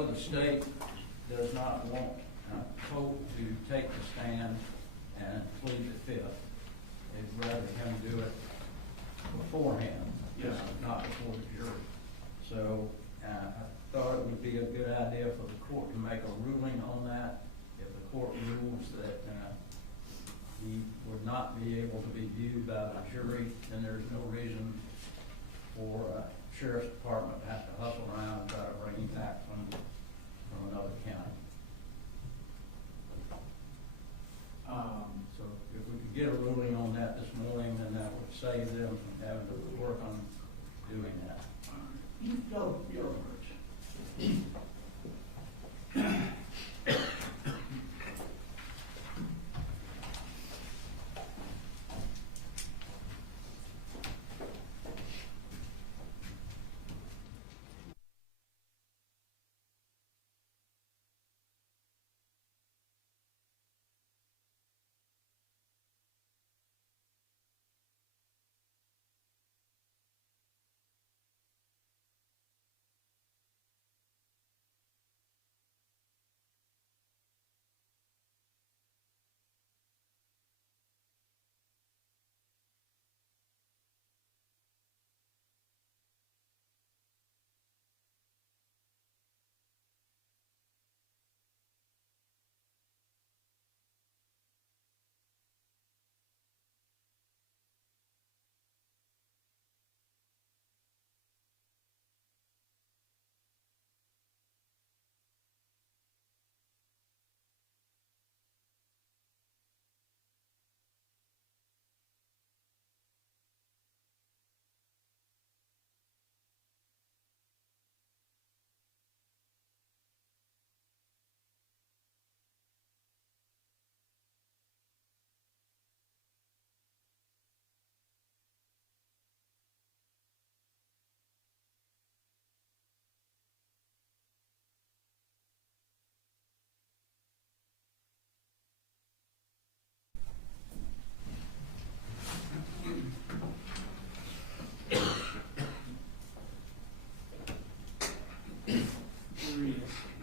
know the state does not want Colt to take the stand and plead the fifth. They'd rather him do it beforehand, Yes. not before the jury. So I thought it would be a good idea for the court to make a ruling on that. If the court rules that he would not be able to be viewed by the jury, then there's no reason for sheriff's department to have to hustle around and try to bring him back from another county. So if we could get a ruling on that this morning, then that would save them from having to work on doing that. No, you're right.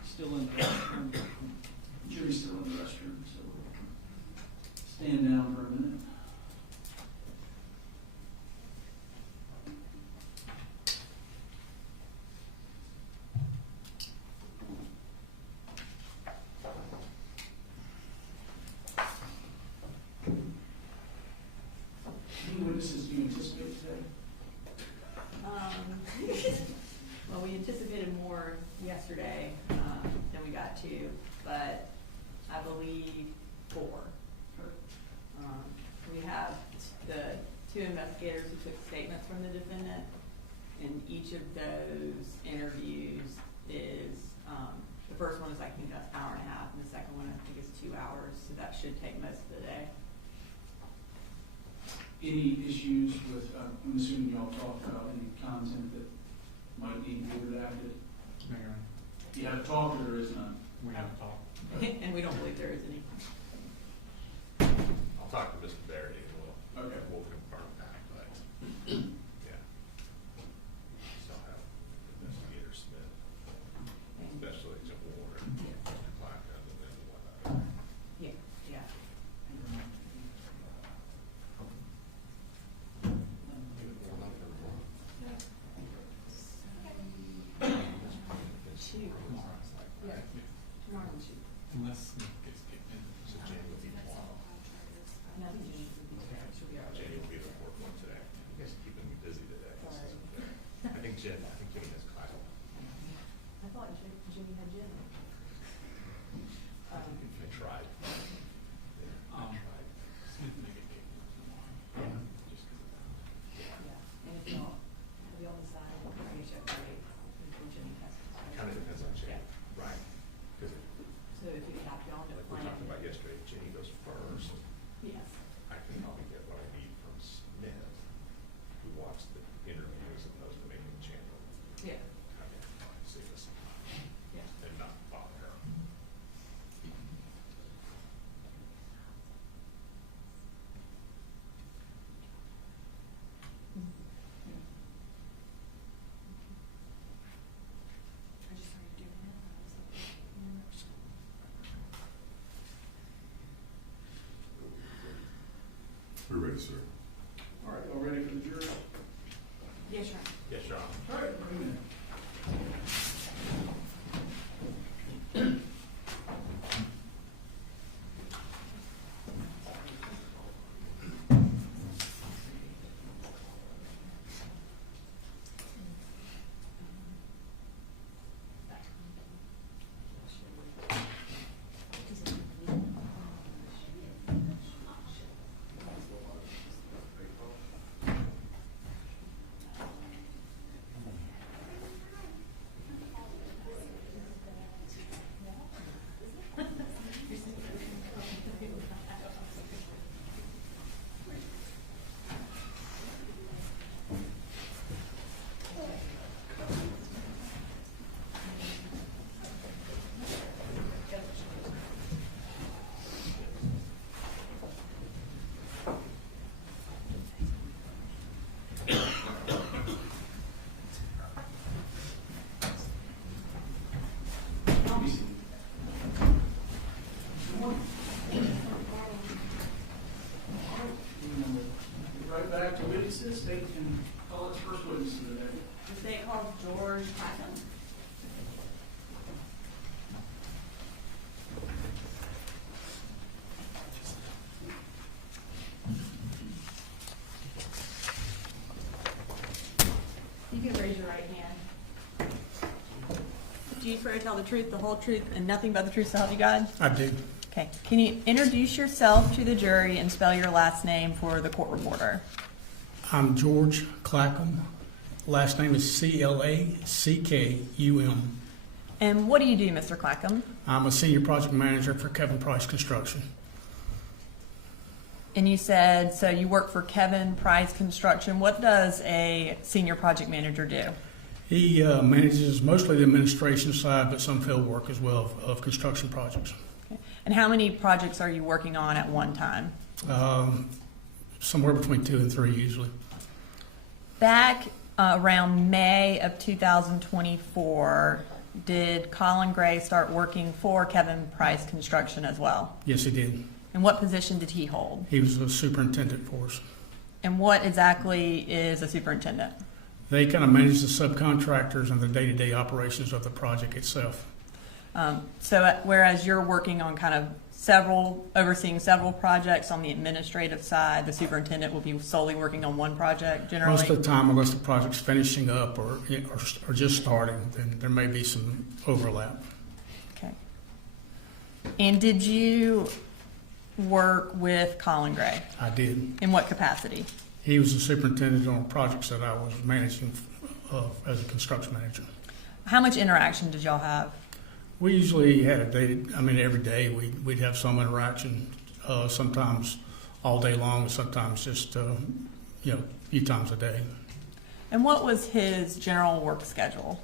Still in the restroom. Jury's still in the restroom, so we'll stand down for a minute. How many witnesses do you anticipate today? Well, we anticipated more yesterday than we got to, but I believe 4. We have the 2 investigators who took statements from the defendant, and each of those interviews is, the first one is I think that's an hour and a half, and the second one I think is 2 hours, so that should take most of the day. Any issues with, I'm assuming y'all talked about any content that might need to be redacted? Mayor, You have talked or there is none? we have a talk. And we don't believe there is any. I'll talk to Mr. Barry and we'll confirm that, but yeah. Still have Investigator Smith, Special Agent Warren, and Clackam, and then whatnot. Yeah. Shoot. Yeah. Tomorrow we shoot. Unless Smith gets kicked in. So Jenny will be tomorrow. No, she'll be all right. Jenny will be the fourth one today. You guys are keeping me busy today. I think Jenny has class. I thought Jimmy had Jim. I tried. Smith may get kicked in tomorrow. Just because of that. Yeah, and if not, we all decide, I guess you have to wait until Jimmy has. Kind of depends on Jenny. Yeah. Right. Because So if you have y'all to like we plan. talked about yesterday, if Jenny goes first. Yes. I can probably get what I need from Smith, who watched the interview as opposed to making the channel. Yeah. Save us some time Yeah. and not ready, sir. All right, y'all ready for the jury? Yes, sir. Yes, Your Honor. All right, wait a minute. Right back to witnesses, they can call its first witness of the day. The state calls George Clackam. You can raise your right hand. Do you swear to tell the truth, the whole truth, and nothing but the truth so help you God? I do. Okay. Can you introduce yourself to the jury and spell your last name for the court reporter? I'm George Clackam. Last name is Clackum. And what do you do, Mr. Clackam? I'm a senior project manager for Kevin Price Construction. And you said, so you work for Kevin Price Construction. What does a senior project manager do? He manages mostly the administration side, but some field work as well of construction projects. Okay. And how many projects are you working on at one time? Somewhere between 2 and 3 usually. Back around May of 2024, did Colin Gray start working for Kevin Price Construction as well? Yes, he did. And what position did he hold? He was a superintendent for us. And what exactly is a superintendent? They kind of manage the subcontractors and the day-to-day operations of the project itself. So whereas you're working on kind of overseeing several projects on the administrative side, the superintendent will be solely working on one project generally? Most of the time, unless the project's finishing up or just starting, then there may be some overlap. Okay. And did you work with Colin Gray? I did. In what capacity? He was the superintendent on projects that I was managing as a construction manager. How much interaction did y'all have? We usually had every day we'd have some interaction, sometimes all day long, sometimes just, a few times a day. And what was his general work schedule?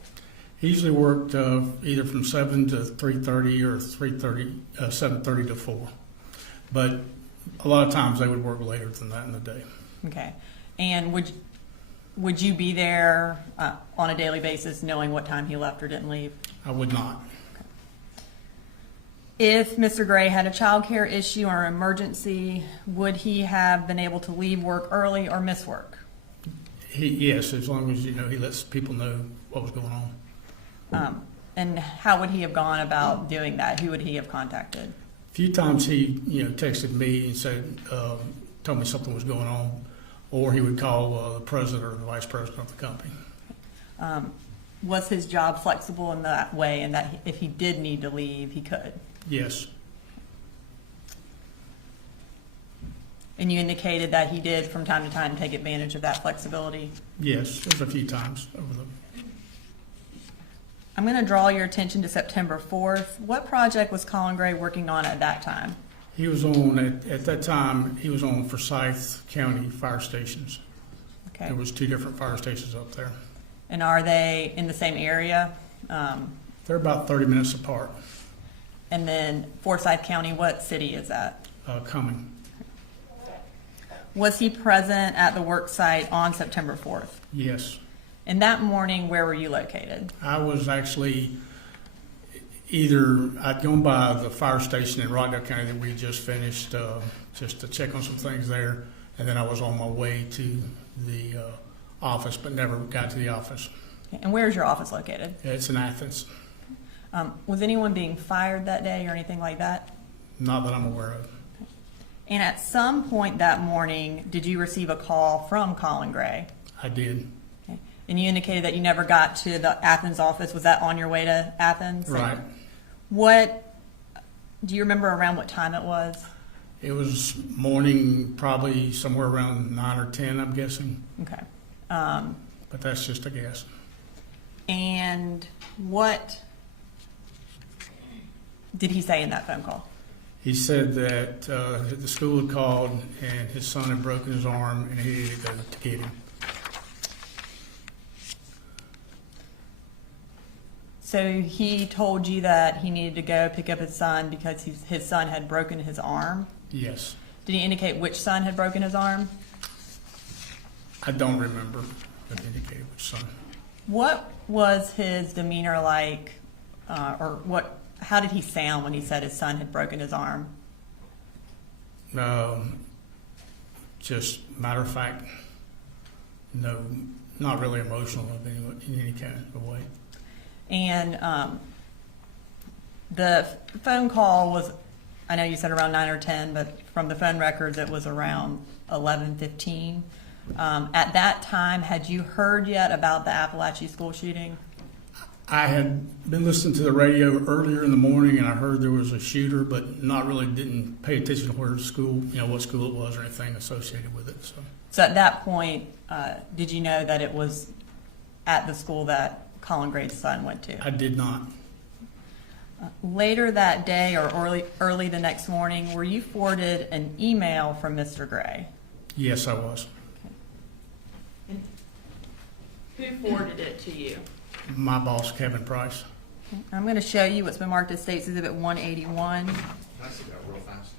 He usually worked either from 7 to 3:30 or 7:30 to 4. But a lot of times they would work later than that in the day. Okay. And would you be there on a daily basis knowing what time he left or didn't leave? I would not. If Mr. Gray had a child care issue or emergency, would he have been able to leave work early or miss work? Yes, as long as, he lets people know what was going on. And how would he have gone about doing that? Who would he have contacted? A few times he, texted me and said, told me something was going on, or he would call the president or the vice president of the company. Was his job flexible in that way, and that if he did need to leave, he could? Yes. And you indicated that he did from time to time take advantage of that flexibility? Yes, there's a few times over the. I'm going to draw your attention to September 4th. What project was Colin Gray working on at that time? He was on, at that time, he was on Forsyth County fire stations. Okay. There was 2 different fire stations up there. And are they in the same area? They're about 30 minutes apart. And then Forsyth County, what city is that? Coming. Was he present at the work site on September 4th? Yes. And that morning, where were you located? I was actually I'd gone by the fire station in Rockdale County that we just finished, just to check on some things there. and then I was on my way to the office, but never got to the office. And where's your office located? It's in Athens. Was anyone being fired that day or anything like that? Not that I'm aware of. And at some point that morning, did you receive a call from Colin Gray? I did. Okay. And you indicated that you never got to the Athens office. Was that on your way to Athens? Right. What, do you remember around what time it was? It was morning, probably somewhere around 9 or 10, I'm guessing. Okay. But that's just a guess. And what did he say in that phone call? He said that the school had called and his son had broken his arm and he needed to go to get him. So he told you that he needed to go pick up his son because his son had broken his arm? Yes. Did he indicate which son had broken his arm? I don't remember, but he indicated which son. What was his demeanor like, or how did he sound when he said his son had broken his arm? Just matter of fact, no, not really emotional in any kind of way. And the phone call was, I know you said around 9 or 10, but from the phone records it was around 11:15. At that time, had you heard yet about the Apalachee school shooting? I had been listening to the radio earlier in the morning and I heard there was a shooter, but didn't pay attention to where the school, what school it was or anything associated with it. So at that point, did you know that it was at the school that Colin Gray's son went to? I did not. Later that day or early the next morning, were you forwarded an email from Mr. Gray? Yes, I was. And who forwarded it to you? My boss, Kevin Price. I'm going to show you what's been marked as State's Exhibit 181. Can I see that real fast?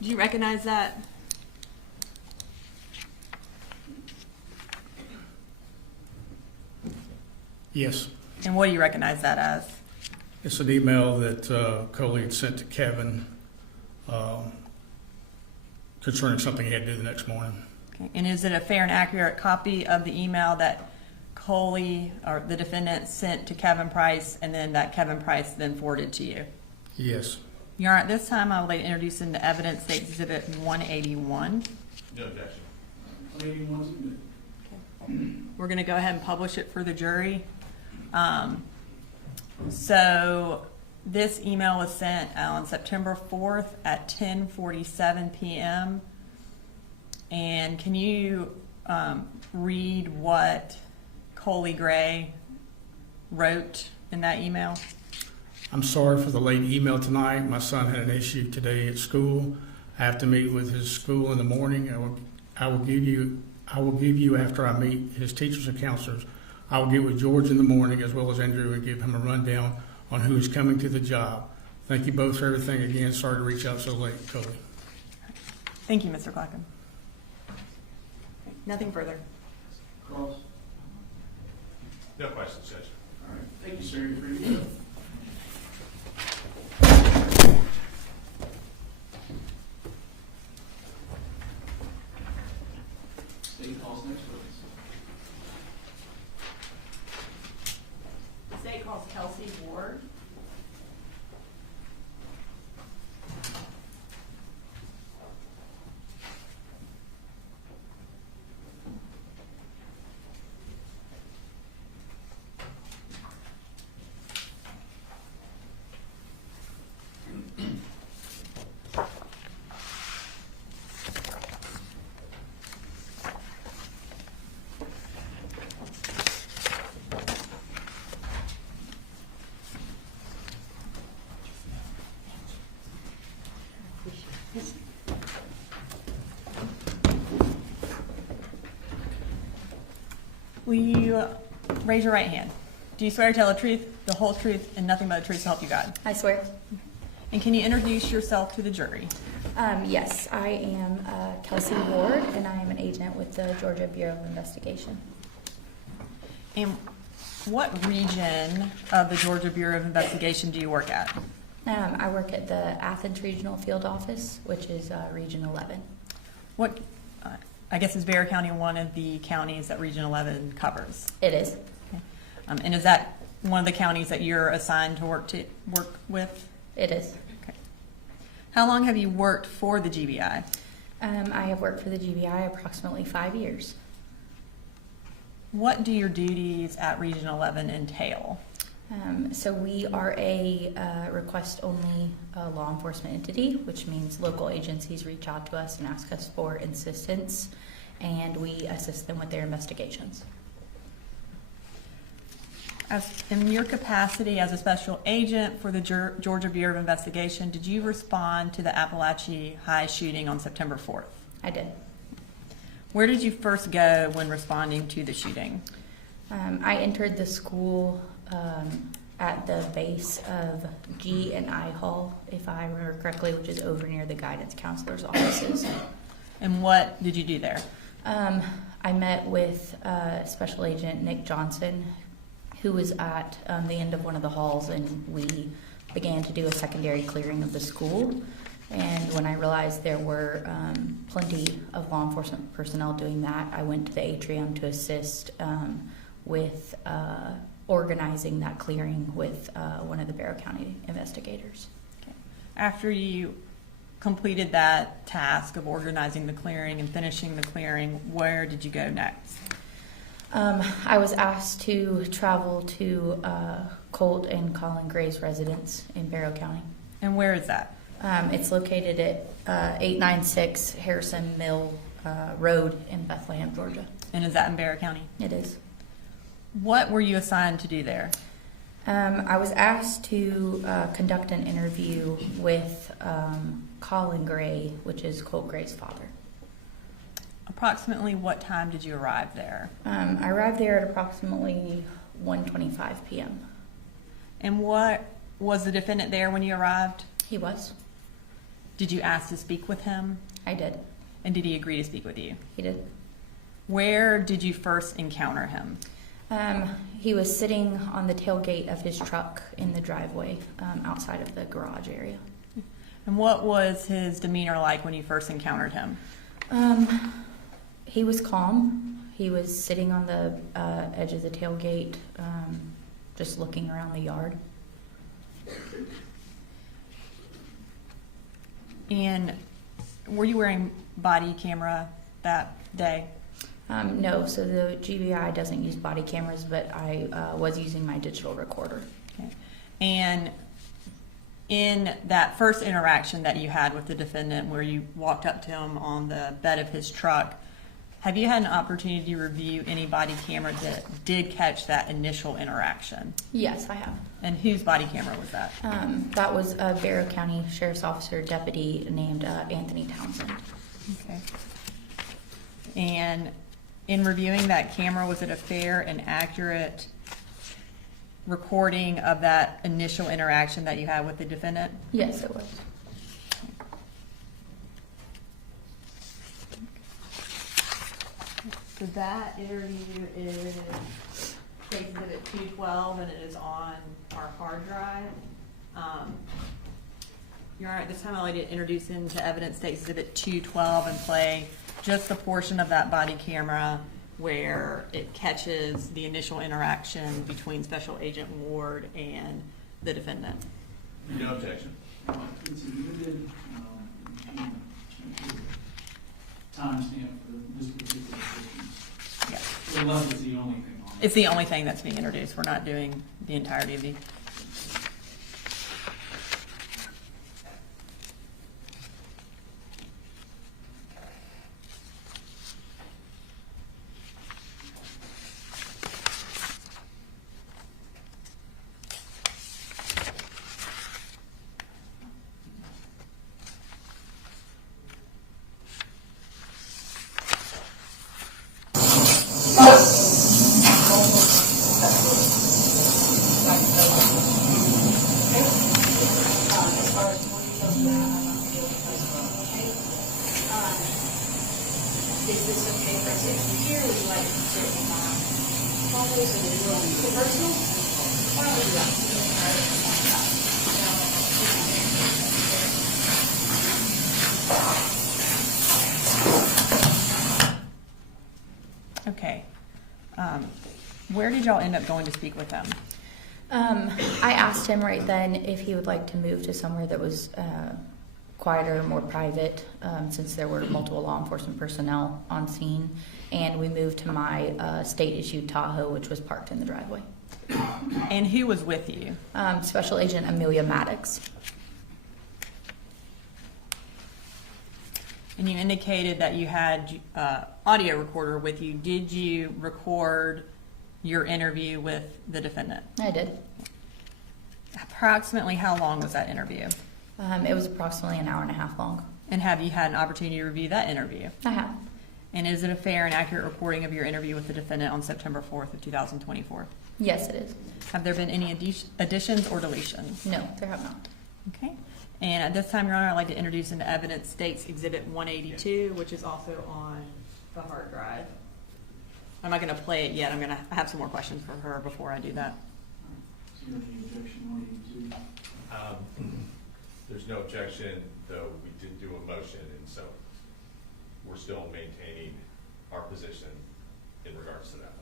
Do you recognize that? Yes. And what do you recognize that as? It's an email that Coley had sent to Kevin concerning something he had to do the next morning. Okay. And is it a fair and accurate copy of the email that Coley or the defendant sent to Kevin Price and then that Kevin Price then forwarded to you? Yes. Your Honor, at this time I would like to introduce into evidence State's Exhibit 181. No objection. 181's good. We're going to go ahead and publish it for the jury. So this email was sent on September 4th at 10:47 p.m. And can you read what Coley Gray wrote in that email? I'm sorry for the late email tonight. My son had an issue today at school. I have to meet with his school in the morning. I will give you after I meet his teachers and counselors. I will get with George in the morning as well as Andrew and give him a rundown on who's coming to the job. Thank you both for everything again. Sorry to reach out so late, Coley. Thank you, Mr. Clackam. Nothing further. Cross. No questions, Judge. All right. Thank you, sir. You're free to go. State calls next witness. The state calls Kelsey Ward. Will you raise your right hand? Do you swear to tell the truth, the whole truth, and nothing but the truth to help you God? I swear. And can you introduce yourself to the jury? Yes, I am Kelsey Ward, and I am an agent with the Georgia Bureau of Investigation. And what region of the Georgia Bureau of Investigation do you work at? I work at the Athens Regional Field Office, which is Region 11. What, I guess is Bexar County one of the counties that Region 11 covers? It is. Okay. And is that one of the counties that you're assigned to work with? It is. Okay. How long have you worked for the GBI? I have worked for the GBI approximately 5 years. What do your duties at Region 11 entail? So we are a request-only law enforcement entity, which means local agencies reach out to us and ask us for assistance, and we assist them with their investigations. In your capacity as a special agent for the Georgia Bureau of Investigation, did you respond to the Apalachee High shooting on September 4th? I did. Where did you first go when responding to the shooting? I entered the school at the base of G and I Hall, if I remember correctly, which is over near the guidance counselor's offices. And what did you do there? I met with Special Agent Nick Johnson, who was at the end of one of the halls, and we began to do a secondary clearing of the school. And when I realized there were plenty of law enforcement personnel doing that, I went to the atrium to assist with organizing that clearing with one of the Bexar County investigators. Okay. After you completed that task of organizing the clearing and finishing the clearing, where did you go next? I was asked to travel to Colt and Colin Gray's residence in Bexar County. And where is that? It's located at 896 Harrison Mill Road in Bethlehem, Georgia. And is that in Bexar County? It is. What were you assigned to do there? I was asked to conduct an interview with Colin Gray, which is Colt Gray's father. Approximately what time did you arrive there? I arrived there at approximately 1:25 p.m. And what was the defendant there when you arrived? He was. Did you ask to speak with him? I did. And did he agree to speak with you? He did. Where did you first encounter him? He was sitting on the tailgate of his truck in the driveway outside of the garage area. And what was his demeanor like when you first encountered him? He was calm. He was sitting on the edge of the tailgate, just looking around the yard. And were you wearing body camera that day? No, so the GBI doesn't use body cameras, but I was using my digital recorder. Okay. And in that first interaction that you had with the defendant where you walked up to him on the bed of his truck, have you had an opportunity to review any body camera that did catch that initial interaction? Yes, I have. And whose body camera was that? That was a Bexar County Sheriff's Officer deputy named Anthony Townsend. Okay. And in reviewing that camera, was it a fair and accurate recording of that initial interaction that you had with the defendant? Yes, it was. So that interview is case exhibit 212, and it is on our hard drive. You're all right. This time I'd like to introduce into evidence case exhibit 212 and play just the portion of that body camera where it catches the initial interaction between Special Agent Ward and the defendant. No objection. It's a limited timestamp for this particular business. Yes. So 11 is the only thing on it. It's the only thing that's being introduced. We're not doing the entirety of the. personal? Why don't we do that? Okay. Where did y'all end up going to speak with them? I asked him right then if he would like to move to somewhere that was quieter, more private, since there were multiple law enforcement personnel on scene. And we moved to my state-issued Tahoe, which was parked in the driveway. And who was with you? Special Agent Amelia Maddox. And you indicated that you had audio recorder with you. Did you record your interview with the defendant? I did. Approximately how long was that interview? It was approximately an hour and a half long. And have you had an opportunity to review that interview? I have. And is it a fair and accurate recording of your interview with the defendant on September 4th of 2024? Yes, it is. Have there been any additions or deletions? No, there have not. Okay. And at this time, Your Honor, I'd like to introduce into evidence State's Exhibit 182, which is also on the hard drive. I'm not going to play it yet. I'm going to have some more questions for her before I do that. Is there any objection 182? There's no objection, though we did do a motion, and so we're still maintaining our position in regards to that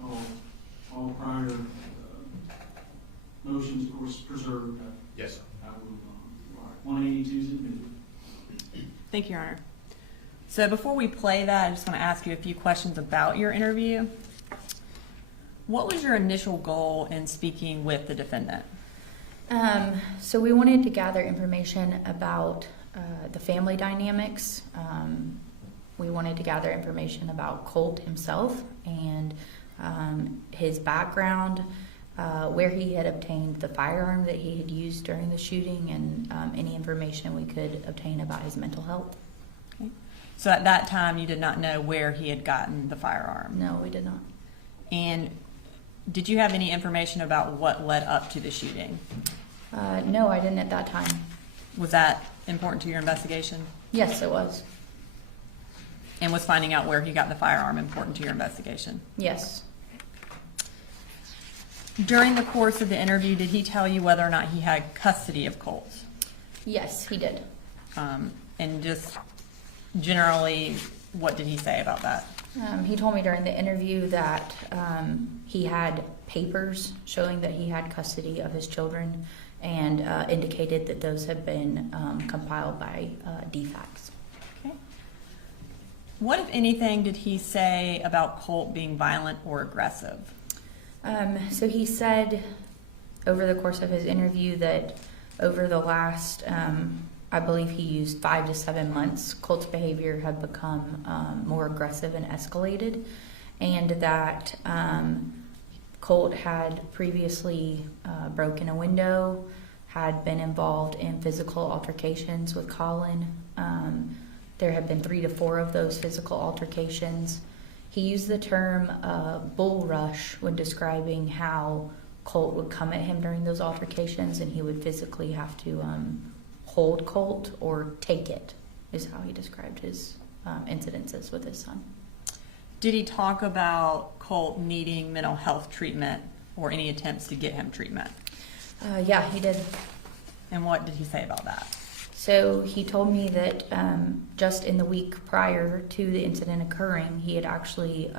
motion. All prior motions, of course, preserved. Yes, sir. I will, all right, 182 is admitted. Thank you, Your Honor. So before we play that, I just want to ask you a few questions about your interview. What was your initial goal in speaking with the defendant? So we wanted to gather information about the family dynamics. We wanted to gather information about Colt himself and his background, where he had obtained the firearm that he had used during the shooting, and any information we could obtain about his mental health. Okay. So at that time, you did not know where he had gotten the firearm? No, we did not. And did you have any information about what led up to the shooting? No, I didn't at that time. Was that important to your investigation? Yes, it was. And was finding out where he got the firearm important to your investigation? Yes. During the course of the interview, did he tell you whether or not he had custody of Colt? Yes, he did. And just generally, what did he say about that? He told me during the interview that he had papers showing that he had custody of his children, and indicated that those had been compiled by DFACS. Okay. What, if anything, did he say about Colt being violent or aggressive? So he said over the course of his interview that over the last, I believe he used 5 to 7 months, Colt's behavior had become more aggressive and escalated, and that Colt had previously broken a window, had been involved in physical altercations with Colin. There had been 3 to 4 of those physical altercations. He used the term bull rush when describing how Colt would come at him during those altercations, and he would physically have to hold Colt or take it, is how he described his incidences with his son. Did he talk about Colt needing mental health treatment or any attempts to get him treatment? Yeah, he did. And what did he say about that? So he told me that just in the week prior to the incident occurring, he had actually,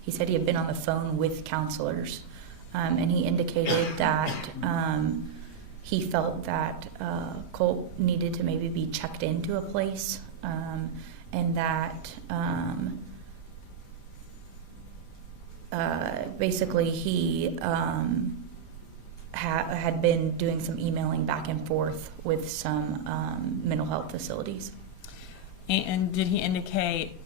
he said he had been on the phone with counselors, and he indicated that he felt that Colt needed to maybe be checked into a place, and that basically he had been doing some emailing back and forth with some mental health facilities. And did he indicate,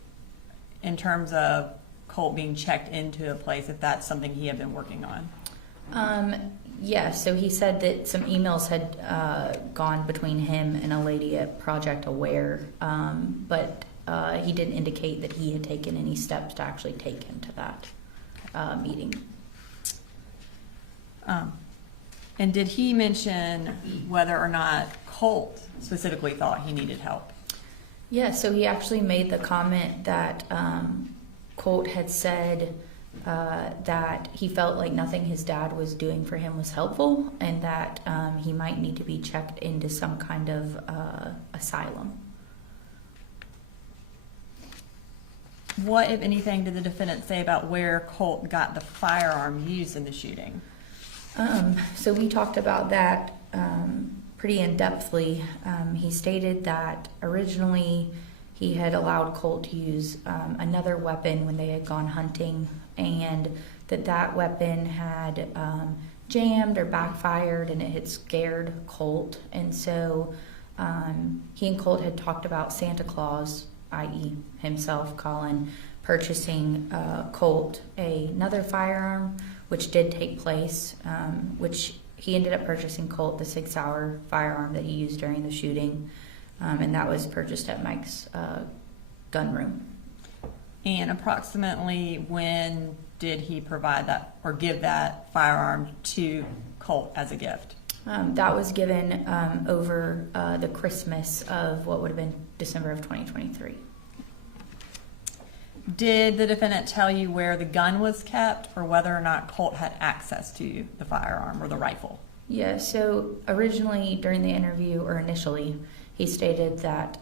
in terms of Colt being checked into a place, if that's something he had been working on? Yeah, so he said that some emails had gone between him and a lady at Project Aware, but he didn't indicate that he had taken any steps to actually take him to that meeting. And did he mention whether or not Colt specifically thought he needed help? Yeah, so he actually made the comment that Colt had said that he felt like nothing his dad was doing for him was helpful, and that he might need to be checked into some kind of asylum. What, if anything, did the defendant say about where Colt got the firearm used in the shooting? So we talked about that pretty in-depthly. He stated that originally he had allowed Colt to use another weapon when they had gone hunting, and that weapon had jammed or backfired, and it had scared Colt. And so he and Colt had talked about Santa Claus, i.e. himself, Colin, purchasing Colt another firearm, which did take place, which he ended up purchasing Colt the 6-hour firearm that he used during the shooting, and that was purchased at Mike's gun room. And approximately when did he provide that or give that firearm to Colt as a gift? That was given over the Christmas of what would have been December of 2023. Did the defendant tell you where the gun was kept or whether or not Colt had access to the firearm or the rifle? Yeah, so originally during the interview, or initially, he stated that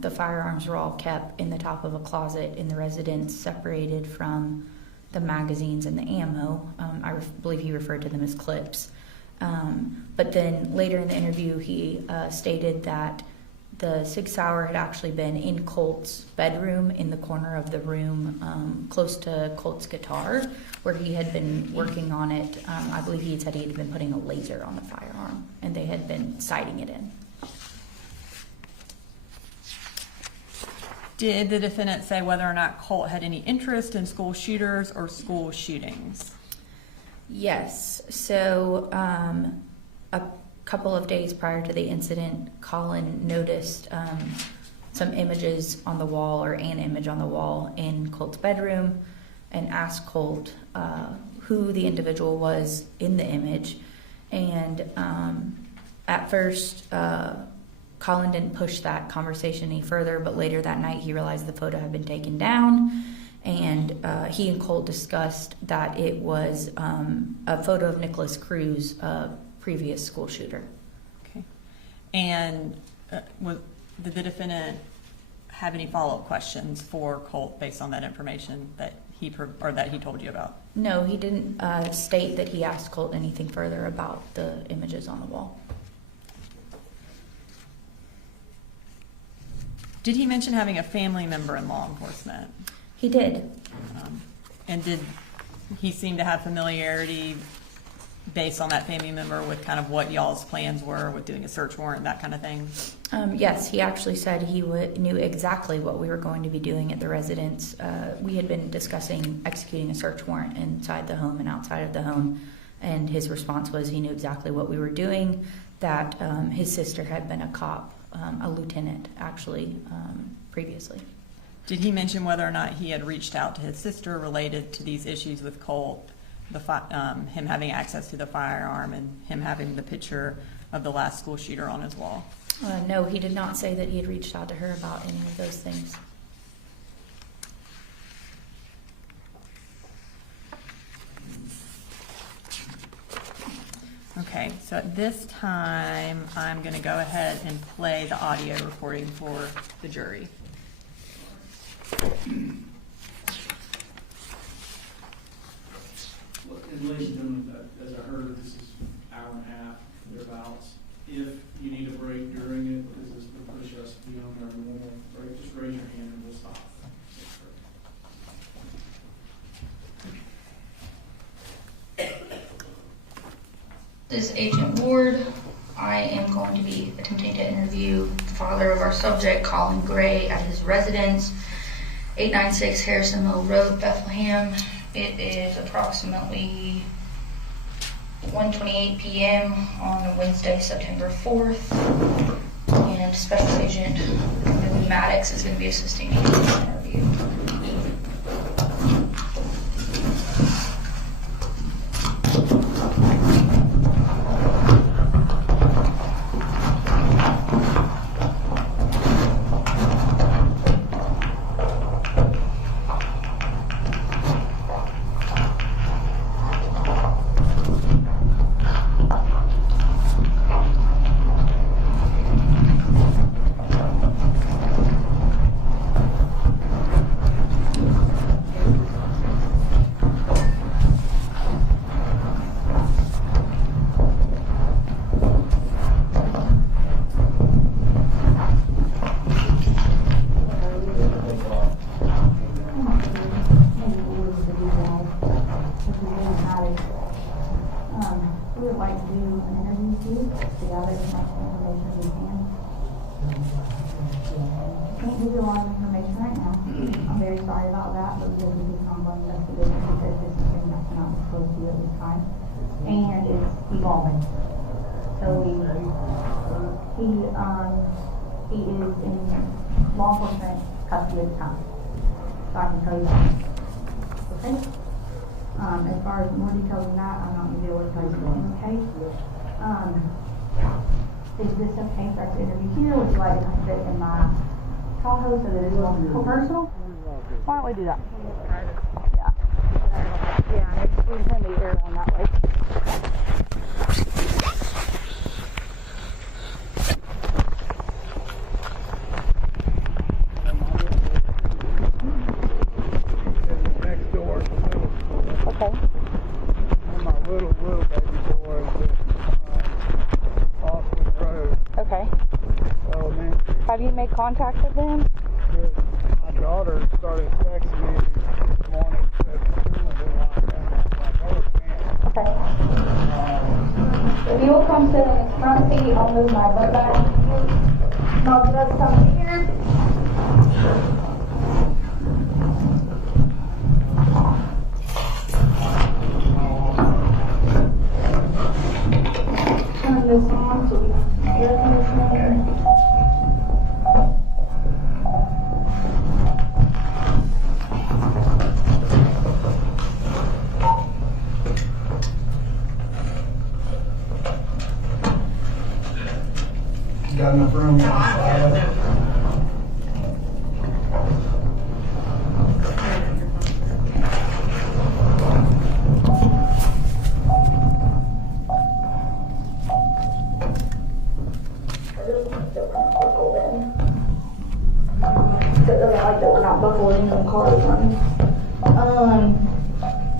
the firearms were all kept in the top of a closet in the residence, separated from the magazines and the ammo. I believe he referred to them as clips. But then later in the interview, he stated that the 6-hour had actually been in Colt's bedroom in the corner of the room close to Colt's guitar, where he had been working on it. I believe he had said he had been putting a laser on the firearm, and they had been sighting it in. Did the defendant say whether or not Colt had any interest in school shooters or school shootings? Yes. So a couple of days prior to the incident, Colin noticed some images on the wall, or an image on the wall in Colt's bedroom, and asked Colt who the individual was in the image. And at first, Colin didn't push that conversation any further, but later that night he realized the photo had been taken down, and he and Colt discussed that it was a photo of Nicholas Cruz, a previous school shooter. Okay. And did the defendant have any follow-up questions for Colt based on that information that he told you about? No, he didn't state that he asked Colt anything further about the images on the wall. Did he mention having a family member in law enforcement? He did. And did he seem to have familiarity based on that family member with kind of what y'all's plans were with doing a search warrant, that kind of thing? Yes, he actually said he knew exactly what we were going to be doing at the residence. We had been discussing executing a search warrant inside the home and outside of the home, and his response was he knew exactly what we were doing, that his sister had been a cop, a lieutenant actually, previously. Did he mention whether or not he had reached out to his sister related to these issues with Colt, him having access to the firearm and him having the picture of the last school shooter on his wall? No, he did not say that he had reached out to her about any of those things. Okay, so at this time, I'm going to go ahead and play the audio recording for the jury. And ladies and gentlemen, as I heard, this is an hour and a half, thereabouts. If you need a break during it, because this will push us beyond our normal break, just raise your hand and we'll stop. This is Agent Ward. I am going to be attempting to interview the father of our subject, Colin Gray, at his residence, 896 Harrison Mill Road, Bethlehem. It is approximately 1:28 p.m. on Wednesday, September 4th, and Special Agent Maddox is going to be assisting me in this interview. do an interview with you to gather as much information as we can. I can't give you a lot of information right now. I'm very sorry about that, but we're going to do some investigation because this is something that cannot be disclosed to you at this time. And it's evolving. So he is in law enforcement custody at the time. So I can tell you that. Okay? As far as more details than that, I'm not going to be able to tell you in the case. Is this okay for us to interview here? Would you like to sit in my Tahoe so that it's more personal? Why don't we do that? Yeah. Yeah, we can send the air one that way. Next door to middle school. Okay. And my little baby boy is off the road. Okay. Elementary. Have you made contact with them? My daughter started texting me this morning, said school's been locked down. I was like, oh, man. Okay. If you will come sit in the front seat, I'll move my butt back. Now, just come here. Turn this on so we can air conditioning. Got enough room.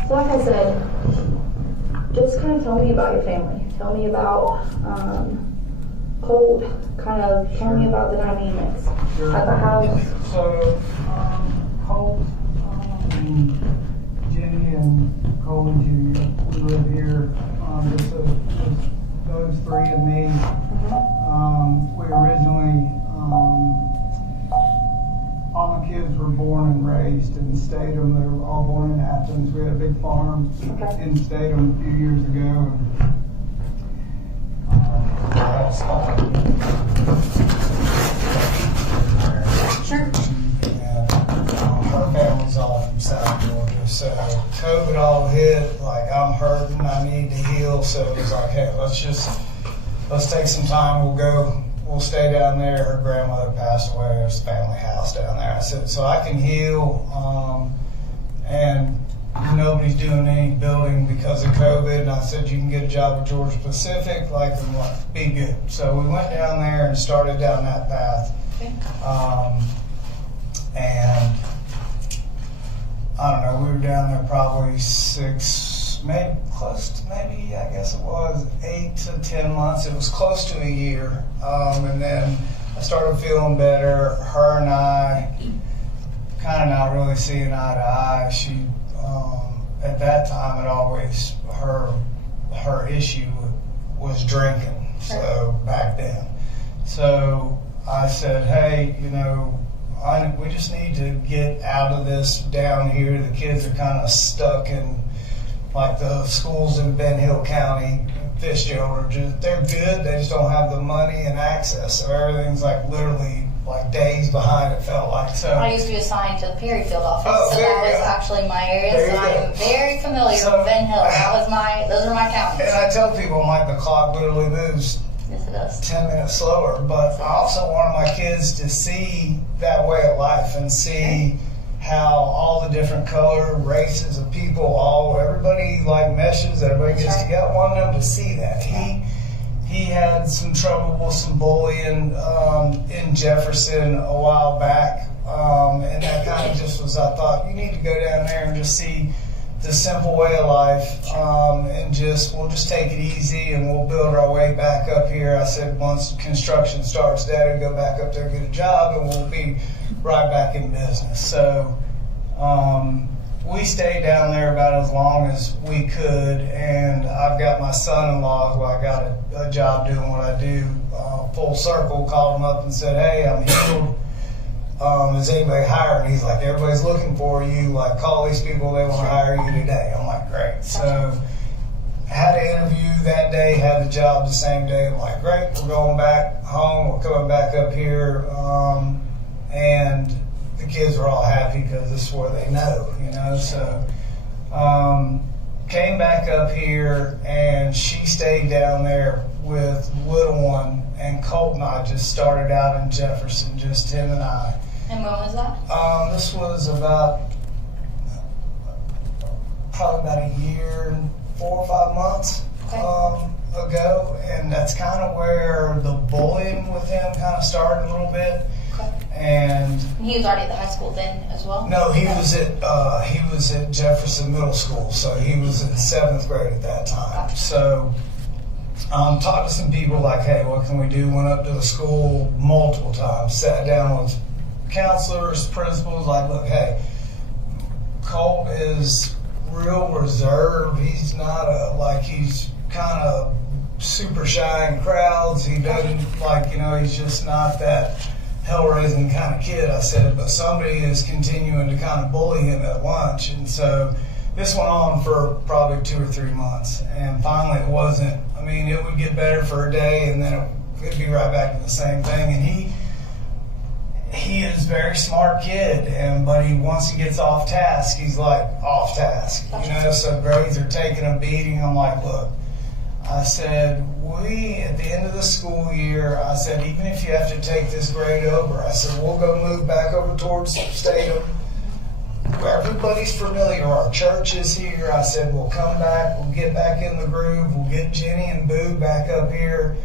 So like I said, just kind of tell me about your family. Tell me about Colt. Kind of tell me about the dynamics at the house. So, Colt, Jenny, and Colin Jr. We live here. Just those three and me. We originally, all my kids were born and raised in Statham. They were all born in Athens. We had a big farm in Statham a few years ago. Sure. And her family's all from South Georgia. So COVID all hit, like I'm hurting, I need to heal. So it was like, hey, let's take some time, we'll stay down there. Her grandmother passed away, there's a family house down there. I said, so I can heal, and nobody's doing any building because of COVID. And I said, you can get a job at Georgia Pacific, be good. So we went down there and started down that path. Okay. And I don't know, we were down there probably I guess it was 8 to 10 months. It was close to a year. And then I started feeling better. Her and I kind of not really seeing eye to eye. She, at that time, her issue was drinking. So back then. So I said, hey, we just need to get out of this down here. The kids are kind of stuck in, like, the schools in Ben Hill County, Fitzgerald, they're good, they just don't have the money and access. So everything's like literally like days behind, it felt like. So I used to be assigned to the Perryfield office, so there that you was go. actually my area. There So you go. I'm very familiar with Ben Hill. Those are my counties. And I tell people, I'm like, the clock literally moves Yes, it does. 10 minutes slower, but I also wanted my kids to see that way of life and see how all the different color, races of people, everybody like meshes, everybody gets together. I wanted them to see that. He had some trouble with some bullying in Jefferson a while back, and that kind of just was, I thought, you need to go down there and just see the simple way of life, and we'll just take it easy and we'll build our way back up here. I said, once construction starts, Dad will go back up there, get a job, and we'll be right back in business. So we stayed down there about as long as we could, and I've got my son-in-law, who I got a job doing what I do, full circle, called him up and said, hey, I'm healed. Is anybody hiring? He's like, everybody's looking for you. Like, call these people, they want to hire you today. I'm like, great. So had an interview that day, had the job the same day. I'm like, great, we're going back home, we're coming back up here. And the kids were all happy because this is where they know, you know. So came back up here, and she stayed down there with little one, and Colt and I just started out in Jefferson, just him and I. And when was that? This was about probably about a year and 4 or 5 months ago, and that's kind of where the bullying with him kind of started a little bit. Okay. And he was already at the high school then as well? No, he was at Jefferson Middle School, so he was in 7th grade at that time. Gotcha. So talked to some people like, hey, what can we do? Went up to the school multiple times, sat down with counselors, principals, like, look, hey, Colt is real reserved. He's not he's kind of super shy in crowds. He doesn't he's just not that hell-raising kind of kid. I said, but somebody is continuing to kind of bully him at lunch. And so this went on for probably 2 or 3 months. And finally it wasn't, it would get better for a day, and then it'd be right back to the same thing. And he is a very smart kid, but once he gets off task, he's like off task, so grades are taking a beating. I'm like, look, I said, at the end of the school year, I said, even if you have to take this grade over, I said, we'll go move back over towards Statham, where everybody's familiar, our church is here. I said, we'll come back, we'll get back in the groove, we'll get Jenny and Boo back up here,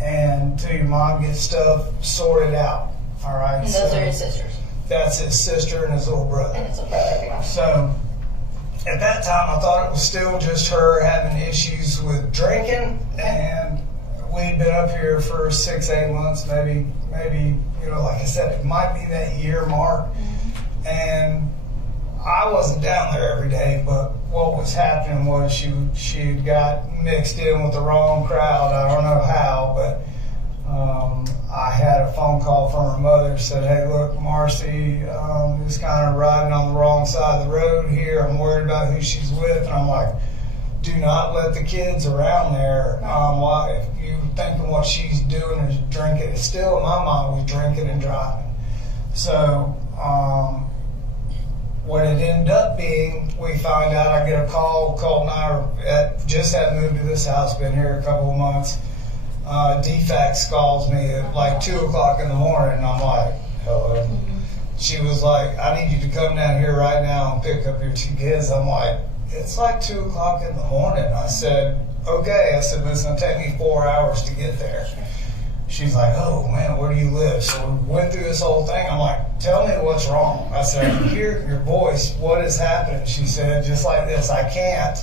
and till your mom gets stuff sorted out. All right. And those are his sisters? That's his sister and his little brother. And his little brother, yeah. So at that time, I thought it was still just her having issues with drinking, and we'd been up here for 6-8 months, maybe, like I said, it might be that year mark. Mm-hmm. And I wasn't down there every day, but what was happening was she got mixed in with the wrong crowd. I don't know how, but I had a phone call from her mother, said, hey, look, Marcy is kind of riding on the wrong side of the road here. I'm worried about who she's with. And I'm like, do not let the kids around there. If you thinking what she's doing is drinking, it's still in my mind was drinking and driving. So what it ended up being, we find out, I get a call. Colt and I just had moved to this house, been here a couple of months. DFAX calls me at like 2 o'clock in the morning, and I'm like, hello. Mm-hmm. She was like, I need you to come down here right now and pick up your 2 kids. I'm like, it's like 2 o'clock in the morning. I said, okay. I said, but it's going to take me 4 hours to get there. She's like, oh man, where do you live? So we went through this whole thing. I'm like, tell me what's wrong. I said, I can hear your voice. What is happening? She said, just like this, I can't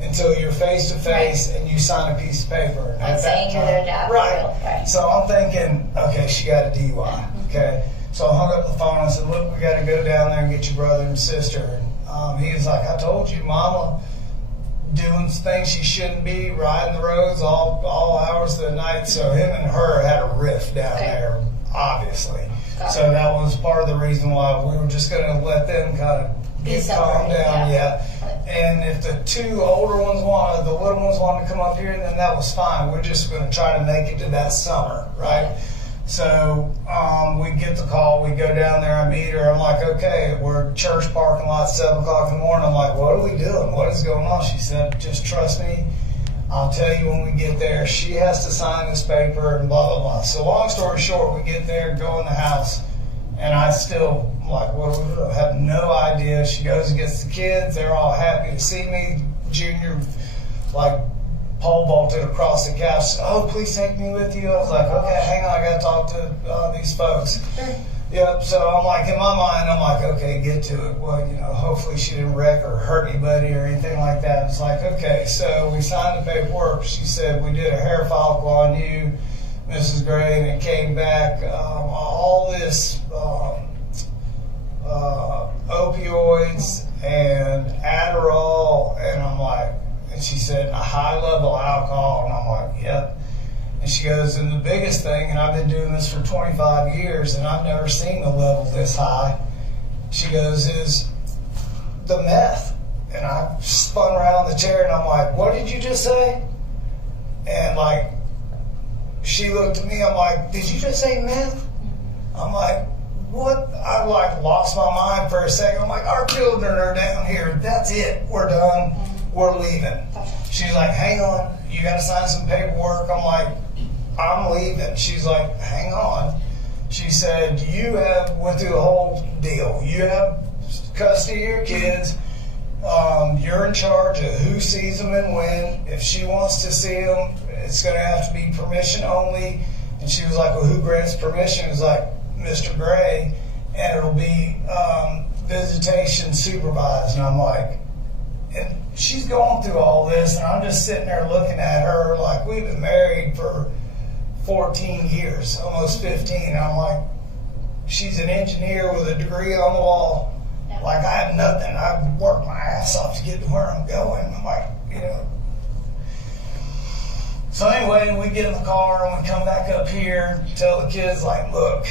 until you're face to face and you sign a piece of paper. Like saying you're their dad. Right. So I'm thinking, okay, she got a DUI. Okay. So I hung up the phone and said, look, we got to go down there and get your brother and sister. And he was like, I told you, Mama doing things she shouldn't be, riding the roads all hours of the night. So him and her had a rift down there, obviously. So that was part of the reason why we were just going to let them kind of get calmed down. Yeah. And if the 2 older ones the little ones wanted to come up here, then that was fine. We're just going to try to make it to that summer, right? So we get the call, we go down there, I meet her. I'm like, okay, we're church parking lot, 7 o'clock in the morning. I'm like, what are we doing? What is going on? She said, just trust me. I'll tell you when we get there. She has to sign this paper and blah, blah, blah. So long story short, we get there, go in the house, and I still, like, what do we do? I have no idea. She goes and gets the kids. They're all happy to see me. Junior, like, pole vaulted across the couch. Oh, please take me with you. I was like, okay, hang on. I got to talk to these folks. Sure. Yep. So I'm like, in my mind, I'm like, okay, get to it. Well, hopefully she didn't wreck or hurt anybody or anything like that. It's like, okay. So we signed the paperwork. She said, we did a hair follicle on you, Mrs. Gray, and it came back. All this opioids and Adderall, and I'm like, and she said, a high level of alcohol, and I'm like, yep. And she goes, and the biggest thing, and I've been doing this for 25 years, and I've never seen a level this high, she goes, is the meth. And I spun around the chair, and I'm like, what did you just say? And like, she looked at me, I'm like, did you just say meth? I'm like, what? I like lost my mind for a second. I'm like, our children are down here. That's it. We're done. We're leaving. She's like, hang on. You got to sign some paperwork. I'm like, I'm leaving. She's like, hang on. She said, you have went through the whole deal. You have custody of your kids. You're in charge of who sees them and when. If she wants to see them, it's going to have to be permission only. And she was like, well, who grants permission? It was like, Mr. Gray, and it'll be visitation supervised. And I'm like, and she's going through all this, and I'm just sitting there looking at her like we've been married for 14 years, almost 15. And I'm like, she's an engineer with a degree on the wall. Yeah. Like, I have nothing. I've worked my ass off to get to where I'm going. I'm like, you know. So anyway, we get in the car and we come back up here, tell the kids, like, look,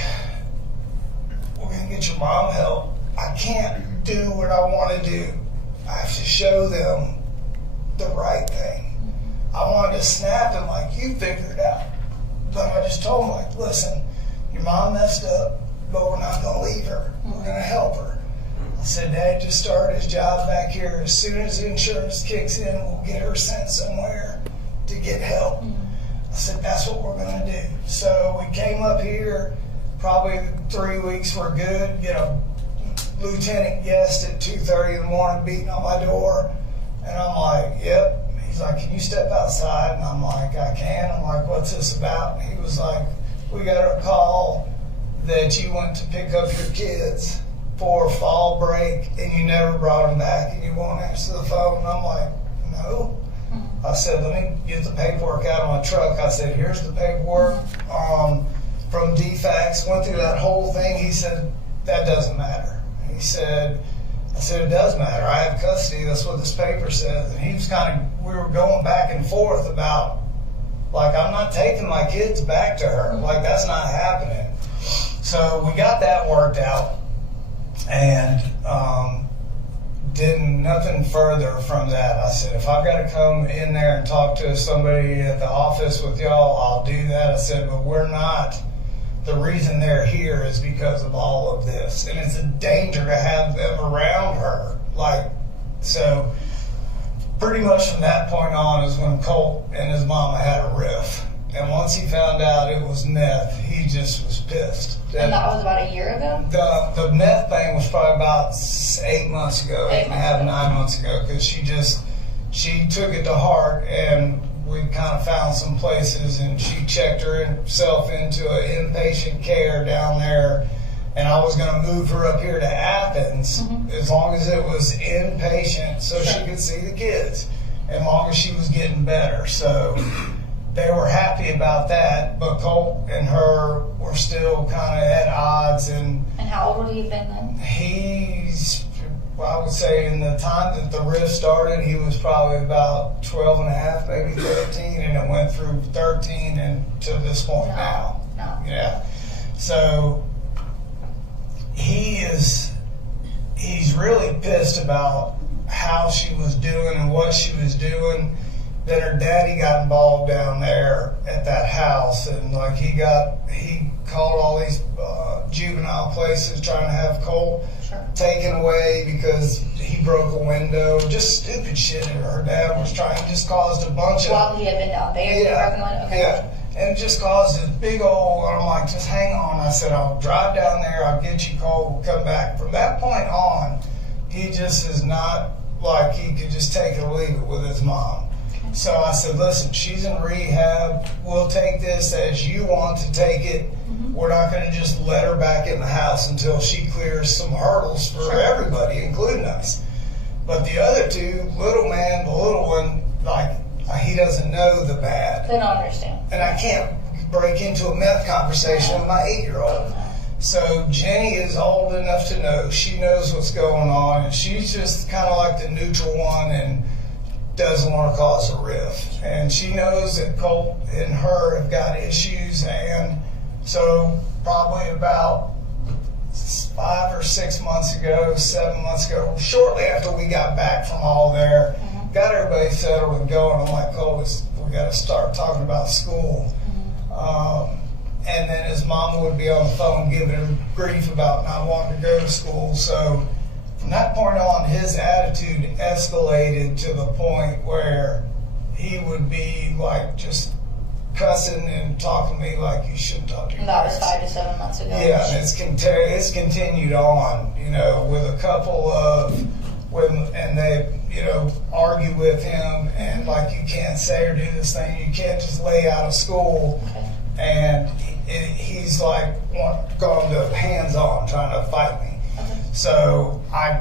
we're going to get your mom help. I can't do what I want to do. I have to show them the right thing. I wanted to snap and like, you figure it out. But I just told them, like, listen, your mom messed up, but we're not going to leave her. We're going to help her. I said, Dad just started his job back here. As soon as the insurance kicks in, we'll get her sent somewhere to get help. I said, that's what we're going to do. So we came up here, probably 3 weeks were good. Get a lieutenant guest at 2:30 in the morning beating on my door. And I'm like, yep. He's like, can you step outside? And I'm like, I can. I'm like, what's this about? And he was like, we got a call that you went to pick up your kids for fall break and you never brought them back and you won't answer the phone. And I'm like, no. I said, let me get the paperwork out of my truck. I said, here's the paperwork from DFAX. Went through that whole thing. He said, that doesn't matter. He said, I said, it does matter. I have custody. That's what this paper says. And he was we were going back and forth about, like, I'm not taking my kids back to her. Like, that's not happening. So we got that worked out and did nothing further from that. I said, if I've got to come in there and talk to somebody at the office with y'all, I'll do that. I said, but we're not. The reason they're here is because of all of this. And it's a danger to have them around her. Like, so pretty much from that point on is when Colt and his mama had a riff. And once he found out it was meth, he just was pissed. And that was about a year ago? The meth thing was probably about 8 months ago, 8.5, 9 months ago, because she took it to heart, and we kind of found some places, and she checked herself into an inpatient care down there, and I was going to move her up here to Athens as long as it was inpatient so she could see the kids, as long as she was getting better. So they were happy about that, but Colt and her were still kind of at odds. And how old would he have been then? He's, I would say, in the time that the rift started, he was probably about 12 and a half, maybe 13, and it went through 13 and to this point now. Yeah. So he's really pissed about how she was doing and what she was doing. Then her daddy got involved down there at that house, and like he called all these juvenile places trying to have Colt taken away because he broke a window. Just stupid shit that her dad was trying. Just caused a bunch of. While he had been down there, he broke a window. Okay. Yeah, and it just caused a big old. I'm like, just hang on. I said, I'll drive down there. I'll get you Colt. We'll come back. From that point on, he just is not like he could just take it or leave it with his mom. So I said, listen, she's in rehab. We'll take this as you want to take it. We're not going to just let her back in the house until she clears some hurdles for everybody, including us. But the other two, little man, the little one, like, he doesn't know the bad. They don't understand. And I can't break into a meth conversation with my 8-year-old. So Jenny is old enough to know. She knows what's going on, and she's just kind of like the neutral one and doesn't want to cause a rift. And she knows that Colt and her have got issues, and so probably about 5 or 6 months ago, 7 months ago, shortly after we got back from all there, got everybody settled and going. I'm like, Colt, we got to start talking about school. And then his mom would be on the phone giving him grief about not wanting to go to school. So from that point on, his attitude escalated to the point where he would be like just cussing and talking to me like you shouldn't talk to your And that was parents. 5 to 7 months ago. Yeah, and it's continued on, you know, with a couple of and they, you know, argue with him and like you can't say or do this thing, you can't just lay out of school. Okay. And he's like going to hands-on, trying to fight me. Okay. So I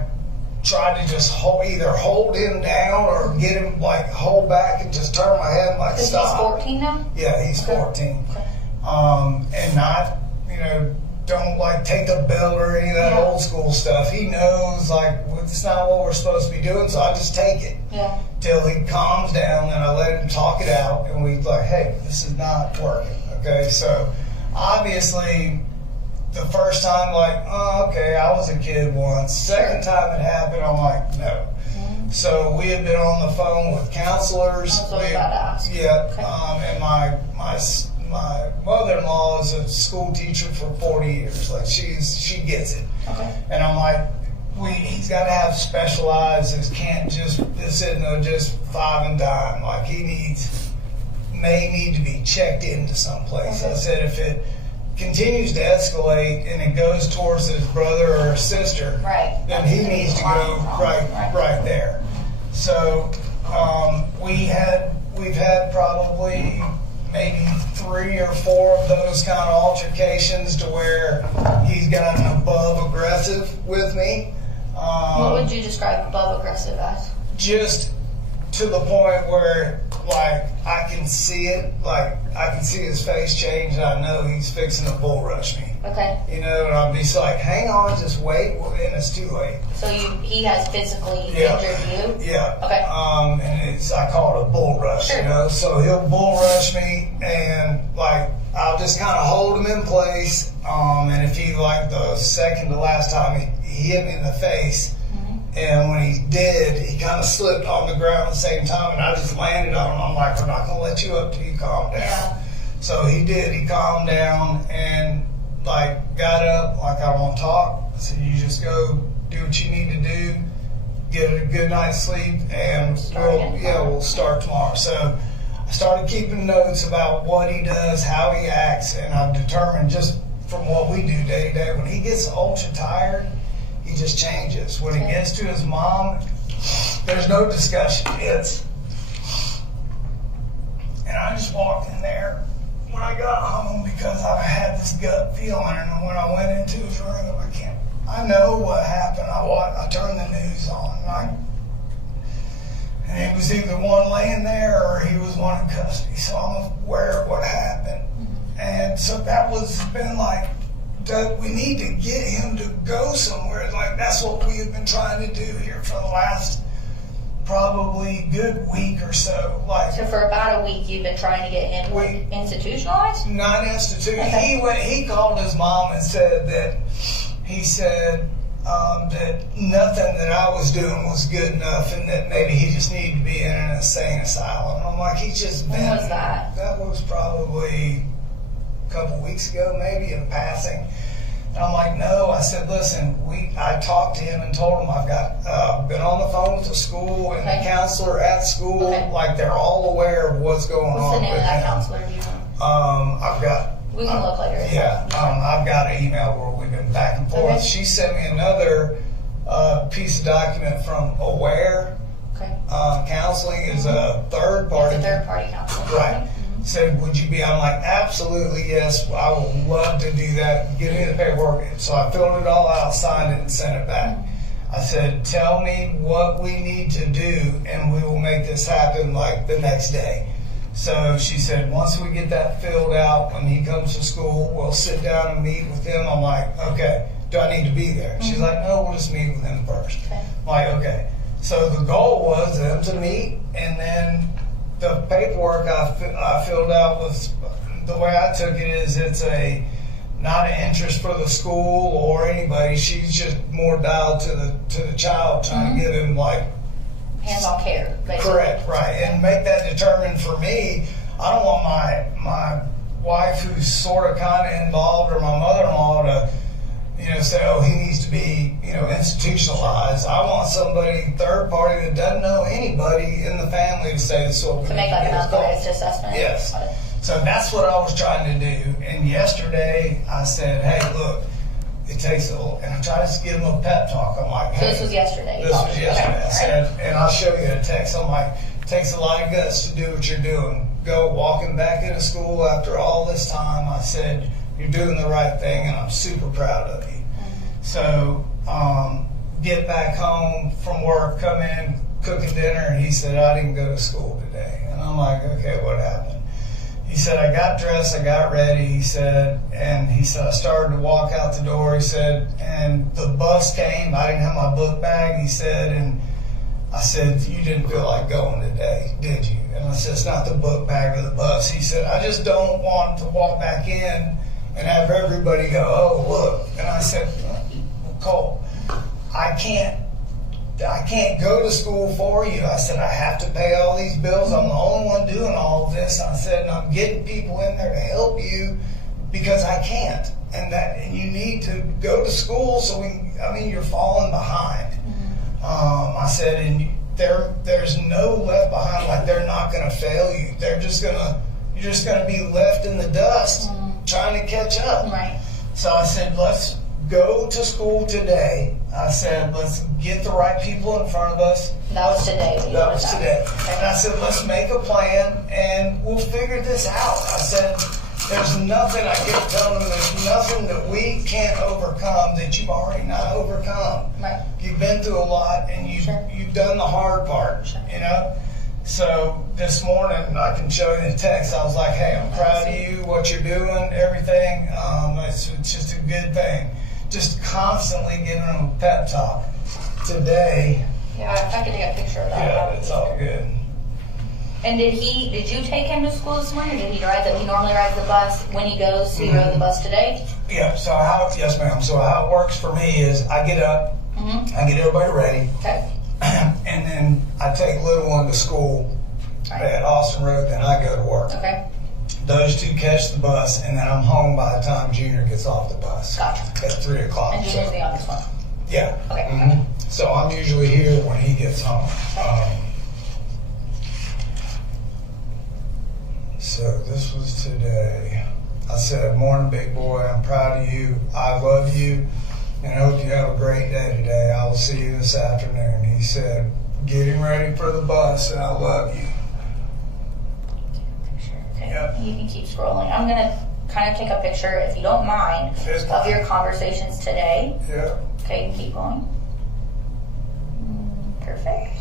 tried to just either hold him down or get him like hold back and just turn my head and like Because stop. he's 14 now? Yeah, he's 14. Okay. And not, you know, don't like take the belt or any of that old school stuff. He knows like it's not what we're supposed to be doing, so I just take it. Yeah. Till he calms down, and I let him talk it out, and we like, hey, this is not working. Okay, so obviously the first time, like, oh, okay, I was a kid once. Second time it happened, I'm like, no. So we had been on the phone with counselors. That's what I was about to ask. Yeah, Okay. and my mother-in-law is a school teacher for 40 years. Like she gets it. Okay. And I'm like, he's got to have specialized. This isn't just five and dime. Like may need to be checked into someplace. Okay. I said if it continues to escalate and it goes towards his brother or his sister, Right. then he needs to go right there. So we've had probably maybe 3 or 4 of those kind of altercations to where he's gotten above aggressive with me. What would you describe above aggressive as? Just to the point where, like, I can see it, like, I can see his face change, and I know he's fixing to bull rush me. Okay. You know, and I'll be like, hang on, just wait, and it's too late. So he has physically Yeah. injured you? Yeah. Okay. And I call it a bull rush, Sure. you know, so he'll bull rush me, and, like, I'll just kind of hold him in place, and if he, like, the second to last time he hit me in the face, and when he did, he kind of slipped on the ground at the same time, and I just landed on him. I'm like, we're not going to let you up till you calm down. Yeah. So he did. He calmed down and, like, got up, like, I don't want to talk. I said, you just go do what you need to do, get a good night's sleep, and we'll start tomorrow. So I started keeping notes about what he does, how he acts, and I've determined just from what we do day to day, when he gets ultra tired, he just changes. When he gets to his mom, there's no discussion. And I just walked in there when I got home because I had this gut feeling, and when I went into his room, I know what happened. I turned the news on, and it was either one laying there or he was one in custody. So I'm aware of what happened. And so that was been like, we need to get him to go somewhere. Like, that's what we have been trying to do here for the last probably good week or so. Like, So for about a week, you've been trying to get him institutionalized? not institute. Okay. He called his mom and said that that nothing that I was doing was good enough, and that maybe he just needed to be in an insane asylum. I'm like, he's just been. When was that? That was probably a couple weeks ago, maybe, in passing. And I'm like, no. I said, listen, I talked to him and told him I've got been on the phone with the school and the counselor at school. Okay. Like, they're all aware of what's going on. What's the name with of that him. counselor? Do you know? I've got. We can look later. Yeah, I've got an email where we've been back and forth. Okay. She sent me another piece of document from Aware. Okay. Counseling is a third party. It's a third-party counselor. Right. Said, would you be? I'm like, absolutely, yes. I would love to do that. Give me the paperwork. So I filled it all out, signed it, and sent it back. I said, tell me what we need to do, and we will make this happen like the next day. So she said, once we get that filled out, when he comes to school, we'll sit down and meet with him. I'm like, okay, do I need to be there? She's like, no, we'll just meet with him first. Okay. I'm like, okay. So the goal was them to meet, and then the paperwork I filled out was, the way I took it is it's not an interest for the school or anybody. She's just more dialed to the child, trying to give him like Hands-on care, basically. correct, right, and make that determined for me. I don't want my wife, who's sort of kind of involved, or my mother-in-law to, say, oh, he needs to be, institutionalized. I want somebody, third party, that doesn't know anybody in the family to say this is what we To make like an unbiased assessment. Yes. So that's what I was trying to do. And yesterday I said, hey, look, it takes and I tried to give him a pep talk. I'm like, So hey, this was yesterday? this was yesterday. Okay. I said, and I'll show you the text. I'm like, it takes a lot of guts to do what you're doing. Go walking back into school after all this time. I said, you're doing the right thing, and I'm super proud of you. So get back home from work, come in, cooking dinner, and he said, I didn't go to school today. And I'm like, okay, what happened? He said, I got dressed, I got ready, he said, I started to walk out the door, he said, and the bus came, I didn't have my book bag, he said, and I said, you didn't feel like going today, did you? And I said, it's not the book bag or the bus. He said, I just don't want to walk back in and have everybody go, oh, look. And I said, Colt, I can't go to school for you. I said, I have to pay all these bills. I'm the only one doing all of this. I said, and I'm getting people in there to help you because I can't. And you need to go to school you're falling behind. I said, and there's no left behind, like they're not going to fail you. You're just going to be left in the dust trying to catch up. Right. So I said, let's go to school today. I said, let's get the right people in front of us. That was today. That was today. And I said, let's make a plan and we'll figure this out. I said, there's nothing, I kept telling them, there's nothing that we can't overcome that you've already not overcome. Right. You've been through a lot, and you've done the hard part, So this morning, I can show you the text. I was like, hey, I'm proud of you, what you're doing, everything. It's just a good thing. Just constantly giving them a pep talk. Today. Yeah, if I could take a picture of that. Yeah, it's all good. And did you take him to school this morning, or did he normally rides the bus when he goes, so he rode the bus today? Yeah, yes ma'am. So how it works for me is I get up, I get everybody ready. Okay. And then I take little one to school at Austin Road, then I go to work. Okay. Those two catch the bus, and then I'm home by the time Junior gets off the bus. Gotcha. At 3 o'clock. And Junior's the youngest one? Yeah. Okay. So I'm usually here when he gets home. So this was today. I said, morning, big boy. I'm proud of you. I love you. And I hope you have a great day today. I will see you this afternoon. He said, getting ready for the bus, and I love you. Okay. Yep. You can keep scrolling. I'm going to kind of take a picture, if you don't mind, of your conversations today. Yeah. Okay, you can keep going. Perfect.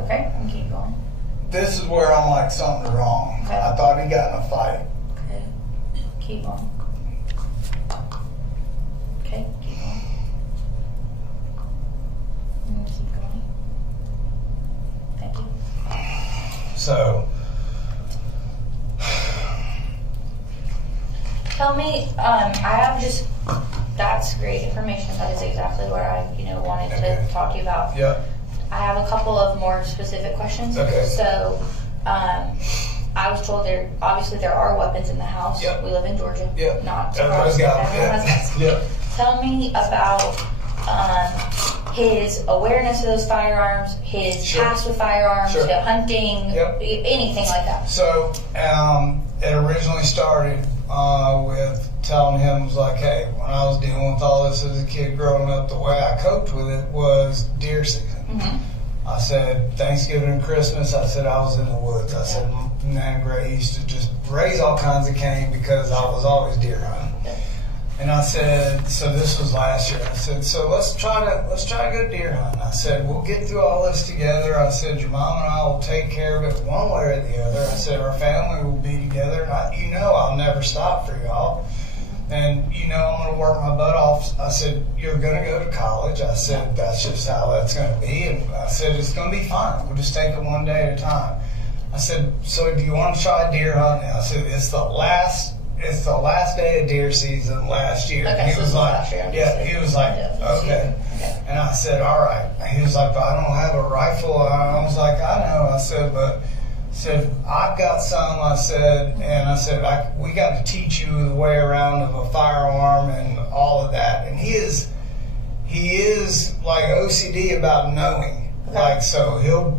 Okay, and keep going. This is where I'm like, something's wrong. Okay. I thought he got in a fight. Okay, keep going. Okay, keep going. And keep going. Thank you. So, Tell me, I have that's great information. That is exactly what I, wanted to talk to you about. yeah. I have a couple of more specific questions. Okay. So, I was told there are weapons in the house. Yep. We live in Georgia. Yep. Not Everybody's surprising. got Everyone them. has guns. Yep. Tell me about his awareness of those firearms, his Sure. past with firearms, Sure. the hunting, Yep. anything like that. So, it originally started with telling him, was like, hey, when I was dealing with all this as a kid growing up, the way I coped with it was deer season. Mm-hmm. I said, Thanksgiving and Christmas, I said, I was in the woods. I said, Nan Gray used to just raise all kinds of cane because I was always deer hunting. And I said, so this was last year. I said, so let's try to go deer hunting. I said, we'll get through all this together. I said, your mom and I will take care of it one way or the other. I said, our family will be together. And I'll never stop for y'all. And I'm going to work my butt off. I said, you're going to go to college. I said, that's just how that's going to be. And I said, it's going to be fine. We'll just take it one day at a time. I said, so do you want to try deer hunting? I said, it's the last day of deer season last year. Okay, He was like, yeah, he was like, okay. And I said, all right. He was like, but I don't have a rifle. I was like, I know. I said, I've got some. I said, we got to teach you the way around of a firearm and all of that. And he is like OCD about knowing. Like, so he'll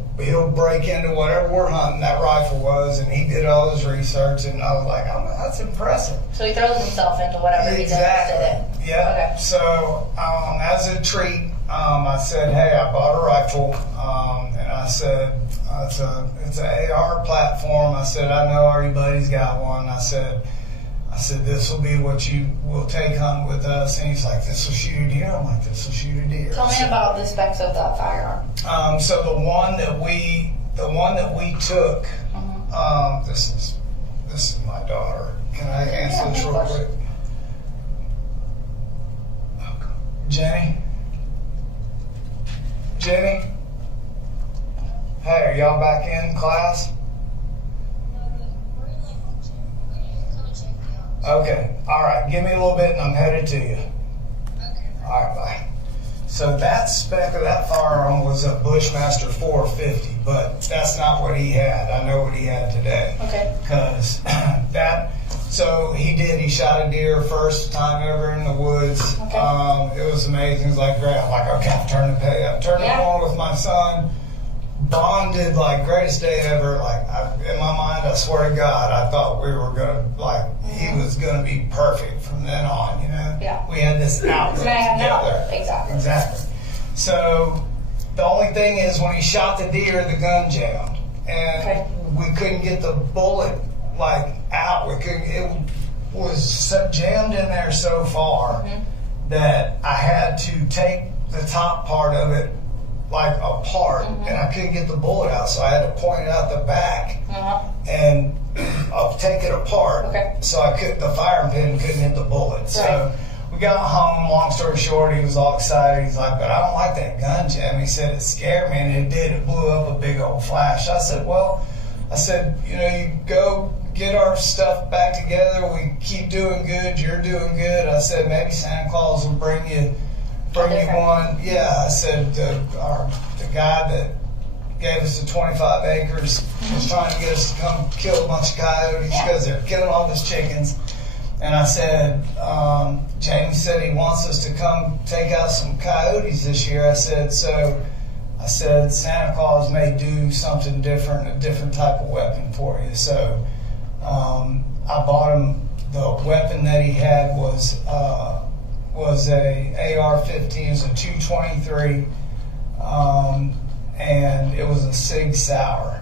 break into whatever we're hunting that rifle was, and he did all his research, and I was like, that's impressive. So he throws himself into whatever he's interested in. Yeah. Okay. So as a treat, I said, hey, I bought a rifle, and I said, it's an AR platform. I said, I know everybody's got one. I said, this will be what you will take hunting with us. And he's like, this will shoot a deer. I'm like, this will shoot a deer. Tell me about the specs of that firearm. So the one that we took, this is my daughter. Can I answer this real quick? Jenny? Hey, are y'all back in class? Okay, all right, give me a little bit and I'm headed to you. Okay. All right, bye. So that spec of that firearm was a Bushmaster 450, but that's not what he had. I know what he had today. Okay. Because he shot a deer first time ever in the woods. Okay. It was amazing. It was like, great. I'm like, okay, I'm turning the pay. I'm turning it on with my son. Bonded, like, greatest day ever. Like, in my mind, I swear to God, I thought we were gonna, he was gonna be perfect from then on. Yeah. We had this outlet together. Exactly. So the only thing is, when he shot the deer, the gun jammed, and we couldn't get the bullet out. It was jammed in there so far that I had to take the top part of it apart, and I couldn't get the bullet out, so I had to point it out the back and take it apart. So the firing pin couldn't hit the bullet. So we got home. Long story short, he was all excited. He's like, but I don't like that gun jam. He said it scared me, and it did. It blew up a big old flash. I said, you go get our stuff back together. We keep doing good. You're doing good. I said, maybe Santa Claus will bring you one. Yeah, I said, the guy that gave us the 25 acres was trying to get us to come kill a bunch of coyotes because they're killing all these chickens. And I said, James said he wants us to come take out some coyotes this year. I said, Santa Claus may do something different, a different type of weapon for you. So I bought him. The weapon that he had was a AR-15, it was a 223, and it was a Sig Sauer.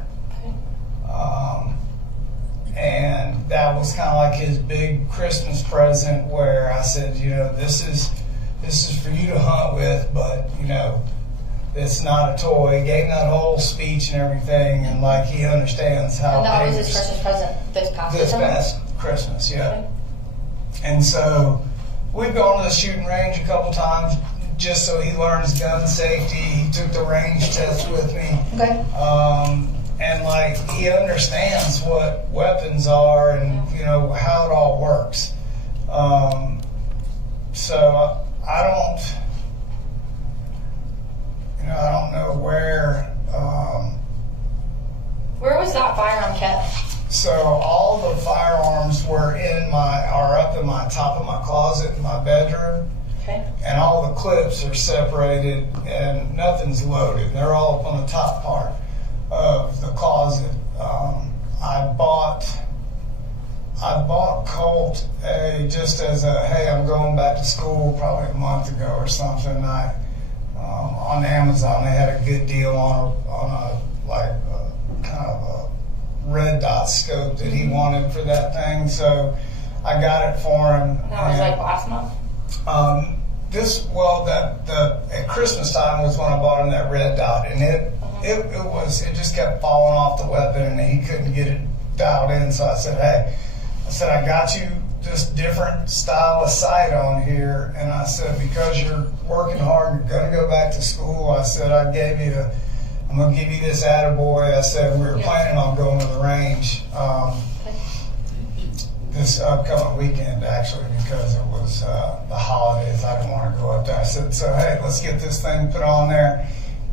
And that was kind of like his big Christmas present, where I said, this is for you to hunt with, but it's not a toy. He gave that whole speech and everything, and he understands how. And that was his Christmas present this past Christmas, yeah. Okay. And so we've gone to the shooting range a couple times just so he learns gun safety. He took the range test with me. Okay. And he understands what weapons are and how it all works. So I don't know where. Where was that firearm kept? So all the firearms are up in my top of my closet in my bedroom. Okay. And all the clips are separated and nothing's loaded. They're all up on the top part of the closet. I bought Colt just as hey, I'm going back to school probably a month ago or something. On Amazon they had a good deal on a kind of a red dot scope that he wanted for that thing. So I got it for him. That was like last month? At Christmas time was when I bought him that red dot, and it just kept falling off the weapon, and he couldn't get it dialed in. So I said, hey, I got you this different style of sight on here, and I said, because you're working hard, you're gonna go back to school. I said, I'm gonna give you this attaboy. I said, we were planning on going to the range this upcoming weekend, actually, because it was the holidays. I didn't want to go up there. I said, so hey, let's get this thing put on there.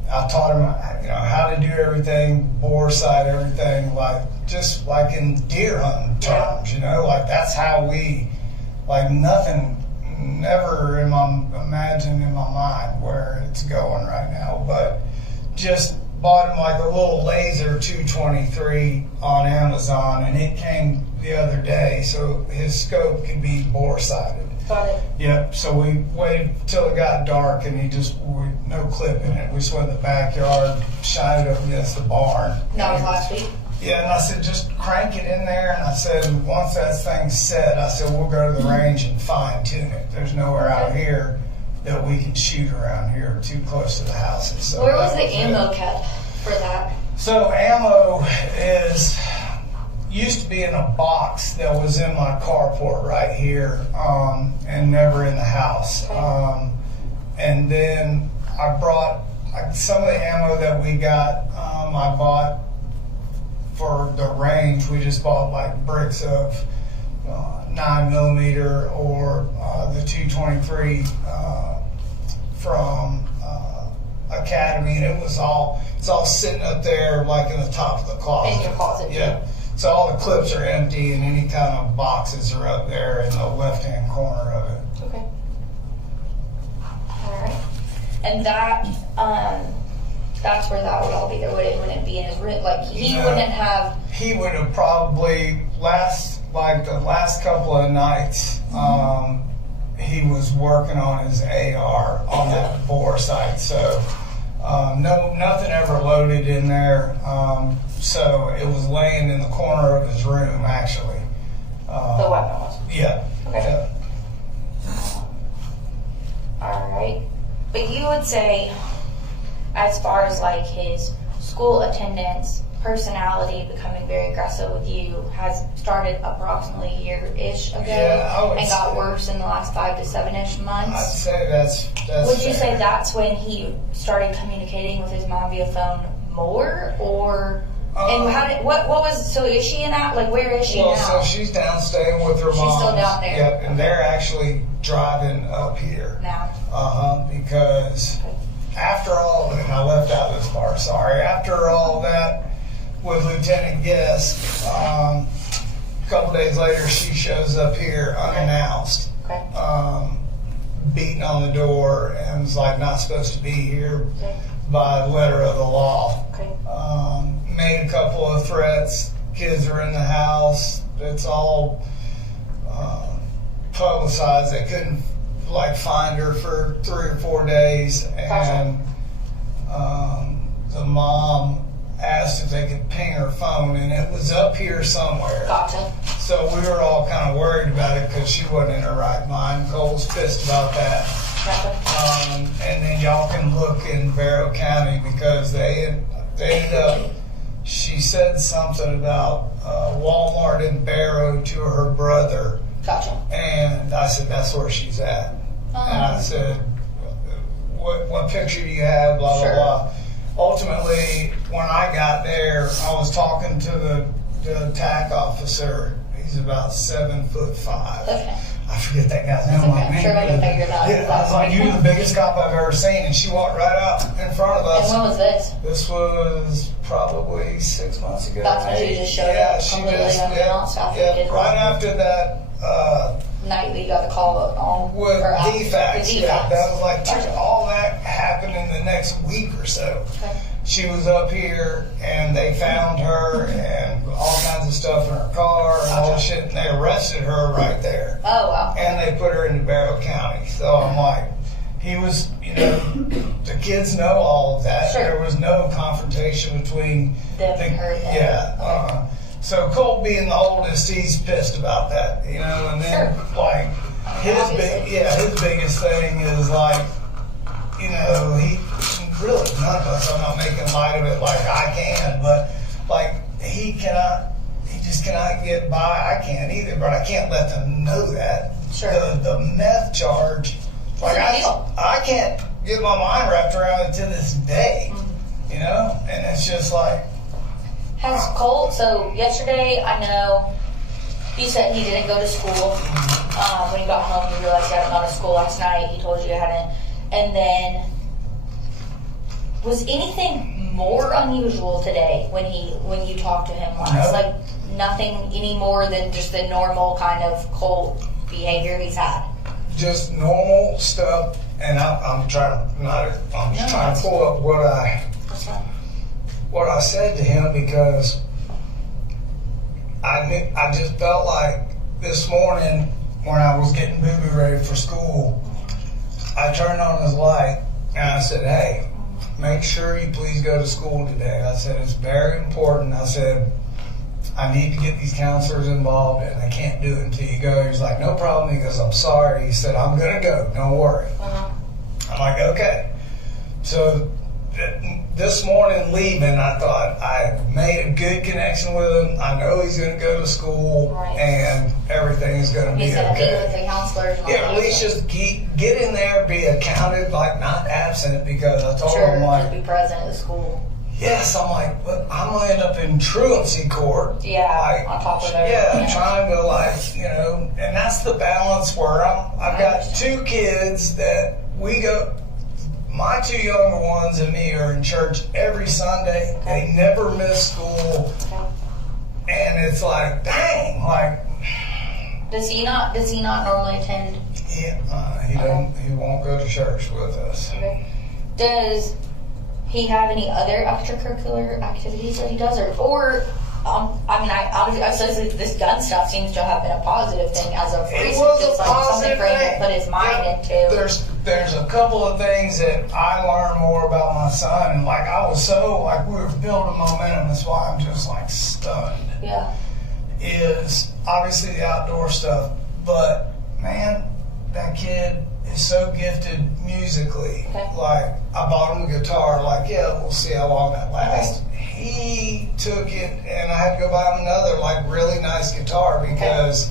I taught him, how to do everything, bore sight, everything, just like in deer hunting terms, like that's how nothing, never imagine in my mind where it's going right now, but just bought him like a little laser 223 on Amazon, and it came the other day, so his scope could be bore sighted. Got it. Yep, so we waited till it got dark, and no clip in it. We just went in the backyard, shined it up against the barn. That was last week? Yeah, and I said, just crank it in there, and I said, once that thing's set, I said, we'll go to the range and fine tune it. There's nowhere out here that we can shoot around here too close to the houses. So where was the ammo kept for that? So ammo used to be in a box that was in my carport right here, and never in the house. And then I brought some of the ammo that we got, I bought for the range. We just bought like bricks of 9mm or the 223 from Academy, and it's all sitting up there like in the top of the closet. In your closet, yeah. So all the clips are empty, and any kind of boxes are up there in the left-hand corner of it. Okay. All right. And that's where that would all be. There wouldn't be in his room. Like he wouldn't have. He would have probably the last couple of nights. He was working on his AR on that bore sight. So nothing ever loaded in there. So it was laying in the corner of his room, actually. The weapon was. Yeah. Okay. Yeah. All right. But you would say, as far as like his school attendance, personality, becoming very aggressive with you, has started approximately a year-ish ago, and got worse in the last 5 to 7-ish months. I'd say that's Would you fair. say that's when he started communicating with his mom via phone more, or? And what was, so is she in that, like where is she now? So she's down staying with her mom. She's still down there? Yep, and they're actually driving up here. Now? Because after all, and I left out this part, sorry, after all that with Lieutenant Guest, a couple days later she shows up here unannounced. Okay. Beating on the door and was like not supposed to be here by letter of the law. Okay. Made a couple of threats. Kids are in the house. It's all publicized. They couldn't find her for 3 or 4 days, and the mom asked if they could ping her phone, and it was up here somewhere. Gotcha. So we were all kind of worried about it because she wasn't in her right mind. Cole was pissed about that. Gotcha. And then y'all can look in Barrow County because they ended up, she said something about Walmart in Barrow to her brother. Gotcha. And I said, that's where she's at. And I said, what picture do you have, blah, Sure. blah, blah. Ultimately, when I got there, I was talking to the attack officer. He's about 7'5". Okay. I forget that guy's name. Okay, I'm sure I can figure it out. Yeah, I was like, you're the biggest cop I've ever seen. And she walked right out in front of us. And when was this? This was probably 6 months ago. That's when she just showed up completely unannounced after you did right after that. Night we got the call on. With or after- defects, with yeah, defects. that was like Gotcha. all that happened in the next week or so. Okay. She was up here, and they found her and all kinds of stuff in her car and all this shit, and they arrested her right there. Oh, wow. And they put her into Barrow County. So I'm like, he was, the kids know all of that. Sure. There was no confrontation between Them and her, yeah. Yeah. So Colt being the oldest, he's pissed about that, you know, and then like his biggest thing is like, you know, he really, none of us, I'm not making light of it like I can, but like he just cannot get by. I can't either, but I can't let them know that. Sure. The meth charge, like I can't get my mind wrapped around it to this day, you know, and it's just like. Has Colt, so yesterday, I know you said he didn't go to school. When you got home, you realized you hadn't gone to school last night. He told you you hadn't. And then, was anything more unusual today when you talked to him last? No. Like nothing any more than just the normal kind of Colt behavior he's had? Just normal stuff, and I'm trying to pull up what I said to him, because I just felt like this morning when I was getting Boo-Boo ready for school, I turned on his light and I said, hey, make sure you please go to school today. I said, it's very important. I said, I need to get these counselors involved and I can't do it until you go. He's like, no problem. He goes, I'm sorry. He said, I'm going to go. Don't worry. I'm like, okay. So this morning leaving, I thought I made a good connection with him. I know he's going to go to school, and everything is going to be okay. He's going to be with the counselors. Yeah, at least just get in there, be accounted, like not absent, because I told him like be present at the school. Yes, I'm like, but I'm going to end up in truancy court. Yeah, like, on top of everything. Yeah, trying to like, you know, and that's the balance where I've got two kids that we go. My two younger ones and me are in church every Sunday. Okay. They never miss school. Okay. And it's like, dang, like. Does he not normally attend? Yeah, he won't go to church with us. Okay. Does he have any other extracurricular activities that he does, or I mean, I obviously this gun stuff seems to have been a positive thing as of recent. It was just a like positive something for him thing. to put his mind into. There's a couple of things that I learned more about my son, and like I was so like we were building momentum. That's why I'm just like stunned. Yeah. Is obviously the outdoor stuff, but man, that kid is so gifted musically. Okay. Like I bought him a guitar. Like we'll see how long that lasts. Okay. He took it, and I had to go buy him another like really nice guitar because.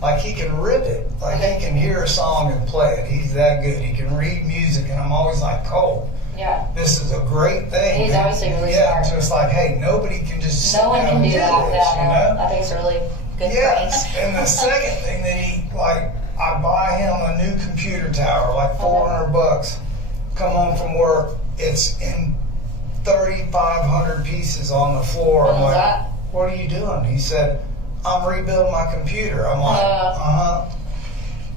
Like he can rip it, like he can hear a song and play it. He's that good. He can read music, and I'm always like, Cole, this is a great thing. He's obviously really smart. Just like, hey, nobody can just sit no one down can and do do that. this, you know? I think it's a really good Yes, thing. and the second thing that I buy him a new computer tower, like $400. Come home from work, it's in 3,500 pieces on the floor. I'm like, what are you doing? He said, I'm rebuilding my computer. I'm like,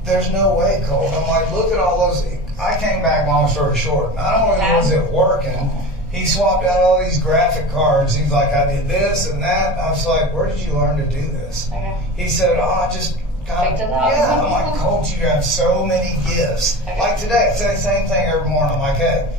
there's no way, Cole. I'm like, look at all those. I came back, long story short. Not only was it working, he swapped out all these graphic cards. He's like, I did this and that. I was like, where did you learn to do this? He said, I just kind of, I'm like, Colt, you have so many gifts. Like today, I say the same thing every morning. I'm like, hey,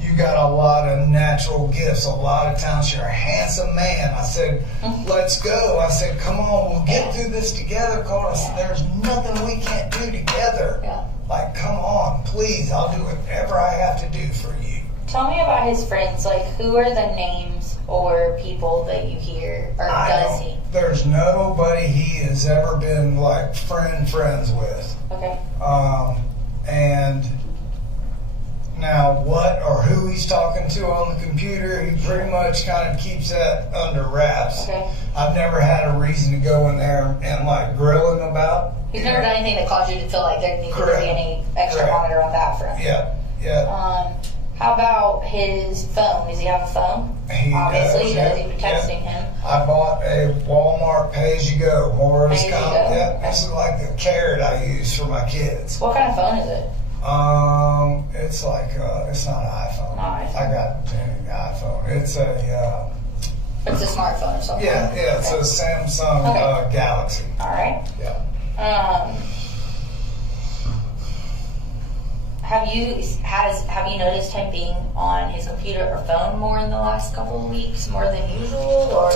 you got a lot of natural gifts, a lot of talents. You're a handsome man. I said, let's go. I said, come on, we'll get through this together, Colt. I said, there's nothing we can't do together. Like, come on, please. I'll do whatever I have to do for you. Tell me about his friends. Like, who are the names or people that you hear, or does he? There's nobody he has ever been like friends with. Okay. And now what or who he's talking to on the computer, he pretty much kind of keeps that under wraps. Okay. I've never had a reason to go in there and like grill him about. He's never done anything that caused you to feel like there needs to be any extra monitor on that front. Yeah. How about his phone? Does he have a phone? Obviously he does. He's been texting him. I bought a Walmart pay-as-you-go. This is like the carrot I use for my kids. What kind of phone is it? It's like it's not an iPhone. I got an iPhone. It's a smartphone or something. Yeah, it's a Samsung Galaxy. All right. Yeah. Have you noticed him being on his computer or phone more in the last couple of weeks, more than usual, or?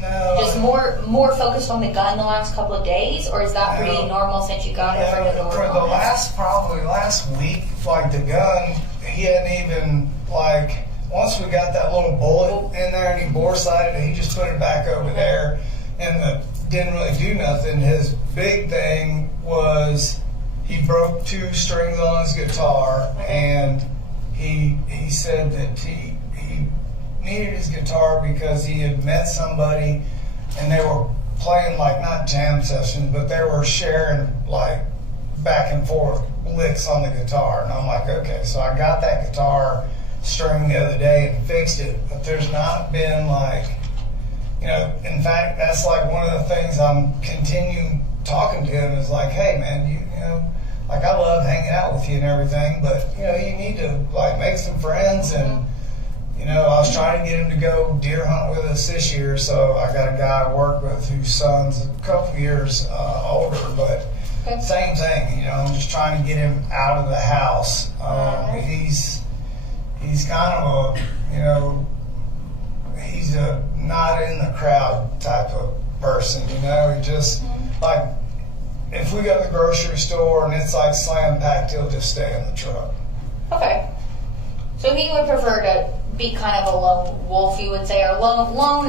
No. Just more focused on the gun the last couple of days, or is that pretty No. normal since you got it for him to work For the on it? probably last week, like the gun, he hadn't even, like, once we got that little bullet in there and he bore sighted it, he just put it back over there and didn't really do nothing. His big thing was he broke 2 strings on his guitar, and he said that he needed his guitar because he had met somebody and they were playing, like, not jam sessions, but they were sharing, like, back and forth licks on the guitar. And I'm like, okay, so I got that guitar string the other day and fixed it, but there's not been, like, you know, in fact, that's like one of the things I'm continuing talking to him is like, hey man, you know, like, I love hanging out with you and everything, but you know, you need to, like, make some friends. And you know, I was trying to get him to go deer hunt with us this year, so I got a guy I work with whose son's a couple years older, but same thing, you know, I'm just trying to get him out of the house. He's kind of a, you know, he's a not in the crowd type of person, you know. He just, like, if we go to the grocery store and it's like slam packed, he'll just stay in the truck. Okay. So he would prefer to be kind of a lone wolf, you would say, or lone.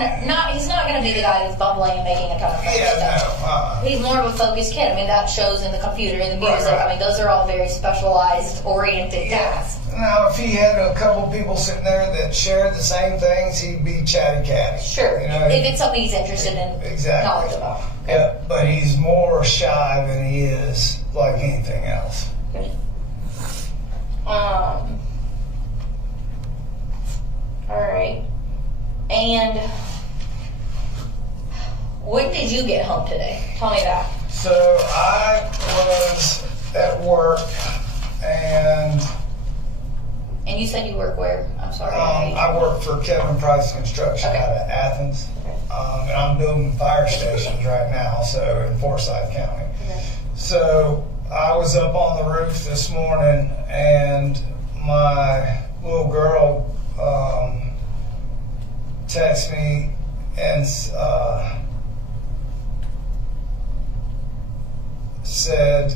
He's not going to be the guy that's bumbling and making a ton of friends. Yeah, no. He's more of a focused kid. I mean, that shows in the computer and the music. Right. I mean, those are all very specialized, oriented tasks. Now, if he had a couple people sitting there that shared the same things, he'd be chatty catty. Sure. You know, if it's something he's interested in, exactly. knowledge about. Okay. Yeah, but he's more shy than he is like anything else. Okay. All right. And when did you get home today? Tell me that. So I was at work, and you said you work where? I'm sorry. I work for Kevin Price Construction out of Athens. And I'm building fire stations right now, so in Forsyth County. Okay. So I was up on the roof this morning, and my little girl texted me and said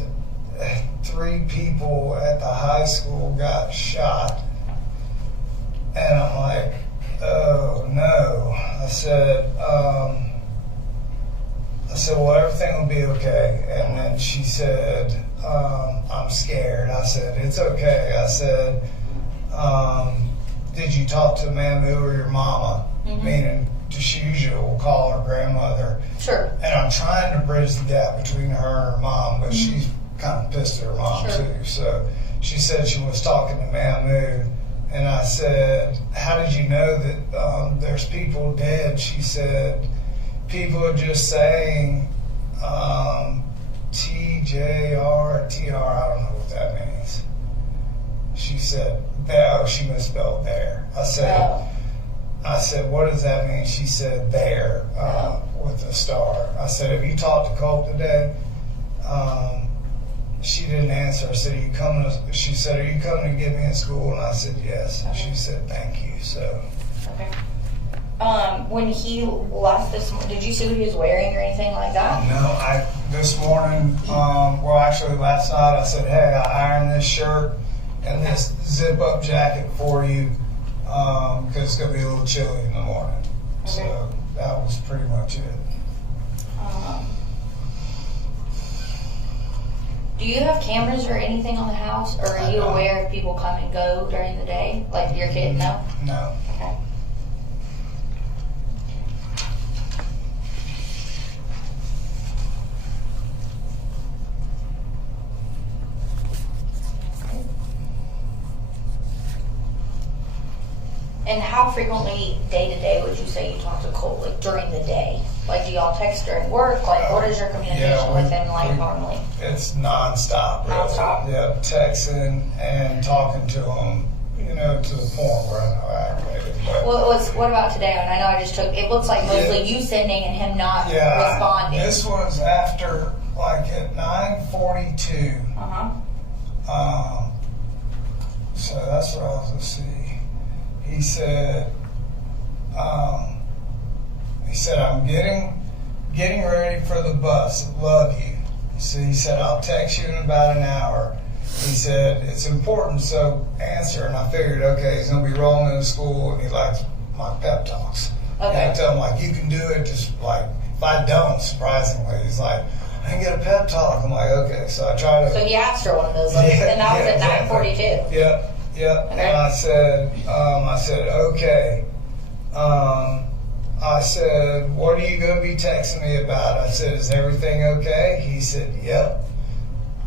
3 people at the high school got shot. And I'm like, oh no. I said, well, everything will be okay. And then she said, I'm scared. I said, it's okay. I said, did you talk to Mamu or your mama? Meaning, she usually will call her grandmother. Sure. And I'm trying to bridge the gap between her and her mom, but she's kind of pissed at her mom too. So she said she was talking to Mamu. And I said, how did you know that there's people dead? She said, people are just saying TJR, TR, I don't know what that means. She said, no, she misspelled there. I said, what does that mean? She said, there, with a star. I said, have you talked to Colt today? She didn't answer. I said, she said, are you coming to get me in school? And I said, yes. And she said, thank you. So. Okay. When he left this morning, did you see what he was wearing or anything like that? No, this morning, well, actually last night, I said, hey, I ironed this shirt and this zip-up jacket for you because it's going to be a little chilly in the morning. Okay. So that was pretty much it. Do you have cameras or anything on the house, or are you aware if people come and go during the day? Like your kid, no? No. Okay. And how frequently, day to day, would you say you talk to Colt, like during the day? Like, do y'all text during work? Like, what is your communication with him like normally? It's nonstop. Really. Nonstop? Yeah, texting and talking to him, you know, to the point where I know I aggravated. What about today? And I know I just took, it looks like mostly you sending and him not responding. This was after, like, at 9:42. So that's what I was, let's see. He said, He said, I'm getting ready for the bus. Love you. So he said, I'll text you in about an hour. He said, it's important, so answer. And I figured, okay, he's going to be rolling into school, and he likes my pep talks. Okay. And I tell him, like, you can do it, just like, if I don't, surprisingly. He's like, I can get a pep talk. I'm like, okay. So I try to. So he asked for one of those, and that was at 9:42. Yep. Okay. And I said, okay. I said, what are you going to be texting me about? I said, is everything okay? He said, yep.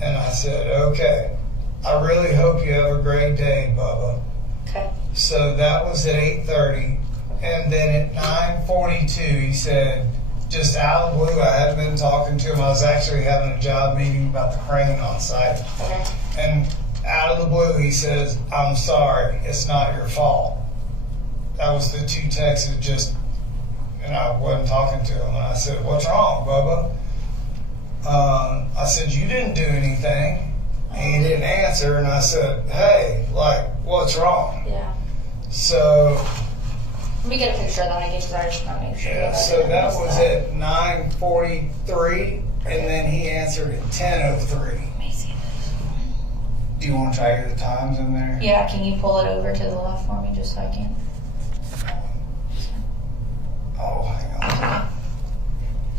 And I said, okay. I really hope you have a great day, Bubba. Okay. So that was at 8:30. And then at 9:42, he said, just out of the blue, I hadn't been talking to him. I was actually having a job meeting about the crane on site. Okay. And out of the blue, he says, I'm sorry, it's not your fault. That was the two texts that just, and I wasn't talking to him. And I said, what's wrong, Bubba? I said, you didn't do anything. And he didn't answer. And I said, hey, like, what's wrong? Yeah. So, Let me get a picture of that again, because I just want to make sure. yeah, so that was at 9:43, and then he answered at 10:03. Let me see this. Do you want to try the times in there? Yeah, can you pull it over to the left for me, just so I can? Oh, hang on.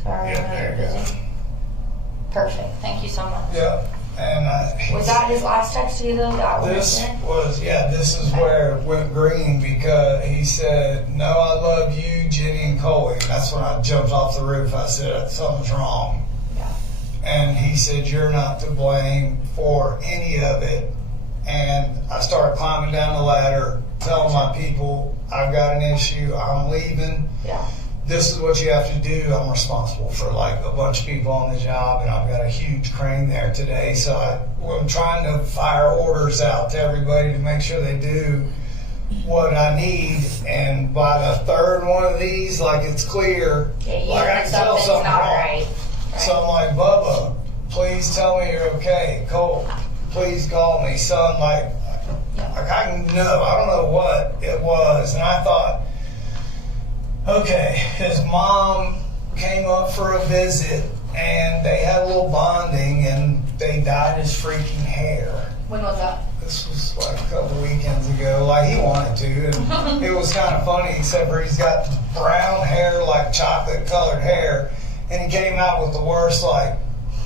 Sorry, Yeah, I know there you're you go. busy. Perfect, thank you so much. Yep. And Was that his last text to you, though? That one this right was, yeah, this is where it went green, because he said, no, I love you, Jenny and Coley. And that's when I jumped off the roof. I said, something's wrong. Yeah. And he said, you're not to blame for any of it. And I started climbing down the ladder, telling my people, I've got an issue, I'm leaving. Yeah. This is what you have to do. I'm responsible for like a bunch of people on the job, and I've got a huge crane there today. So I'm trying to fire orders out to everybody to make sure they do what I need. And by the third one of these, like, it's clear, Yeah, you like, I heard can tell something's something not wrong. right. So I'm like, Bubba, please tell me you're okay. Colt, please call me. Son, like I don't know what it was. And I thought, okay, his mom came up for a visit, and they had a little bonding, and they dyed his freaking hair. When was that? This was like a couple weekends ago. Like, he wanted to, and it was kind of funny, except for he's got brown hair, like chocolate colored hair, and he came out with the worst, like,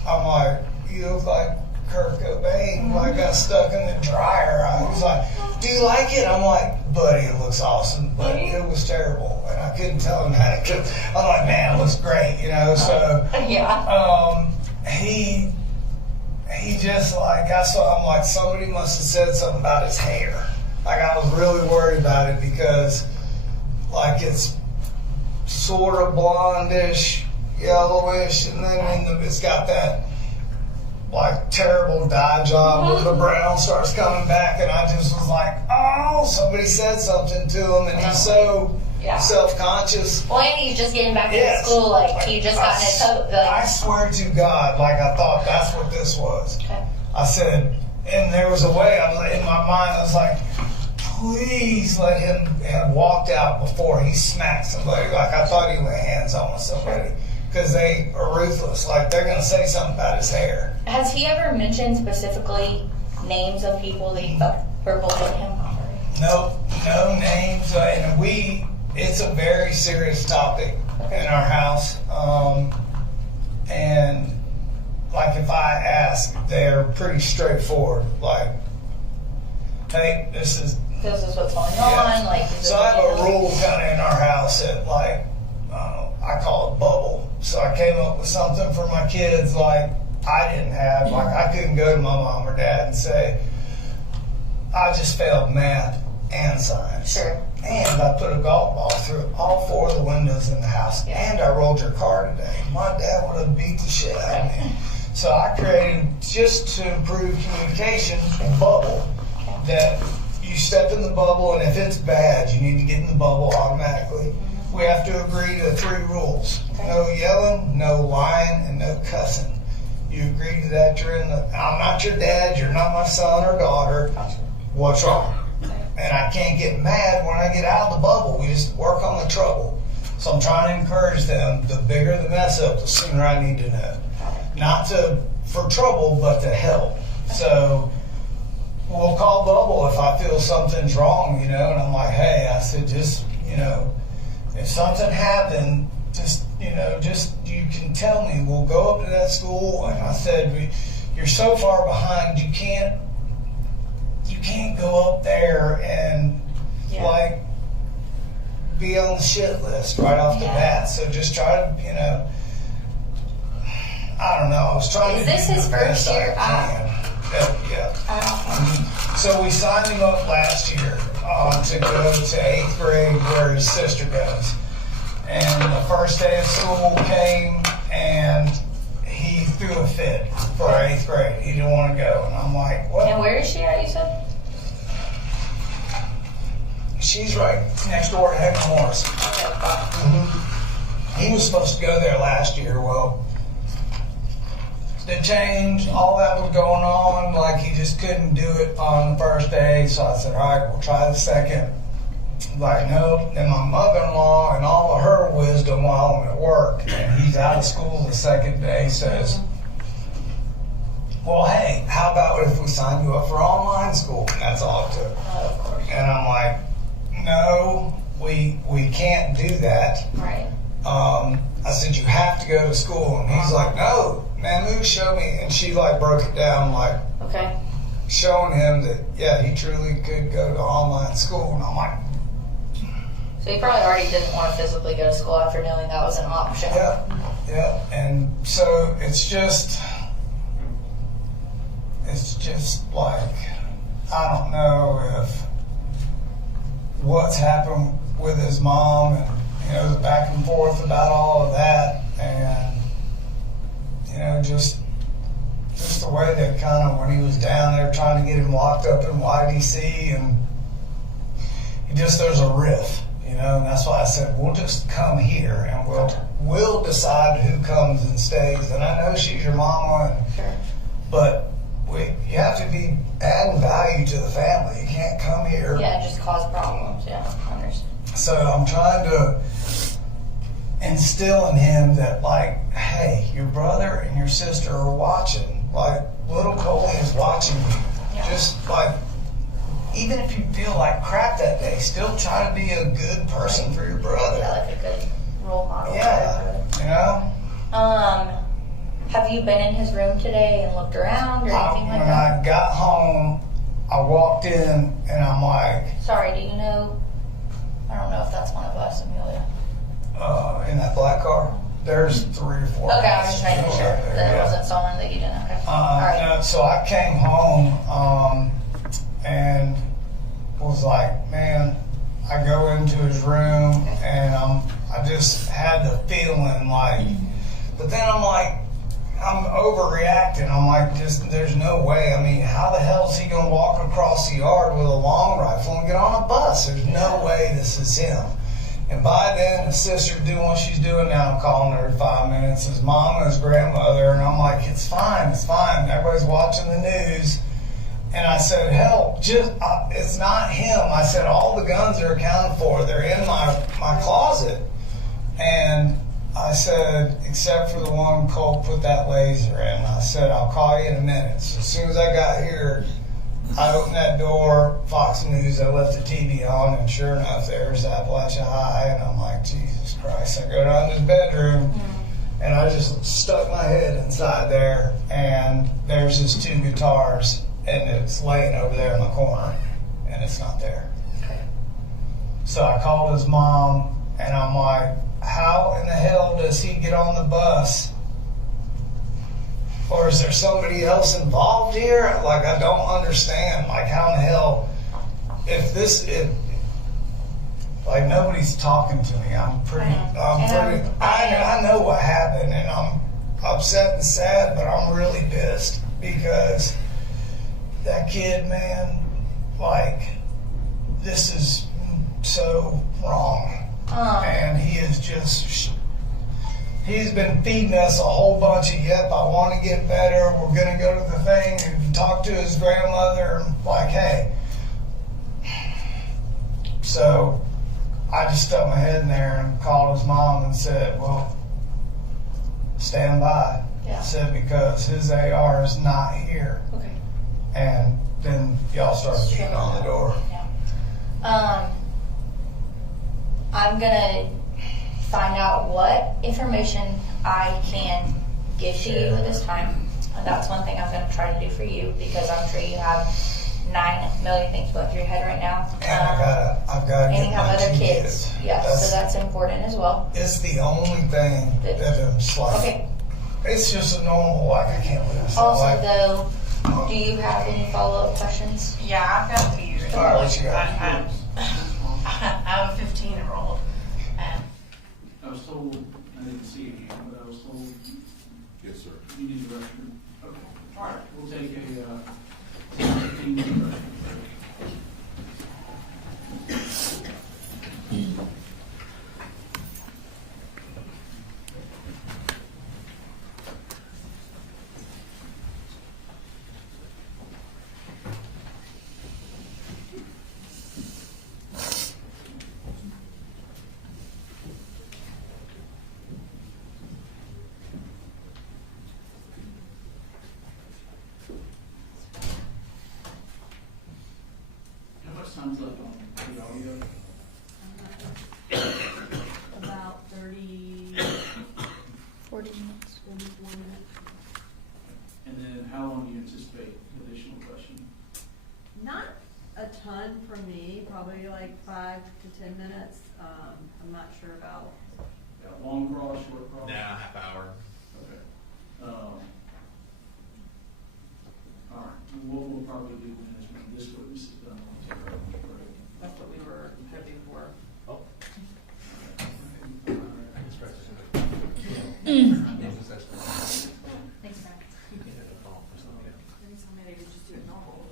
I'm like, you look like Kurt Cobain, like, got stuck in the dryer. I was like, do you like it? I'm like, buddy, it looks awesome, but it was terrible, and I couldn't tell him that. I'm like, man, it looks great, you know. So Yeah. he just, like, I'm like, somebody must have said something about his hair. Like, I was really worried about it, because like, it's sort of blondish, yellowish, and then it's got that like terrible dye job where the brown starts coming back, and I just was like, oh, somebody said something to him, and he's so self-conscious. Well, and he's just getting back Yes. to school, like, he just got in his coat. I swear to God, like, I thought that's what this was. Okay. I said, and there was a way, I was in my mind, I was like, please let him have walked out before he smacked somebody. Like, I thought he went hands-on with somebody, because they are ruthless. Like, they're going to say something about his hair. Has he ever mentioned specifically names of people that you thought were bullying him? No names, and it's a very serious topic in our house. And like, if I ask, they're pretty straightforward. Like, hey, this is what's going on. Like, so I have a rule kind of in our house that, like, I call it bubble. So I came up with something for my kids, like, I didn't have. Like, I couldn't go to my mom or dad and say, I just failed math and science. Sure. And I put a golf ball through all four of the windows in the house. And I rolled your car today. My dad would have beat the shit out of me. So I created, just to improve communication, a bubble that you step in the bubble, and if it's bad, you need to get in the bubble automatically. We have to agree to 3 rules. No yelling, no lying, and no cussing. You agree to that, I'm not your dad, you're not my son or daughter. What's wrong? And I can't get mad when I get out of the bubble. We just work on the trouble. So I'm trying to encourage them, the bigger the mess up, the sooner I need to know. Not for trouble, but to help. So we'll call Bubble if I feel something's wrong, and I'm like, hey, I said, just, if something happened, just you can tell me. We'll go up to that school, and I said, you're so far behind, you can't go up there and like be on the shit list right off the bat. So just try to, I don't know. I was trying Is to this do his the best first year I can. Yeah. So we signed him up last year to go to 8th grade where his sister goes. And the first day of school came and he threw a fit for 8th grade. He didn't want to go. And I'm like, what? And where is she at, you said? She's right next door to Heaven Morris. He was supposed to go there last year. Well, the change, all that was going on, like he just couldn't do it on the first day. So I said, all right, we'll try the second. Like, nope. Then my mother-in-law and all of her wisdom while I'm at work, and he's out of school the second day, says, well, hey, how about if we sign you up for online school? And that's all it took. Oh, of course. And I'm like, no, we can't do that. Right. I said, you have to go to school. And he's like, no, man, Lou, show me. And she like broke it down, like Okay. showing him that, yeah, he truly could go to online school. And I'm like, So he probably already didn't want to physically go to school after knowing that was an option. yeah. And so it's just like, I don't know if what's happened with his mom and, the back and forth about all of that. And, just the way that kind of when he was down there trying to get him locked up in YDC and there's a rift. And that's why I said, we'll just come here and we'll decide who comes and stays. And I know she's your mama, but you have to be adding value to the family. You can't come here. Yeah, just cause problems. Yeah, I understand. So I'm trying to instill in him that, like, hey, your brother and your sister are watching. Like, little Coley is watching you. Yeah. Just like, even if you feel like crap that day, still try to be a good person for your brother. Yeah, like a good role model. Yeah, Have you been in his room today and looked around or anything like when that? I got home, I walked in and I'm like, Sorry, do you know? I don't know if that's one of us, Amelia. in that black car, there's 3 or 4. Okay, I was just making sure that it wasn't someone that you didn't. Okay. All right. No, so I came home and was like, man, I go into his room and I just had the feeling like, but then I'm like, I'm overreacting. I'm like, there's no way. I mean, how the hell is he going to walk across the yard with a long rifle and get on a bus? There's no way this is him. And by then, his sister's doing what she's doing now. I'm calling her every 5 minutes. His mom and his grandmother. And I'm like, it's fine. Everybody's watching the news. And I said, hell, it's not him. I said, all the guns are accounted for. They're in my closet. And I said, except for the one Colt put that laser in. I said, I'll call you in a minute. So as soon as I got here, I opened that door, Fox News, I left the TV on, and sure enough, there's Apalachee High, and I'm like, Jesus Christ. I go down to his bedroom, and I just stuck my head inside there, and there's his 2 guitars, and it's laying over there in the corner, and it's not there. Okay. So I called his mom, and I'm like, how in the hell does he get on the bus? Or is there somebody else involved here? Like, I don't understand. Like, how in the hell, like, nobody's talking to me. I know what happened, and I'm upset and sad, but I'm really pissed because that kid, man, like, this is so wrong. And he is just, he's been feeding us a whole bunch of, yep, I want to get better, we're going to go to the thing and talk to his grandmother, like, hey. So I just stuck my head in there and called his mom and said, well, stand by. Yeah. I said, because his AR is not here. Okay. And then y'all started beating on the door. Yeah. I'm gonna find out what information I can give to you at this time. And that's one thing I'm gonna try to do for you, because I'm sure you have 9 million things going through your head right now. And I've gotta and get you have my other two kids. Yes, so that's important as well. It's the only thing that is like, Okay. it's just a normal, like, I can't lose. Also, Like, though, do you have any follow-up questions? Yeah, I've got a few. all right, what you got? I have a 15-year-old, and I was told, I didn't see it here, but I was told Yes, sir. you need a restroom. Okay. All right, we'll take a 15-minute restroom break. How much time's left on the audio? About 30, 40 minutes. 44 minutes. And then how long do you anticipate additional questioning? Not a ton from me, probably like 5 to 10 minutes. I'm not sure about. Got long cross, short cross? Nah, half hour. Okay. All right, what we'll probably do then is when this witness is done, we'll take our lunch break. That's what we were hoping for. Oh. Thanks, Matt. Maybe somebody could just do it normal.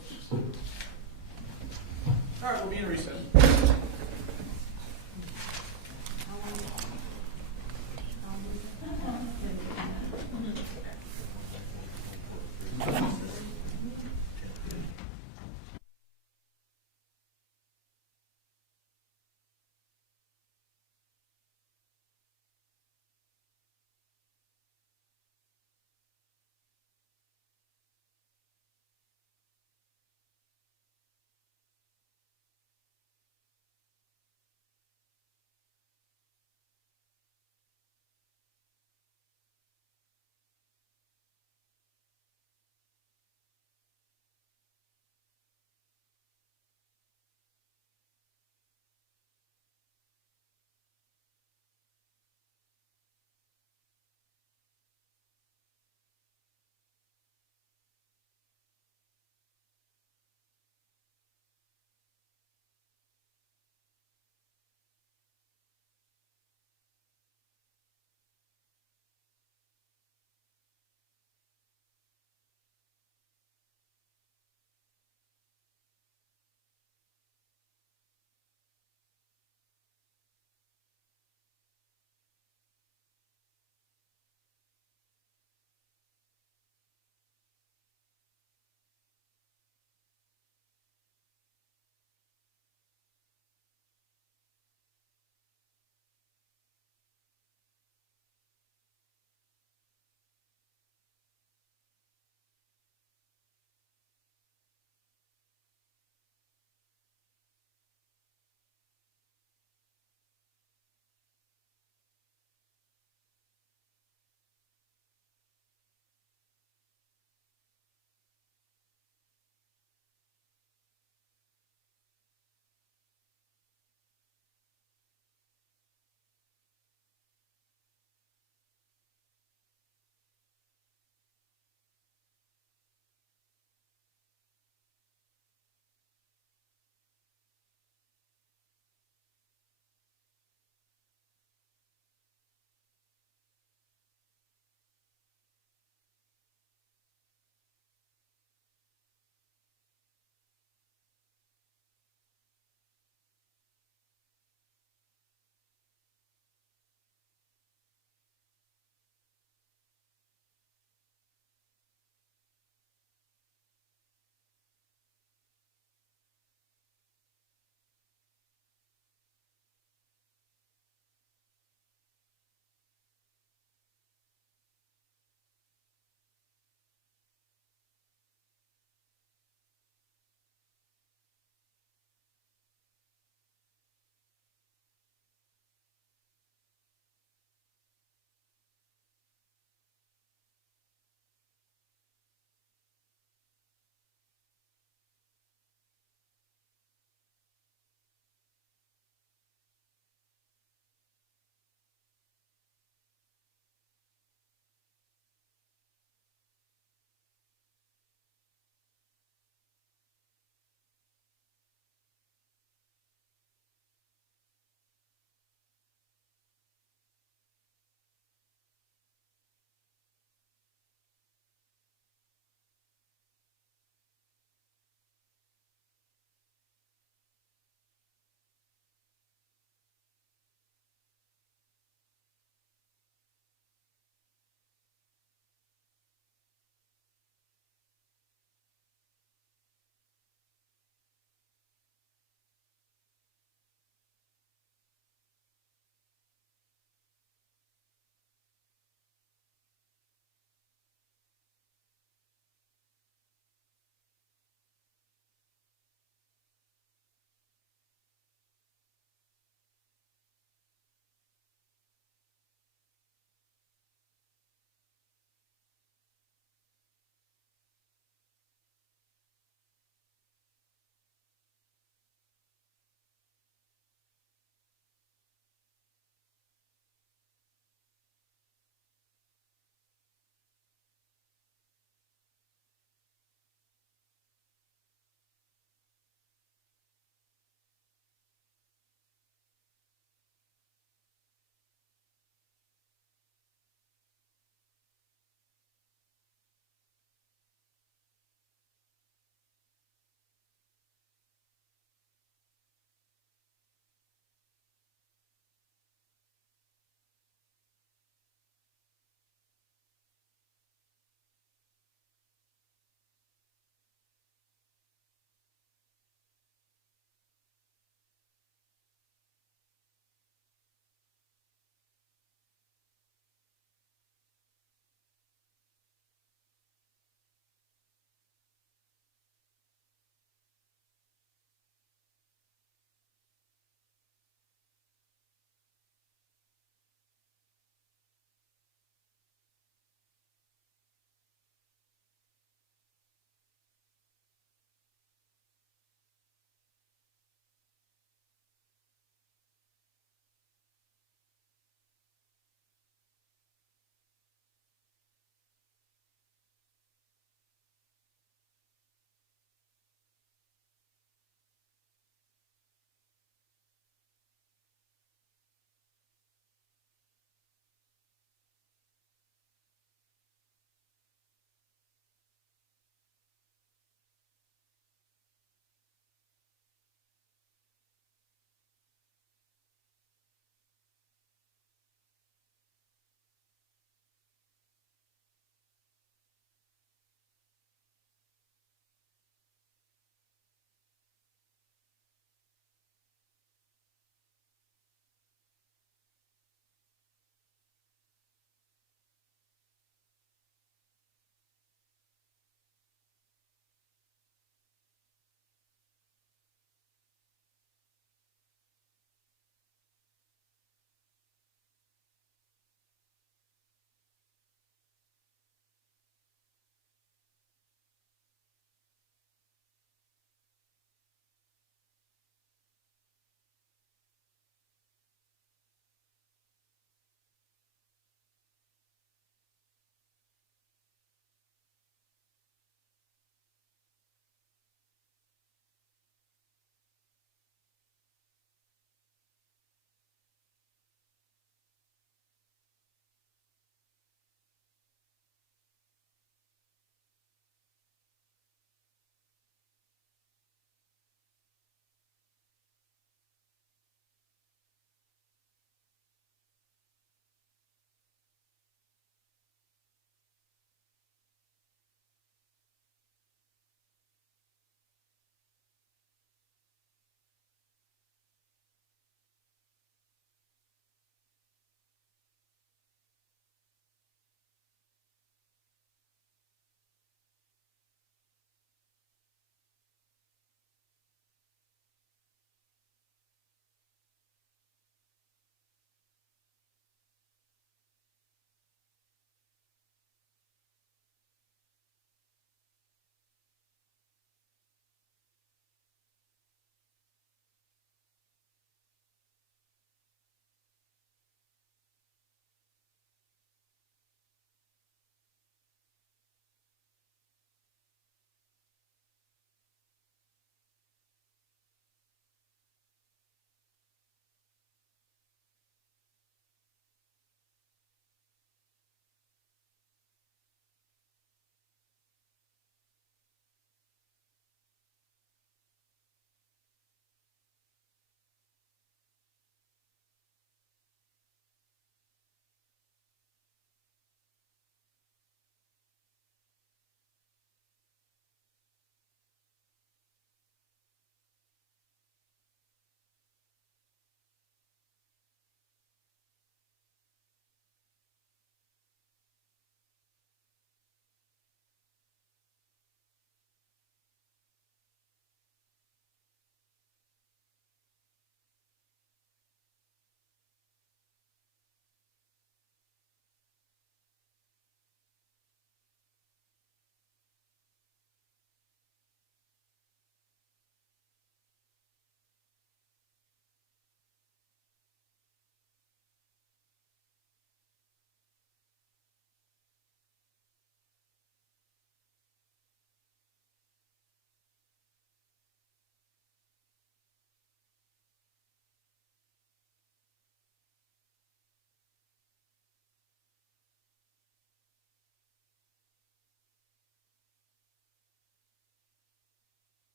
All right, we'll be in recess.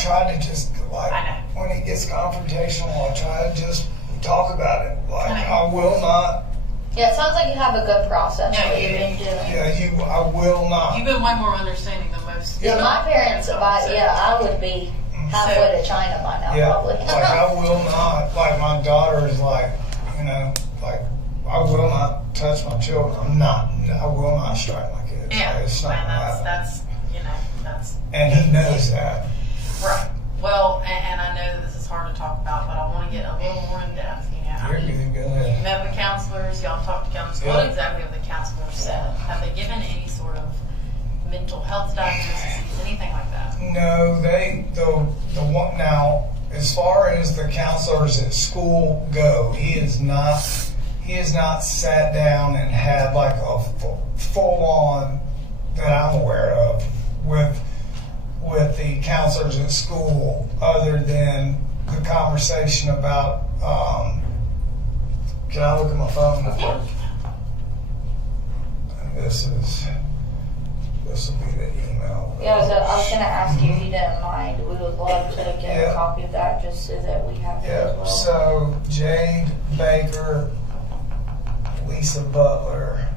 try to just, like, I know. when he gets confrontational, I try to just talk about it. Like, I know. I will not, Yeah, it sounds like you have a good process Yeah, what you you've been do. doing. I will not. You've been way more understanding than most. Yeah. My parents, I would be halfway to China by now, Yeah, probably. like, I will not, like, my daughter is like, you know, like, I will not touch my children. I will not strike my kids. Yeah, Like, it's not and gonna happen. that's, And he knows that. right. Well, and I know that this is hard to talk about, but I want to get a little more in depth, You're good, go ahead. You met with counselors, y'all talked to counselors. Yeah. What exactly have the counselors said? Have they given any sort of mental health diagnoses, anything like that? No, the one now, as far as the counselors at school go, he has not sat down and had like a full on that I'm aware of with the counselors at school, other than the conversation about. Can I look at my phone? This will be the email. Yeah, I was gonna ask you if you didn't mind. We would love to get Yeah. a copy of that just so that we have it as Yeah, well. so Jade Baker, Lisa Butler,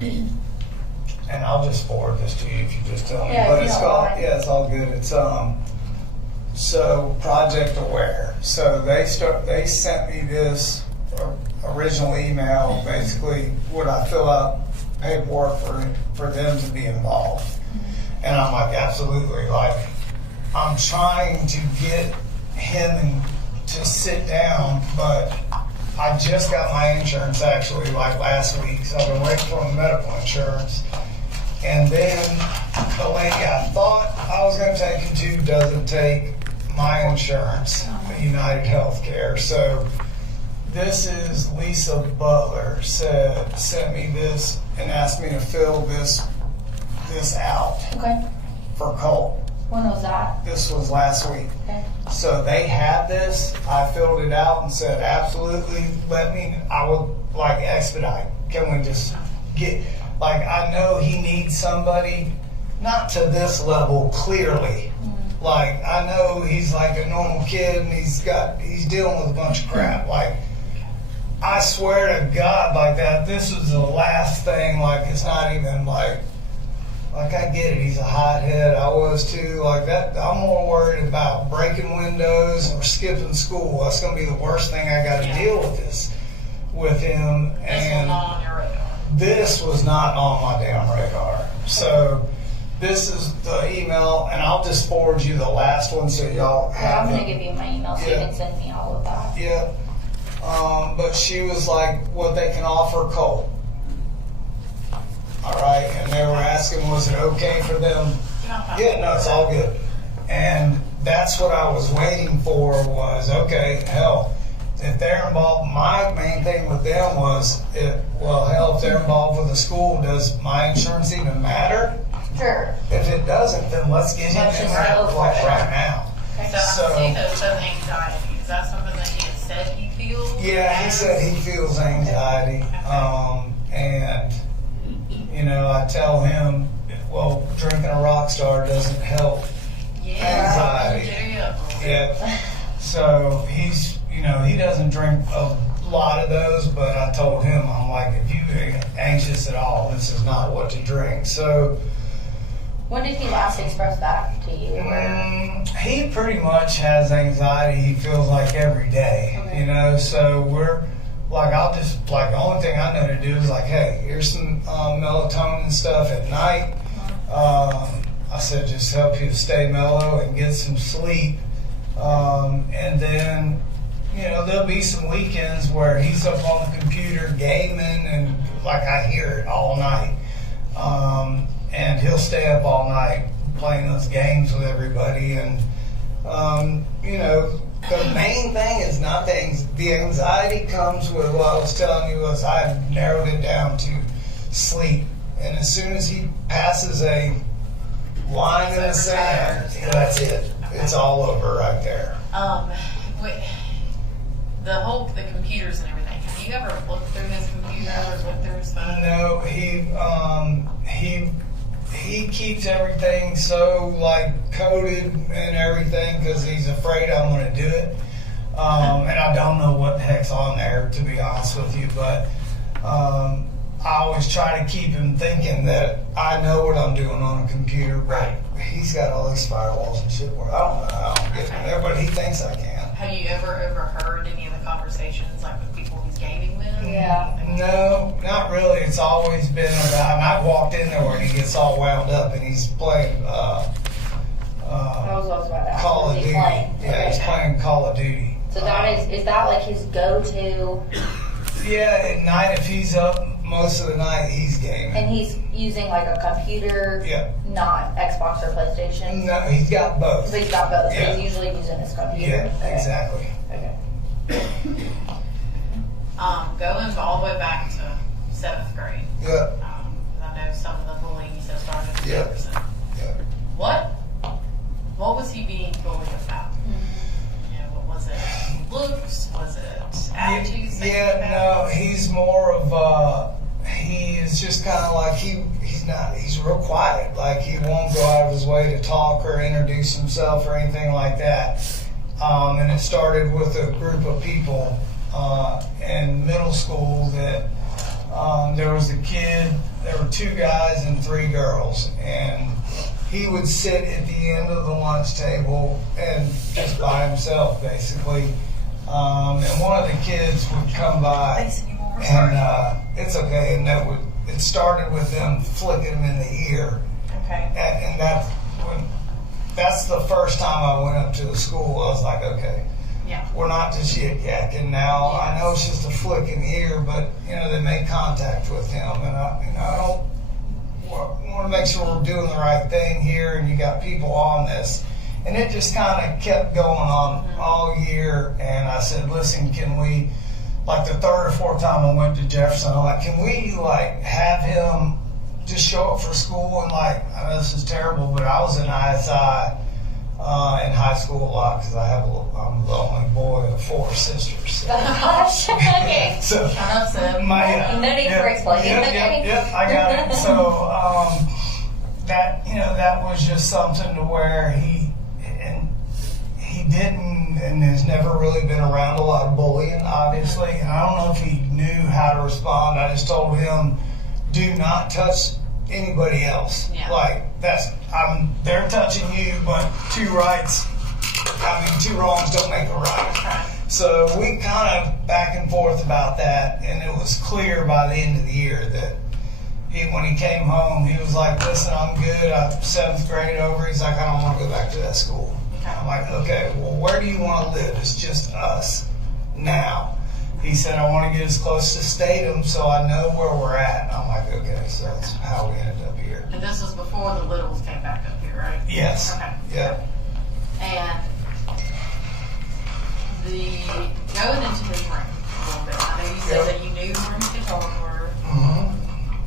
and I'll just forward this to you if you just tell me. Yeah, But if it's you don't called, mind. yeah, it's all good. It's so Project Aware. So they sent me this original email, basically would I fill out paperwork for them to be involved. And I'm like, absolutely. Like, I'm trying to get him to sit down, but I just got my insurance actually like last week, so I've been waiting for my medical insurance. And then the lady I thought I was going to take him to doesn't take my insurance, United Healthcare. So this is Lisa Butler sent me this and asked me to fill this out Okay. for Colt. When was that? This was last week. Okay. So they had this. I filled it out and said, absolutely, I would like expedite. Can we just get, like, I know he needs somebody, not to this level clearly. Like, I know he's like a normal kid and he's dealing with a bunch of crap. Like, I swear to God, like that, this was the last thing, like, it's not even like I get it, he's a hothead, I was too, like that, I'm more worried about breaking windows or skipping school. That's gonna be the worst thing I gotta deal with him. This was not on your radar. This was not on my damn radar. So this is the email, and I'll just forward you the last one so y'all Yeah, have I'm it. gonna give you my email so you Yeah. can send me all of that. Yeah. But she was like, what they can offer Colt. All right, and they were asking, was it okay for them? Yeah, no, it's all good. And that's what I was waiting for was, okay, hell, if they're involved, my main thing with them was, if they're involved with the school, does my insurance even matter? Sure. If it doesn't, then let's get him Let's in just there go for like it. right now. So I see that it says anxiety. Is that something that he had said he feels? Yeah, he said he feels anxiety, and you know, I tell him, well, drinking a Rockstar doesn't help anxiety. Yeah, so he's, you know, he doesn't drink a lot of those, but I told him, I'm like, if you're anxious at all, this is not what to drink. So When did he last express that to you? he pretty much has anxiety, he feels like every day, Okay. you know, so we're like, I'll just, like, the only thing I know to do is like, hey, here's some melatonin stuff at night. I said, just help you stay mellow and get some sleep. And then, you know, there'll be some weekends where he's up on the computer gaming and like I hear it all night. And he'll stay up all night playing those games with everybody. And, you know, the main thing is not the anxiety comes with what I was telling you was I narrowed it down to sleep. And as soon as he passes a line in the sand, that's it. It's all over right there. The computers and everything. Have you ever looked through his computer or looked through his phone? No, he he keeps everything so like coded and everything because he's afraid I'm going to do it. And I don't know what the heck's on there, to be honest with you, but I always try to keep him thinking that I know what I'm doing on a computer, but he's got all these firewalls and shit where I don't get in there, but he thinks I can. Have you ever overheard any of the conversations, like with people he's gaming with? Yeah. No, not really. It's always been about, and I've walked in there where he gets all wound up and he's playing I was also about to ask, Call what of is he Duty. playing? Yeah, he's playing Call of Duty. So that is that like his go-to, Yeah, at night if he's up most of the night, he's gaming. and he's using like a computer, Yeah. not Xbox or PlayStation? No, he's got both. So he's got both, so Yeah. he's usually using his computer? Yeah, Okay. exactly. Okay. Going all the way back to 7th grade. Yeah. I know some of the bullying you said started in Yeah. Jefferson. Yeah. What was he being bullied about? You know, what was it? Looks? Was it attitudes? Yeah, no, he's more of he is just kind of like he's real quiet. Like he won't go out of his way to talk or introduce himself or anything like that. And it started with a group of people in middle school that there was a kid, there were 2 guys and 3 girls, and he would sit at the end of the lunch table and just by himself basically. And one of the kids would come by, and it's okay, and it started with them flicking him in the ear. Okay. And that's the first time I went up to the school. I was like, okay, Yeah. we're not just yik-yakking now. Yes. I know it's just a flick in the ear, but they made contact with him, and I don't want to make sure we're doing the right thing here, and you got people on this. And it just kind of kept going on all year, and I said, listen, can we, like the 3rd or 4th time I went to Jefferson, I'm like, can we like have him just show up for school? And like, I know this is terrible, but I was in ISI in high school a lot because I'm the only boy of 4 sisters. So. Gosh, okay. So Shut up, Sim. No need for explaining, okay? Yep, I got it. So that was just something to where he didn't and has never really been around a lot of bullying, obviously. And I don't know if he knew how to respond. I just told him, do not touch anybody else. Yeah. Like they're touching you, but 2 wrongs don't make a right. Okay. So we kind of back and forth about that, and it was clear by the end of the year that when he came home, he was like, listen, I'm good. I'm 7th grade over. He's like, I don't want to go back to that school. Okay. I'm like, okay, well, where do you want to live? It's just us now. He said, I want to get as close to Statham so I know where we're at. I'm like, okay, so that's how we ended up here. And this was before the Littles came back up here, right? Yes. Okay. Yeah. And going into his room a little bit, I know you said that you knew where his guitars were.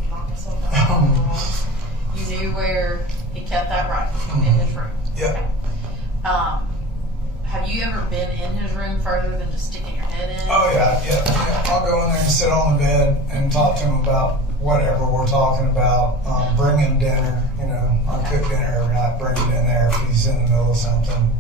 Knock myself out. You knew where he kept that rifle in his room. Yep. Okay. Have you ever been in his room further than just sticking your head in? Oh, yeah. I'll go in there and sit on the bed and talk to him about whatever we're talking about. Bring him dinner, I cook dinner every night, bring it in there if he's in the middle of something,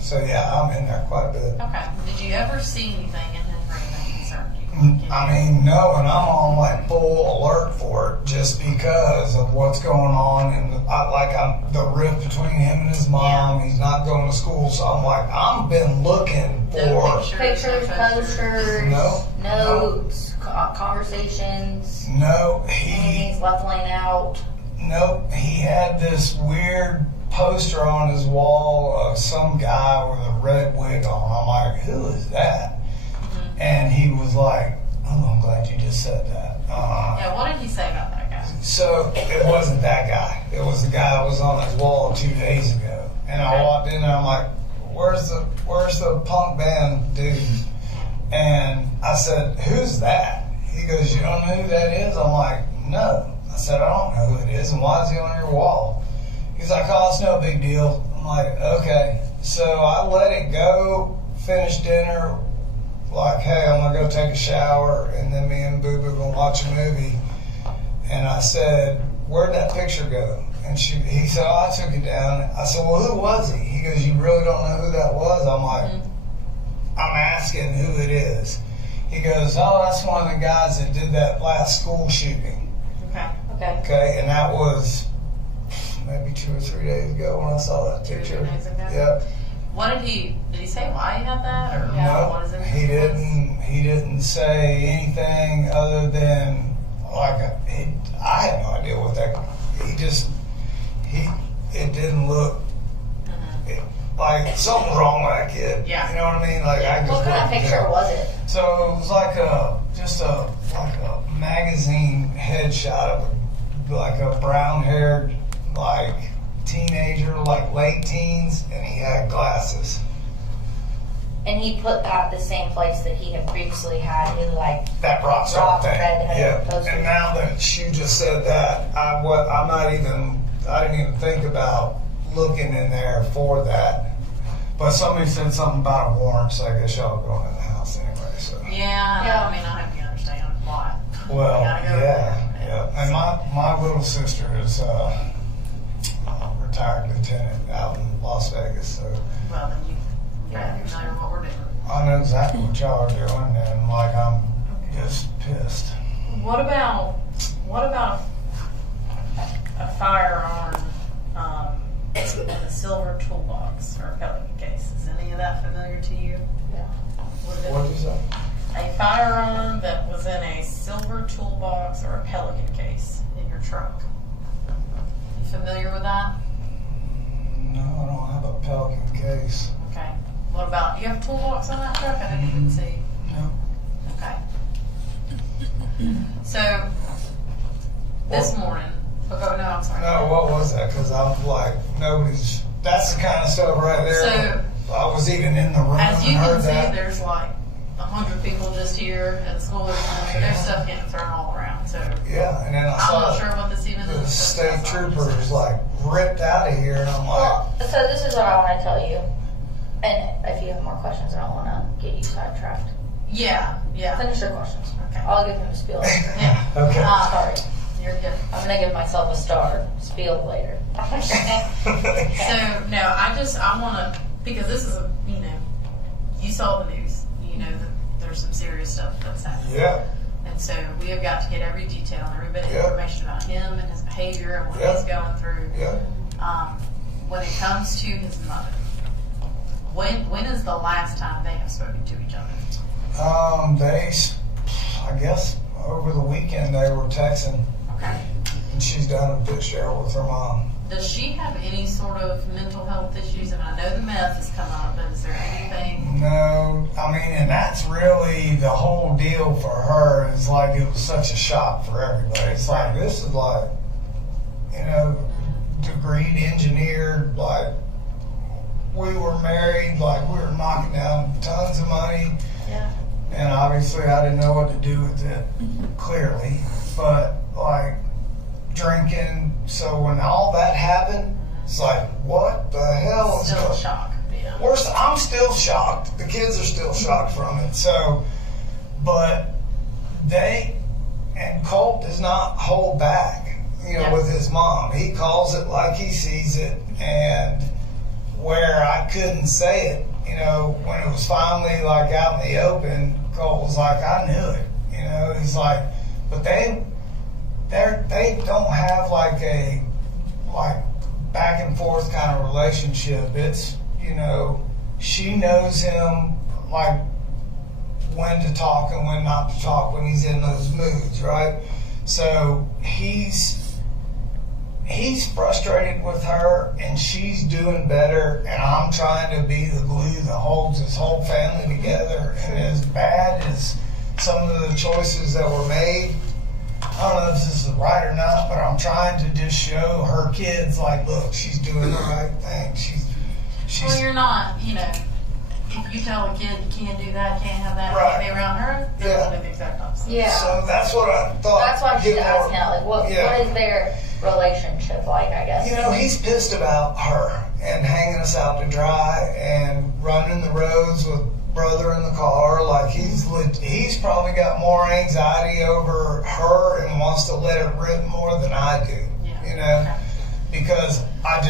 So, yeah, I'm in there quite a bit. Okay. Did you ever see anything in his room that concerned you? I mean, no, and I'm on like full alert for it just because of what's going on, and I'm the rift between him and his mom. He's not going to school, so I'm like, I've been looking for No Pictures, posters, No. notes, conversations, No, anything's left laying out. Nope, he had this weird poster on his wall of some guy with a red wig on. I'm like, who is that? And he was like, oh, I'm glad you just said that. Yeah, what did he say about that guy? So it wasn't that guy. It was the guy who was on his wall 2 days ago. And I walked in there, I'm like, where's the punk band dude? And I said, who's that? He goes, you don't know who that is? I'm like, no. I said, I don't know who it is, and why is he on your wall? He's like, oh, it's no big deal. I'm like, okay. So I let it go, finished dinner, like, hey, I'm going to go take a shower, and then me and Boo Boo going to watch a movie. And I said, where'd that picture go? And he said, oh, I took it down. I said, well, who was he? He goes, you really don't know who that was? I'm like, I'm asking who it is. He goes, oh, that's one of the guys that did that last school shooting. Okay. Okay, and that was maybe 2 or 3 days ago when I saw that 2 or 3 picture. days ago? Yep. What did he say why he had that, or No, what is it? he didn't say anything other than like I had no idea what that. It didn't look like something's wrong with that kid. Yeah. You know what I mean? Like I just What kind of couldn't picture tell. was it? So it was like a magazine headshot of a brown-haired like teenager, like late teens, and he had glasses. And he put that the same place that he had previously had his like That rock star thing. redheaded Yeah. poster. And now that you just said that, I didn't even think about looking in there for that. But somebody said something about a warrant, so I guess y'all go in the house anyway. So. Yeah, I mean, I hope you understand why. Well, We gotta go yeah. And my little sister is a retired lieutenant out in Las Vegas, so Well, then you're familiar with what we're doing. I know exactly what y'all are doing, and like I'm just pissed. What about a firearm in a silver toolbox or a Pelican case? Is any of that familiar to you? Yeah. What did you say? A firearm that was in a silver toolbox or a Pelican case in your truck. You familiar with that? No, I don't have a Pelican case. Okay. What about, you have a toolbox on that truck? I didn't even see. No. Okay. So, this morning, no, I'm sorry. No, what was that? Because I'm like, that's the kind of stuff right there. So, I was even in the room as you and can heard see, that. there's like 100 people just here at the school. There's stuff getting thrown all around. So, Yeah, and then I I'm saw not sure what this even the is. state trooper is like ripped out of here, and I'm like, Well, so this is what I want to tell you. And if you have more questions, I don't want to get you sidetracked. Yeah. Finish your questions. Okay. I'll give him a spiel. Yeah. okay. Sorry. You're good. I'm going to give myself a star. Spiel later. So, no, I want to, because this is you saw the news. You know that there's some serious stuff that's happening. Yeah. And so we have got to get every detail and every bit of information about him and his behavior and what he's going through. Yeah. When it comes to his mother, when is the last time they have spoken to each other? I guess over the weekend they were texting, Okay. and she's down in Fitzgerald with her mom. Does she have any sort of mental health issues? And I know the meth has come up, but is there anything? No, I mean, and that's really the whole deal for her. Is like it was such a shock for everybody. It's like this is like, degreed engineered, like we were married, like we were knocking down tons of money. Yeah. And obviously I didn't know what to do with it, clearly, but like drinking. So when all that happened, it's like, what the hell is Still going in shock. Yeah. Worse, I'm still shocked. The kids are still shocked from it. So, but and Colt does not hold back, with his mom. He calls it like he sees it, and where I couldn't say it, when it was finally like out in the open, Colt was like, I knew it. He's like, but they don't have like a back and forth kind of relationship. It's she knows him like when to talk and when not to talk when he's in those moods, right? So he's frustrated with her, and she's doing better, and I'm trying to be the glue that holds his whole family together. And as bad as some of the choices that were made, I don't know if this is right or not, but I'm trying to just show her kids, like, look, she's doing the right thing. She's Well, you're not, if you tell a kid you can't do that, can't have that, Right. can't be around her, they're going to do the exact opposite. Yeah. So that's what I thought. That's why she's Get more- asking out, like, what is their relationship like, I guess? He's pissed about her and hanging us out to dry and running the roads with brother in the car. Like he's probably got more anxiety over her and wants to let it rip more than I do. Yeah. because I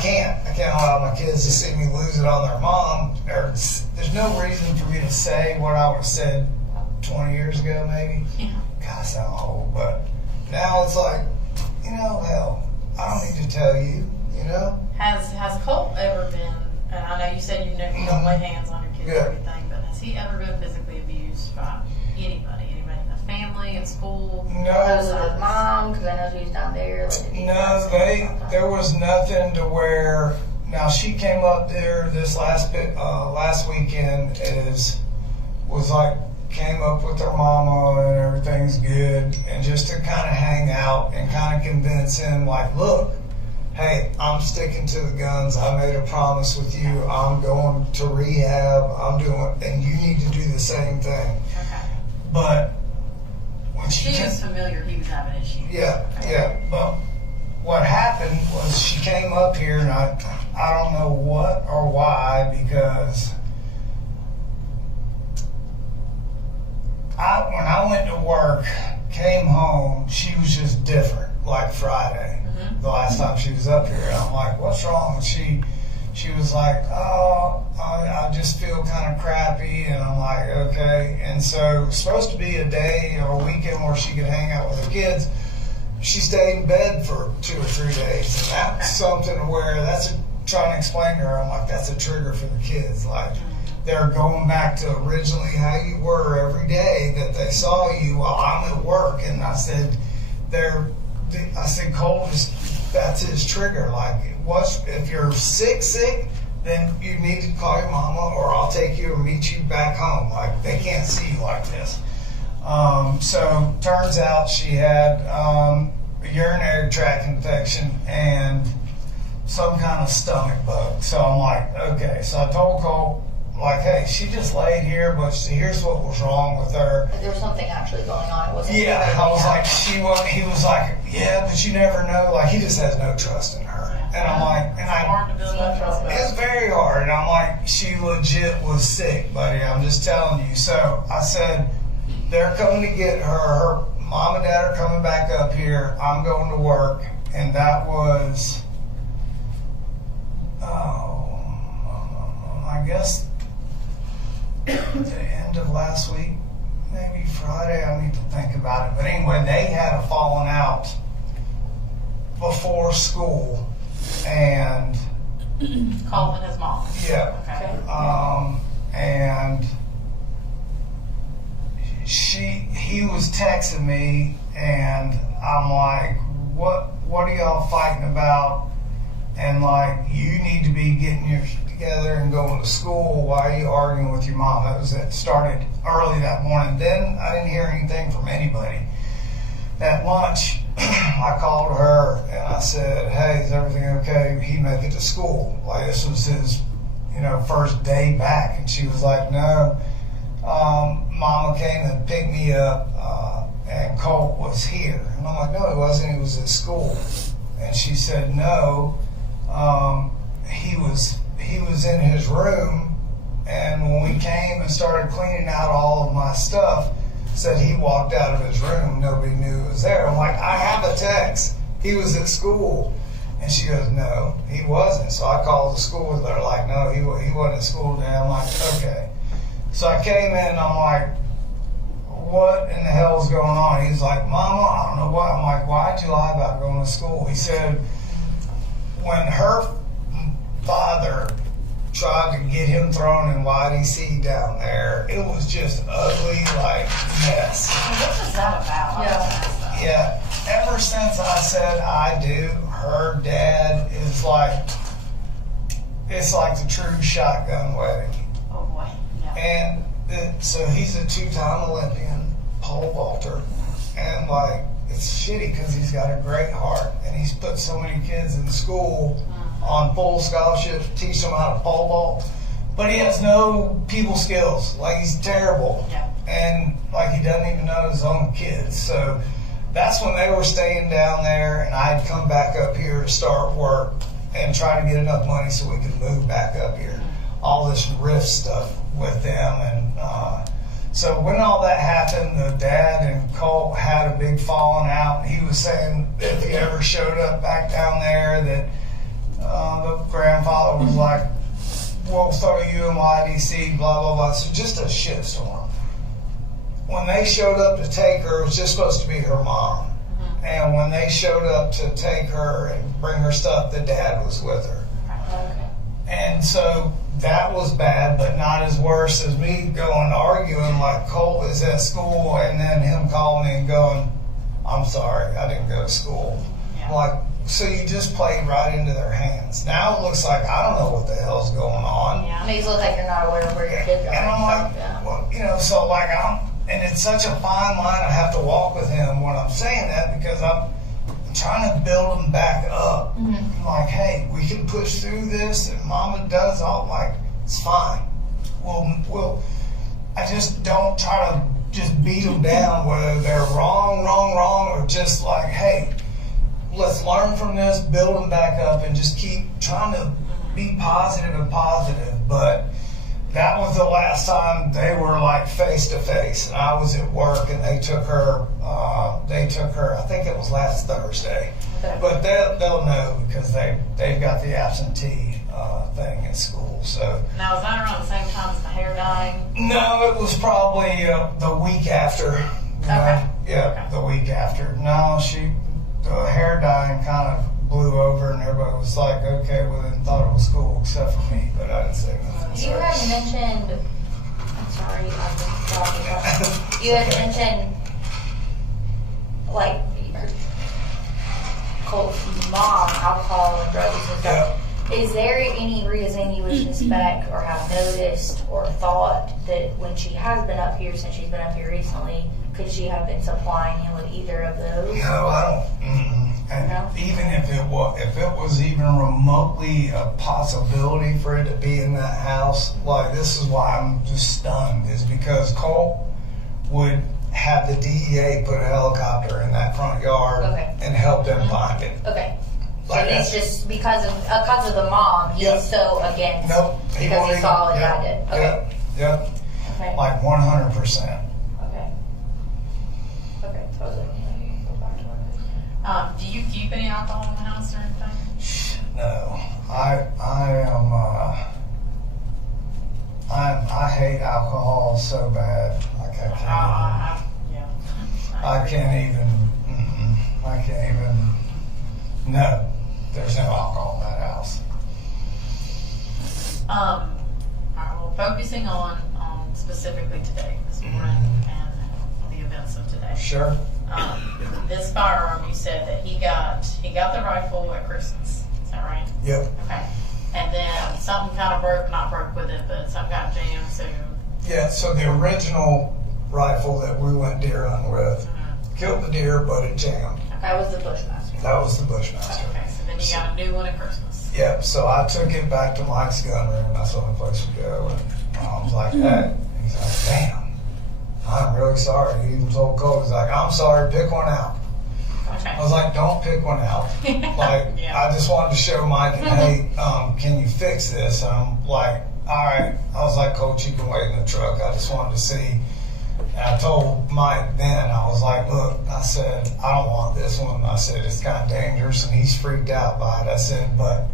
can't allow my kids to see me lose it on their mom. There's no reason for me to say what I would have said 20 years ago, maybe. Yeah. God, I sound old, but now it's like, hell, I don't need to tell you, Has Colt ever been, and I know you said you don't lay hands on your kids Yeah. or anything, but has he ever been physically abused by anybody in the family, at school? No. His mom, because I know she's down there. Like, No, there was nothing to where. Now she came up there this last weekend. Came up with her mama and everything's good, and just to kind of hang out and kind of convince him, like, look, hey, I'm sticking to the guns. I made a promise with you. I'm going to rehab. I'm doing, and you need to do the same thing. Okay. But when She was familiar he was having issues. Yeah. But what happened was she came up here, and I don't know what or why, because when I went to work, came home, she was just different, like Friday, the last time she was up here. And I'm like, what's wrong? And she was like, oh, I just feel kind of crappy. And I'm like, okay. And so it's supposed to be a day or a weekend where she could hang out with her kids. She stayed in bed for 2 or 3 days. And that's something where trying to explain to her, I'm like, that's a trigger for the kids. Like, they're going back to originally how you were every day that they saw you while I'm at work. And I said, Colt, that's his trigger. Like, if you're sick, then you need to call your mama, or I'll take you and meet you back home. Like, they can't see you like this. So turns out she had a urinary tract infection and some kind of stomach bug. So I'm like, okay. So I told Colt, like, hey, she just laid here, but here's what was wrong with her. there was something actually going on. It wasn't. Yeah, I was like, he was like, yeah, but you never know. Like, he just has no trust in her. And I'm like, It's hard to build that trust back. it's very hard. And I'm like, she legit was sick, buddy. I'm just telling you. So I said, they're coming to get her. Her mom and dad are coming back up here. I'm going to work. And that was, I guess, the end of last week, maybe Friday. I need to think about it. But anyway, they had a falling out before school, and Colt and his mom. yeah, Okay. and he was texting me, and I'm like, what are y'all fighting about? And like, you need to be getting your together and going to school. Why are you arguing with your mom? It started early that morning. Then I didn't hear anything from anybody. At lunch, I called her and I said, hey, is everything okay? He make it to school. Like, this was his, first day back. And she was like, no. Mama came and picked me up, and Colt was here. And I'm like, no, he wasn't. He was at school. And she said, no. He was in his room, and when we came and started cleaning out all of my stuff, said he walked out of his room. Nobody knew he was there. I'm like, I have a text. He was at school. And she goes, no, he wasn't. So I called the school. They're like, no, he wasn't at school today. I'm like, okay. So I came in, and I'm like, what in the hell is going on? He's like, Mama, I don't know what. I'm like, why'd you lie about going to school? He said, when her father tried to get him thrown in YDC down there, it was just ugly, like, mess. What is that about? Yeah. Ever since I said I do, her dad is like, it's like the true shotgun wedding. Oh boy. Yeah. And so he's a 2-time Olympian, pole vaulter, and like, it's shitty because he's got a great heart, and he's put so many kids in school on full scholarship to teach them how to pole vault, but he has no people skills. Like, he's terrible. Yeah. And like, he doesn't even know his own kids. So that's when they were staying down there, and I had come back up here to start work and try to get enough money so we could move back up here. All this riff stuff with them, and So when all that happened, the dad and Colt had a big falling out. He was saying if he ever showed up back down there that the grandfather was like, we'll throw you in YDC, blah, blah, blah. So just a shitstorm. When they showed up to take her, it was just supposed to be her mom. And when they showed up to take her and bring her stuff, the dad was with her. And so that was bad, but not as worse as me going arguing like Colt is at school and then him calling me and going, I'm sorry, I didn't go to school. Yeah. Like, so you just played right into their hands. Now it looks like I don't know what the hell's going on. Yeah. Makes it look like you're not aware of where your kids are. And I'm like, Yeah. well, you know, so like and it's such a fine line I have to walk with him when I'm saying that because I'm trying to build him back up. I'm like, hey, we can push through this and mama does all, like, it's fine. I just don't try to just beat them down whether they're wrong, or just like, hey, let's learn from this, build them back up and just keep trying to be positive and positive. But that was the last time they were like face to face, and I was at work, and they took her. I think it was last Thursday, but they'll know because they've got the absentee thing at school. So Now, was that around the same time as the hair dyeing? no, it was probably the week after. Okay. Yeah, the week after. No, the hair dyeing kind of blew over, and everybody was like, okay, well, they thought it was cool except for me, but I didn't say nothing. You had mentioned, I'm sorry, I've been talking about, you had mentioned, like, Colt's mom, alcohol and drugs and stuff. Is there any reason you would suspect or have noticed or thought that when she has been up here, since she's been up here recently, could she have been supplying him with either of those? No, I don't. And No? even if it was even remotely a possibility for it to be in that house, like this is why I'm just stunned, is because Colt would have the DEA put a helicopter in that front yard and help them find it. Okay. So Like he's that's- just, because of the mom, he's Yep. so against, Nope. because won't he saw what even- I did. Okay. Yep. Okay. Like 100%. Okay. Okay, totally. Do you keep any alcohol in the house or anything? No, I hate alcohol so bad. Like I can't even. No, there's no alcohol in that house. All right, well, focusing on specifically today, this morning, and the events of today. Sure. This firearm, you said that he got the rifle at Christmas. Is that right? Yep. Okay. And then something kind of not broke with it, but something got jammed. So Yeah. So the original rifle that we went deer hunting with killed the deer, but it jammed. That was the Bushmaster. That was the Bushmaster. okay. So then you got a new one at Christmas. Yep. So I took it back to Mike's gun room. That's the only place we go. And I was like, hey. He's like, damn. I'm really sorry. He even told Cole, he's like, I'm sorry, pick one out. Okay. I was like, don't pick one out. Like, Yeah. I just wanted to show Mike, hey, can you fix this? And I'm like, all right. I was like, Coach, you can wait in the truck. I just wanted to see. And I told Mike then, I was like, look, I said, I don't want this one. I said, it's kind of dangerous, and he's freaked out by it. I said, but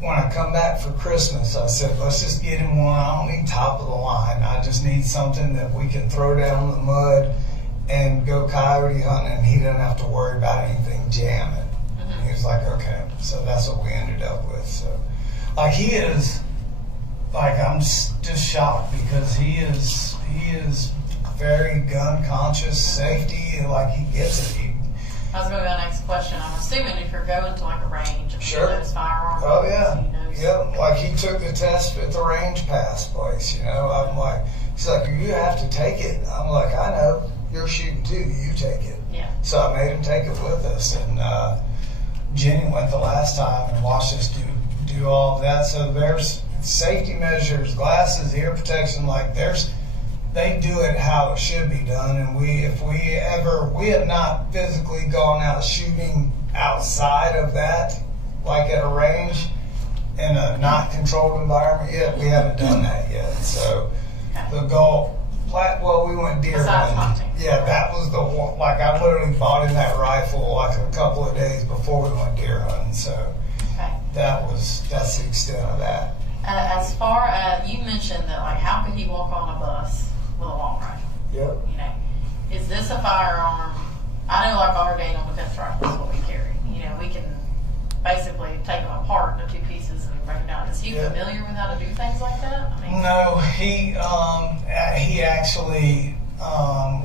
when I come back for Christmas, I said, let's just get him one. I don't need top of the line. I just need something that we can throw down in the mud and go coyote hunting, and he doesn't have to worry about anything jamming. And he was like, okay. So that's what we ended up with. So, like, he is, like, I'm just shocked because he is very gun conscious, safety, and like he gets it. I was going to go to the next question. I'm assuming if you're going to like a range and Sure. those firearms. Oh yeah, he knows. yeah. Like he took the test at the range pass place. You know, I'm like, he's like, you have to take it. I'm like, I know. You're shooting too. You take it. Yeah. So I made him take it with us, and Jenny went the last time and watched us do all of that. So there's safety measures, glasses, ear protection. Like they do it how it should be done. And we have not physically gone out shooting outside of that, like at a range in a not controlled environment yet. We haven't done that yet. So the goal Well, we went deer Besides hunting. hunting. Yeah, that was the one. Like, I literally bought him that rifle like a couple of days before we went deer hunting. So Okay. that's the extent of that. As far as, you mentioned that, like, how could he walk on a bus with a long rifle? Yep. You know, is this a firearm? I know, like, our Daniel defense rifle is what we carry. You know, we can basically take them apart into 2 pieces and break them down. Is he Yeah. familiar with how to do things like that? I mean, No, he actually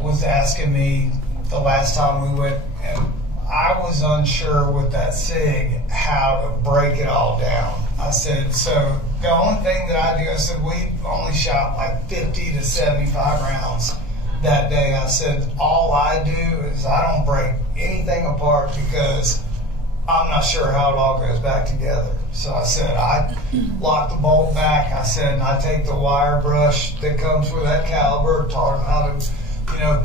was asking me the last time we went, and I was unsure with that SIG how to break it all down. I said, so the only thing that I do, I said, we only shot like 50 to 75 rounds that day. I said, all I do is I don't break anything apart because I'm not sure how it all goes back together. So I said, I lock the bolt back. I said, I take the wire brush that comes with that caliber, taught him how to,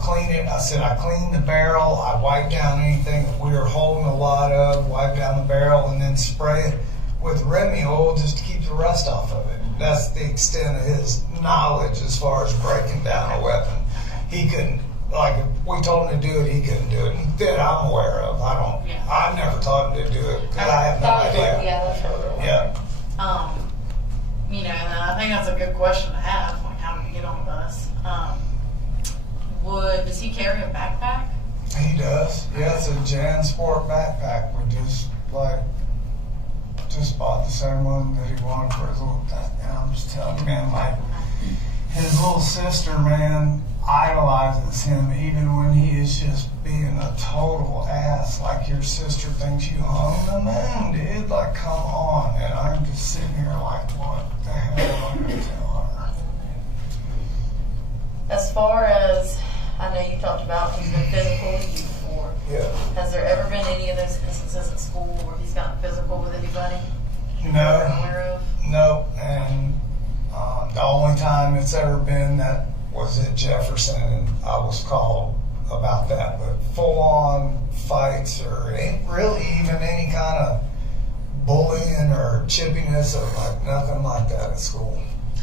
clean it. I said, I clean the barrel. I wipe down anything that we were holding a lot of, wipe down the barrel, and then spray it with Remy oil just to keep the rust off of it. That's the extent of his knowledge as far as breaking down a weapon. He couldn't, like, if we told him to do it, he couldn't do it. That I'm aware of. I've never taught him to do it because I have no idea. Yeah, that's what Yeah. and I think that's a good question to have, like, how did he get on the bus? Does he carry a backpack? He does. Yeah, it's a Jan Sport backpack. We just bought the same one that he wanted for his little. And I'm just telling you, man, his little sister, man, idolizes him even when he is just being a total ass. Like, your sister thinks you hung the moon, dude. Like, come on. And I'm just sitting here like, what the hell am I going to tell her? As far as, I know you talked about he's been physical with you before. Yeah. Has there ever been any of those instances at school where he's gotten physical with anybody? You're No. aware of? No, and the only time it's ever been that was at Jefferson, and I was called about that. But full-on fights or really even any kind of bullying or chippiness or like nothing like that at school.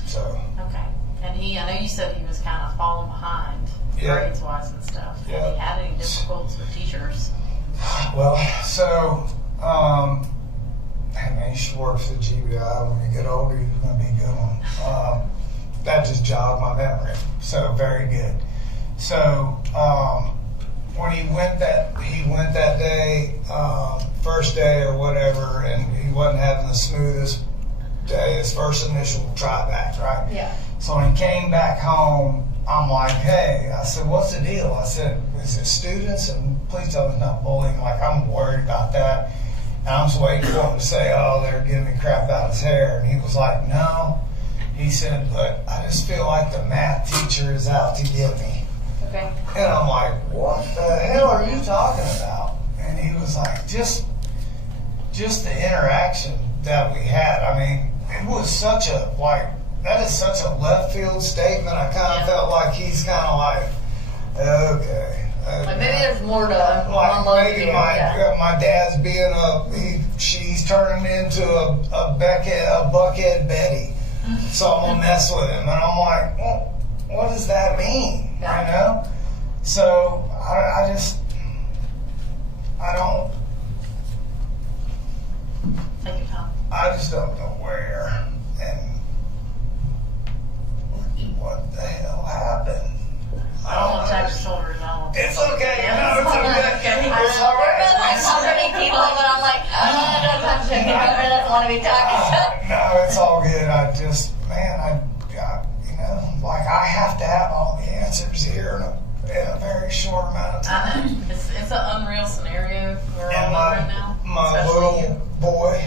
So. Okay. And I know you said he was kind of falling behind grades-wise and stuff. Yeah. Have he had any difficulties with teachers? Well, so, man, you should work for the GBI. When you get older, you're going to be a good one. That just jogged my memory. So, very good. So, when he went that day, first day or whatever, and he wasn't having the smoothest day, his first initial try back, right? Yeah. So when he came back home, I'm like, hey, I said, what's the deal? I said, is it students? And please tell me it's not bullying. Like, I'm worried about that. And I'm just waiting for him to say, oh, they're giving me crap out his hair. And he was like, no. He said, but I just feel like the math teacher is out to get me. Okay. And I'm like, what the hell are you talking about? And he was like, just the interaction that we had. I mean, it was such a, that is such a left field statement. I kind of felt like he's kind of like, okay. Like, maybe there's more to Like maybe my dad's being she's turning into a buckhead Betty. So I'm gonna mess with him. And I'm like, well, what does that mean? Yeah. You know? So I Take your time. just don't know where and what the hell happened. I don't want to tap your shoulders. I don't want to. It's okay. No, it's okay. It's all There right. been like so many people, but I'm like, I don't touch him. He doesn't want to be talking. No, it's all good. I just, man, I have to have all the answers here in a very short amount of time. I know. It's an unreal scenario we're And all in right now. my especially little you. boy,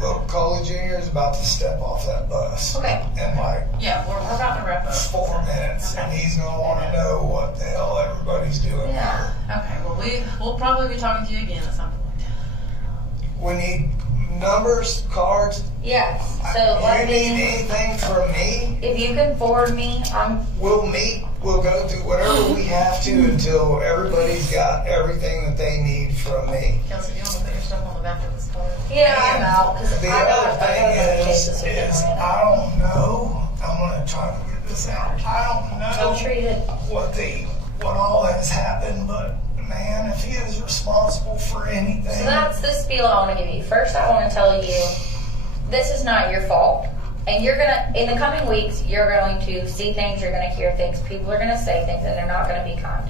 little Colin Jr. is about to step off that bus. Okay. In like Yeah, we're about to wrap up. 4 minutes, and Okay. he's gonna want to know what the hell everybody's doing Yeah. here. Okay, well, we'll probably be talking to you again at some point. We need numbers, cards. Yes. So You let need me, anything from me? if you can forward me, We'll meet. We'll go through whatever we have to until everybody's got everything that they need from me. Kelsey, do you want to put your stuff on the back of this card? I'm out. 'Cause The I other got thing cases is I don't know. I'm gonna try to get Listen, I don't know Treated. what all has happened, but man, if he is responsible for anything. So that's the spiel I want to give you. First, I want to tell you, this is not your fault. And you're going to, in the coming weeks, you're going to see things, you're going to hear things, people are going to say things, and they're not going to be kind.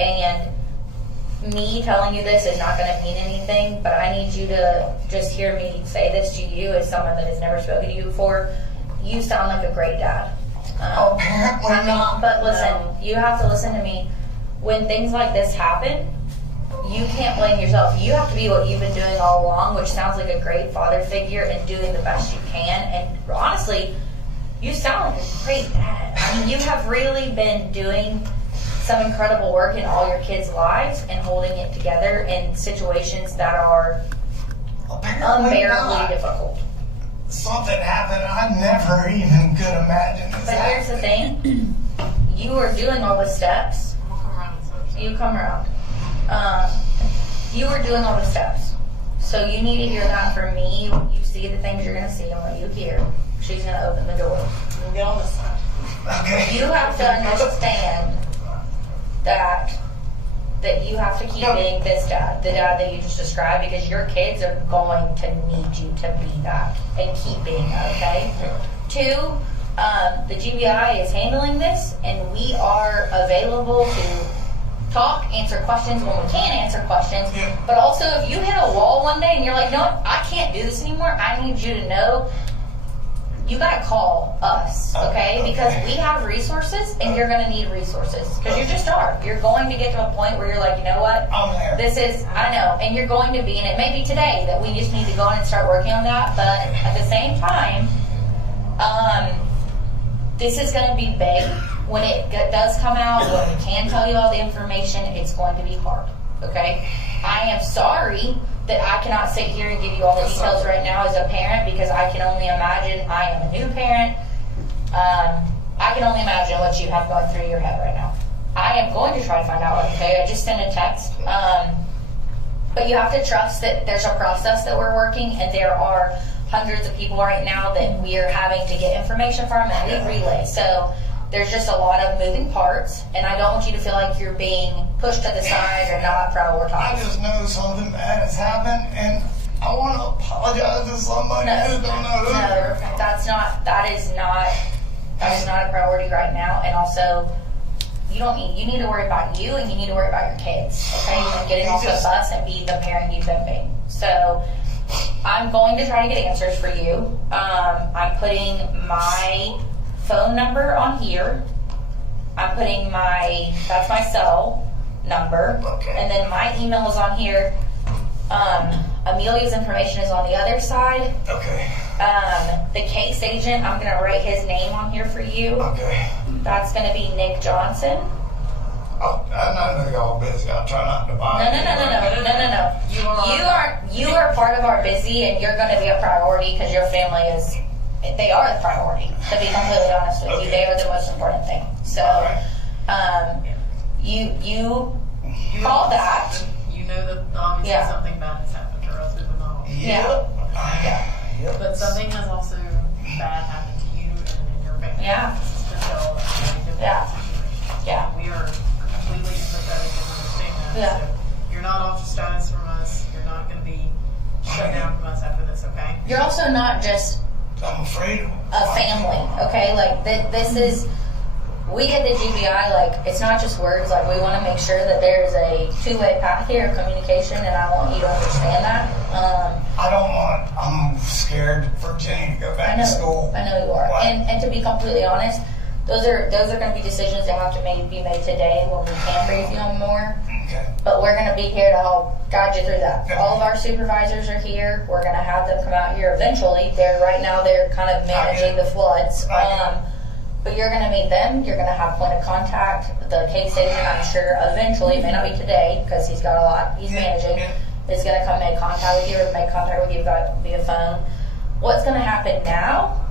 And me telling you this is not going to mean anything, but I need you to just hear me say this to you as someone that has never spoken to you before. You sound like a great dad. Apparently not. But listen, you have to listen to me. When things like this happen, you can't blame yourself. You have to be what you've been doing all along, which sounds like a great father figure and doing the best you can. And honestly, you sound like a great dad. I mean, you have really been doing some incredible work in all your kids' lives and holding it together in situations that are unbearably difficult. Something happened I never even could imagine this But here's the thing. You are doing all the steps. I'm gonna come around and say. You come around. You are doing all the steps. So you need to hear that from me. You see the things you're going to see and what you hear. She's going to open the door. We'll get on this side. Okay. You have to understand that you have to keep being this dad, the dad that you just described, because your kids are going to need you to be that and keep being that, okay? 2, the GBI is handling this, and we are available to talk, answer questions when we can answer questions, but also if you hit a wall one day and you're like, no, I can't do this anymore, I need you to know you gotta call us, okay? Because we have resources and you're gonna need resources. Because you just are. You're going to get to a point where you're like, you know what? I'm there. This is, I know, and you're going to be, and it may be today that we just need to go in and start working on that, but at the same time, this is gonna be big. When it does come out, when we can tell you all the information, it's going to be hard, okay? I am sorry that I cannot sit here and give you all the details right now as a parent, because I can only imagine, I am a new parent, I can only imagine what you have going through your head right now. I am going to try to find out, okay? I just sent a text, but you have to trust that there's a process that we're working, and there are hundreds of people right now that we are having to get information from, and we relay. So there's just a lot of moving parts, and I don't want you to feel like you're being pushed to the side or not prioritized. I just know something bad has happened, and I want to apologize to somebody who don't know who. No, that is not a priority right now. And also, you need to worry about you, and you need to worry about your kids, okay? And getting off the bus and be the parent you've been being. So I'm going to try to get answers for you. I'm putting my phone number on here. I'm putting that's my cell number. Okay. And then my email is on here. Amelia's information is on the other side. Okay. The case agent, I'm going to write his name on here for you. Okay. That's going to be Nick Johnson. Oh, I know y'all busy. I'll try not to bother No. You are part of our busy, and you're going to be a priority because your family is. They are the priority, to be completely honest with you. They are the most important thing. So, you call that. You know that obviously something bad has happened, or else we would not. Yeah. But something has also bad happened to you and your family. Yeah. Yeah. We are completely sympathetic and understand that. Yeah. So you're not ostracized from us. You're not going to be shut down from us after this, okay? You're also not just I'm afraid of a family, okay? Like, this is, we at the GBI, like, it's not just words. Like, we want to make sure that there's a two-way path here of communication, and I want you to understand that. I'm scared for Jenny to go back to school. I know you are. And to be completely honest, those are going to be decisions that have to be made today when we can brief you on more. Okay. But we're going to be here to help guide you through that. All of our supervisors are here. We're going to have them come out here eventually. Right now they're kind of managing the floods. But you're going to meet them. You're going to have point of contact. The case agent, I'm sure, eventually, it may not be today because he's got a lot he's managing, is going to come make contact with you or make contact with you via phone. What's going to happen now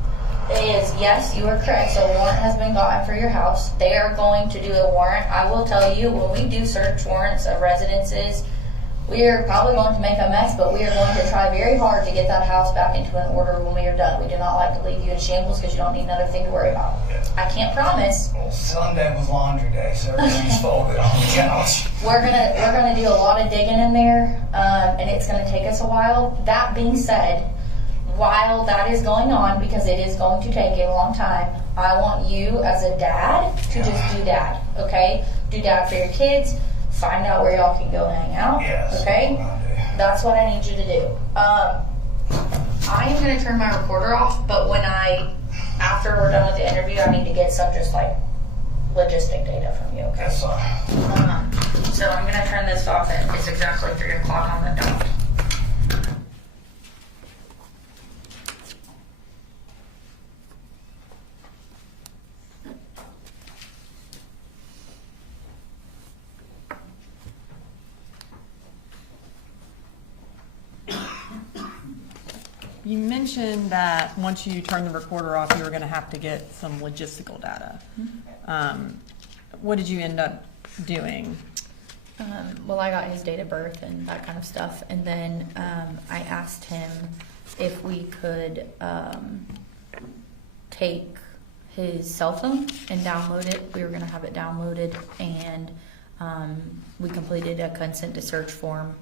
is, yes, you are correct. So a warrant has been gotten for your house. They are going to do a warrant. I will tell you, when we do search warrants of residences, We are probably going to make a mess, but we are going to try very hard to get that house back into an order when we are done. We do not like to leave you in shambles because you don't need another thing to worry about. I can't promise. Well, Sunday was laundry day, so everything's folded on the couch. We're gonna do a lot of digging in there, and it's gonna take us a while. That being said, while that is going on, because it is going to take a long time, I want you as a dad to just do dad, okay? Do dad for your kids. Find out where y'all can go hang out, Yes. okay? That's what I need you to do. I am going to turn my recorder off, but After we're done with the interview, I need to get some just like logistic data from you, okay? That's fine. So I'm gonna turn this off at, it's exactly 3 o'clock on the dot. You mentioned that once you turn the recorder off, you were going to have to get some logistical data. What did you end up doing? Well, I got his date of birth and that kind of stuff. And then I asked him if we could take his cell phone and download it. We were going to have it downloaded, and we completed a consent to search form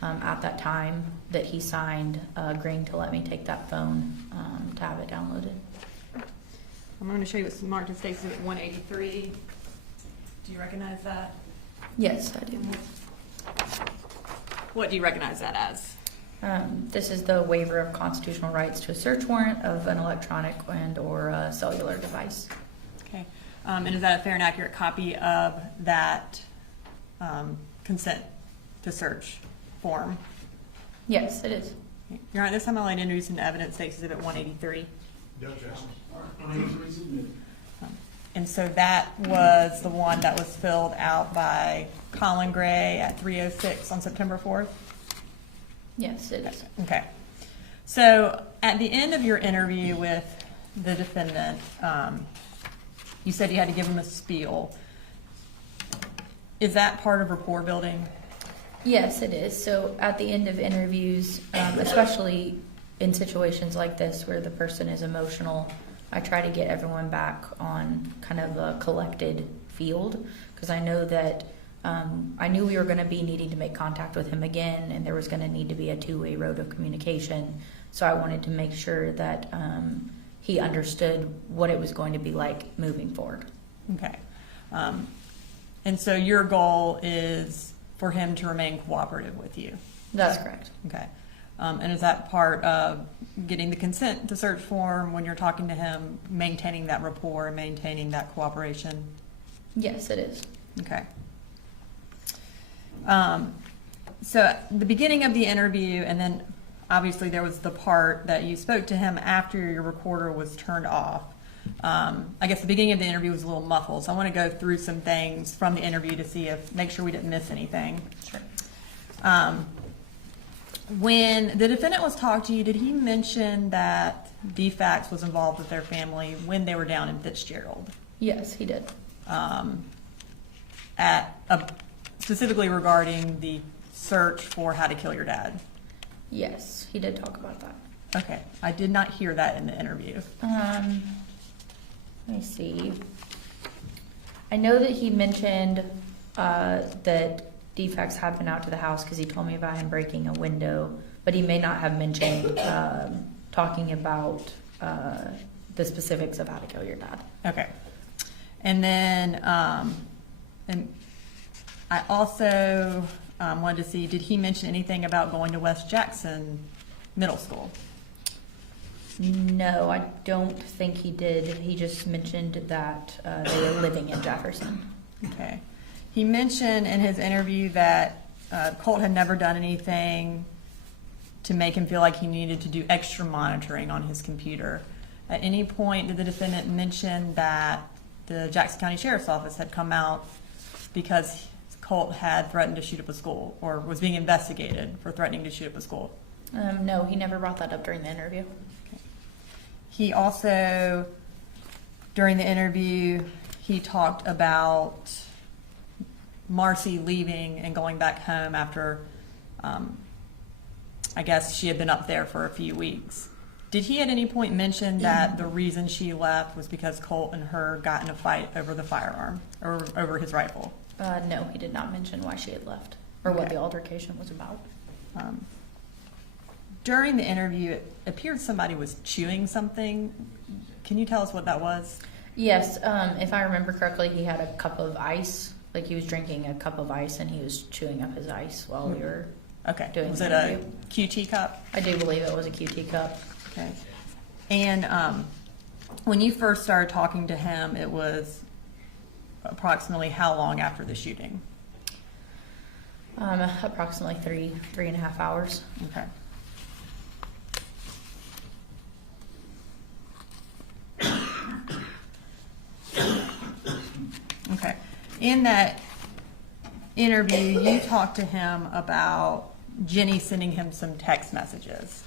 at that time that he signed, agreeing to let me take that phone to have it downloaded. I'm going to show you what's marked as State's Exhibit 183. Do you recognize that? Yes, I do. What do you recognize that as? This is the waiver of constitutional rights to a search warrant of an electronic and or a cellular device. Okay. And is that a fair and accurate copy of that consent to search form? Yes, it is. Your Honor, this time I'd like to introduce into evidence State's Exhibit 183. No objection. 183 submitted. And so that was the one that was filled out by Colin Gray at 3:06 on September 4th? Yes, it is. Okay. So at the end of your interview with the defendant, you said you had to give him a spiel. Is that part of rapport building? Yes, it is. So at the end of interviews, especially in situations like this where the person is emotional, I try to get everyone back on kind of a collected field, because I know that I knew we were going to be needing to make contact with him again, and there was going to need to be a two-way road of communication. So I wanted to make sure that he understood what it was going to be like moving forward. Okay. And so your goal is for him to remain cooperative with you? That's correct. Okay. And is that part of getting the consent to search form when you're talking to him, maintaining that rapport and maintaining that cooperation? Yes, it is. Okay. So at the beginning of the interview, and then obviously there was the part that you spoke to him after your recorder was turned off. I guess the beginning of the interview was a little muffled, so I want to go through some things from the interview to make sure we didn't miss anything. Sure. When the defendant was talking to you, did he mention that DFACS was involved with their family when they were down in Fitzgerald? Yes, he did. Specifically regarding the search for how to kill your dad? Yes, he did talk about that. Okay, I did not hear that in the interview. Let me see. I know that he mentioned that DFACS had been out to the house because he told me about him breaking a window, but he may not have mentioned talking about the specifics of how to kill your dad. Okay. And then and I also wanted to see, did he mention anything about going to West Jackson Middle School? No, I don't think he did. He just mentioned that they were living in Jefferson. Okay. He mentioned in his interview that Colt had never done anything to make him feel like he needed to do extra monitoring on his computer. At any point did the defendant mention that the Jackson County Sheriff's Office had come out because Colt had threatened to shoot up a school or was being investigated for threatening to shoot up a school? No, he never brought that up during the interview. Okay. He also, during the interview, he talked about Marcy leaving and going back home after I guess she had been up there for a few weeks. Did he at any point mention that the reason she left was because Colt and her got in a fight over the firearm, or over his rifle? No, he did not mention why she had left or what Okay. the altercation was about. During the interview, it appeared somebody was chewing something. Can you tell us what that was? Yes, if I remember correctly, he had a cup of ice. Like he was drinking a cup of ice and he was chewing up his ice while we were Okay. doing Was the it a interview. QT cup? I do believe it was a QT cup. Okay. And when you first started talking to him, it was approximately how long after the shooting? Approximately three and a half hours. Okay. Okay. In that interview, you talked to him about Jenny sending him some text messages.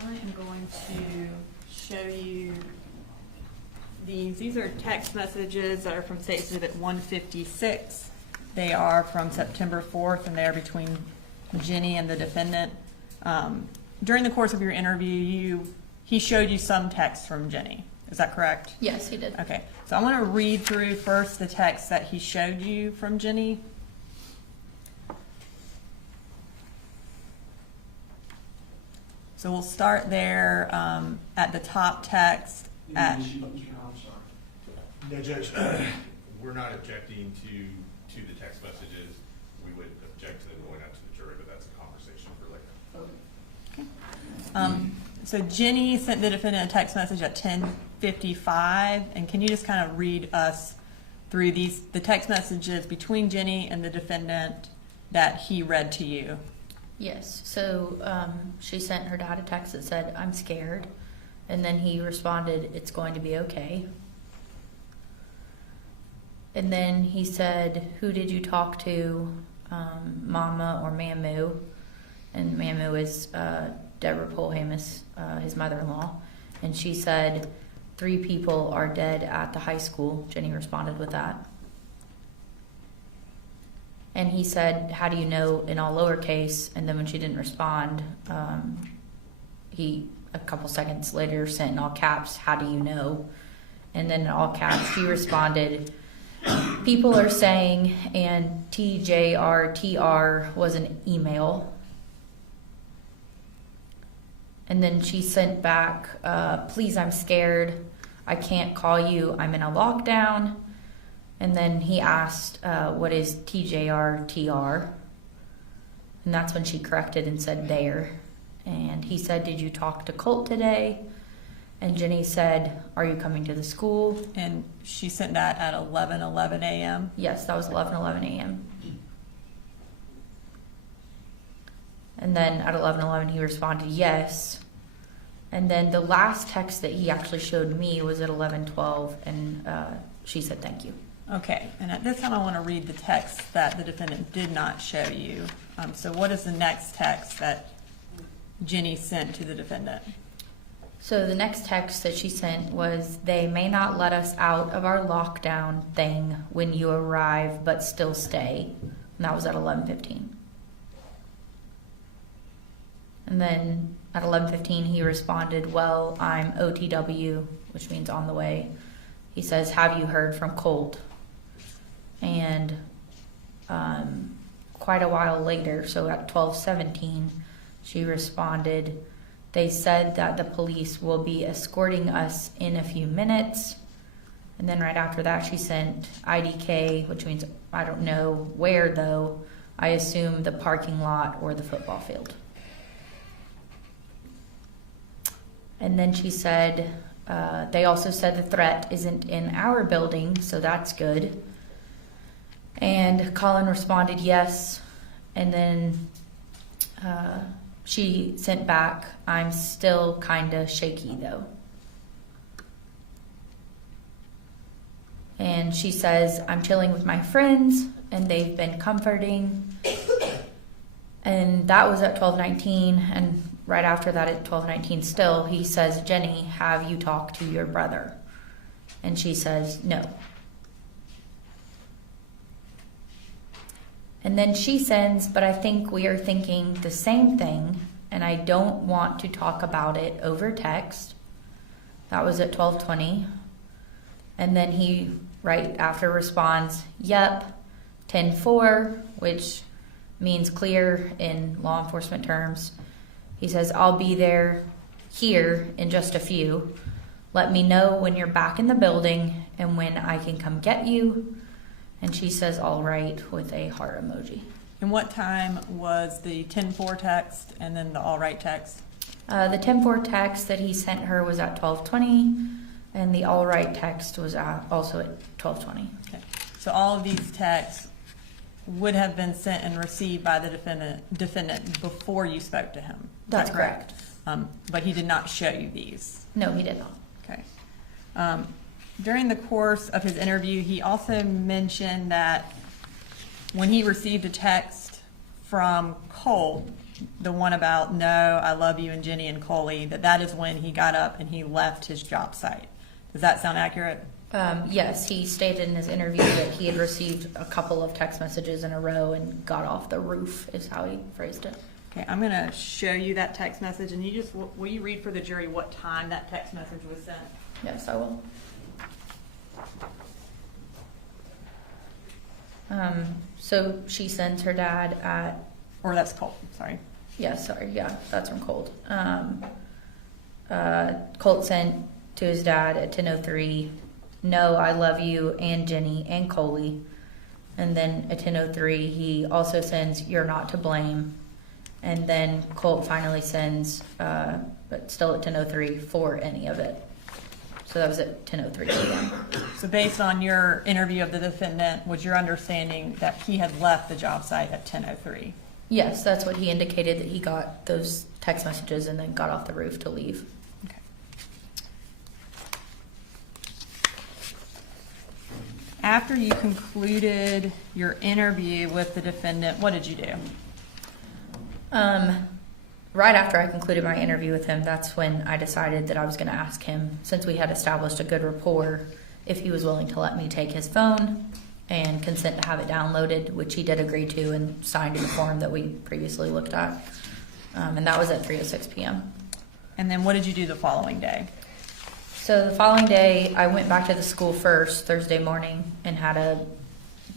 I am going to show you these. These are text messages that are from State Exhibit 156. They are from September 4th, and they are between Jenny and the defendant. During the course of your interview, he showed you some text from Jenny. Is that correct? Yes, he did. Okay. So I want to read through first the text that he showed you from Jenny. So we'll start there at the top text. I'm sorry. No, Judge, we're not objecting to the text messages. We would object to them going out to the jury, but that's a conversation for later. So Jenny sent the defendant a text message at 10:55, and can you just kind of read us through the text messages between Jenny and the defendant that he read to you? Yes. So she sent her dad a text that said, "I'm scared," and then he responded, "It's going to be okay." And then he said, "Who did you talk to, Mama or Mamu?" And Mamu is Deborah Polhamus, his mother-in-law. And she said, 3 people are dead at the high school. Jenny responded with that. And he said, "How do you know?" in all lowercase. And then when she didn't respond, he, a couple seconds later, sent in all caps, "How do you know?" And then in all caps, he responded, "People are saying," and TJRTR was an email. And then she sent back, "Please, I'm scared. I can't call you. I'm in a lockdown." And then he asked, "What is TJRTR?" And that's when she corrected and said "there." And he said, "Did you talk to Colt today?" And Jenny said, "Are you coming to the school?" And she sent that at 11:11 a.m. Yes, that was 11:11 a.m. And then at 11:11 he responded yes. And then the last text that he actually showed me was at 11:12, and she said thank you. Okay, and at this time I want to read the text that the defendant did not show you. So what is the next text that Jenny sent to the defendant? So the next text that she sent was, "They may not let us out of our lockdown thing when you arrive, but still stay." And that was at 11:15. And then at 11:15 he responded, "Well, I'm OTW," which means on the way. He says, "Have you heard from Colt?" And quite a while later, so at 12:17, she responded, "They said that the police will be escorting us in a few minutes." And then right after that, she sent IDK, which means I don't know where though, I assume the parking lot or the football field. And then she said, they also said the threat isn't in our building, so that's good. And Colin responded yes. And then she sent back, I'm still kind of shaky though. And she says, I'm chilling with my friends and they've been comforting. And that was at 12:19. And right after that at 12:19 still, he says, Jenny, have you talked to your brother? And she says, no. And then she sends, but I think we are thinking the same thing, and I don't want to talk about it over text. That was at 12:20. And then he, right after, responds, yep, 10-4, which means clear in law enforcement terms. He says, I'll be here in just a few. Let me know when you're back in the building and when I can come get you. And she says, all right, with a heart emoji. And what time was the 10-4 text and then the all right text? The 10-4 text that he sent her was at 12:20, and the all right text was also at 12:20. Okay. So all of these texts would have been sent and received by the defendant before you spoke to him. That's correct. But he did not show you these. No, he did not. Okay. During the course of his interview, he also mentioned that when he received a text from Colt, the one about no, I love you and Jenny and Coley, that is when he got up and he left his job site. Does that sound accurate? Yes, he stated in his interview that he had received a couple of text messages in a row and got off the roof, is how he phrased it. Okay, I'm going to show you that text message, and will you read for the jury what time that text message was sent? Yes, I will. So she sends her dad at... Or that's Colt, sorry. Yeah, sorry, yeah, that's from Colt. Colt sent to his dad at 10:03, no, I love you and Jenny and Coley. And then at 10:03, he also sends, you're not to blame. And then Colt finally sends, but still at 10:03, for any of it. So that was at 10:03 p.m. So based on your interview of the defendant, was your understanding that he had left the job site at 10:03? Yes, that's what he indicated, that he got those text messages and then got off the roof to leave. Okay. After you concluded your interview with the defendant, what did you do? Right after I concluded my interview with him, that's when I decided that I was going to ask him, since we had established a good rapport, if he was willing to let me take his phone and consent to have it downloaded, which he did agree to and signed in the form that we previously looked at. And that was at 3:06 p.m. And then what did you do the following day? So the following day, I went back to the school first, Thursday morning, and had a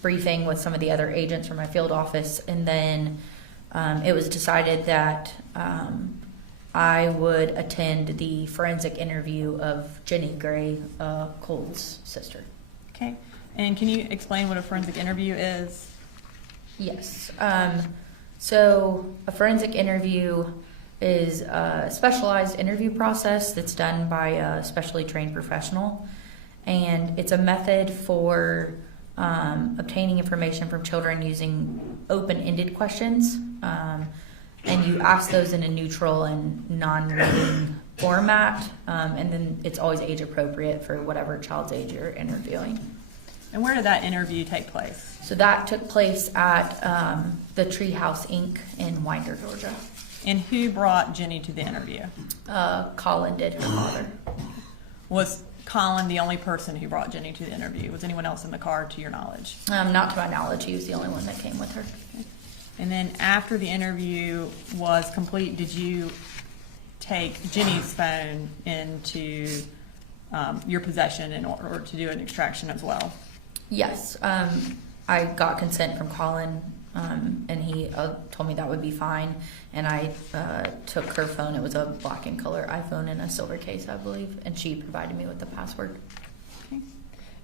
briefing with some of the other agents from my field office. And then it was decided that I would attend the forensic interview of Jenny Gray, Colt's sister. Okay. And can you explain what a forensic interview is? Yes. So a forensic interview is a specialized interview process that's done by a specially trained professional. And it's a method for obtaining information from children using open-ended questions. And you ask those in a neutral and non-leading format. And then it's always age appropriate for whatever child's age you're interviewing. And where did that interview take place? So that took place at the Treehouse Inc. in Winder, Georgia. And who brought Jenny to the interview? Colin did, her father. Was Colin the only person who brought Jenny to the interview? Was anyone else in the car, to your knowledge? Not to my knowledge. He was the only one that came with her. Okay. And then after the interview was complete, did you take Jenny's phone into your possession in order to do an extraction as well? Yes. I got consent from Colin, and he told me that would be fine. And I took her phone. It was a black and color iPhone in a silver case, I believe, and she provided me with the password. Okay.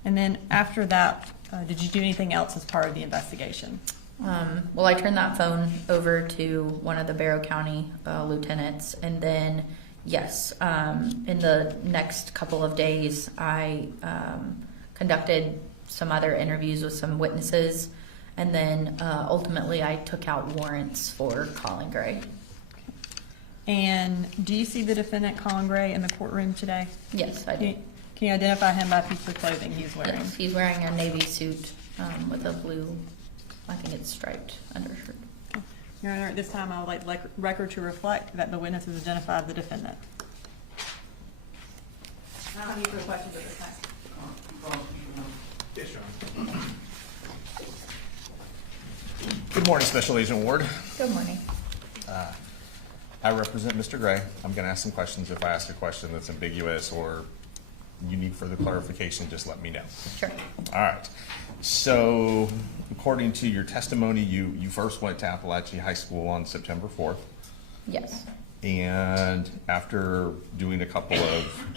And then after that, did you do anything else as part of the investigation? Well, I turned that phone over to one of the Barrow County lieutenants, and then, yes, in the next couple of days, I conducted some other interviews with some witnesses, and then ultimately I took out warrants for Colin Gray. And do you see the defendant, Colin Gray, in the courtroom today? Yes, I do. Can you identify him by piece of clothing he's wearing? Yes, he's wearing a navy suit with a blue, I think it's striped undershirt. Your Honor, at this time, I would like the record to reflect that the witness has identified the defendant. I don't have any further questions at this time. Yes, Your Honor. Good morning, Special Agent Ward. Good morning. I represent Mr. Gray. I'm going to ask some questions. If I ask a question that's ambiguous or you need further clarification, just let me know. Sure. All right. So, according to your testimony, you first went to Apalachee High School on September 4th. Yes. And after doing a couple of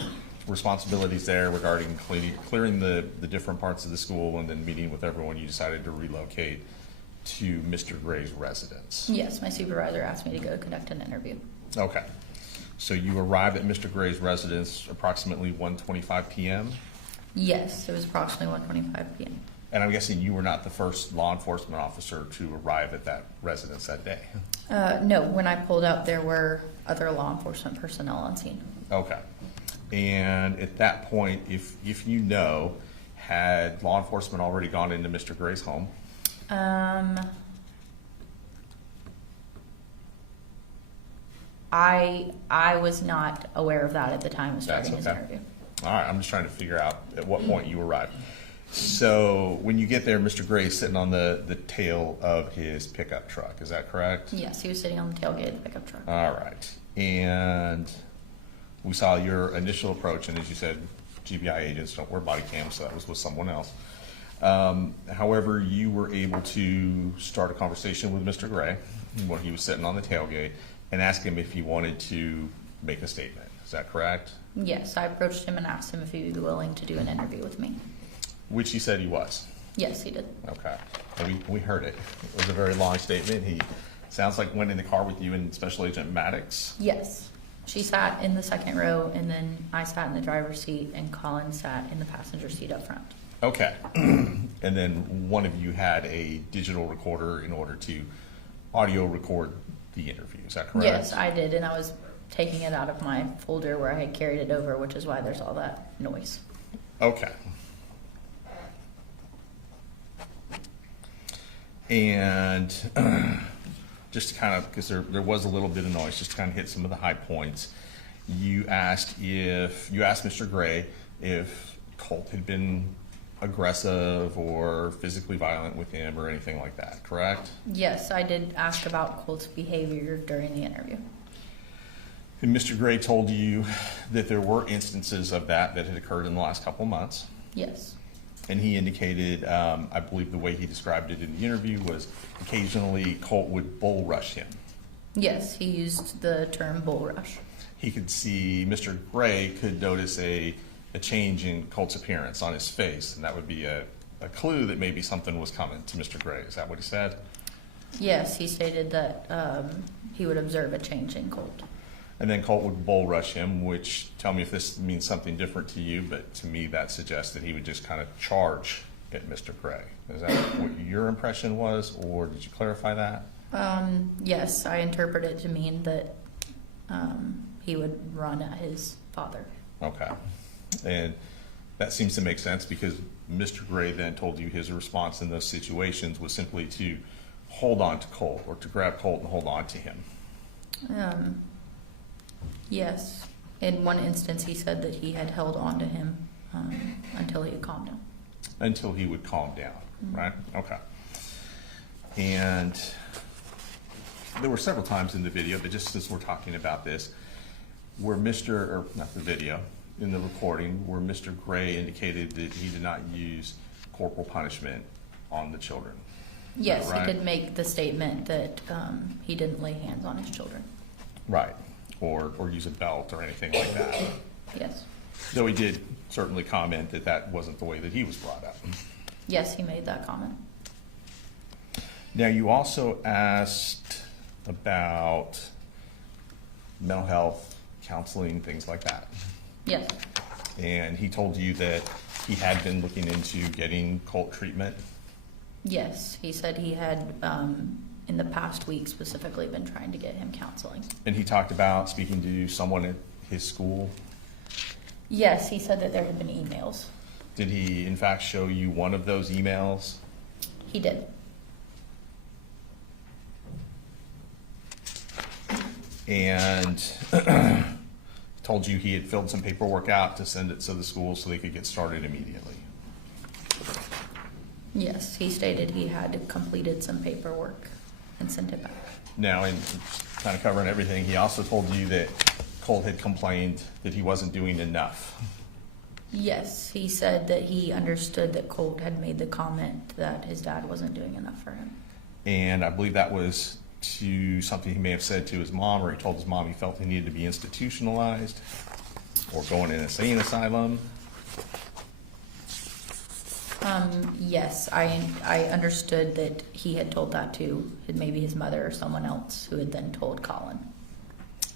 responsibilities there regarding clearing the different parts of the school and then meeting with everyone, you decided to relocate to Mr. Gray's residence. Yes, my supervisor asked me to go conduct an interview. Okay. So you arrived at Mr. Gray's residence approximately 1:25 p.m.? Yes, it was approximately 1:25 p.m. And I'm guessing you were not the first law enforcement officer to arrive at that residence that day? No, when I pulled up, there were other law enforcement personnel on scene. Okay. And at that point, if you know, had law enforcement already gone into Mr. Gray's home? I was not aware of that at the time of starting his interview. All right, I'm just trying to figure out at what point you arrived. So when you get there, Mr. Gray is sitting on the tail of his pickup truck. Is that correct? Yes, he was sitting on the tailgate of the pickup truck. All right. And we saw your initial approach, and as you said, GBI agents don't wear body cams, so that was with someone else. However, you were able to start a conversation with Mr. Gray when he was sitting on the tailgate and ask him if he wanted to make a statement. Is that correct? Yes, I approached him and asked him if he would be willing to do an interview with me. Which he said he was. Yes, he did. Okay. And we heard it. It was a very long statement. He sounds like went in the car with you and Special Agent Maddox. Yes. She sat in the second row, and then I sat in the driver's seat, and Colin sat in the passenger seat up front. Okay. And then one of you had a digital recorder in order to audio record the interview. Is that correct? Yes, I did, and I was taking it out of my folder where I had carried it over, which is why there's all that noise. Okay. And just to kind of, because there was a little bit of noise, just to kind of hit some of the high points, you asked Mr. Gray if Colt had been aggressive or physically violent with him or anything like that, correct? Yes, I did ask about Colt's behavior during the interview. And Mr. Gray told you that there were instances of that had occurred in the last couple of months. Yes. And he indicated, I believe the way he described it in the interview was occasionally Colt would bull rush him. Yes, he used the term bull rush. He could see, Mr. Gray could notice a change in Colt's appearance on his face, and that would be a clue that maybe something was coming to Mr. Gray. Is that what he said? Yes, he stated that he would observe a change in Colt. And then Colt would bull rush him, which, tell me if this means something different to you, but to me that suggests that he would just kind of charge at Mr. Gray. Is that what your impression was, or did you clarify that? Yes, I interpret it to mean that he would run at his father. Okay. And that seems to make sense because Mr. Gray then told you his response in those situations was simply to hold on to Colt or to grab Colt and hold on to him. Yes. In one instance, he said that he had held on to him until he had calmed down. Until he would calm down, Mm-hmm. right? Okay. And there were several times in the video, but just since we're talking about this, where not the video, in the recording, where Mr. Gray indicated that he did not use corporal punishment on the children. Yes, right? He did make the statement that he didn't lay hands on his children. Right. Or use a belt or anything like that. Yes. Though he did certainly comment that that wasn't the way that he was brought up. Yes, he made that comment. Now, you also asked about mental health, counseling, things like that. Yes. And he told you that he had been looking into getting Colt treatment. Yes, he said he had, in the past week specifically, been trying to get him counseling. And he talked about speaking to someone at his school. Yes, he said that there had been emails. Did he, in fact, show you one of those emails? He did. And told you he had filled some paperwork out to send it to the school so they could get started immediately. Yes, he stated he had completed some paperwork and sent it back. Now, in kind of covering everything, he also told you that Colt had complained that he wasn't doing enough. Yes, he said that he understood that Colt had made the comment that his dad wasn't doing enough for him. And I believe that was to something he may have said to his mom, or he told his mom he felt he needed to be institutionalized or go in an insane asylum. Yes, I understood that he had told that to maybe his mother or someone else who had then told Colin.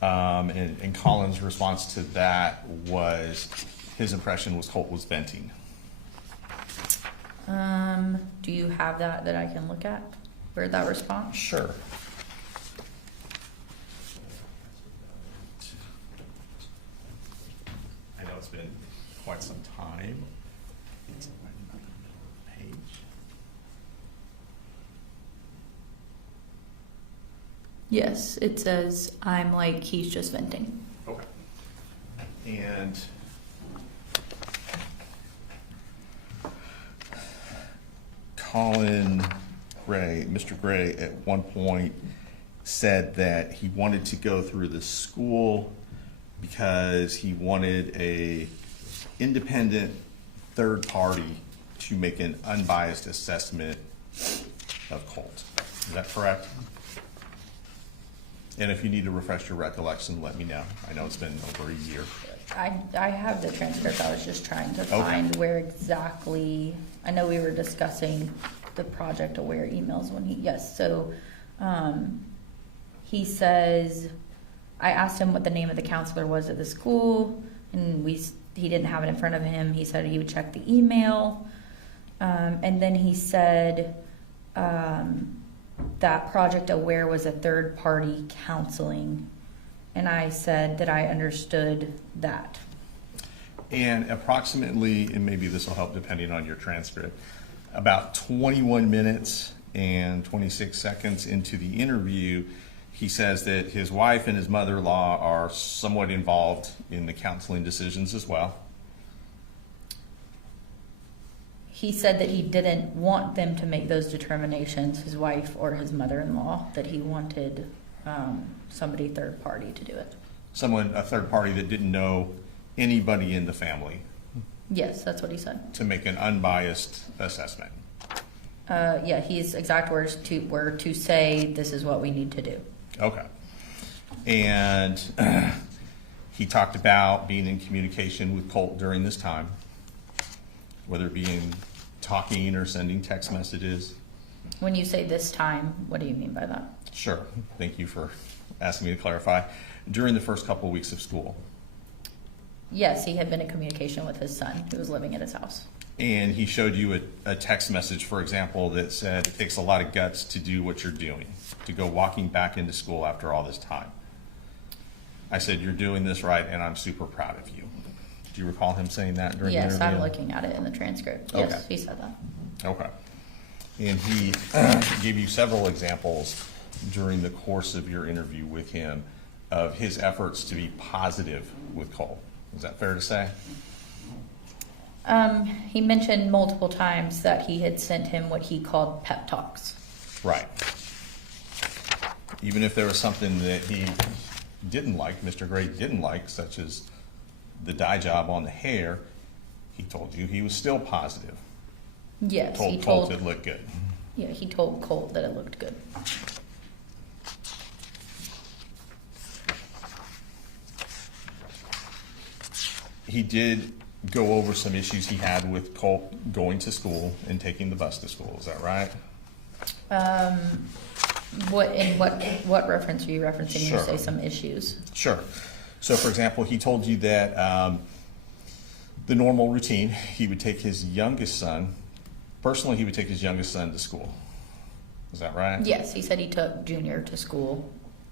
And Colin's response to that was his impression was Colt was venting. Do you have that I can look at? Where that response? Sure. I know it's been quite some time. It's page. Yes, it says, I'm like, he's just venting. Okay. And Colin Gray, Mr. Gray, at one point said that he wanted to go through the school because he wanted a independent third party to make an unbiased assessment of Colt. Is that correct? And if you need to refresh your recollection, let me know. I know it's been over a year. I have the transcript. I was just trying to find where exactly, I know we were discussing the Project Aware emails when yes, so he says, I asked him what the name of the counselor was at the school, and he didn't have it in front of him. He said he would check the email, and then he said that Project Aware was a third-party counseling, and I said that I understood that. And approximately, and maybe this will help depending on your transcript, about 21 minutes and 26 seconds into the interview, he says that his wife and his mother-in-law are somewhat involved in the counseling decisions as well. He said that he didn't want them to make those determinations, his wife or his mother-in-law, that he wanted somebody third party to do it. A third party that didn't know anybody in the family. Yes, that's what he said. To make an unbiased assessment. Yeah, his exact words were to say, this is what we need to do. Okay. And he talked about being in communication with Colt during this time, whether it be in talking or sending text messages. When you say this time, what do you mean by that? Sure. Thank you for asking me to clarify. During the first couple of weeks of school. Yes, he had been in communication with his son who was living at his house. And he showed you a text message, for example, that said, it takes a lot of guts to do what you're doing, to go walking back into school after all this time. I said, you're doing this right, and I'm super proud of you. Do you recall him saying that during the interview? Yes, I'm looking at it in the transcript. Yes, Okay. he said that. Okay. And he gave you several examples during the course of your interview with him of his efforts to be positive with Colt. Is that fair to say? He mentioned multiple times that he had sent him what he called pep talks. Right. Even if there was something that he didn't like, Mr. Gray didn't like, such as the dye job on the hair, he told you he was still positive. Yes, Told Colt it looked good. Yeah, he told Colt that it looked good. He did go over some issues he had with Colt going to school and taking the bus to school. Is that right? What reference are you referencing? Sure. You say some issues. Sure. So, for example, he told you that the normal routine, he would take his youngest son, personally, he would take his youngest son to school. Is that right? Yes, he said he took Junior to school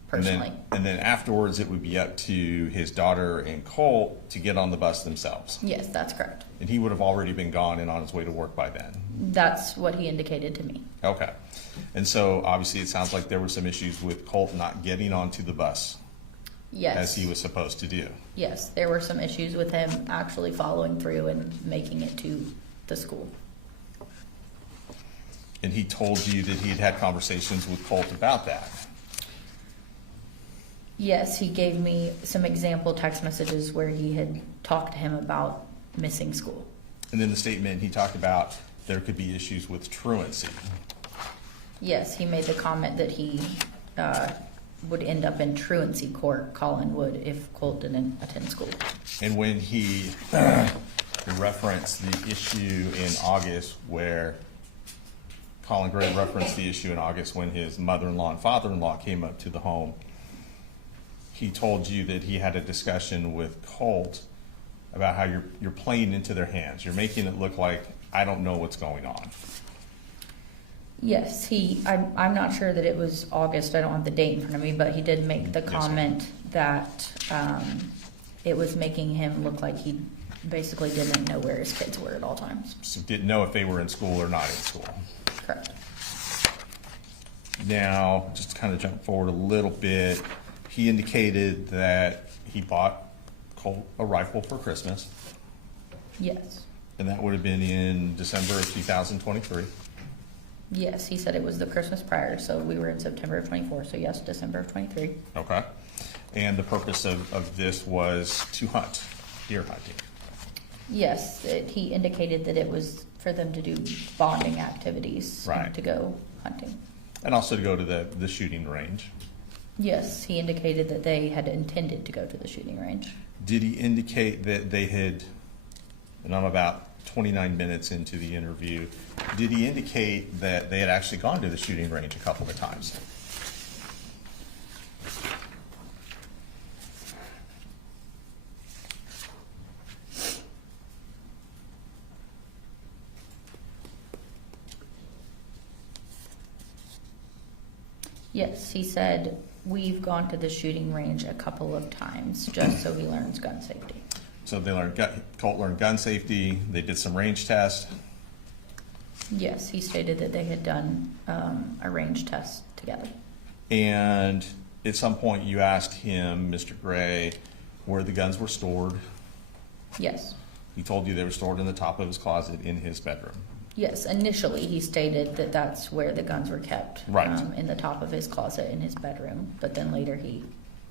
personally. And then afterwards, it would be up to his daughter and Colt to get on the bus themselves. Yes, that's correct. And he would have already been gone and on his way to work by then. That's what he indicated to me. Okay. And so obviously it sounds like there were some issues with Colt not getting onto the bus Yes. as he was supposed to do. Yes, there were some issues with him actually following through and making it to the school. And he told you that he had had conversations with Colt about that. Yes, he gave me some example text messages where he had talked to him about missing school. And then the statement, he talked about there could be issues with truancy. Yes, he made the comment that he would end up in truancy court, Colin would, if Colt didn't attend school. And when he referenced the issue in August where Colin Gray referenced the issue in August when his mother-in-law and father-in-law came up to the home, he told you that he had a discussion with Colt about how you're playing into their hands. You're making it look like I don't know what's going on. Yes, I'm not sure that it was August, I don't have the date in front of me, but he did make the Yes, comment that it was making him look like he basically didn't know where his kids were at all times. So didn't know if they were in school or not in school. Correct. Now, just to kind of jump forward a little bit, he indicated that he bought Colt a rifle for Christmas, Yes. and that would have been in December of 2023. Yes, he said it was the Christmas prior, so we were in September of 24, so yes, December of 23. Okay. And the purpose of this was to hunt, deer hunting. Yes, he indicated that it was for them to do bonding activities. Right. And to go hunting. And also to go to the shooting range. Yes, he indicated that they had intended to go to the shooting range. Did he indicate that they had, and I'm about 29 minutes into the interview, did he indicate that they had actually gone to the shooting range a couple of times? Yes, he said, we've gone to the shooting range a couple of times just so he learns gun safety. So they Colt learned gun safety, they did some range tests. Yes, he stated that they had done a range test together. And at some point you asked him, Mr. Gray, where the guns were stored. Yes. He told you they were stored in the top of his closet in his bedroom. Yes, initially he stated that that's where the guns were kept. Right. In the top of his closet in his bedroom, but then later he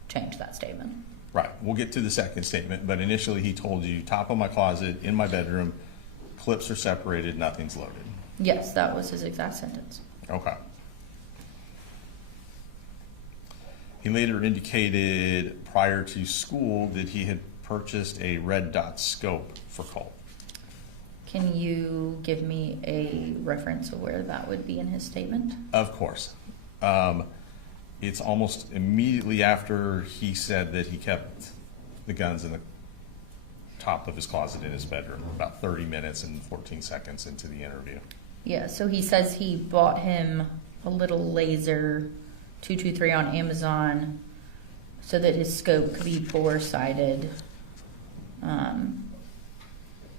changed that statement. Right, we'll get to the second statement, but initially he told you, top of my closet, in my bedroom, clips are separated, nothing's loaded. Yes, that was his exact sentence. Okay. He later indicated prior to school that he had purchased a red dot scope for Colt. Can you give me a reference of where that would be in his statement? Of course. It's almost immediately after he said that he kept the guns in the top of his closet in his bedroom, about 30 minutes and 14 seconds into the interview. Yeah, so he says he bought him a little laser 223 on Amazon so that his scope could be bore-sighted.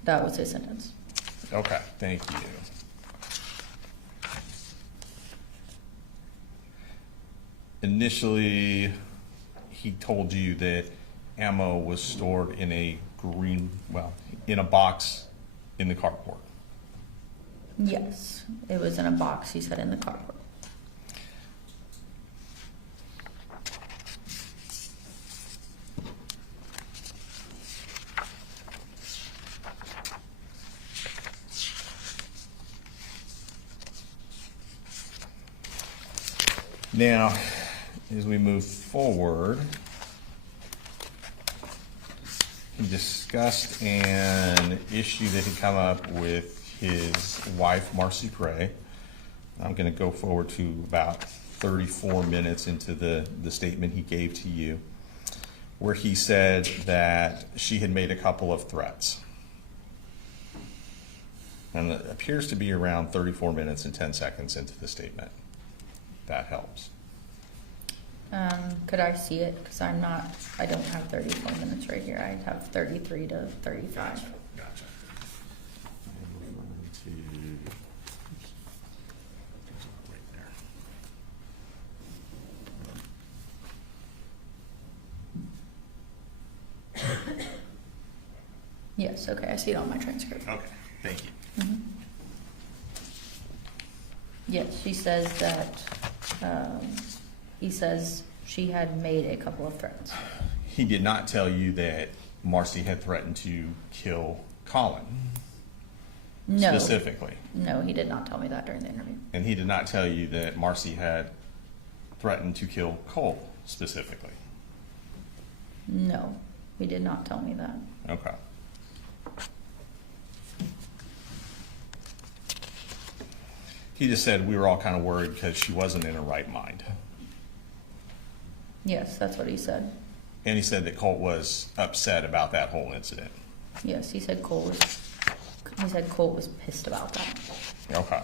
That was his sentence. Okay, thank you. Initially, he told you that ammo was stored in a in a box in the carport. Yes, it was in a box, he said, in the carport. Now, as we move forward, he discussed an issue that had come up with his wife, Marcy Gray, I'm going to go forward to about 34 minutes into the statement he gave to you, where he said that she had made a couple of threats. And it appears to be around 34 minutes and 10 seconds into the statement. That helps. Could I see it? Because I don't have 34 minutes right here. I have 33 to 35. Gotcha. Right there. Yes, okay, I see it on my transcript. Okay, thank you. Mhm. Yes, she says that, he says she had made a couple of threats. He did not tell you that Marcy had threatened to kill Colin. No. Specifically. No, he did not tell me that during the interview. And he did not tell you that Marcy had threatened to kill Colt specifically. No, he did not tell me that. Okay. He just said we were all kind of worried because she wasn't in her right mind. Yes, that's what he said. And he said that Colt was upset about that whole incident. Yes, he said Colt was pissed about that. Okay.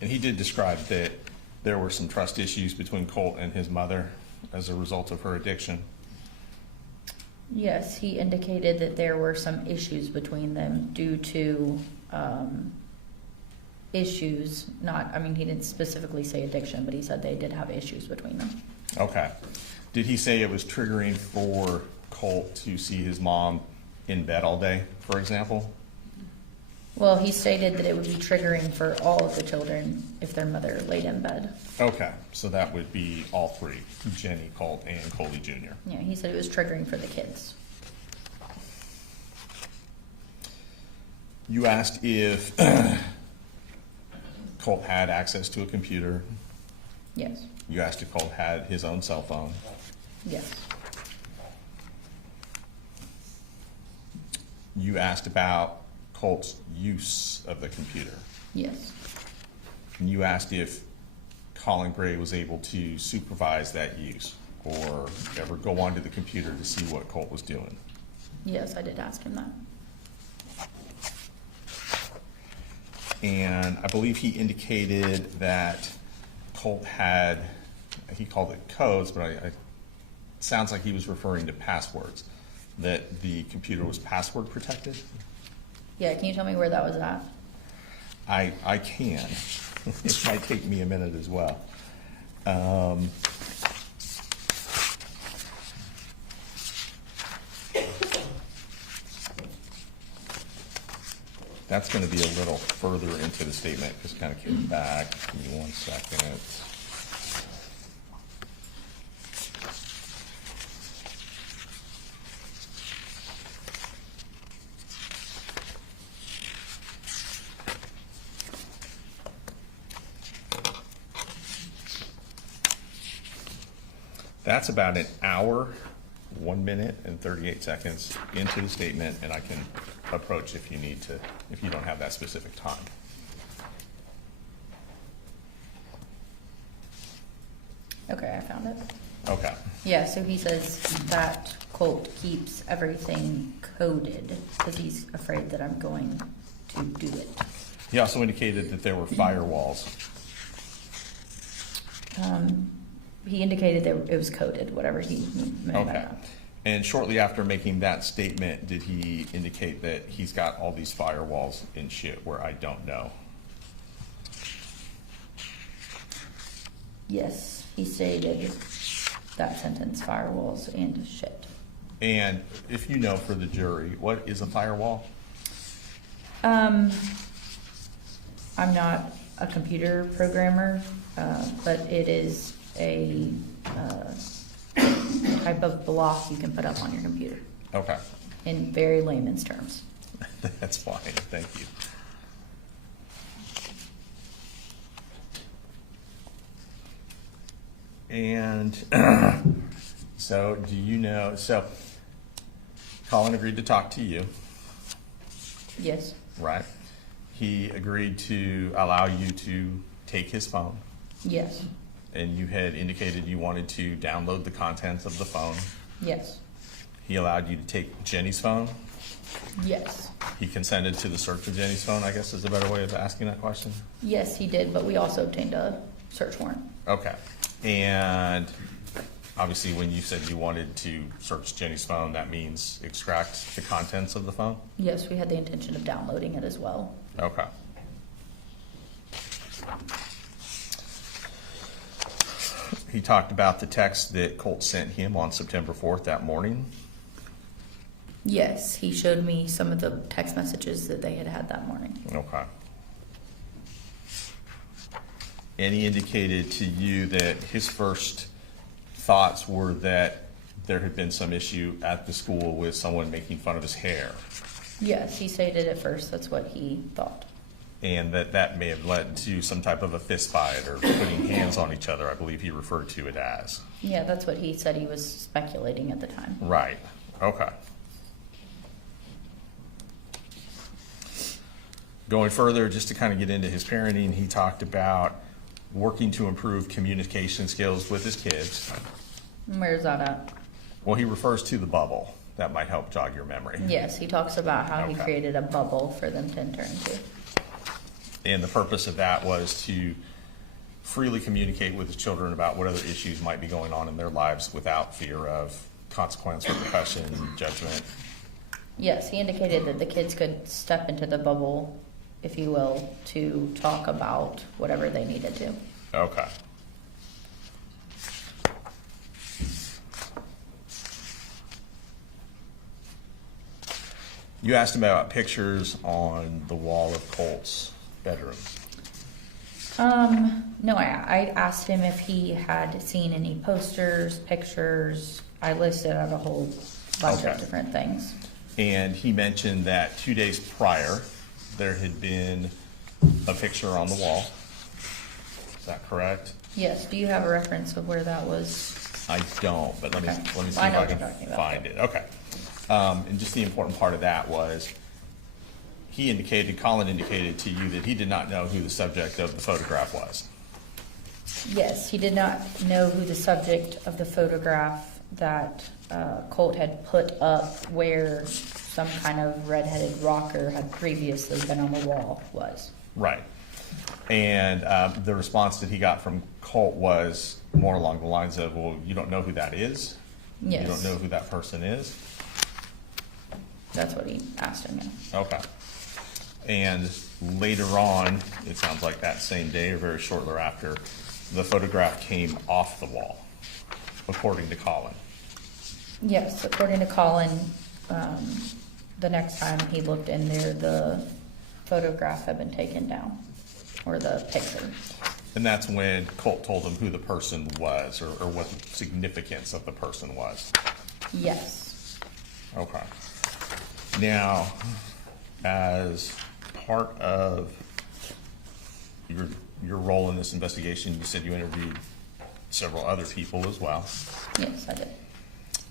And he did describe that there were some trust issues between Colt and his mother as a result of her addiction. Yes, he indicated that there were some issues between them due to issues, he didn't specifically say addiction, but he said they did have issues between them. Okay. Did he say it was triggering for Colt to see his mom in bed all day, for example? Well, he stated that it would be triggering for all of the children if their mother laid in bed. Okay, so that would be all three, Jenny, Colt, and Coley Jr. Yeah, he said it was triggering for the kids. You asked if Colt had access to a computer. Yes. You asked if Colt had his own cell phone. Yes. You asked about Colt's use of the computer. Yes. And you asked if Colin Gray was able to supervise that use or ever go onto the computer to see what Colt was doing. Yes, I did ask him that. And I believe he indicated that Colt had, he called it codes, but it sounds like he was referring to passwords, that the computer was password protected. Yeah, can you tell me where that was at? I can. It might take me a minute as well. That's going to be a little further into the statement. Just kind of kick back. Give me 1 second. That's about an hour, 1 minute and 38 seconds into the statement, and I can approach if you need to, if you don't have that specific time. Okay, I found it. Okay. Yeah, so he says that Colt keeps everything coded because he's afraid that I'm going to do it. He also indicated that there were firewalls. He indicated that it was coded, whatever he meant by Okay. that. And shortly after making that statement, did he indicate that he's got all these firewalls in shit where I don't know? Yes, he stated that sentence, firewalls and shit. And if you know for the jury, what is a firewall? I'm not a computer programmer, but it is a type of block you can put up on your computer. Okay. In very layman's terms. That's fine, thank you. And so do you know, so Colin agreed to talk to you. Yes. right? He agreed to allow you to take his phone, Yes. and you had indicated you wanted to download the contents of the phone. Yes. He allowed you to take Jenny's phone. Yes. He consented to the search of Jenny's phone, I guess is a better way of asking that question. Yes, he did, but we also obtained a search warrant. Okay. And obviously when you said you wanted to search Jenny's phone, that means extract the contents of the phone? Yes, we had the intention of downloading it as well. Okay. He talked about the text that Colt sent him on September 4th that morning. Yes, he showed me some of the text messages that they had had that morning. Okay. And he indicated to you that his first thoughts were that there had been some issue at the school with someone making fun of his hair, Yes, he stated at first that's what he thought. and that may have led to some type of a fist fight or putting hands on each other, I believe he referred to it as. Yeah, that's what he said he was speculating at the time. Right. Okay. Going further, just to kind of get into his parenting, he talked about working to improve communication skills with his kids. Where's that at? Well, he refers to the bubble. That might help jog your memory. Yes, he talks about how he Okay. created a bubble for them to enter into. And the purpose of that was to freely communicate with his children about what other issues might be going on in their lives without fear of consequence, repercussion, judgment. Yes, he indicated that the kids could step into the bubble, if you will, to talk about whatever they needed to. Okay. You asked him about pictures on the wall of Colt's bedroom. No, I asked him if he had seen any posters, pictures. I listed out a whole bunch Okay. of different things. And he mentioned that 2 days prior, there had been a picture on the wall. Is that correct? Yes, do you have a reference of where that was? I don't, but let me Okay. see if I know I what can you're talking about. find it. Okay. And just the important part of that was, Colin indicated to you that he did not know who the subject of the photograph was. Yes, he did not know who the subject of the photograph that Colt had put up where some kind of redheaded rocker had previously been on the wall was. Right. And the response that he got from Colt was more along the lines of, well, you don't know who that is? Yes. You don't know who that person is? That's what he asked him, yeah. Okay. And later on, it sounds like that same day or very shortly after, the photograph came off the wall, according to Colin. Yes, according to Colin, the next time he looked in there, the photograph had been taken down, or the picture. And that's when Colt told him who the person was, or what the significance of the person was. Yes. Okay. Now, as part of your role in this investigation, you said you interviewed several other people as well. Yes, I did.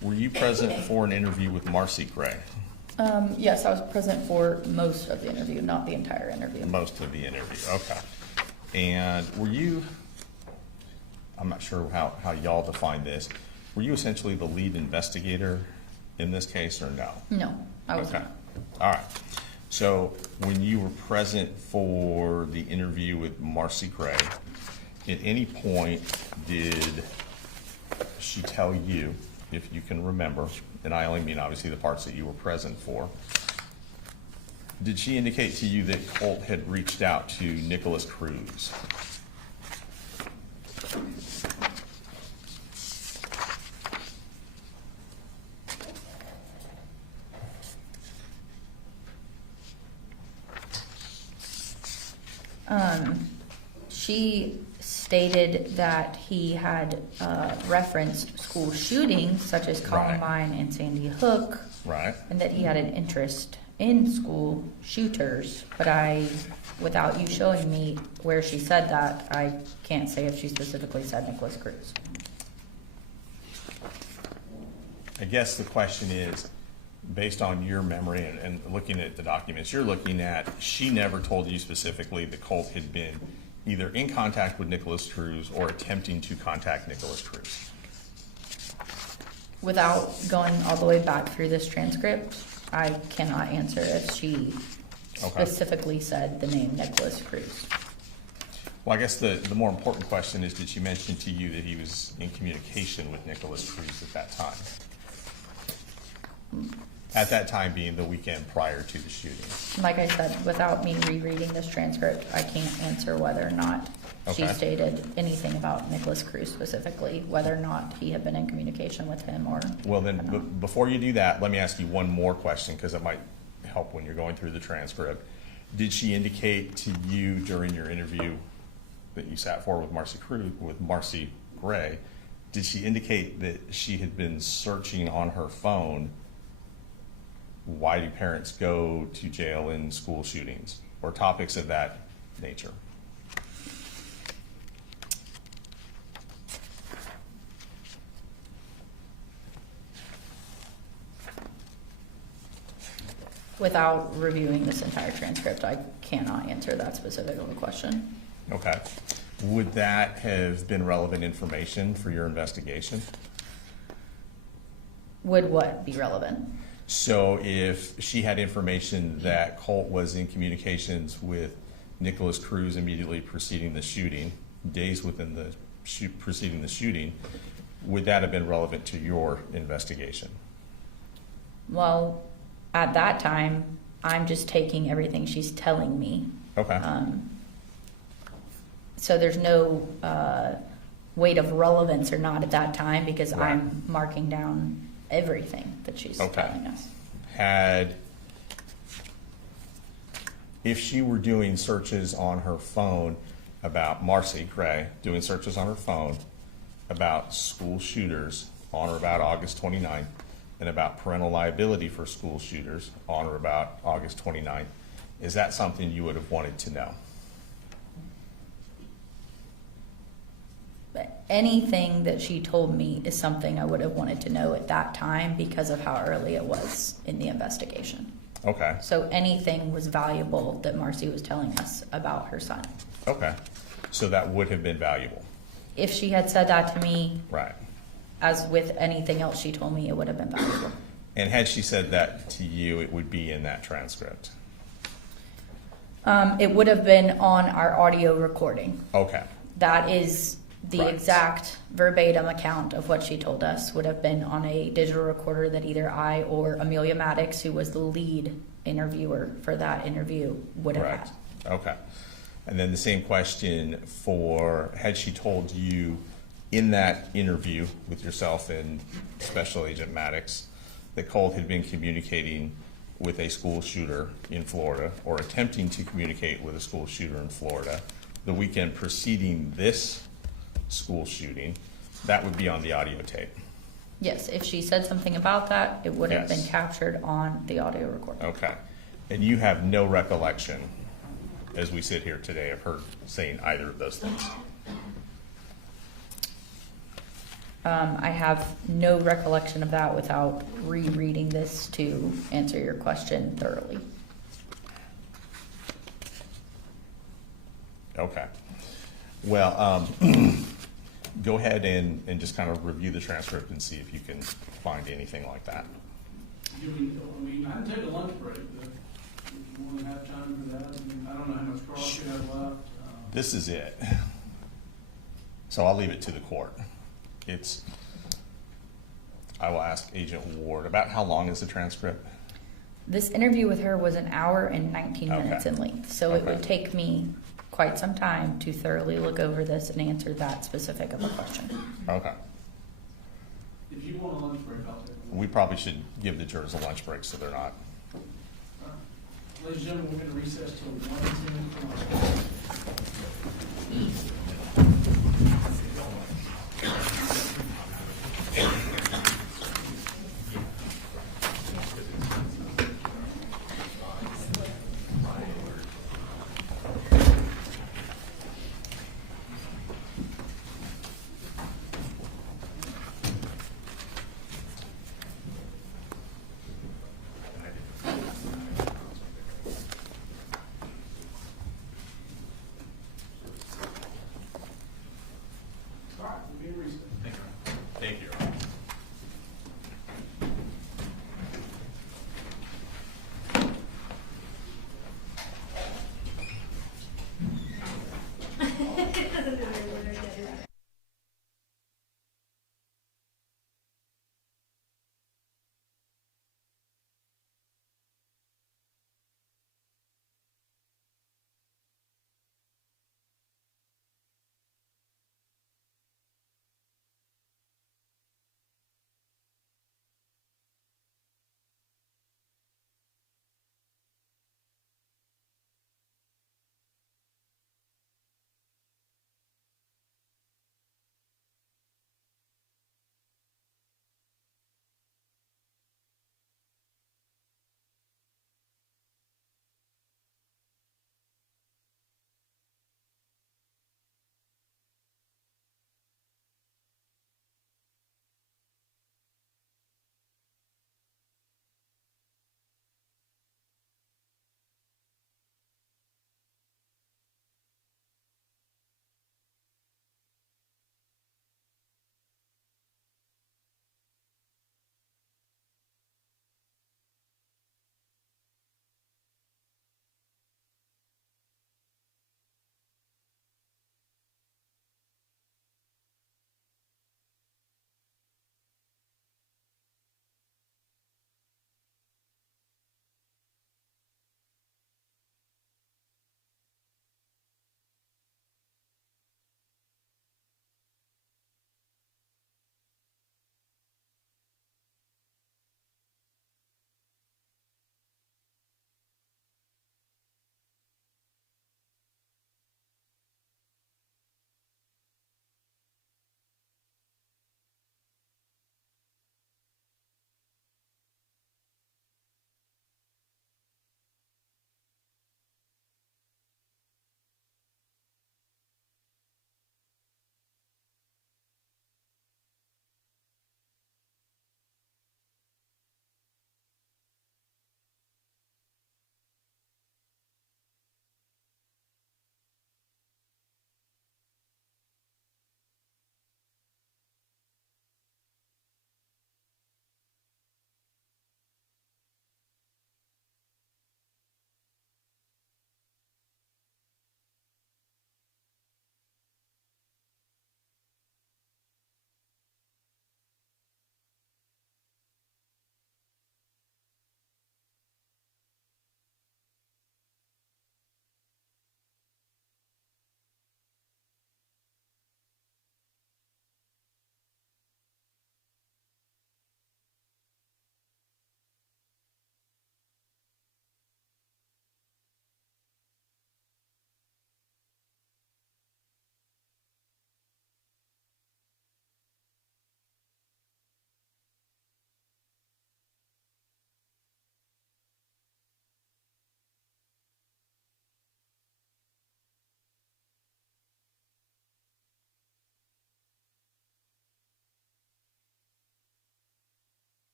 Were you present for an interview with Marcy Gray? Yes, I was present for most of the interview, not the entire interview. Most of the interview, okay. And were you, I'm not sure how y'all define this, were you essentially the lead investigator in this case or no? No, I was Okay. not. All right. So when you were present for the interview with Marcy Gray, at any point did she tell you, if you can remember, and I only mean obviously the parts that you were present for, did she indicate to you that Colt had reached out to Nicholas Cruz? She stated that he had referenced school shootings such as Columbine and Sandy Hook, Right. and that he had an interest in school shooters. But without you showing me where she said that, I can't say if she specifically said Nicholas Cruz. I guess the question is, based on your memory and looking at the documents you're looking at, she never told you specifically that Colt had been either in contact with Nicholas Cruz or attempting to contact Nicholas Cruz. Without going all the way back through this transcript, I cannot answer if she specifically said the name Nicholas Cruz. Well, I guess the more important question is, did she mention to you that he was in communication with Nicholas Cruz at that time? At that time being the weekend prior to the shooting. Like I said, without me rereading this transcript, I can't answer whether or not she stated anything about Nicholas Cruz specifically, whether or not he had been in communication with him or. Well, then, before you do that, let me ask you one more question, because it might help when you're going through the transcript. Did she indicate to you during your interview that you sat for with Marcy Gray, did she indicate that she had been searching on her phone, why do parents go to jail in school shootings, or topics of that nature? Without reviewing this entire transcript, I cannot answer that specific of a question. Okay. Would that have been relevant information for your investigation? Would what be relevant? So if she had information that Colt was in communications with Nicholas Cruz immediately preceding the shooting, days within the preceding the shooting, would that have been relevant to your investigation? Well, at that time, I'm just taking everything she's telling me. Okay. So there's no weight of relevance or not at that time, because Right. I'm marking down everything that she's telling us. If she were doing searches on her phone about Marcy Gray, doing searches on her phone about school shooters on or about August 29th, and about parental liability for school shooters on or about August 29th, is that something you would have wanted to know? Anything that she told me is something I would have wanted to know at that time because of how early it was in the investigation. Okay. So anything was valuable that Marcy was telling us about her son. Okay. So that would have been valuable. If she had said that to me, Right. as with anything else she told me, it would have been valuable. And had she said that to you, it would be in that transcript? It would have been on our audio recording. Okay. That is the Right. exact verbatim account of what she told us would have been on a digital recorder that either I or Amelia Maddox, who was the lead interviewer for that interview, would have Correct. had. Okay. And then the same question for, had she told you in that interview with yourself and Special Agent Maddox that Colt had been communicating with a school shooter in Florida, or attempting to communicate with a school shooter in Florida the weekend preceding this school shooting, that would be on the audio tape? Yes, if she said something about that, it would have been Yes. captured on the audio recording. Okay. And you have no recollection, as we sit here today, of her saying either of those things? I have no recollection of that without rereading this to answer your question thoroughly. Okay. Well, go ahead and just kind of review the transcript and see if you can find anything like that. I mean, I can take a lunch break, but if you want to have time for that, I mean, I don't know how much cross you have left. This is it. So I'll leave it to the court. I will ask Agent Ward, about how long is the transcript? This interview with her was an hour and 19 Okay. minutes in length, so it Okay. would take me quite some time to thoroughly look over this and answer that specific of a question. Okay. If you want a lunch break, I'll take a lunch. We probably should give the jurors a lunch break so they're not. Ladies and gentlemen, we're going to recess till 1:10.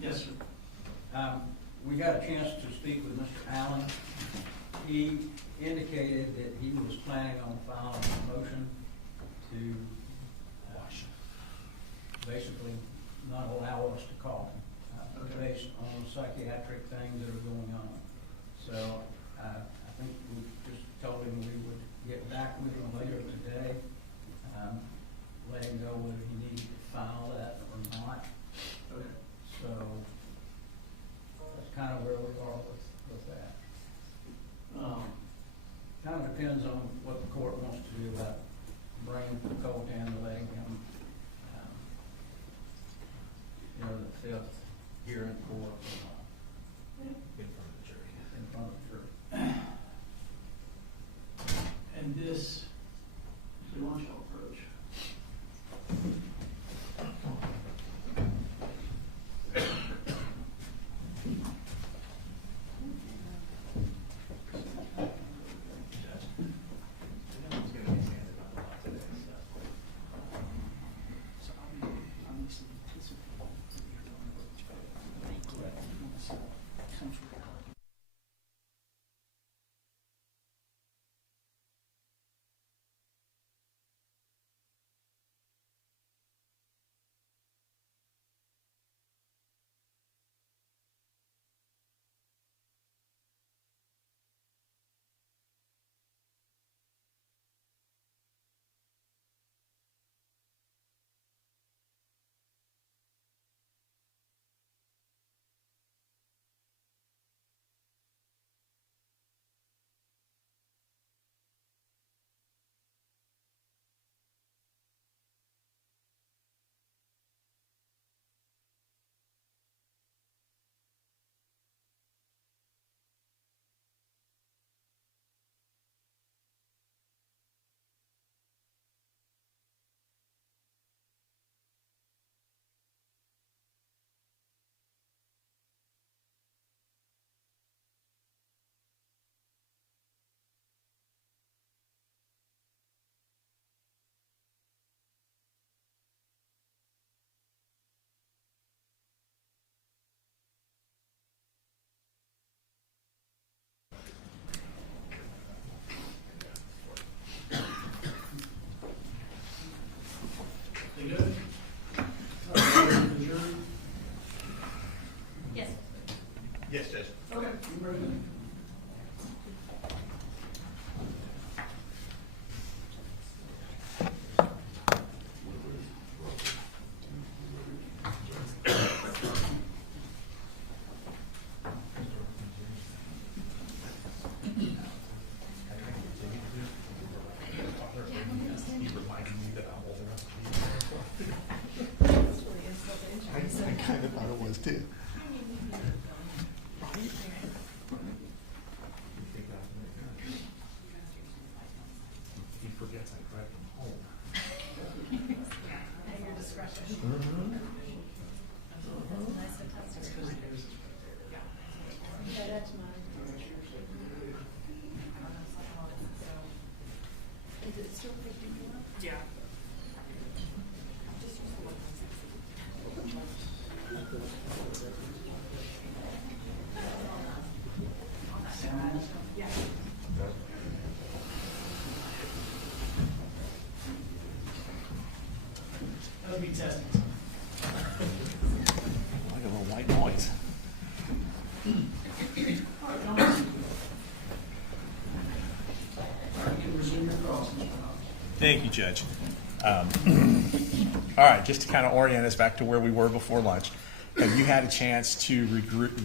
Yes, sir. We got a chance to speak with Mr. Allen. He indicated that he was planning on filing a motion to basically not allow us to call him based on psychiatric things that are going on. So I think we just told him we would get back with him later today, let him know whether he needed to file that or not. Okay. So that's kind of where we are with that. Kind of depends on what the court wants to do about bringing Colt in and letting him, the fifth hearing court In front of the jury. in front of the jury. And this, we want y'all approach. They good? The jury? Yes. Yes, Judge. Okay, you ready? He reminded me that I'm old enough to be I kind of thought it was too. He forgets I drive him home. At your discretion. That's mine. Is it still 54? Yeah. Yeah. That would be testing. Like a little white noise. All right, Thomas. All right, you can resume your cross, Mr. Hobbs. Thank you, Judge. All right, just to kind of orient us back to where we were before lunch, have you had a chance to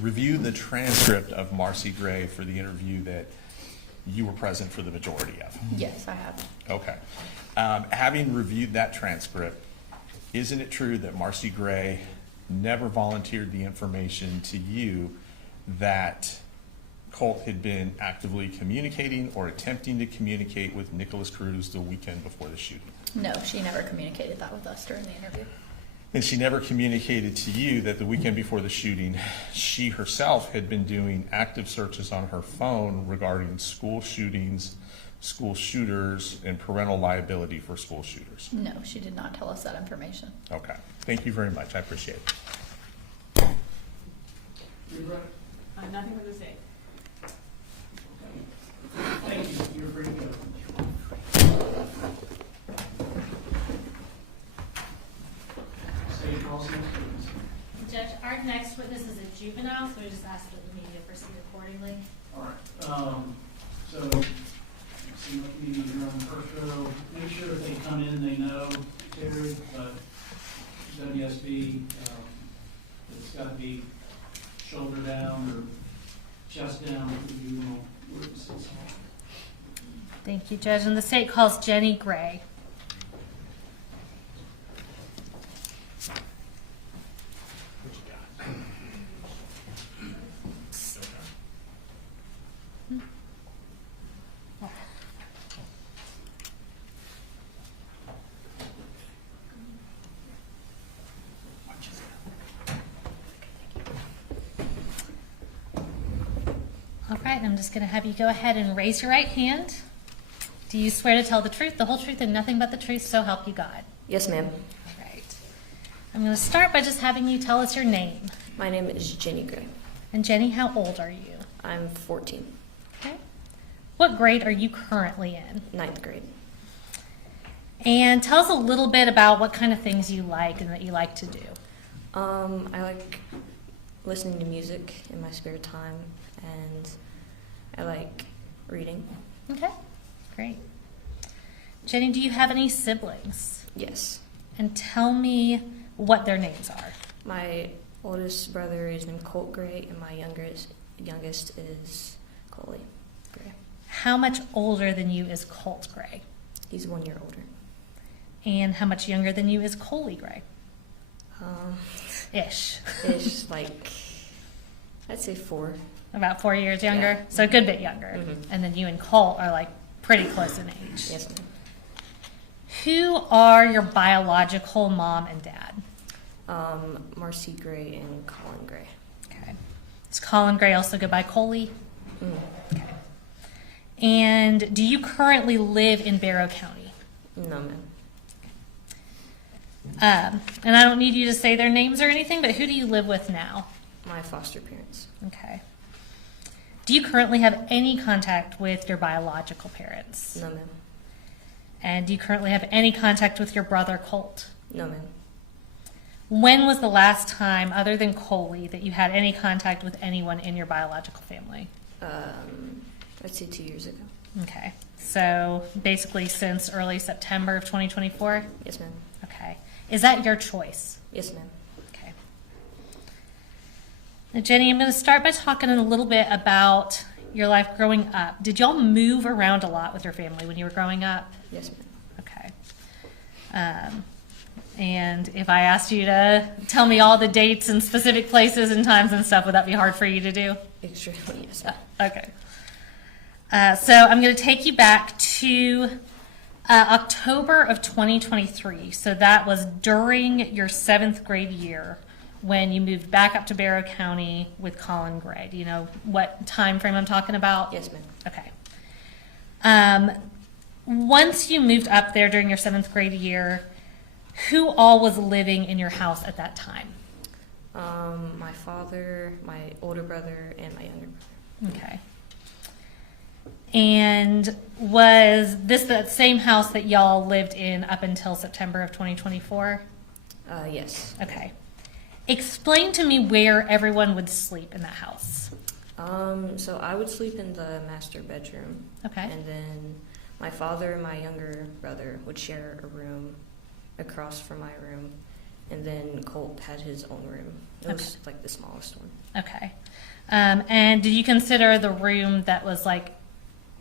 review the transcript of Marcy Gray for the interview that you were present for the majority of? Yes, I have. Okay. Having reviewed that transcript, isn't it true that Marcy Gray never volunteered the information to you that Colt had been actively communicating or attempting to communicate with Nicholas Cruz the weekend before the shooting? No, she never communicated that with us during the interview. And she never communicated to you that the weekend before the shooting, she herself had been doing active searches on her phone regarding school shootings, school shooters, and parental liability for school shooters? No, she did not tell us that information. Okay. Thank you very much. I appreciate it. You're right. Nothing from the state. Thank you. You're free to go. State policy, please. Judge, our next witness is a juvenile, so we just ask that the media proceed accordingly. All right, so, see what meeting you're on the first row, make sure if they come in, they know Terry, but WSB, it's gotta be shoulder down or chest down for the juvenile witnesses. Thank you, Judge. And the state calls Jenny Gray. What you got? All right, I'm just going to have you go ahead and raise your right hand. Do you swear to tell the truth, the whole truth, and nothing but the truth, so help you God? Yes, ma'am. All right. I'm going to start by just having you tell us your name. My name is Jenny Gray. And Jenny, how old are you? I'm 14. Okay. What grade are you currently in? 9th grade. And tell us a little bit about what kind of things you like and that you like to do. I like listening to music in my spare time, and I like reading. Okay, great. Jenny, do you have any siblings? Yes. And tell me what their names are. My oldest brother is named Colt Gray, and my youngest is Colin Gray. How much older than you is Colt Gray? He's 1 year older. And how much younger than you is Colin Gray? Ish, like, I'd say 4. About 4 years younger? Yeah. So a good bit younger. Mm-hmm. And then you and Colt are like pretty close in age. Yes, ma'am. Who are your biological mom and dad? Marcy Gray and Colin Gray. Okay. Does Colin Gray also go by Coley? Mm. Okay. And do you currently live in Barrow County? No, ma'am. And I don't need you to say their names or anything, but who do you live with now? My foster parents. Okay. Do you currently have any contact with your biological parents? No, ma'am. And do you currently have any contact with your brother, Colt? No, ma'am. When was the last time, other than Coley, that you had any contact with anyone in your biological family? I'd say 2 years ago. Okay. So basically since early September of 2024? Yes, ma'am. Okay. Is that your choice? Yes, ma'am. Okay. Now, Jenny, I'm going to start by talking a little bit about your life growing up. Did y'all move around a lot with your family when you were growing up? Yes, ma'am. Okay. And if I asked you to tell me all the dates and specific places and times and stuff, would that be hard for you to do? Extremely, yes, ma'am. Okay. So I'm going to take you back to October of 2023. So that was during your 7th grade year when you moved back up to Barrow County with Colin Gray. Do you know what time frame I'm talking about? Yes, ma'am. Okay. Once you moved up there during your 7th grade year, who all was living in your house at that time? My father, my older brother, and my younger brother. Okay. And was this the same house that y'all lived in up until September of 2024? Yes. Okay. Explain to me where everyone would sleep in that house. So I would sleep in the master bedroom. Okay. And then my father and my younger brother would share a room across from my room. And then Colt had his own room. It was like the smallest one. Okay. And did you consider the room that was like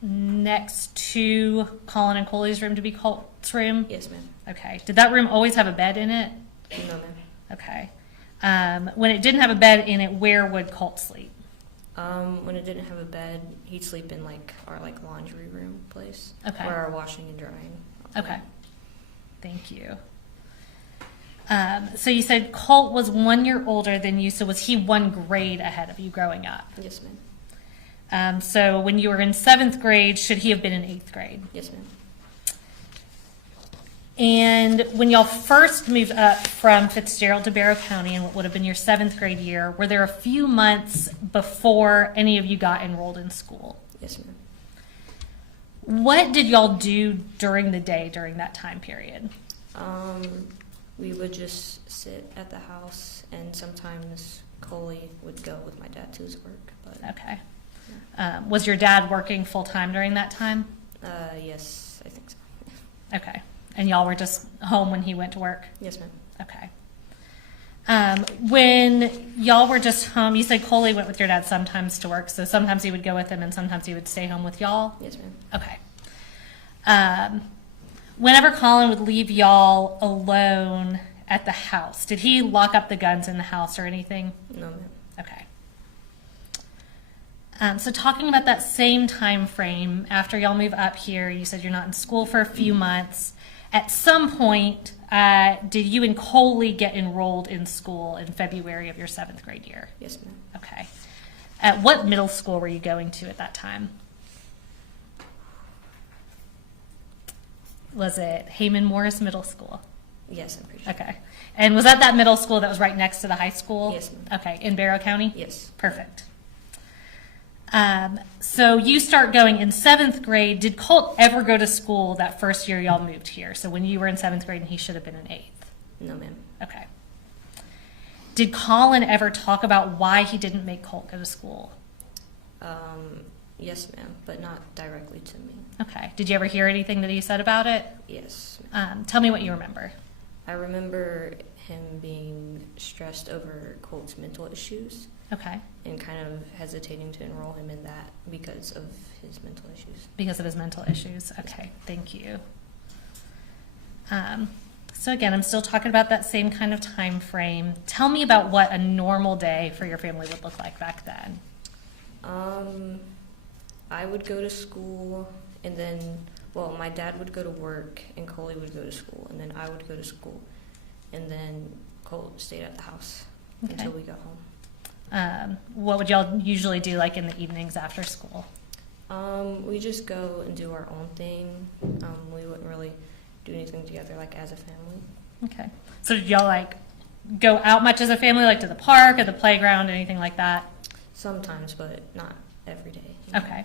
next to Colin and Coley's room to be Colt's room? Yes, ma'am. Okay. Did that room always have a bed in it? No, ma'am. Okay. When it didn't have a bed in it, where would Colt sleep? When it didn't have a bed, he'd sleep in like our laundry room place. Okay. Where our washing and drying. Okay. Thank you. So you said Colt was 1 year older than you, so was he 1 grade ahead of you growing up? Yes, ma'am. So when you were in 7th grade, should he have been in 8th grade? Yes, ma'am. And when y'all first moved up from Fitzgerald to Barrow County in what would have been your 7th grade year, were there a few months before any of you got enrolled in school? Yes, ma'am. What did y'all do during the day during that time period? We would just sit at the house, and sometimes Coley would go with my dad to his work. But Okay. Was your dad working full-time during that time? yes, I think so. Okay. And y'all were just home when he went to work? Yes, ma'am. Okay. When y'all were just home, you said Coley went with your dad sometimes to work, so sometimes he would go with him and sometimes he would stay home with y'all? Yes, ma'am. Okay. Whenever Colin would leave y'all alone at the house, did he lock up the guns in the house or anything? No, ma'am. Okay. So talking about that same time frame, after y'all move up here, you said you're not in school for a few months. At some point, did you and Coley get enrolled in school in February of your 7th grade year? Yes, ma'am. Okay. At what middle school were you going to at that time? Was it Heyman Morris Middle School? Yes, I'm pretty sure. Okay. And was that middle school that was right next to the high school? Yes, ma'am. Okay, in Barrow County? Yes. Perfect. So you start going in 7th grade. Did Colt ever go to school that first year y'all moved here? So when you were in 7th grade and he should have been in 8th? No, ma'am. Okay. Did Colin ever talk about why he didn't make Colt go to school? Yes, ma'am, but not directly to me. Okay. Did you ever hear anything that he said about it? Yes. Tell me what you remember. I remember him being stressed over Colt's mental issues. Okay. And kind of hesitating to enroll him in that because of his mental issues. Because of his mental issues. Okay, thank you. So again, I'm still talking about that same kind of time frame. Tell me about what a normal day for your family would look like back then. I would go to school, and then, well, my dad would go to work, and Coley would go to school, and then I would go to school, and then Colt stayed at the house until we got home. What would y'all usually do, like in the evenings after school? We just go and do our own thing. We wouldn't really do anything together, like as a family. Okay. So did y'all like go out much as a family, like to the park or the playground, anything like that? Sometimes, but not every day. You know? Okay.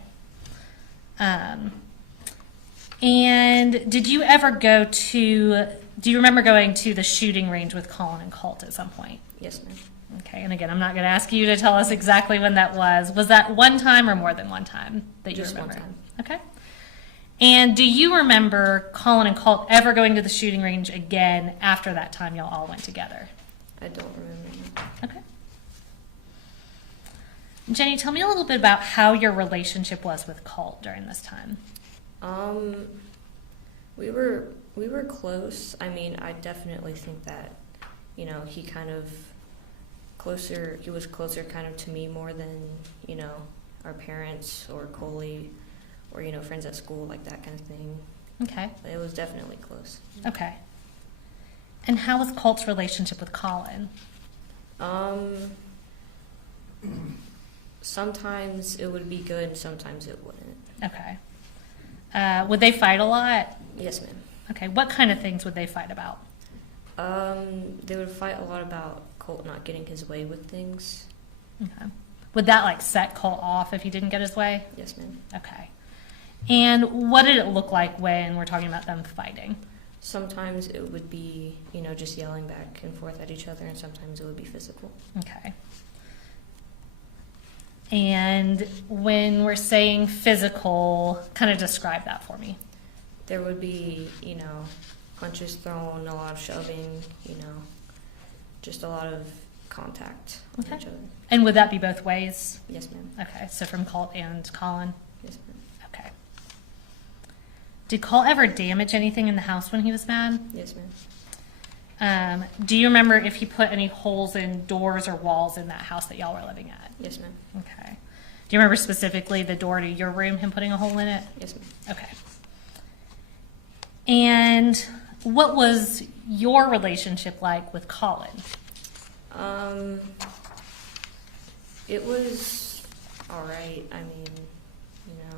And did you ever go to, do you remember going to the shooting range with Colin and Colt at some point? Yes, ma'am. Okay, and again, I'm not going to ask you to tell us exactly when that was. Was that one time or more than one time that you Just remember? one time. Okay. And do you remember Colin and Colt ever going to the shooting range again after that time y'all all went together? I don't remember. Okay. Jenny, tell me a little bit about how your relationship was with Colt during this time. We were close. I mean, I definitely think that, you know, he was closer kind of to me more than, you know, our parents or Coley or, you know, friends at school, like that kind of thing. Okay. But it was definitely close. Okay. And how was Colt's relationship with Colin? Sometimes it would be good and sometimes it wouldn't. Okay. Would they fight a lot? Yes, ma'am. Okay. What kind of things would they fight about? They would fight a lot about Colt not getting his way with things. Okay. Would that like set Colt off if he didn't get his way? Yes, ma'am. Okay. And what did it look like when we're talking about them fighting? Sometimes it would be, you know, just yelling back and forth at each other, and sometimes it would be physical. Okay. And when we're saying physical, kind of describe that for me. There would be, you know, punches thrown, a lot of shoving, you know, just a lot of contact with each other. And would that be both ways? Yes, ma'am. Okay, so from Colt and Colin? Yes, ma'am. Okay. Did Colt ever damage anything in the house when he was mad? Yes, ma'am. Do you remember if he put any holes in doors or walls in that house that y'all were living at? Yes, ma'am. Okay. Do you remember specifically the door to your room, him putting a hole in it? Yes, ma'am. Okay. And what was your relationship like with Colin? It was all right. I mean, you know,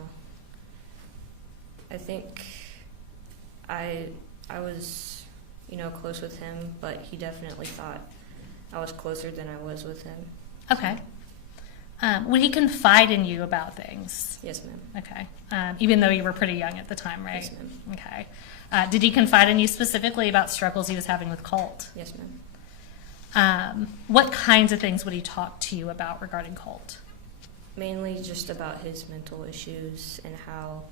I think I I was, close with him, but he definitely thought I was closer than I was with him. Okay. Would he confide in you about things? Yes, ma'am. Okay. Even though you were pretty young at the time, right? Yes, ma'am. Okay. Did he confide in you specifically about struggles he was having with Colt? Yes, ma'am. What kinds of things would he talk to you about regarding Colt? Mainly just about his mental issues and how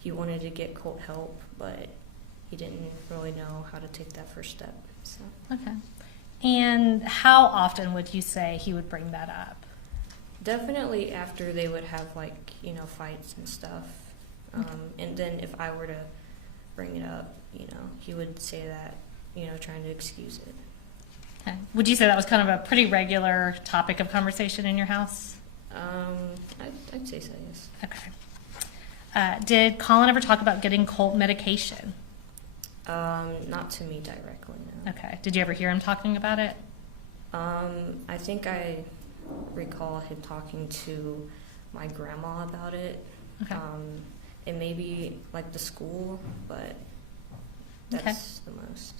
he wanted to get Colt help, but he didn't really know how to take that first step. So. Okay. And how often would you say he would bring that up? Definitely after they would have fights and stuff. And then if I were to bring it up, he would say that, trying to excuse it. Okay. Would you say that was kind of a pretty regular topic of conversation in your house? I'd say so, yes. Okay. Did Colin ever talk about getting Colt medication? Not to me directly, no. Okay. Did you ever hear him talking about it? I think I recall him talking to my grandma about it. Okay. And maybe the school, but that's the most.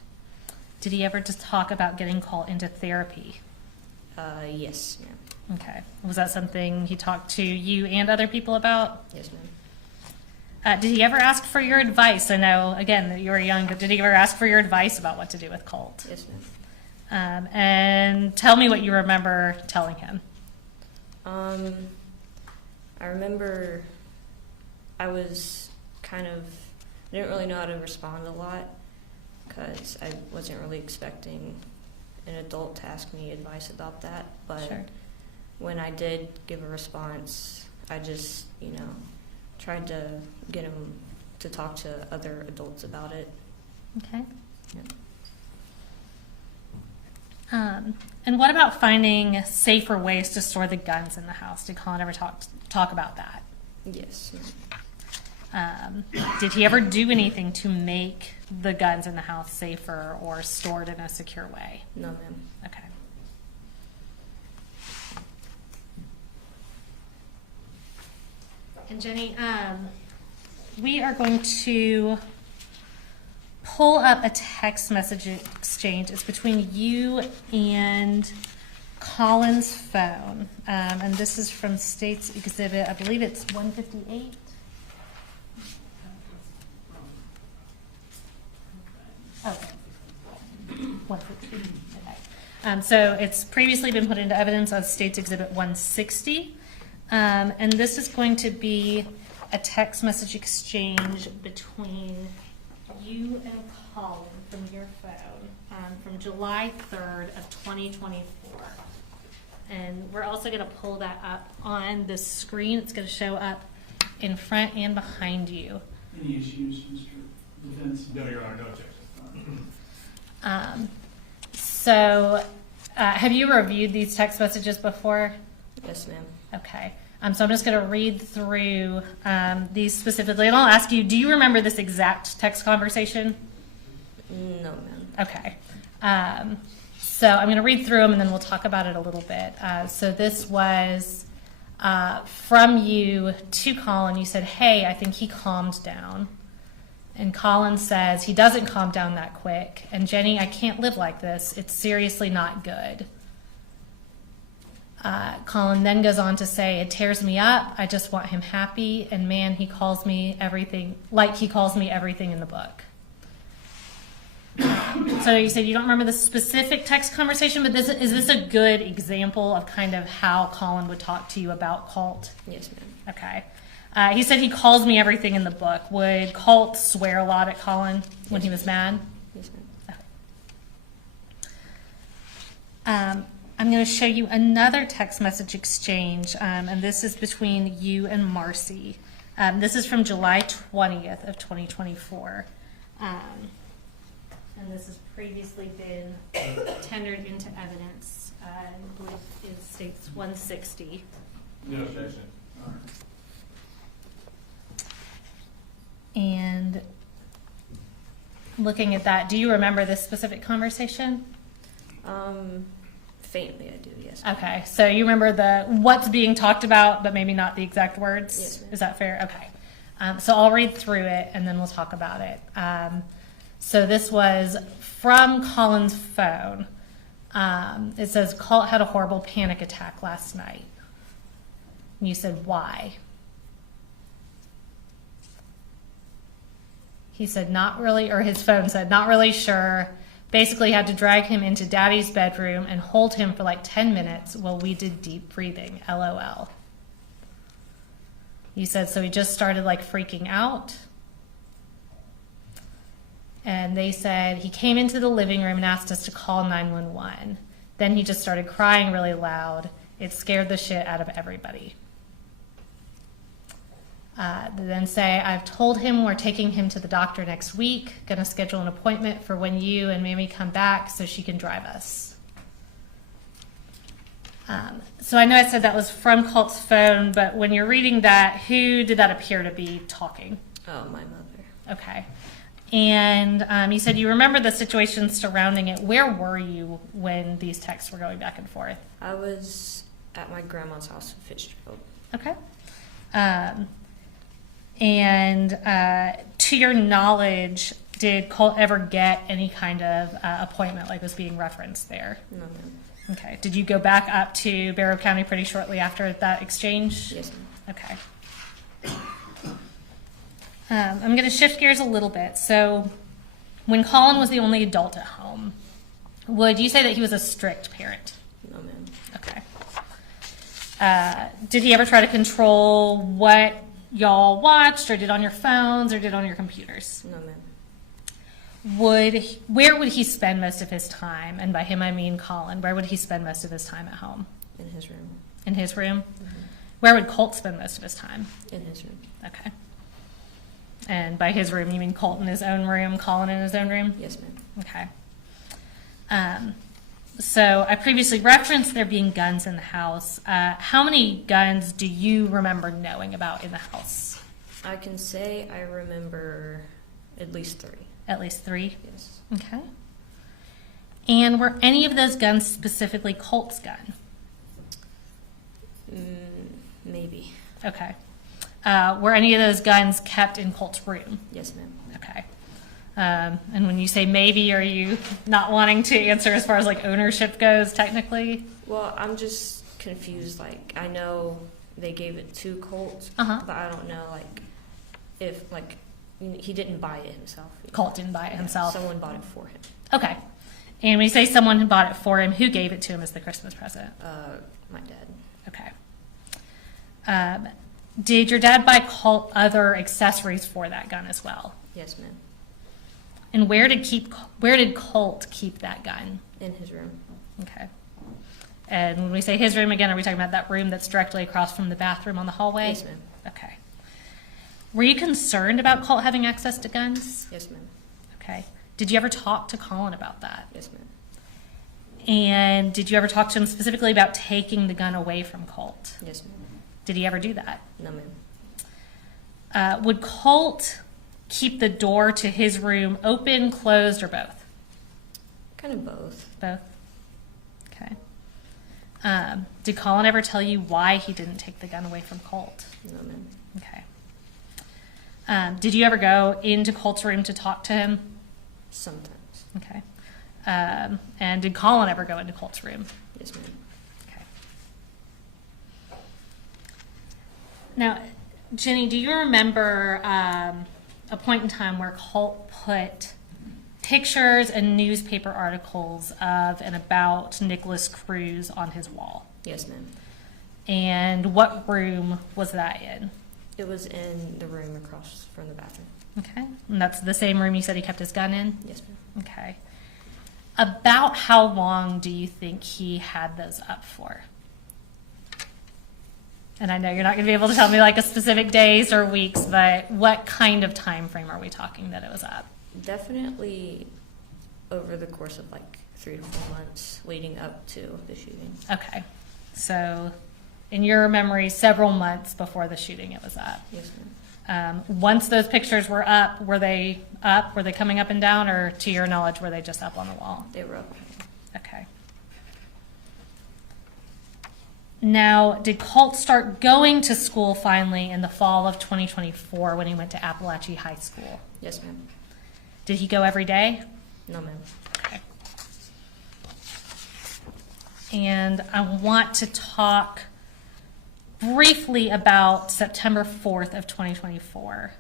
Did he ever just talk about getting Colt into therapy? Yes, ma'am. Okay. Was that something he talked to you and other people about? Yes, ma'am. Did he ever ask for your advice? I know, again, that you were young, but did he ever ask for your advice about what to do with Colt? Yes, ma'am. And tell me what you remember telling him. I remember I didn't really know how to respond a lot because I wasn't really expecting an adult to ask me advice about that. But Sure. when I did give a response, I just, tried to get him to talk to other adults about it. Okay. Yeah. And what about finding safer ways to store the guns in the house? Did Colin ever talk about that? Yes. Did he ever do anything to make the guns in the house safer or stored in a secure way? No, ma'am. Okay. And Jenny, we are going to pull up a text message exchange. It's between you and Colin's phone. And this is from State's Exhibit, I believe it's 158. Okay. 150. Okay. So it's previously been put into evidence as State's Exhibit 160. And this is going to be a text message exchange between you and Colin from your phone from July 3rd of 2024. And we're also going to pull that up on the screen. It's going to show up in front and behind you. Any issues, Mr. Defense? No, Your Honor, no objection. So have you reviewed these text messages before? Yes, ma'am. Okay. So I'm just going to read through these specifically, and I'll ask you, do you remember this exact text conversation? No, ma'am. Okay. So I'm going to read through them, and then we'll talk about it a little bit. So this was from you to Colin. You said, hey, I think he calmed down. And Colin says, he doesn't calm down that quick. And Jenny, I can't live like this. It's seriously not good. Colin then goes on to say, it tears me up. I just want him happy. And man, he calls me everything, like he calls me everything in the book. So you said you don't remember the specific text conversation, but is this a good example of kind of how Colin would talk to you about Colt? Yes, ma'am. Okay. He said he calls me everything in the book. Would Colt swear a lot at Colin when he was mad? Yes, ma'am. I'm going to show you another text message exchange, and this is between you and Marcy. This is from July 20th of 2024. And this has previously been tendered into evidence. I believe it states 160. No objection. And looking at that, do you remember this specific conversation? Faintly, I do, yes. Okay, so you remember what's being talked about, but maybe not the exact words? Yes, ma'am. Is that fair? Okay. So I'll read through it, and then we'll talk about it. So this was from Colin's phone. It says, Colt had a horrible panic attack last night. And you said, why? He said, not really, or his phone said, not really sure. Basically had to drag him into Daddy's bedroom and hold him for like 10 minutes while we did deep breathing, LOL. You said, so he just started like freaking out. And they said he came into the living room and asked us to call 911. Then he just started crying really loud. It scared the shit out of everybody. They then say, I've told him we're taking him to the doctor next week, gonna schedule an appointment for when you and Mamie come back so she can drive us. So I know I said that was from Colt's phone, but when you're reading that, who did that appear to be talking? Oh, my mother. Okay. And you said you remember the situation surrounding it. Where were you when these texts were going back and forth? I was at my grandma's house in Fitzgerald. Okay. And to your knowledge, did Colt ever get any kind of appointment like was being referenced there? No, ma'am. Okay. Did you go back up to Barrow County pretty shortly after that exchange? Yes, ma'am. Okay. I'm going to shift gears a little bit. So when Colin was the only adult at home, would you say that he was a strict parent? No, ma'am. Okay. Did he ever try to control what y'all watched or did on your phones or did on your computers? No, ma'am. Where would he spend most of his time? And by him, I mean Colin. Where would he spend most of his time at home? In his room. In his room? Mm-hmm. Where would Colt spend most of his time? In his room. Okay. And by his room, you mean Colt in his own room, Colin in his own room? Yes, ma'am. Okay. So I previously referenced there being guns in the house. How many guns do you remember knowing about in the house? I can say I remember at least 3. At least 3? Yes. Okay. And were any of those guns specifically Colt's gun? Maybe. Okay. Were any of those guns kept in Colt's room? Yes, ma'am. Okay. And when you say maybe, are you not wanting to answer as far as like ownership goes technically? Well, I'm just confused. Like, I know they gave it to Colt, Uh-huh. but I don't know, like, if, like, he didn't buy it himself. Colt didn't buy it himself? Someone bought it for him. Okay. And when you say someone who bought it for him, who gave it to him as the Christmas present? My dad. Okay. Did your dad buy Colt other accessories for that gun as well? Yes, ma'am. And where did Colt keep that gun? In his room. Okay. And when we say his room again, are we talking about that room that's directly across from the bathroom on the hallway? Yes, ma'am. Okay. Were you concerned about Colt having access to guns? Yes, ma'am. Okay. Did you ever talk to Colin about that? Yes, ma'am. And did you ever talk to him specifically about taking the gun away from Colt? Yes, ma'am. Did he ever do that? No, ma'am. Would Colt keep the door to his room open, closed, or both? Kind of both. Both? Okay. Did Colin ever tell you why he didn't take the gun away from Colt? No, ma'am. Okay. Did you ever go into Colt's room to talk to him? Sometimes. Okay. And did Colin ever go into Colt's room? Yes, ma'am. Okay. Now, Jenny, do you remember a point in time where Colt put pictures and newspaper articles of and about Nicholas Cruz on his wall? Yes, ma'am. And what room was that in? It was in the room across from the bathroom. Okay. And that's the same room you said he kept his gun in? Yes, ma'am. Okay. About how long do you think he had those up for? And I know you're not going to be able to tell me like a specific days or weeks, but what kind of time frame are we talking that it was up? Definitely over the course of like 3 to 4 months leading up to the shooting. Okay. So in your memory, several months before the shooting it was up. Yes, ma'am. Once those pictures were up? Were they coming up and down, or to your knowledge, were they just up on the wall? They were up. Okay. Now, did Colt start going to school finally in the fall of 2024 when he went to Apalachee High School? Yes, ma'am. Did he go every day? No, ma'am. Okay. And I want to talk briefly about September 4th of 2024.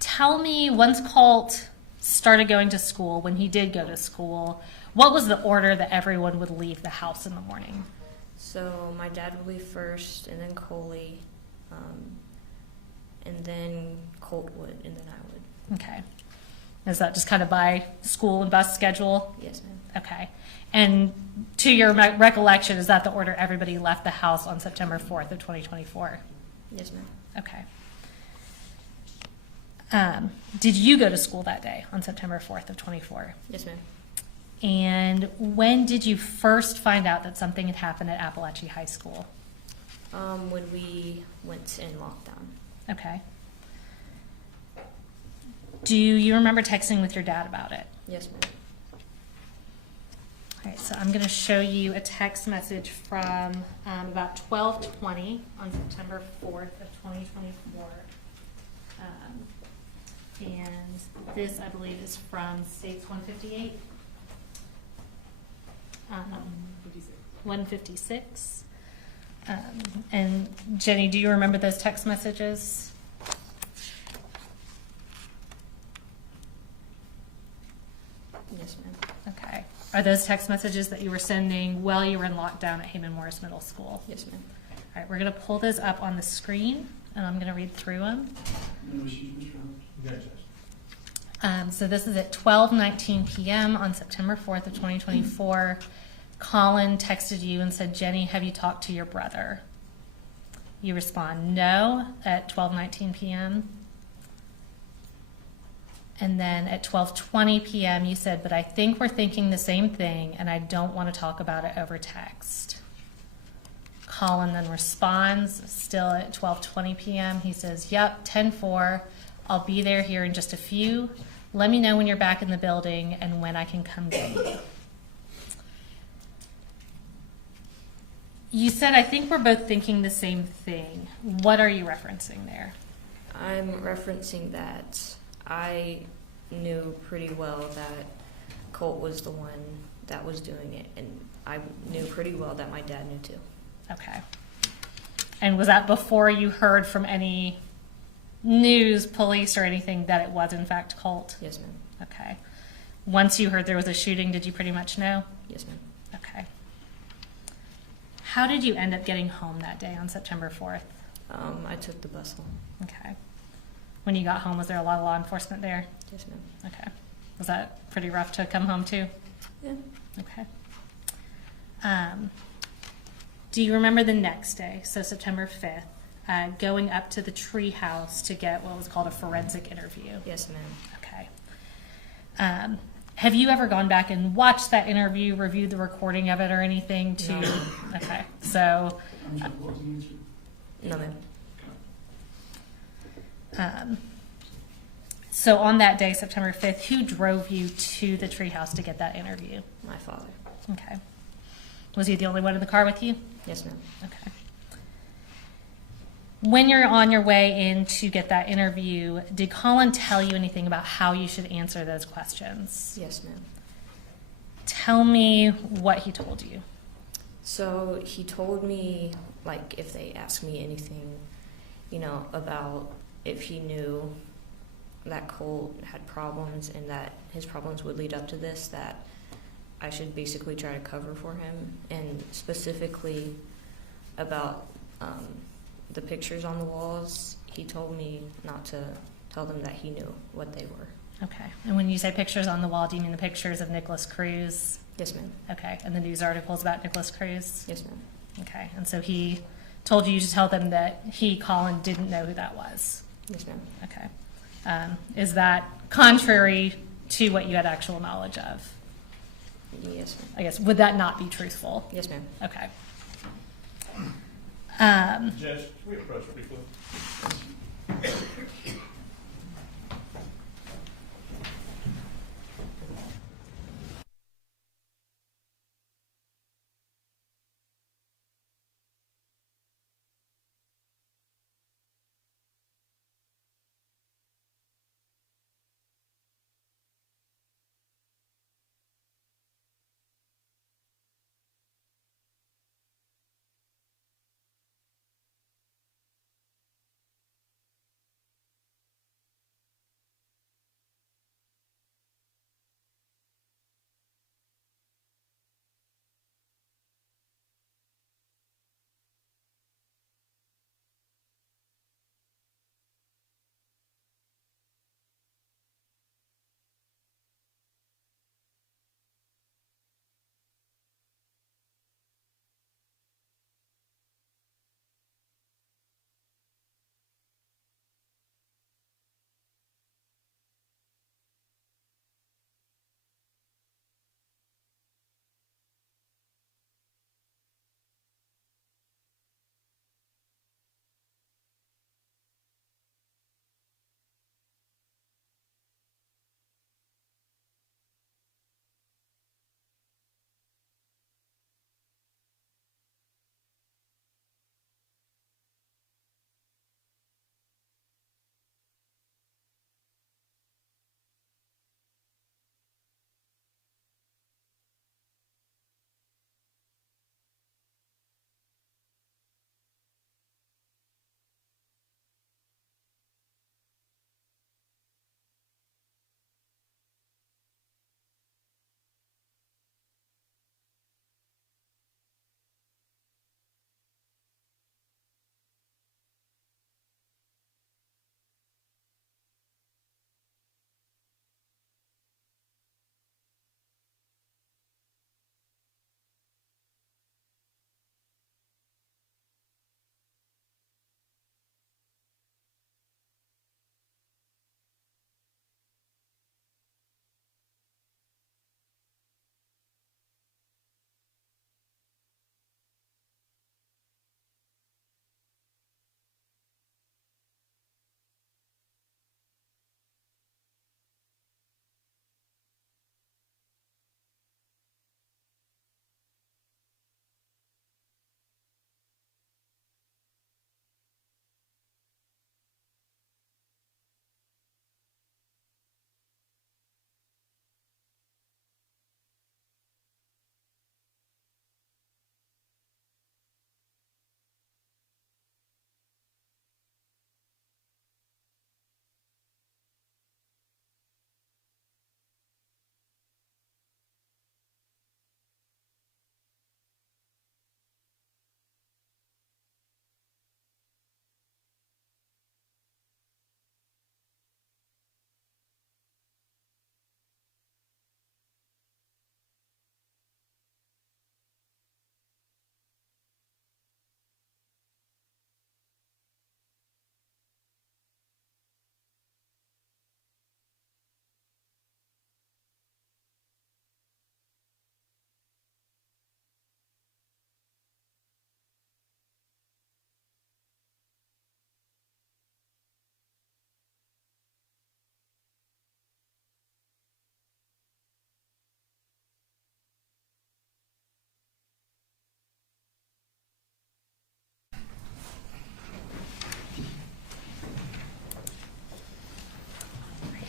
Tell me, once Colt started going to school, when he did go to school, what was the order that everyone would leave the house in the morning? So my dad would leave first, and then Coley, and then Colt would, and then I would. Okay. Is that just kind of by school and bus schedule? Yes, ma'am. Okay. And to your recollection, is that the order everybody left the house on September 4th of 2024? Yes, ma'am. Okay. Did you go to school that day on September 4th of 24? Yes, ma'am. And when did you first find out that something had happened at Apalachee High School? When we went in lockdown. Okay. Do you remember texting with your dad about it? Yes, ma'am. All right, so I'm going to show you a text message from about 12:20 on September 4th of 2024. And this, I believe, is from States 158. 156. And Jenny, do you remember those text messages? Yes, ma'am. Okay. Are those text messages that you were sending while you were in lockdown at Hayman Morris Middle School? Yes, ma'am. All right, we're going to pull those up on the screen, and I'm going to read through them. No issues, Mr. Hunt. So this is at 12:19 p.m. on September 4th of 2024. Colin texted you and said, Jenny, have you talked to your brother? You respond, no, at 12:19 p.m. And then at 12:20 p.m. you said, but I think we're thinking the same thing and I don't want to talk about it over text. Colin then responds, still at 12:20 p.m. He says, yep, 10-4. I'll be there here in just a few. Let me know when you're back in the building and when I can come get you. You said, I think we're both thinking the same thing. What are you referencing there? I'm referencing that I knew pretty well that Colt was the one that was doing it, and I knew pretty well that my dad knew too. Okay. And was that before you heard from any news, police, or anything that it was in fact Colt? Yes, ma'am. Okay. Once you heard there was a shooting, did you pretty much know? Yes, ma'am. Okay. How did you end up getting home that day on September 4th? I took the bus home. Okay. When you got home, was there a lot of law enforcement there? Yes, ma'am. Okay. Was that pretty rough to come home to? Yeah. Okay. Do you remember the next day, so September 5th, going up to the tree house to get what was called a forensic interview? Yes, ma'am. Okay. Have you ever gone back and watched that interview, reviewed the recording of it or anything to? No. Okay. So. I'm sorry, what was the answer? No, ma'am. So on that day, September 5th, who drove you to the treehouse to get that interview? My father. Okay. Was he the only one in the car with you? Yes, ma'am. Okay. When you're on your way in to get that interview, did Colin tell you anything about how you should answer those questions? Yes, ma'am. Tell me what he told you. So he told me, like, if they asked me anything, you know, about if he knew that Colt had problems and that his problems would lead up to this, that I should basically try to cover for him, and specifically about the pictures on the walls. He told me not to tell them that he knew what they were. Okay. And when you say pictures on the wall, do you mean the pictures of Nicholas Cruz? Yes, ma'am. Okay. And the news articles about Nicholas Cruz? Yes, ma'am. Okay. And so he told you to tell them that he, Colin, didn't know who that was? Yes, ma'am. Okay. Is that contrary to what you had actual knowledge of? Yes, ma'am. I guess, would that not be truthful? Yes, ma'am. Okay. Judge, can we approach briefly?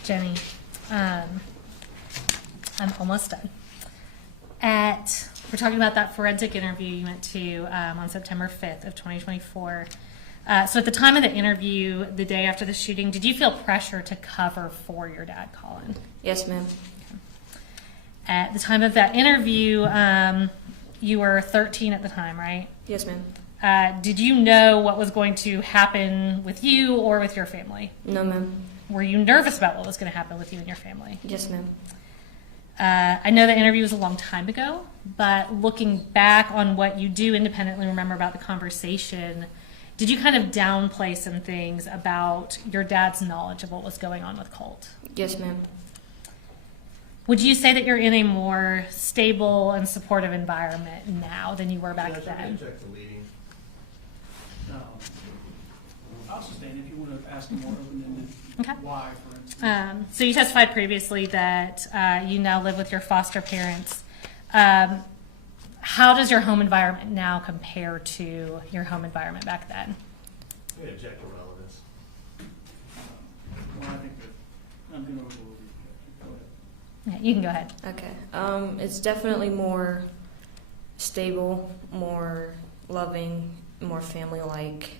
Jenny. I'm almost done. We're talking about that forensic interview you went to on September 5th of 2024. So at the time of the interview, the day after the shooting, did you feel pressure to cover for your dad, Colin? Yes, ma'am. At the time of that interview, you were 13 at the time, right? Yes, ma'am. Did you know what was going to happen with you or with your family? No, ma'am. Were you nervous about what was going to happen with you and your family? Yes, ma'am. I know the interview was a long time ago, but looking back on what you do independently remember about the conversation, did you kind of downplay some things about your dad's knowledge of what was going on with Colt? Yes, ma'am. Would you say that you're in a more stable and supportive environment now than you were back Judge, then? Check the leading. I'll sustain if you want to ask more open-ended Okay. why, for instance. So you testified previously that you now live with your foster parents. How does your home environment now compare to your home environment back then? We object to relevance. Well, I think that I'm going to overrule you. Go ahead. Yeah, you can go ahead. Okay. It's definitely more stable, more loving, more family-like.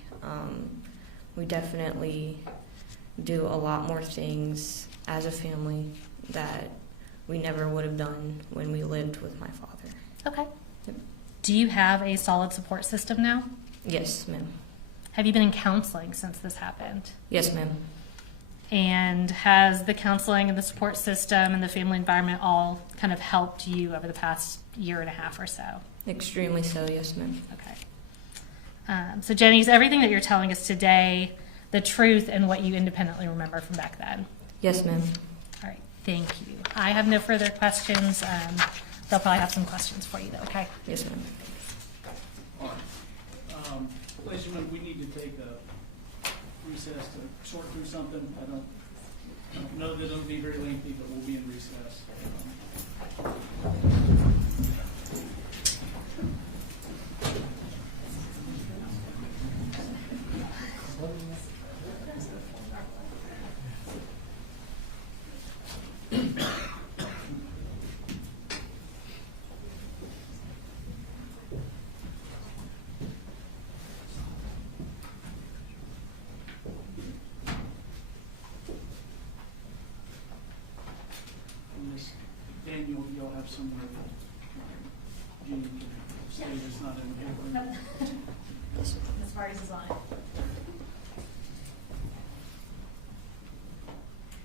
We definitely do a lot more things as a family that we never would have done when we lived with my father. Okay. Yep. Do you have a solid support system now? Yes, ma'am. Have you been in counseling since this happened? Yes, ma'am. And has the counseling and the support system and the family environment all kind of helped you over the past year and a half or so? Extremely so, yes, ma'am. Okay. So Jenny, is everything that you're telling us today the truth and what you independently remember from back then? Yes, ma'am. All right, thank you. I have no further questions. They'll probably have some questions for you though, okay? Yes, ma'am. All right. Ladies and gentlemen, we need to take a recess to sort through something. I don't know that it'll be very lengthy, but we'll be in recess. Miss Daniel, y'all have somewhere that Jenny can say it's not in the paper. Ms. Vargas is on it.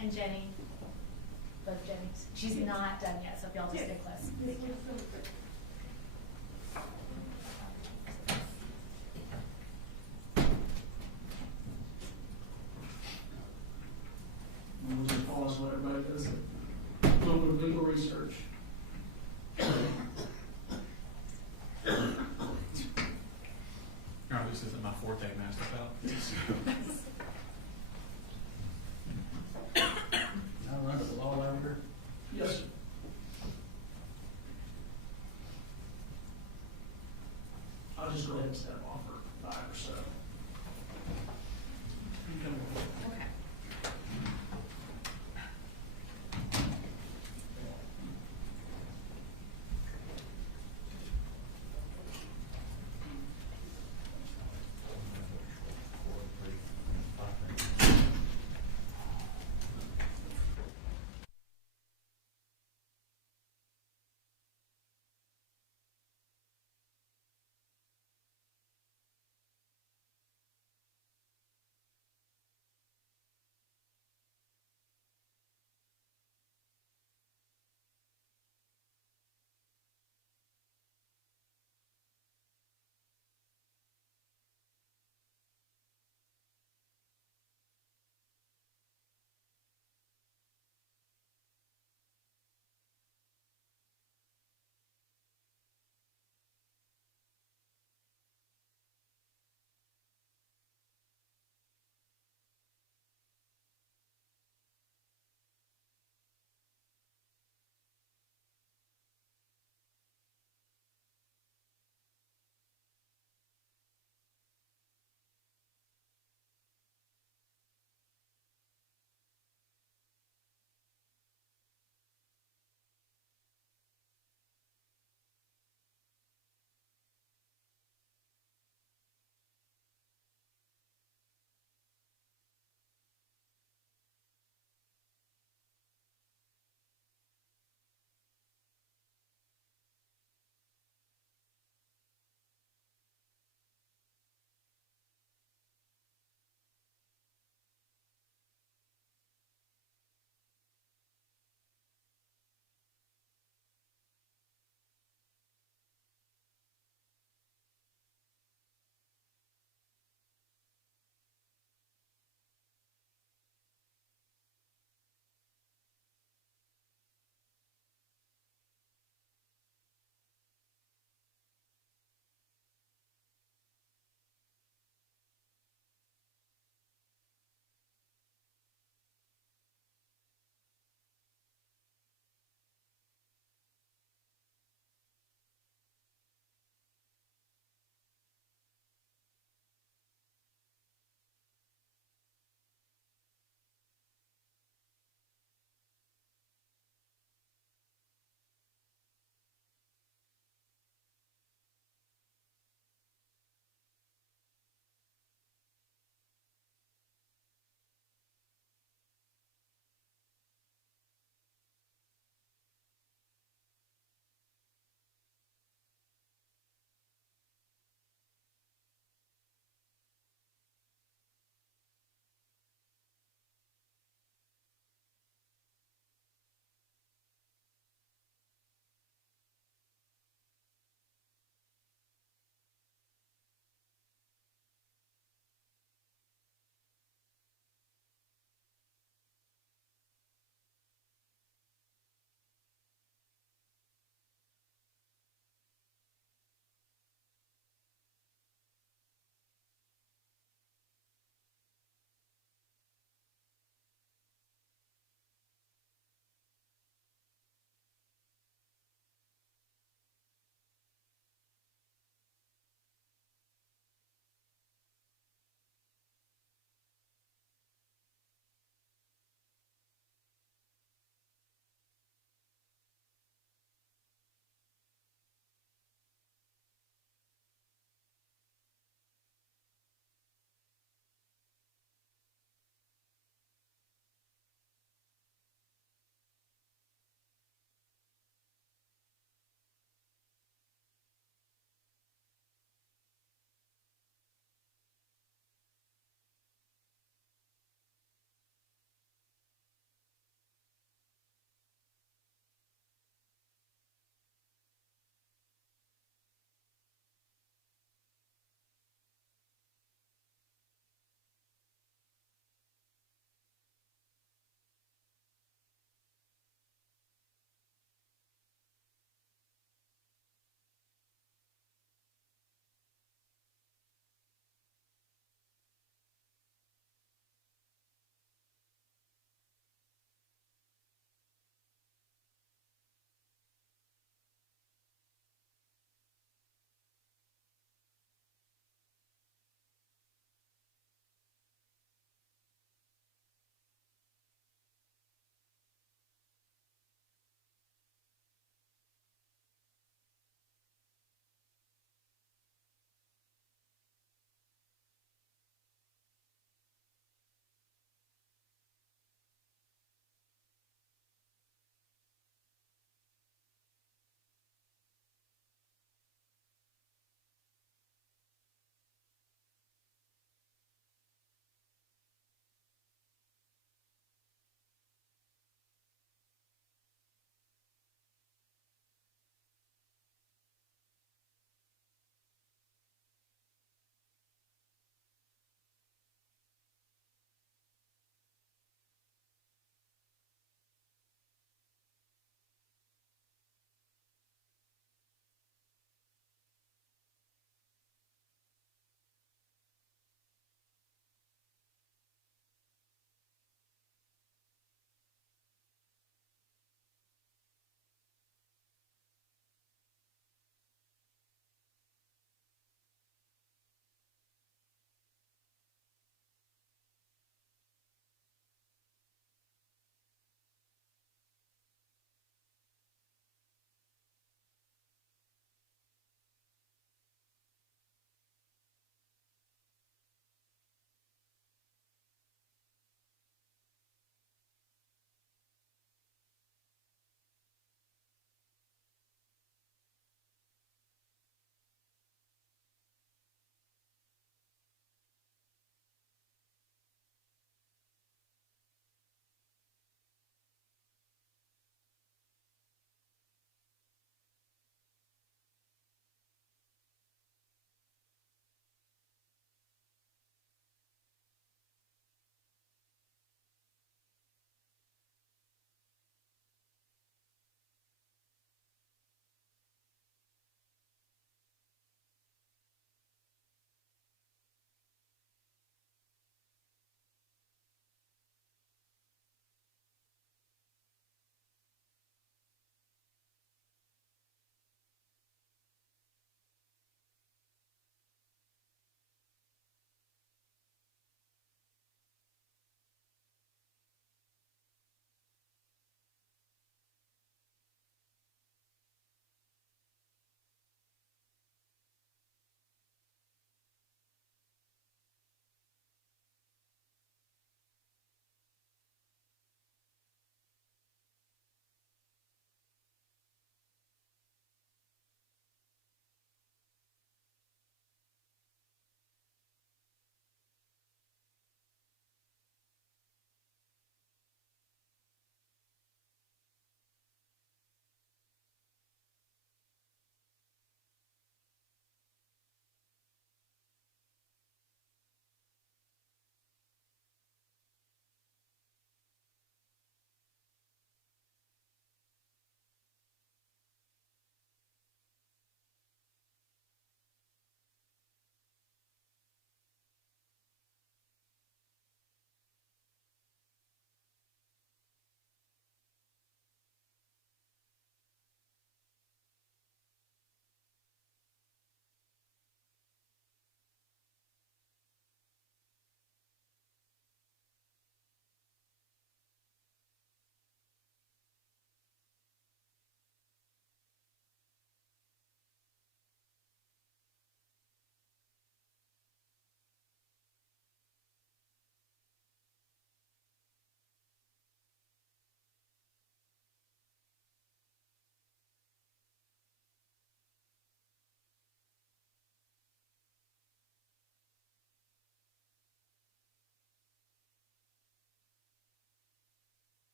And Jenny, both Jenny's, she's not done yet, so if y'all just stay close. We'll just pause while everybody does a little bit of legal research. This isn't my forte, master I run the law library. Yes, sir. I'll just go ahead and step off for 5 or so. You come with me. Okay.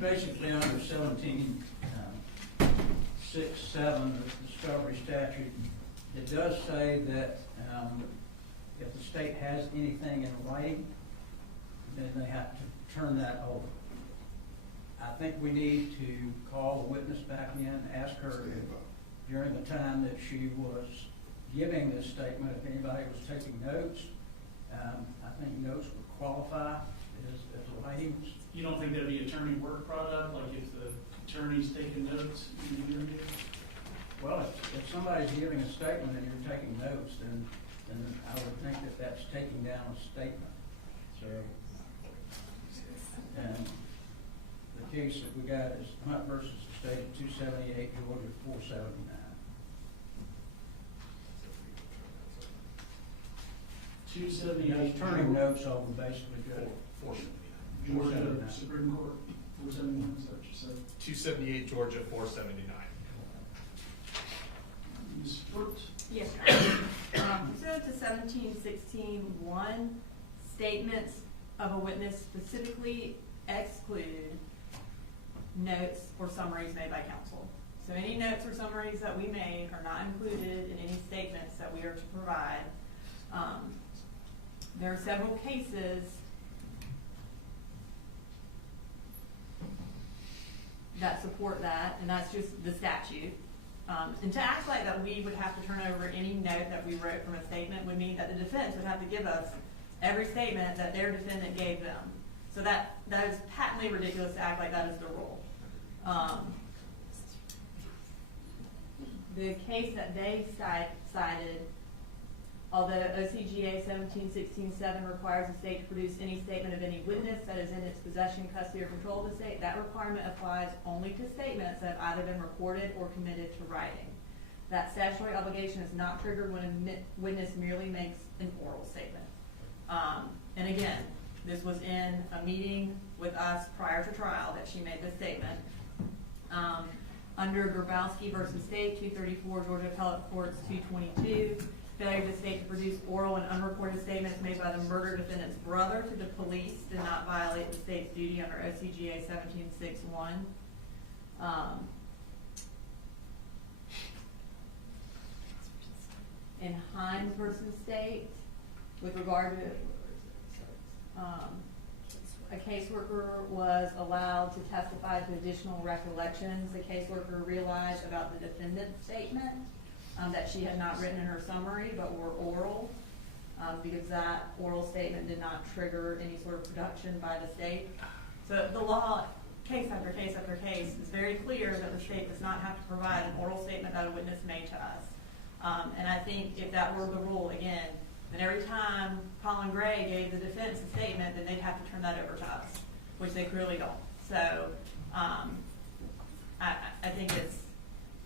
basically under 17, 6-7 of the discovery statute, it does say that if the state has anything in writing, then they have to turn that over. I think we need to call the witness back in, ask her if during the time that she was giving this statement, if anybody was taking notes. I think notes would qualify as writings. You don't think that'd be attorney work product, like if the attorney's taking notes in the interview? Well, if somebody's giving a statement and you're taking notes, then I would think that that's taking down a statement. So, and the case that we got is Hunt versus the state of 278, Georgia 479. 278. Turning notes over basically good. 479. Georgia Supreme Court, 471, is that what you said? 278 Georgia 479. Ms. Foote? Yes. Pursuant to 1716(1), statements of a witness specifically exclude notes or summaries made by counsel. So any notes or summaries that we made are not included in any statements that we are to provide. There are several cases that support that, and that's just the statute. And to act like that we would have to turn over any note that we wrote from a statement would mean that the defense would have to give us every statement that their defendant gave them. So that is patently ridiculous to act like that is the rule. The case that they cited, although OCGA 1716(7) requires the state to produce any statement of any witness that is in its possession, custody, or control of the state, that requirement applies only to statements that have either been recorded or committed to writing. That statutory obligation is not triggered when a witness merely makes an oral statement. And again, this was in a meeting with us prior to trial that she made this statement. Under Grabowski v. State, 234, Georgia Appellate Courts 222, failure of the state to produce oral and unreported statements made by the murder defendant's brother to the police did not violate the state's duty under OCGA 1761. In Hines v. State, with regard to a caseworker was allowed to testify to additional recollections. The caseworker realized about the defendant's statement that she had not written in her summary but were oral, because that oral statement did not trigger any sort of production by the state. So the law, case after case after case, is very clear that the state does not have to provide an oral statement that a witness made to us. And I think if that were the rule, again, then every time Colin Gray gave the defense a statement, then they'd have to turn that over to us, which they clearly don't. So I think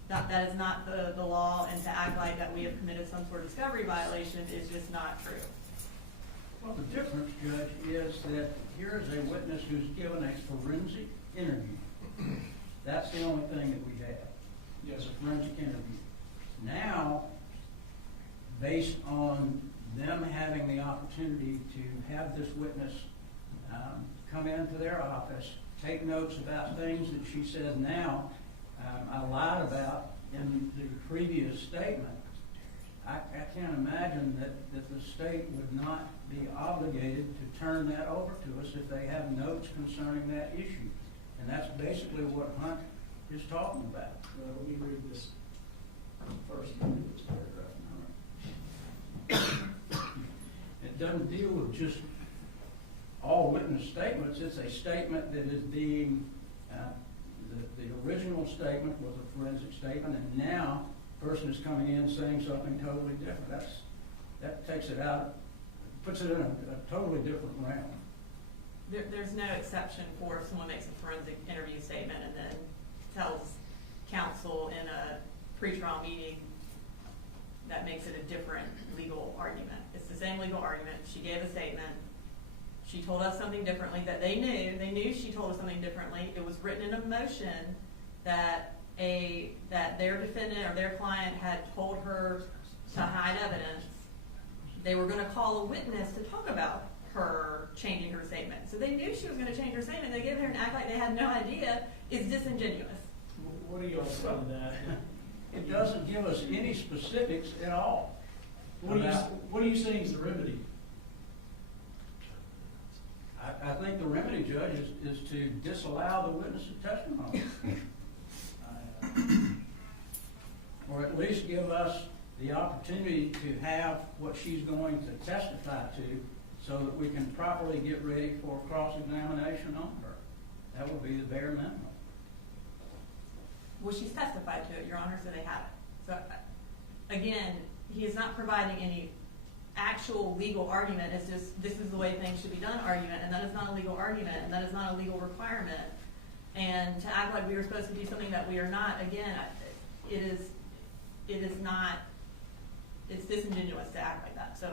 that is not the law, and to act like that we have committed some sort of discovery violation is just not true. Well, the difference, Judge, is that here is a witness who's given a forensic interview. That's the only thing that we have. Yes, a forensic interview. Now, based on them having the opportunity to have this witness come into their office, take notes about things that she says now I lied about in the previous statement, I can't imagine that the state would not be obligated to turn that over to us if they have notes concerning that issue. And that's basically what Hunt is talking about. Let me read this first. This paragraph. It doesn't deal with just all witness statements. It's a statement that is being, the original statement was a forensic statement, and now the person is coming in saying something totally different. That takes it out, puts it in a totally different realm. There's no exception for if someone makes a forensic interview statement and then tells counsel in a pretrial meeting that makes it a different legal argument. It's the same legal argument. She gave a statement. She told us something differently that they knew. They knew she told us something differently. It was written in a motion that their defendant or their client had told her to hide evidence. They were going to call a witness to talk about her changing her statement. So they knew she was gonna change her statement, they get there and act like they had no idea, is disingenuous. What do you all say to that? It doesn't give us any specifics at all. What are you saying is the remedy? I think the remedy, Judge, is to disallow the witness's testimony. Or at least give us the opportunity to have what she's going to testify to so that we can properly get ready for cross-examination on her. That would be the bare minimum. Well, she's testified to it, Your Honor, so they have it. So, again, he is not providing any actual legal argument. It's just, this is the way things should be done argument, and that is not a legal argument, and that is not a legal requirement. And to act like we were supposed to do something that we are not, again, it is not, it's disingenuous to act like that. So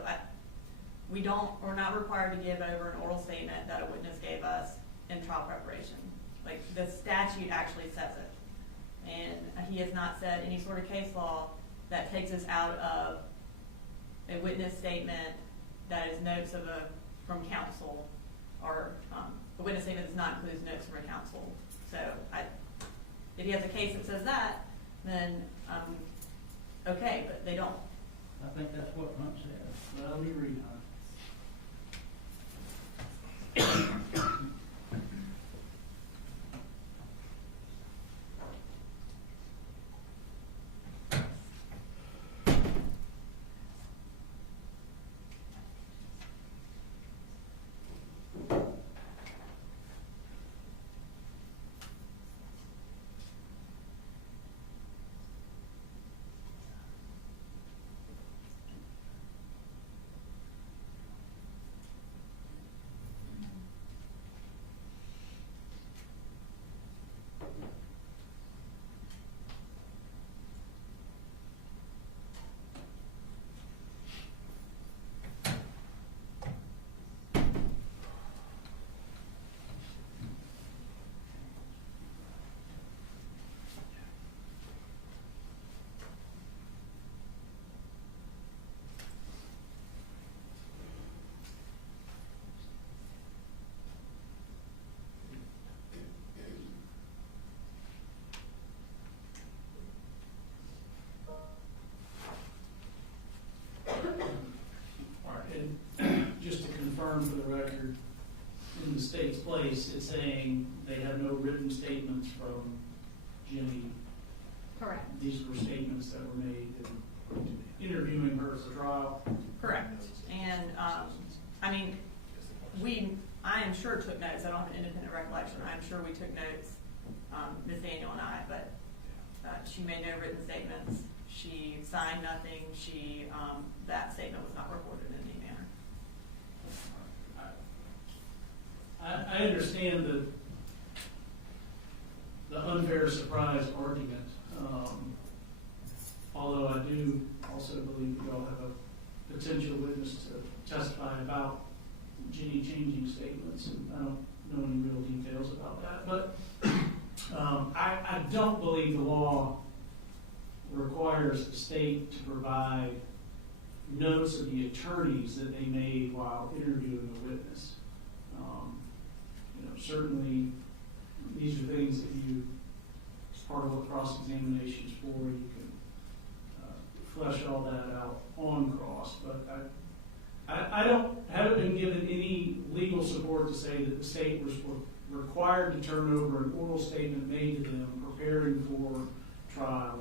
we're not required to give over an oral statement that a witness gave us in trial preparation. Like, the statute actually says it. And he has not said any sort of case law that takes us out of a witness statement that is notes from counsel, or a witness statement does not include notes from a counsel. So if he has a case that says that, then okay, but they don't. I think that's what Hunt said. Well, let me read on it. Just to confirm for the record, in the state's place, it's saying they have no written statements from Jimmy. Correct. These were statements that were made in interviewing her for trial. Correct. And I mean, I am sure took notes. I don't have an independent recollection. I'm sure we took notes, Ms. Daniel and I, but she made no written statements. She signed nothing. That statement was not recorded in any manner. I understand the unfair surprise argument, although I do also believe we all have a potential witness to testify about Ginny changing statements, and I don't know any real details about that. But I don't believe the law requires the state to provide notes of the attorneys that they made while interviewing a witness. Certainly, these are things that you, as part of what cross-examination is for, you can flesh all that out on cross. But I haven't been given any legal support to say that the state was required to turn over an oral statement made to them preparing for trial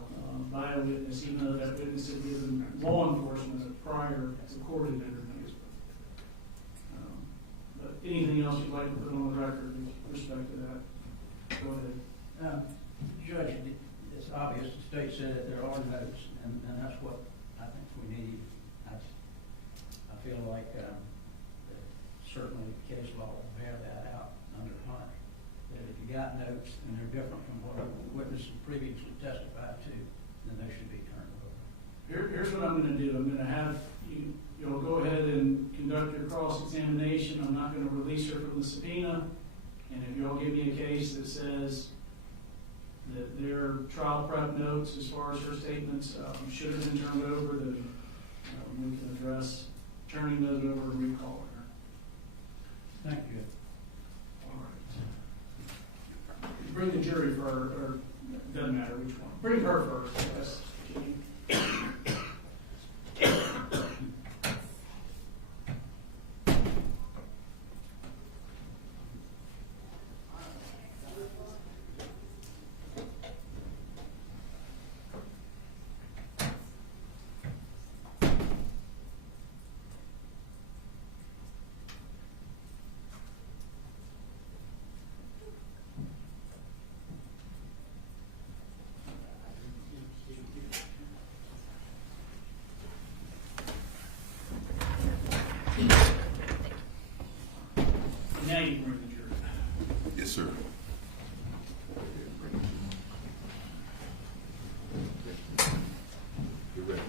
by a witness, even though that witness had given law enforcement a prior recorded interview. But anything else you'd like to put on the record with respect to that? Go ahead. Judge, it's obvious the state said that there are notes, and that's what I think we need. I feel like certainly case law will bear that out under Hunt, that if you got notes and they're different from what a witness previously testified to, then they should be turned over. Here's what I'm going to do. I'm going to have you'll go ahead and conduct your cross-examination. I'm not going to release her from the subpoena. And if y'all give me a case that says that their trial prep notes, as far as her statements, should have been turned over, then we can address turning those over and recalling her. Thank you. bring her first, I guess. Now you can bring the jury. Yes, sir. You're ready.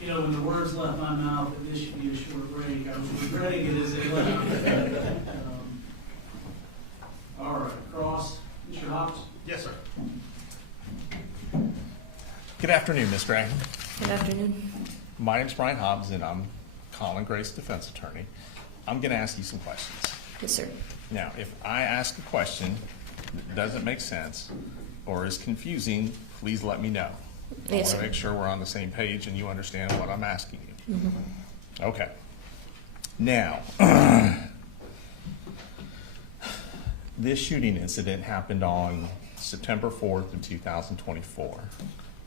You know, when the words left my mouth that this should be a short break, I was regretting it as they left. All right, Cross, Mr. Hobbs. Yes, sir. Good afternoon, Ms. Gray. Good afternoon. My name's Brian Hobbs, and I'm Colin Gray's defense attorney. I'm going to ask you some questions. Yes, sir. Now, if I ask a question that doesn't make sense or is confusing, please let me know. I want Yes, to sir. make sure we're on the same page and you understand what I'm asking you. Mm-hmm. Okay. Now, this shooting incident happened on September 4th of 2024.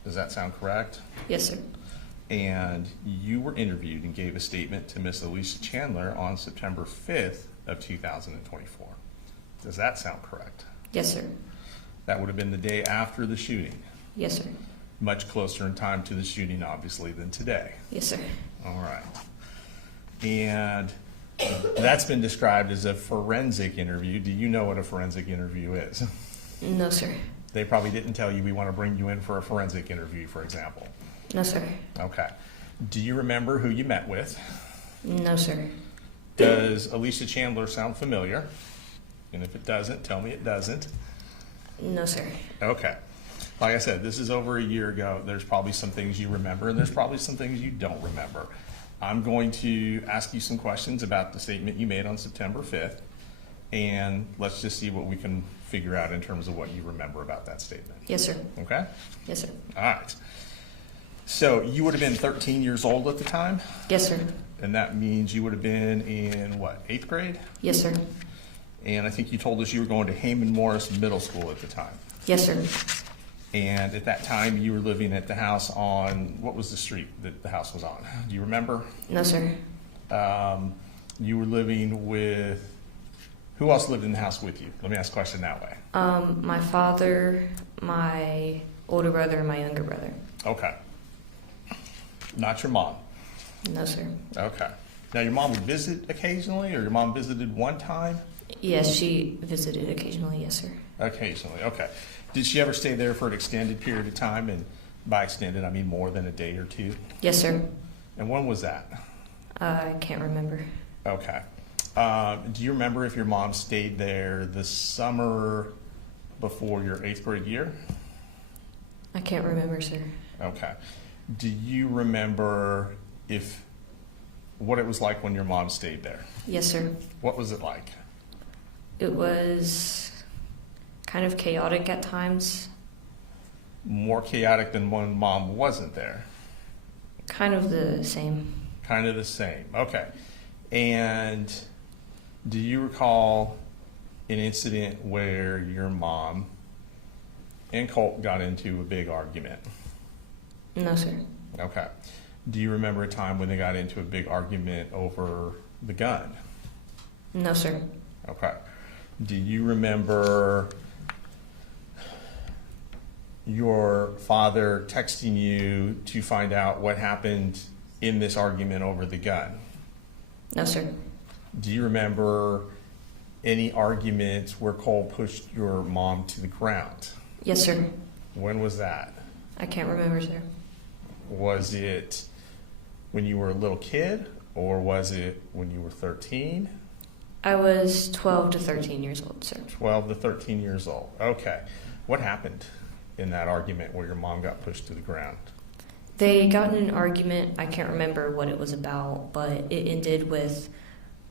Does that sound correct? Yes, sir. And you were interviewed and gave a statement to Miss Alicia Chandler on September 5th of 2024. Does that sound correct? Yes, sir. That would have been the day after the shooting. Yes, sir. Much closer in time to the shooting, obviously, than today. Yes, sir. All right. And that's been described as a forensic interview. Do you know what a forensic interview is? No, sir. They probably didn't tell you we want to bring you in for a forensic interview, for example. No, sir. Okay. Do you remember who you met with? No, sir. Does Alicia Chandler sound familiar? And if it doesn't, tell me it doesn't. No, sir. Okay. Like I said, this is over a year ago. There's probably some things you remember, and there's probably some things you don't remember. I'm going to ask you some questions about the statement you made on September 5th, and let's just see what we can figure out in terms of what you remember about that statement. Yes, sir. Okay? Yes, sir. All right. So you would have been 13 years old at the time, Yes, sir. and that means you would have been in, what, 8th grade? Yes, sir. And I think you told us you were going to Heyman Morris Middle School at the time. Yes, sir. And at that time, you were living at the house on, what was the street that the house was on? Do you remember? No, sir. You were living with, who else lived in the house with you? Let me ask a question that way. My father, my older brother, and my younger brother. Okay. Not your mom? No, sir. Okay. Now, your mom would visit occasionally, or your mom visited one time? Yes, she visited occasionally. Yes, sir. Occasionally, okay. Did she ever stay there for an extended period of time? And by extended, I mean more than a day or two? Yes, sir. And when was that? I can't remember. Okay. Do you remember if your mom stayed there the summer before your 8th grade year? I can't remember, sir. Okay. Do you remember what it was like when your mom stayed there? Yes, sir. What was it like? It was kind of chaotic at times. more chaotic than when mom wasn't there? Kind of the same. Kind of the same. Okay. And do you recall an incident where your mom and Colt got into a big argument? No, sir. Okay. Do you remember a time when they got into a big argument over the gun? No, sir. Okay. Do you remember your father texting you to find out what happened in this argument over the gun? No, sir. Do you remember any arguments where Cole pushed your mom to the ground? Yes, sir. When was that? I can't remember, sir. Was it when you were a little kid, or was it when you were 13? I was 12 to 13 years old, sir. 12 to 13 years old. Okay. What happened in that argument where your mom got pushed to the ground? They got in an argument. I can't remember what it was about, but it ended with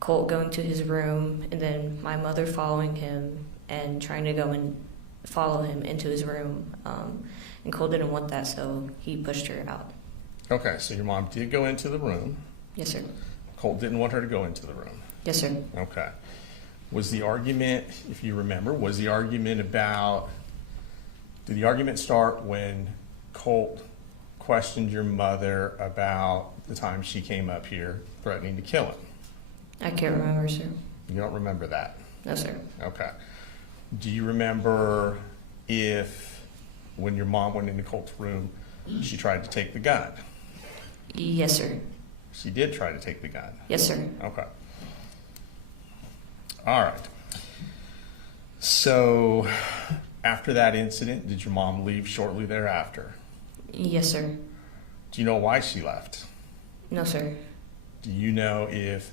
Colt going to his room and then my mother following him and trying to go and follow him into his room. And Colt didn't want that, so he pushed her out. Okay, so your mom did go into the room. Yes, sir. Colt didn't want her to go into the room. Yes, sir. Okay. Was the argument, if you remember, was the argument about, did the argument start when Colt questioned your mother about the time she came up here threatening to kill him? I can't remember, sir. You don't remember that? No, sir. Okay. Do you remember if, when your mom went into Colt's room, she tried to take the gun? Yes, sir. She did try to take the gun? Yes, sir. Okay. All right. So, after that incident, did your mom leave shortly thereafter? Yes, sir. Do you know why she left? No, sir. Do you know if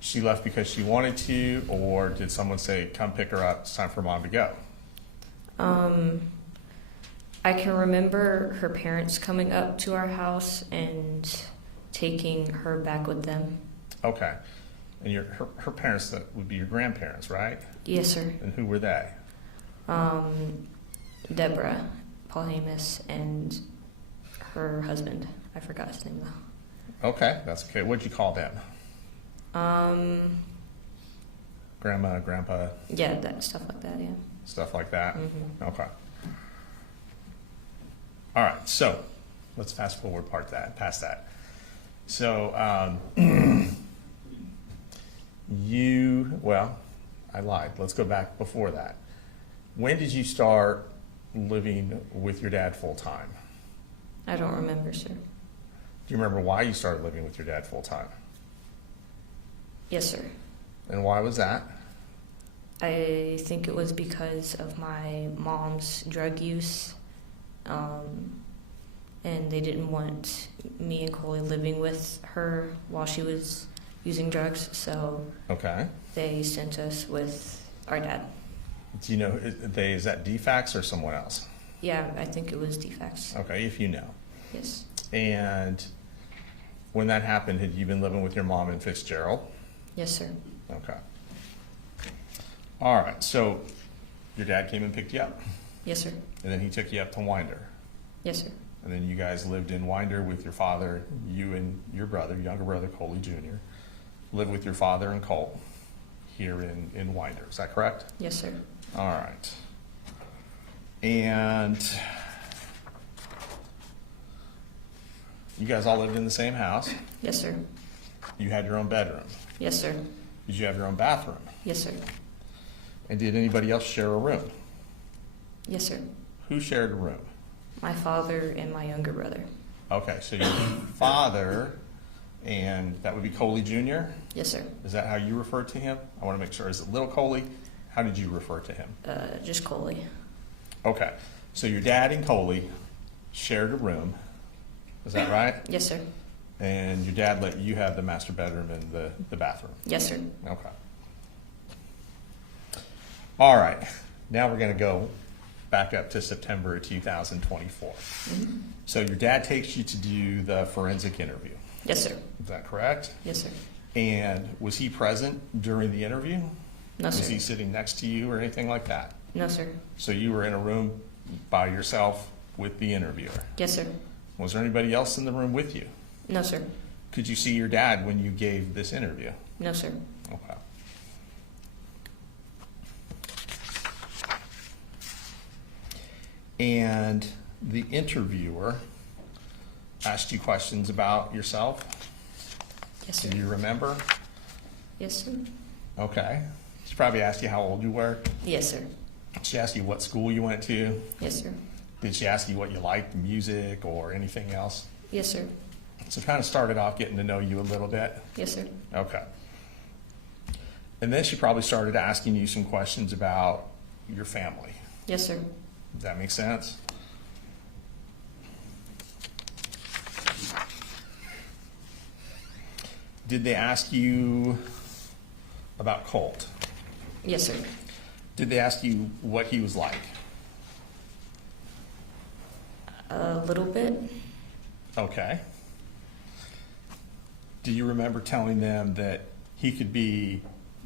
she left because she wanted to, or did someone say, come pick her up, it's time for mom to go? I can remember her parents coming up to our house and taking her back with them. Okay. And her parents, that would be your grandparents, right? Yes, sir. And who were they? Deborah, Paul Hamus, and her husband. I forgot his name though. Okay, that's okay. What'd you call them? Grandma, grandpa? Yeah, that stuff like that, yeah. Stuff like that? Mm-hmm. Okay. All right, so let's fast forward past that. So I lied. Let's go back before that. When did you start living with your dad full time? I don't remember, sir. Do you remember why you started living with your dad full time? Yes, sir. And why was that? I think it was because of my mom's drug use. And they didn't want me and Coley living with her while she was using drugs, so okay. They sent us with our dad. Do you know, is that DFAX or someone else? Yeah, I think it was DFAX. Okay, if you know. Yes. And when that happened, had you been living with your mom in Fitzgerald? Yes, sir. Okay. All right, so your dad came and picked you up? Yes, sir. And then he took you up to Winder? Yes, sir. And then you guys lived in Winder with your father, you and your brother, younger brother, Coley Jr., lived with your father and Colt here in Winder. Is that correct? Yes, sir. All right. And you guys all lived in the same house? Yes, sir. You had your own bedroom? Yes, sir. Did you have your own bathroom? Yes, sir. And did anybody else share a room? Yes, sir. Who shared a room? My father and my younger brother. Okay, so your father, and that would be Coley Jr.? Yes, sir. Is that how you refer to him? I want to make sure. Is it little Coley? How did you refer to him? Just Coley. Okay, so your dad and Coley shared a room. Is that right? Yes, sir. And your dad let you have the master bedroom and the bathroom? Yes, sir. Okay. All right, now we're going to go back up to September of 2024. Mm-hmm. So your dad takes you to do the forensic interview. Yes, sir. Is that correct? Yes, sir. And was he present during the interview? No, sir. Was he sitting next to you or anything like that? No, sir. So you were in a room by yourself with the interviewer? Yes, sir. Was there anybody else in the room with you? No, sir. Could you see your dad when you gave this interview? No, sir. Okay. And the interviewer asked you questions about yourself? Yes, sir. Do you remember? Yes, sir. Okay. She probably asked you how old you were. Yes, sir. She asked you what school you went to. Yes, sir. Did she ask you what you liked, music or anything else? Yes, sir. So kind of started off getting to know you a little bit. Yes, sir. Okay. And then she probably started asking you some questions about your family. Yes, sir. Does that make sense? Did they ask you about Colt? Yes, sir. Did they ask you what he was like? A little bit. Okay. Do you remember telling them that he could be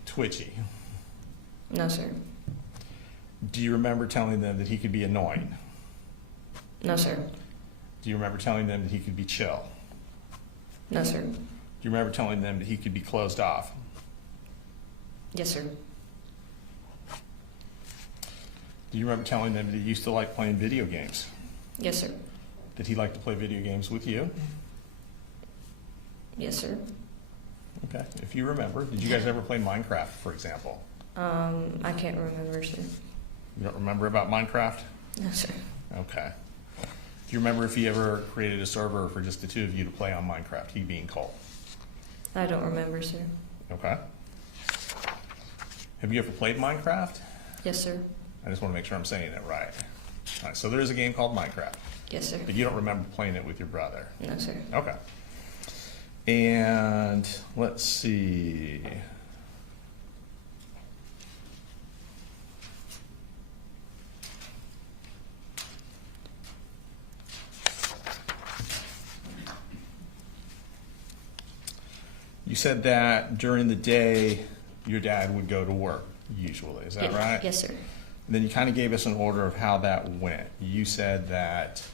twitchy? No, sir. Do you remember telling them that he could be annoying? No, sir. Do you remember telling them that he could be chill? No, sir. Do you remember telling them that he could be closed off? Yes, sir. Do you remember telling them that he used to like playing video games? Yes, sir. Did he like to play video games with you? Yes, sir. Okay. If you remember, did you guys ever play Minecraft, for example? I can't remember, sir. You don't remember about Minecraft? No, sir. Okay. Do you remember if he ever created a server for just the two of you to play on Minecraft, he being Colt? I don't remember, sir. Okay. Have you ever played Minecraft? Yes, sir. I just want to make sure I'm saying it right. All right, so there is a game called Minecraft. Yes, sir. But you don't remember playing it with your brother? No, sir. Okay. And let's see. You said that during the day your dad would go to work usually, is that right? Yes, sir. And then you kind of gave us an order of how that went. You said that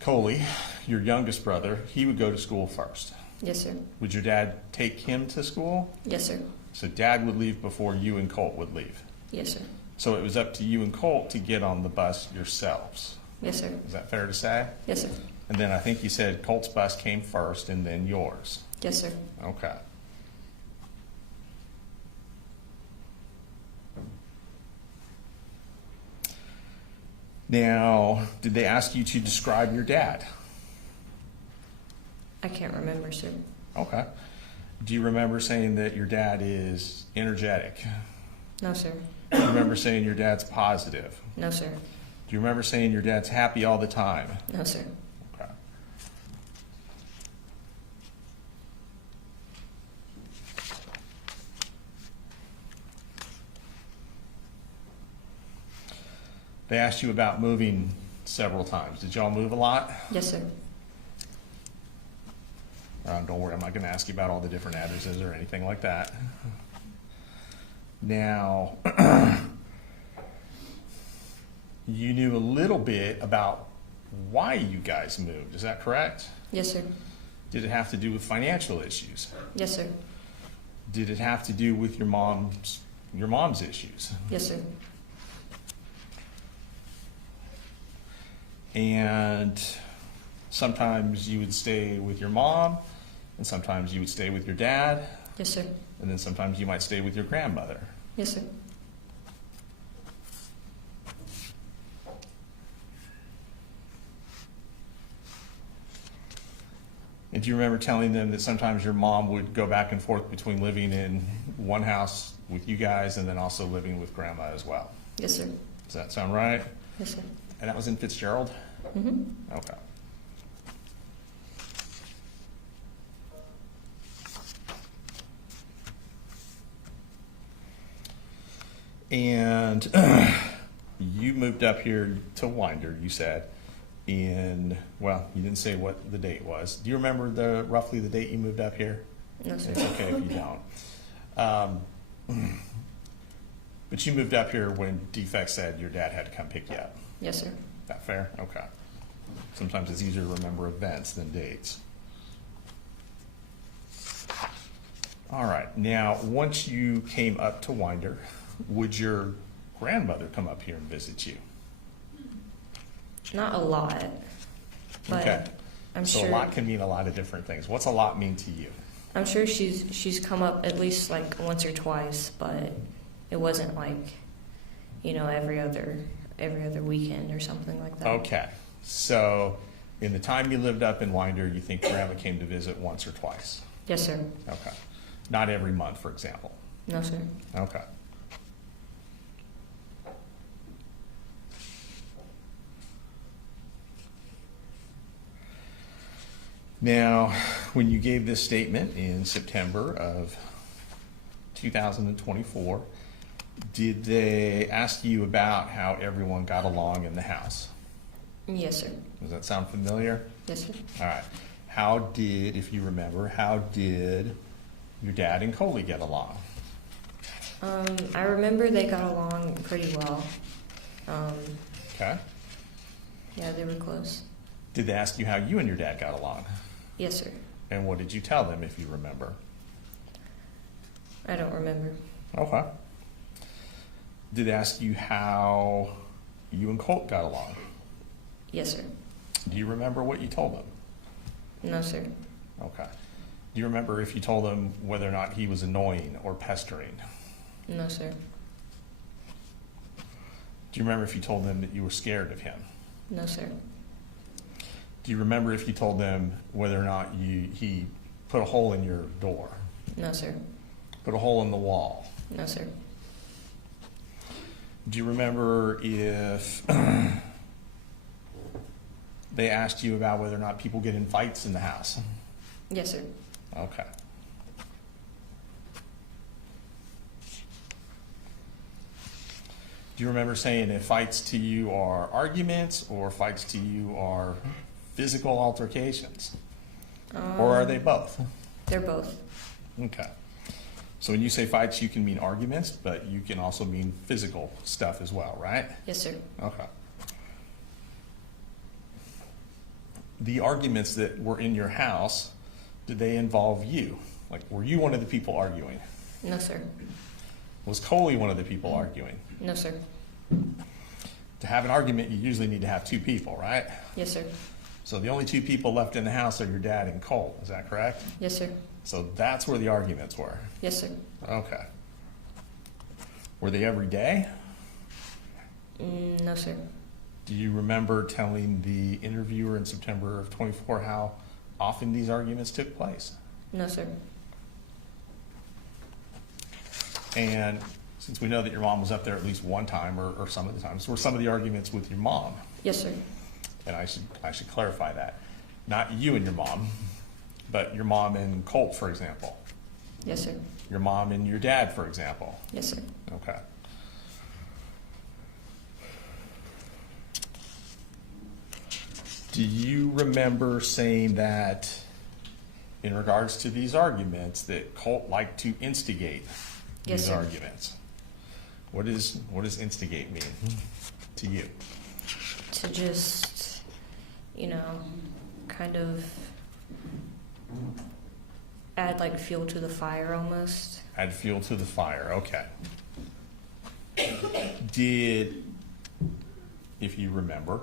Coley, your youngest brother, he would go to school first. Yes, sir. Would your dad take him to school? Yes, sir. So dad would leave before you and Colt would leave. Yes, sir. So it was up to you and Colt to get on the bus yourselves. Yes, sir. Is that fair to say? Yes, sir. And then I think you said Colt's bus came first and then yours. Yes, sir. Okay. Now, did they ask you to describe your dad? I can't remember, sir. Okay. Do you remember saying that your dad is energetic? No, sir. Do you remember saying your dad's positive? No, sir. Do you remember saying your dad's happy all the time? No, sir. Okay. They asked you about moving several times. Did y'all move a lot? Yes, sir. Don't worry, I'm not going to ask you about all the different addresses or anything like that. Now, you knew a little bit about why you guys moved. Is that correct? Yes, sir. Did it have to do with financial issues? Yes, sir. Did it have to do with your mom's issues? Yes, sir. And sometimes you would stay with your mom, and sometimes you would stay with your dad, Yes, sir. and then sometimes you might stay with your grandmother. Yes, sir. And do you remember telling them that sometimes your mom would go back and forth between living in one house with you guys and then also living with grandma as well? Yes, sir. Does that sound right? Yes, sir. And that was in Fitzgerald? Mm-hmm. Okay. And you moved up here to Winder, you said, well, you didn't say what the date was. Do you remember roughly the date you moved up here? No, sir. It's okay if you don't. But you moved up here when Defect said your dad had to come pick you up. Yes, sir. That fair? Okay. Sometimes it's easier to remember events than dates. All right. Now, once you came up to Winder, would your grandmother come up here and visit you? Not a lot, but Okay. I'm So sure. a lot can mean a lot of different things. What's a lot mean to you? I'm sure she's come up at least like once or twice, but it wasn't like, you know, every other weekend or something like that. Okay. So in the time you lived up in Winder, you think Grandma came to visit once or twice? Yes, sir. Okay. Not every month, for example? No, sir. Okay. Now, when you gave this statement in September of 2024, did they ask you about how everyone got along in the house? Yes, sir. Does that sound familiar? Yes, sir. All right. How did, if you remember, how did your dad and Coley get along? I remember they got along pretty well. Okay. Yeah, they were close. Did they ask you how you and your dad got along? Yes, sir. And what did you tell them, if you remember? I don't remember. Okay. Did they ask you how you and Colt got along? Yes, sir. Do you remember what you told them? No, sir. Okay. Do you remember if you told them whether or not he was annoying or pestering? No, sir. Do you remember if you told them that you were scared of him? No, sir. Do you remember if you told them whether or not he put a hole in your door? No, sir. Put a hole in the wall? No, sir. Do you remember if they asked you about whether or not people get in fights in the house? Yes, sir. Okay. Do you remember saying if fights to you are arguments or fights to you are physical altercations? Or are they both? They're both. Okay. So when you say fights, you can mean arguments, but you can also mean physical stuff as well, right? Yes, sir. Okay. The arguments that were in your house, did they involve you? Like, were you one of the people arguing? No, sir. Was Coley one of the people arguing? No, sir. To have an argument, you usually need to have two people, right? Yes, sir. So the only two people left in the house are your dad and Colt, is that correct? Yes, sir. So that's where the arguments were? Yes, sir. Okay. Were they every day? No, sir. Do you remember telling the interviewer in September of 24 how often these arguments took place? No, sir. And since we know that your mom was up there at least one time or some of the times, were some of the arguments with your mom? Yes, sir. And I should clarify that. Not you and your mom, but your mom and Colt, for example. Yes, sir. Your mom and your dad, for example. Yes, sir. Okay. Do you remember saying that in regards to these arguments that Colt liked to instigate Yes, these sir. arguments? What does instigate mean to you? To just, you know, kind of add like fuel to the fire almost. Add fuel to the fire, okay. If you remember,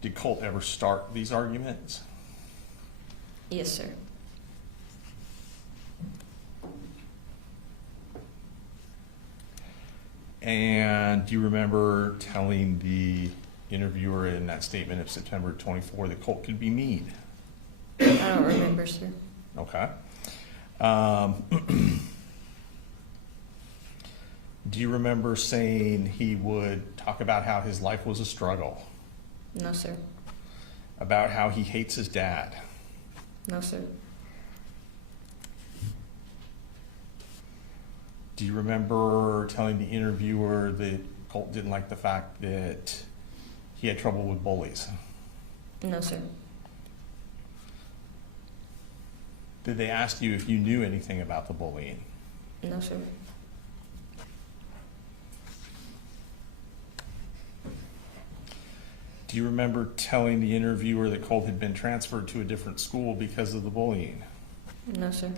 did Colt ever start these arguments? Yes, sir. And do you remember telling the interviewer in that statement of September 24 that Colt could be mean? I don't remember, sir. Okay. Do you remember saying he would talk about how his life was a struggle? No, sir. About how he hates his dad? No, sir. Do you remember telling the interviewer that Colt didn't like the fact that he had trouble with bullies? No, sir. Did they ask you if you knew anything about the bullying? No, sir. Do Do you remember telling the interviewer that Colt had been transferred to a different school because of the bullying? No, sir.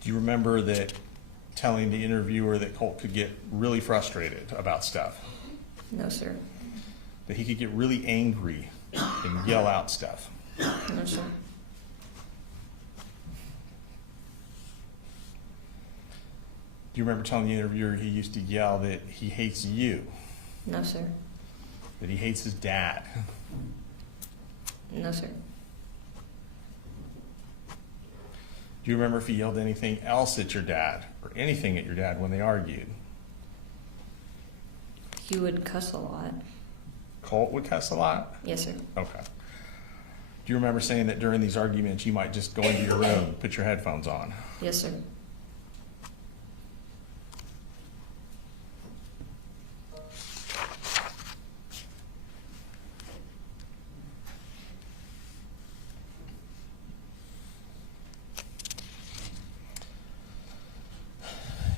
Do you remember that telling the interviewer that Colt could get really frustrated about stuff? No, sir. That he could get really angry and yell out stuff? No, sir. Do you remember telling the interviewer he used to yell that he hates you? No, sir. That he hates his dad? No, sir. Do you remember if he yelled anything else at your dad or anything at your dad when they argued? He would cuss a lot. Colt would cuss a lot? Yes, sir. Okay. Do you remember saying that during these arguments you might just go into your room, put your headphones on? Yes, sir.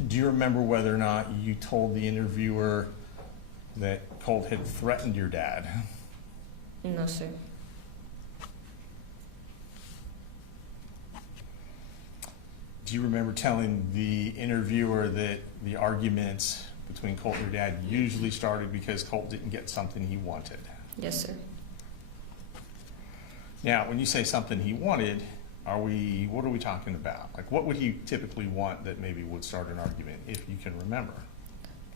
Do you remember whether or not you told the interviewer that Colt had threatened your dad? No, sir. Do you remember telling the interviewer that the arguments between Colt and your dad usually started because Colt didn't get something he wanted? Yes, sir. Now, when you say something he wanted, what are we talking about? Like, what would he typically want that maybe would start an argument, if you can remember?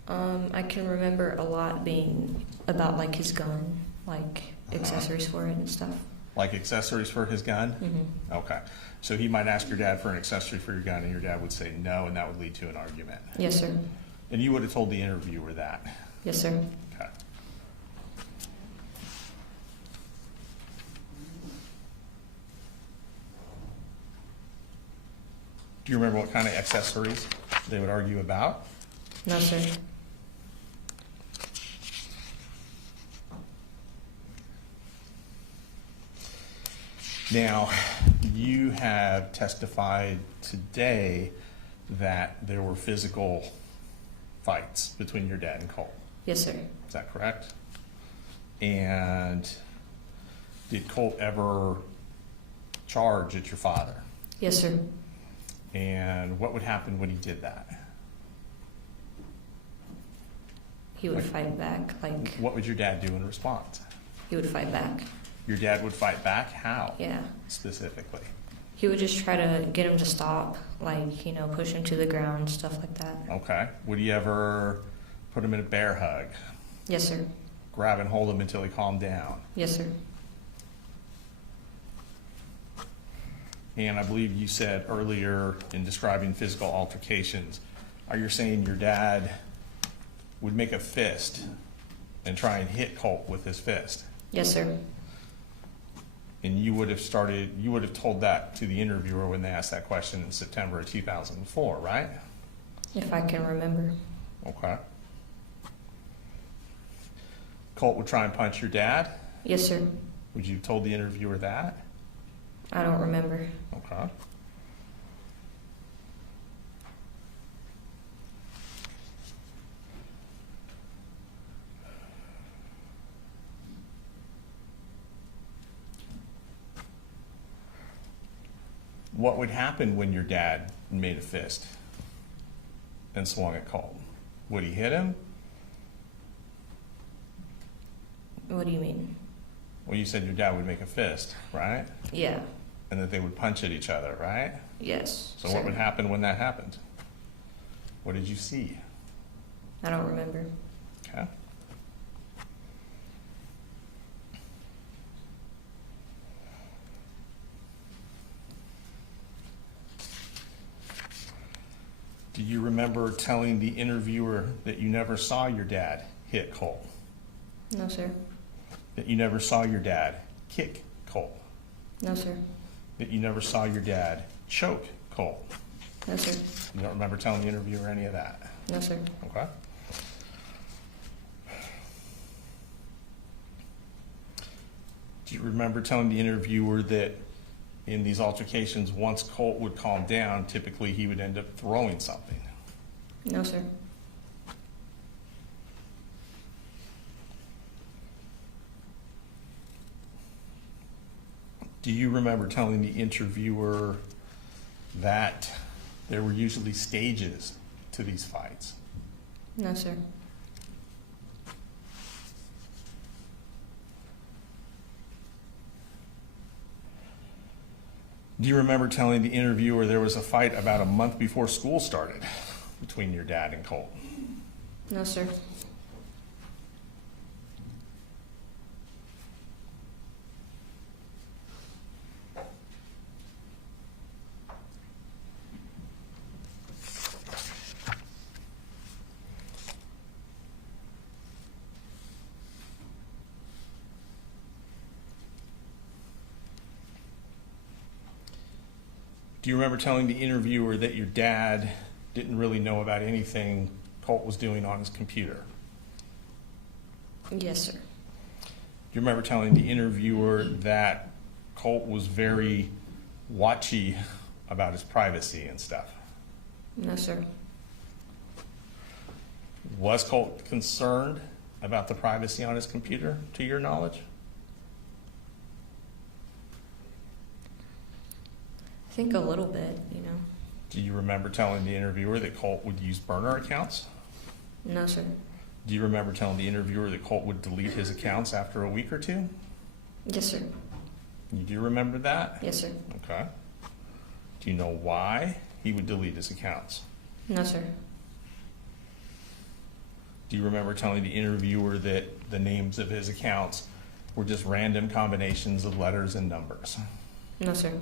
I can remember a lot being about like his gun, like accessories for it and stuff. Like accessories for his gun? Mm-hmm. Okay. So he might ask your dad for an accessory for your gun, and your dad would say no, and that would lead to an argument. Yes, sir. And you would have told the interviewer that? Yes, sir. Okay. Do you remember what kind of accessories they would argue about? No, sir. Now, you have testified today that there were physical fights between your dad and Colt. Yes, sir. Is that correct? And did Colt ever charge at your father? Yes, sir. And what would happen when he did that? He would fight back. Like, What would your dad do in response? he would fight back. Your dad would fight back? How? Yeah. Specifically? He would just try to get him to stop, like, you know, push him to the ground, stuff like that. Okay. Would he ever put him in a bear hug? Yes, sir. Grab and hold him until he calmed down? Yes, sir. And I believe you said earlier in describing physical altercations, are you saying your dad would make a fist and try and hit Colt with his fist? Yes, sir. And you would have told that to the interviewer when they asked that question in September of 2004, right? If I can remember. Okay. Colt would try and punch your dad? Yes, sir. Would you have told the interviewer that? I don't remember. Okay. What would happen when your dad made a fist and swung at Colt? Would he hit him? What do you mean? Well, you said your dad would make a fist, right? Yeah. And that they would punch at each other, right? Yes. So sir. what would happen when that happened? What did you see? I don't remember. Okay. Do you remember telling the interviewer that you never saw your dad hit Colt? No, sir. That you never saw your dad kick Colt? No, sir. That you never saw your dad choke Colt? No, sir. You don't remember telling the interviewer any of that? No, sir. Okay. Do you remember telling the interviewer that in these altercations, once Colt would calm down, typically he would end up throwing something? No, sir. Do you remember telling the interviewer that there were usually stages to these fights? No, sir. Do you remember telling the interviewer there was a fight about a month before school started between your dad and Colt? No, sir. Do you remember telling the interviewer that your dad didn't really know about anything Colt was doing on his computer? Yes, sir. Do you remember telling the interviewer that Colt was very watchy about his privacy and stuff? No, sir. Was Colt concerned about the privacy on his computer, to your knowledge? I think a little bit, you know. Do you remember telling the interviewer that Colt would use burner accounts? No, sir. Do you remember telling the interviewer that Colt would delete his accounts after a week or two? Yes, sir. You do remember that? Yes, sir. Okay. Do you know why he would delete his accounts? No, sir. Do you remember telling the interviewer that the names of his accounts were just random combinations of letters and numbers? No, sir.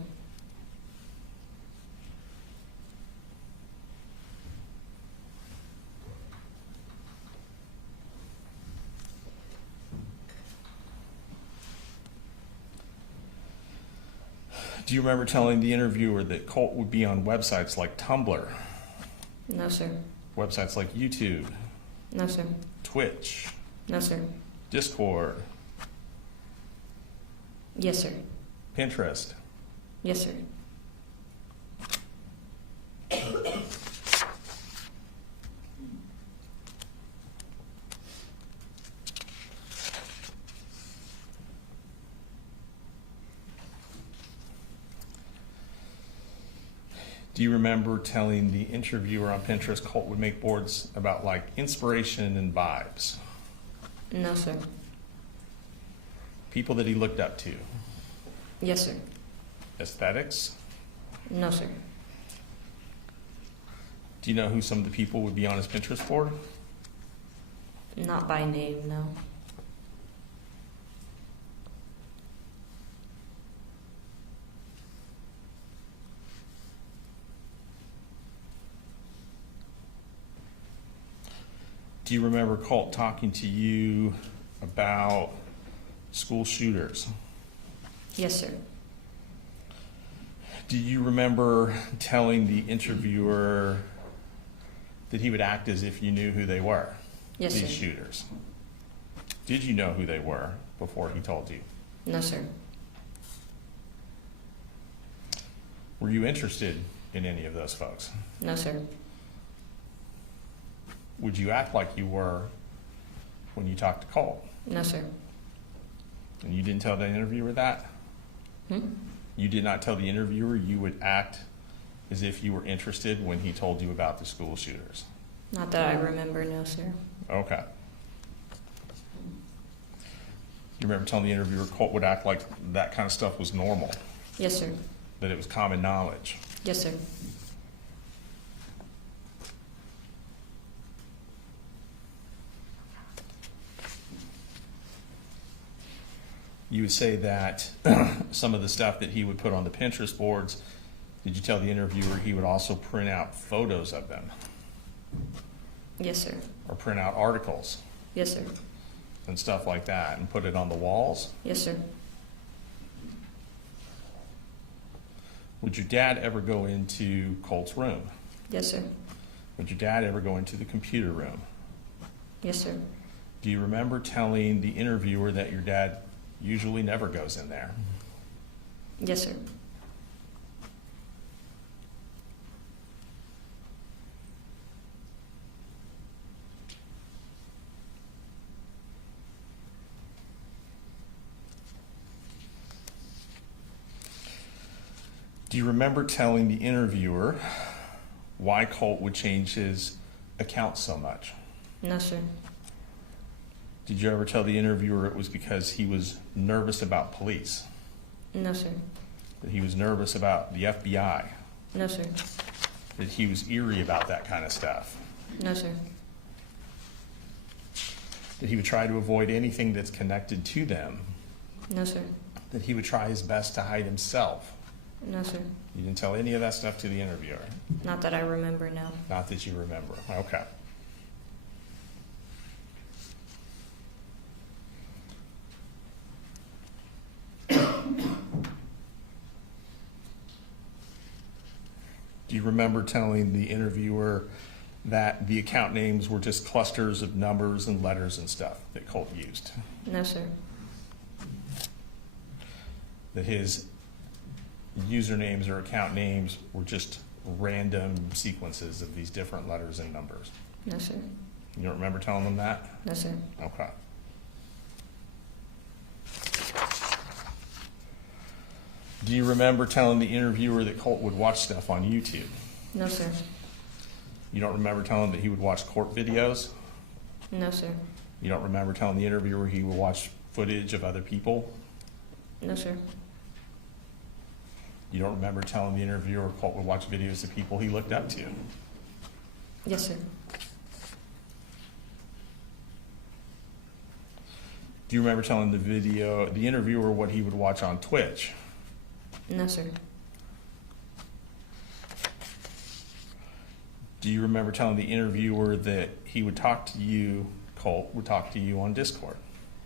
Do you remember telling the interviewer that Colt would be on websites like Tumblr, No, sir. websites like YouTube, No, sir. Twitch, No, sir. Discord, Yes, sir. Pinterest? Yes, sir. Do you remember telling the interviewer on Pinterest Colt would make boards about like inspiration and vibes? No, sir. People that he looked up to? Yes, sir. Aesthetics? No, sir. Do you know who some of the people would be on his Pinterest board? Not by name, no. Do you remember Colt talking to you about school shooters? Yes, sir. Do you remember telling the interviewer that he would act as if you knew who they were? Yes, these sir. shooters. Did you know who they were before he told you? No, sir. Were you interested in any of those folks? No, sir. Would you act like you were when you talked to Colt? No, sir. And you didn't tell the interviewer that? You did not tell the interviewer you would act as if you were interested when he told you about the school shooters? Not that I remember, no, sir. Okay. You remember telling the interviewer Colt would act like that kind of stuff was normal, Yes, sir. that it was common knowledge? Yes, sir. You would say that some of the stuff that he would put on the Pinterest boards, did you tell the interviewer he would also print out photos of them Yes, sir. or print out articles Yes, sir. and stuff like that and put it on the walls? Yes, sir. Would your dad ever go into Colt's room? Yes, sir. Would your dad ever go into the computer room? Yes, sir. Do you remember telling the interviewer that your dad usually never goes in there? Yes, sir. Do you remember telling the interviewer why Colt would change his account so much? No, sir. Did you ever tell the interviewer it was because he was nervous about police? No, sir. That he was nervous about the FBI? No, sir. That he was eerie about that kind of stuff? No, sir. That he would try to avoid anything that's connected to them? No, sir. That he would try his best to hide himself? No, sir. You didn't tell any of that stuff to the interviewer? Not that I remember, no. Not that you remember. Okay. Do you remember telling the interviewer that the account names were just clusters of numbers and letters and stuff that Colt used? No, sir. That his usernames or account names were just random sequences of these different letters and numbers? No, sir. You don't remember telling them that? No, sir. Okay. Do you remember telling the interviewer that Colt would watch stuff on YouTube? No, sir. You don't remember telling him that he would watch court videos? No, sir. You don't remember telling the interviewer he would watch footage of other people? No, sir. You don't remember telling the interviewer Colt would watch videos of people he looked up to? Yes, sir. Do you remember telling the interviewer what he would watch on Twitch? No, sir. Do you remember telling the interviewer that he would talk to you, Colt would talk to you on Discord?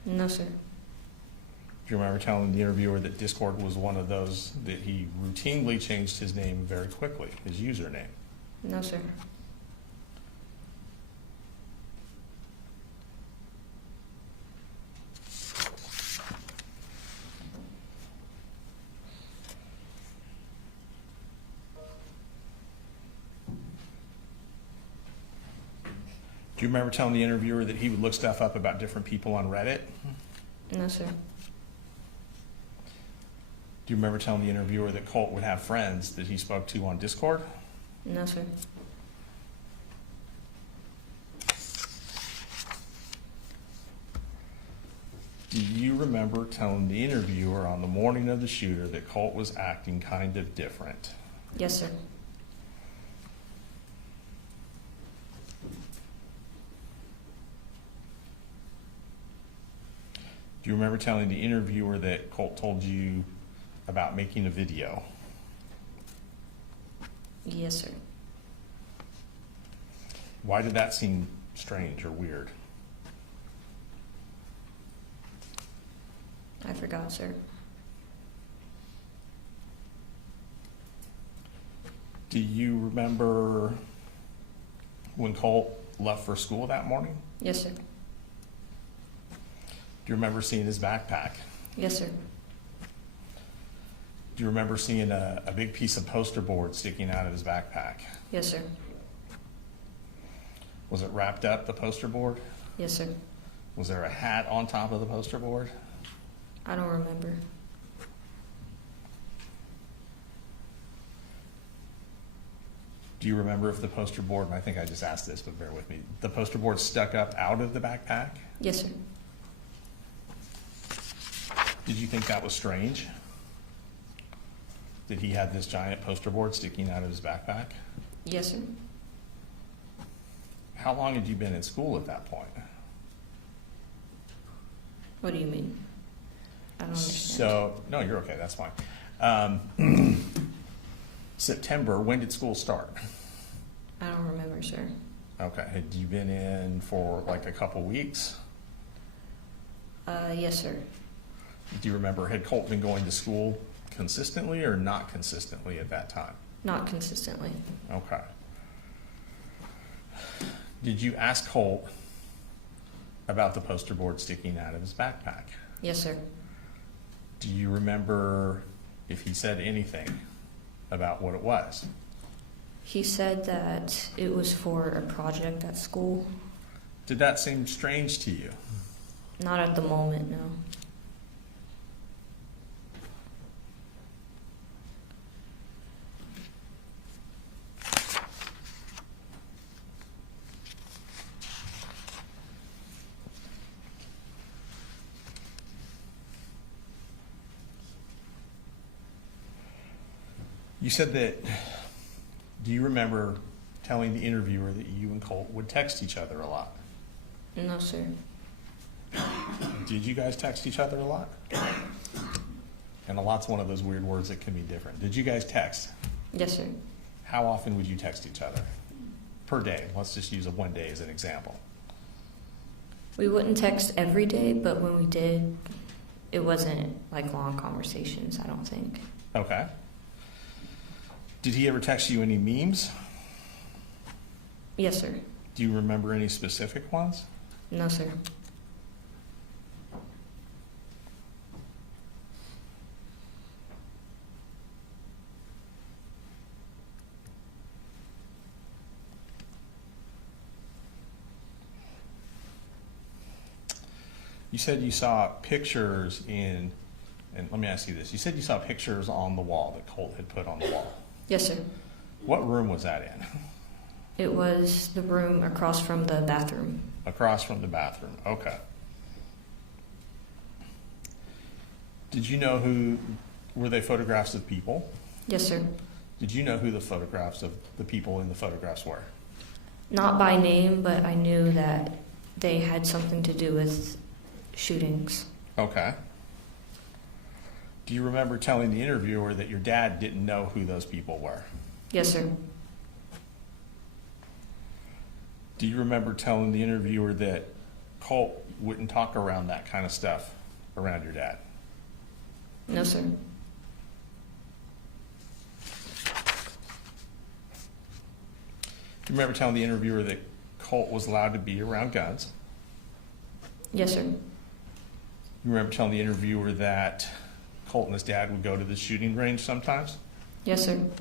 No, sir. Do you remember telling the interviewer that Discord was one of those that he routinely changed his name very quickly, his username? No, sir. Do you remember telling the interviewer that he would look stuff up about different people on Reddit? No, sir. Do you remember telling the interviewer that Colt would have friends that he spoke to on Discord? No, sir. Do you remember telling the interviewer on the morning of the shooter that Colt was acting kind of different? Yes, sir. Do you remember telling the interviewer that Colt told you about making a video? Yes, sir. Why did that seem strange or weird? I forgot, sir. Do you remember when Colt left for school that morning? Yes, sir. Do you remember seeing his backpack? Yes, sir. Do you remember seeing a big piece of poster board sticking out of his backpack? Yes, sir. Was it wrapped up, the poster board? Yes, sir. Was there a hat on top of the poster board? I don't remember. Do you remember if the poster board, and I think I just asked this, but bear with me, the poster board stuck up out of the backpack? Yes, sir. Did you think that was strange? That he had this giant poster board sticking out of his backpack? Yes, sir. How long had you been in school at that point? What do you mean? I don't understand. So, no, you're okay, that's fine. September, when did school start? I don't remember, sir. Okay, had you been in for like a couple weeks? Yes, sir. Do you remember, had Colt been going to school consistently or not consistently at that time? Not consistently. Okay. Did you ask Colt about the poster board sticking out of his backpack? Yes, sir. Do you remember if he said anything about what it was? He said that it was for a project at school. Did that seem strange to you? Not at the moment, no. You said that, do you remember telling the interviewer that you and Colt would text each other a lot? No, sir. Did you guys text each other a lot? And a lot's one of those weird words that can be different. Did you guys text? Yes, sir. How often would you text each other? Per day. Let's just use one day as an example. We wouldn't text every day, but when we did, it wasn't like long conversations, I don't think. Okay. Did he ever text you any memes? Yes, sir. Do you remember any specific ones? No, sir. You said you saw pictures and let me ask you this. You said you saw pictures on the wall that Colt had put on the wall. Yes, sir. What room was that in? It was the room across from the bathroom. Across from the bathroom. Okay. Did you know were they photographs of people? Yes, sir. Did you know who the photographs of the people in the photographs were? Not by name, but I knew that they had something to do with shootings. Okay. Do you remember telling the interviewer that your dad didn't know who those people were? Yes, sir. Do you remember telling the interviewer that Colt wouldn't talk around that kind of stuff around your dad? No, sir. Do you remember telling the interviewer that Colt was allowed to be around guns? Yes, sir. You remember telling the interviewer that Colt and his dad would go to the shooting range sometimes? Yes, sir. Do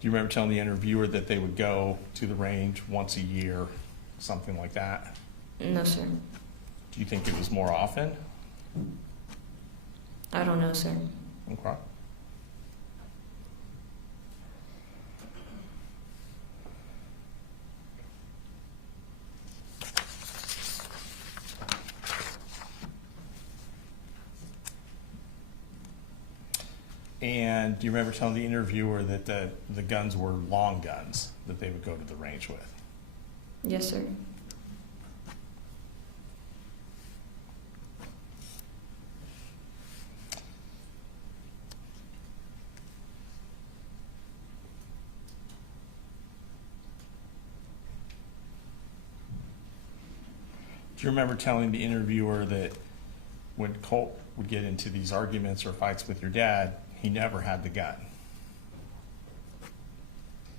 you remember telling the interviewer that they would go to the range once a year, something like that? No, sir. Do you think it was more often? I don't know, sir. Okay. And do you remember telling the interviewer that the guns were long guns that they would go to the range with? Yes, sir. Do you remember telling the interviewer that when Colt would get into these arguments or fights with your dad, he never had the gun?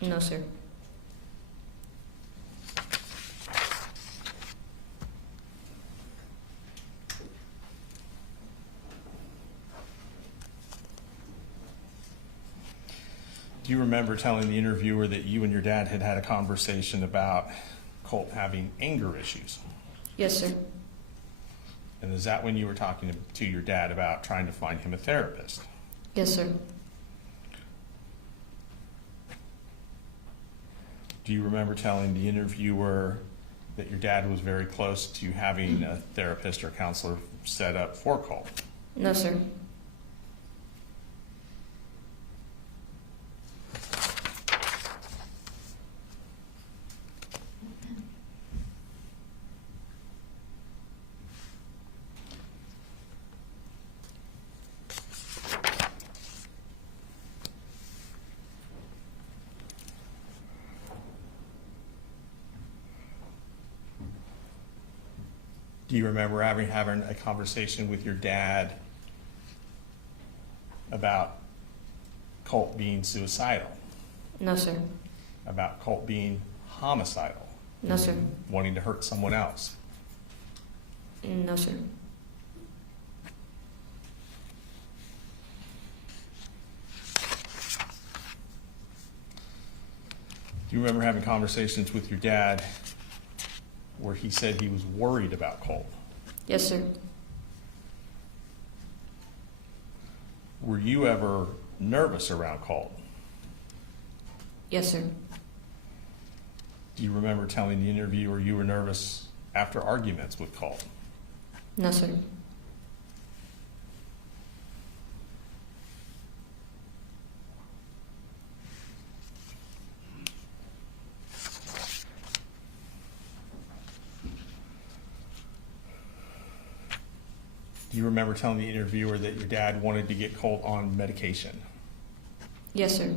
No, sir. Do you remember telling the interviewer that you and your dad had had a conversation about Colt having anger issues? Yes, sir. And is that when you were talking to your dad about trying to find him a therapist? Yes, sir. Do you remember telling the interviewer that your dad was very close to having a therapist or counselor set up for Colt? No, sir. Do you remember having a conversation with your dad about Colt being suicidal? No, sir. About Colt being homicidal? No, sir. Wanting to hurt someone else? No, sir. Do you remember having conversations with your dad where he said he was worried about Colt? Yes, sir. Were you ever nervous around Colt? Yes, sir. Do you remember telling the interviewer you were nervous after arguments with Colt? No, sir. Do you remember telling the interviewer that your dad wanted to get Colt on medication? Yes, sir.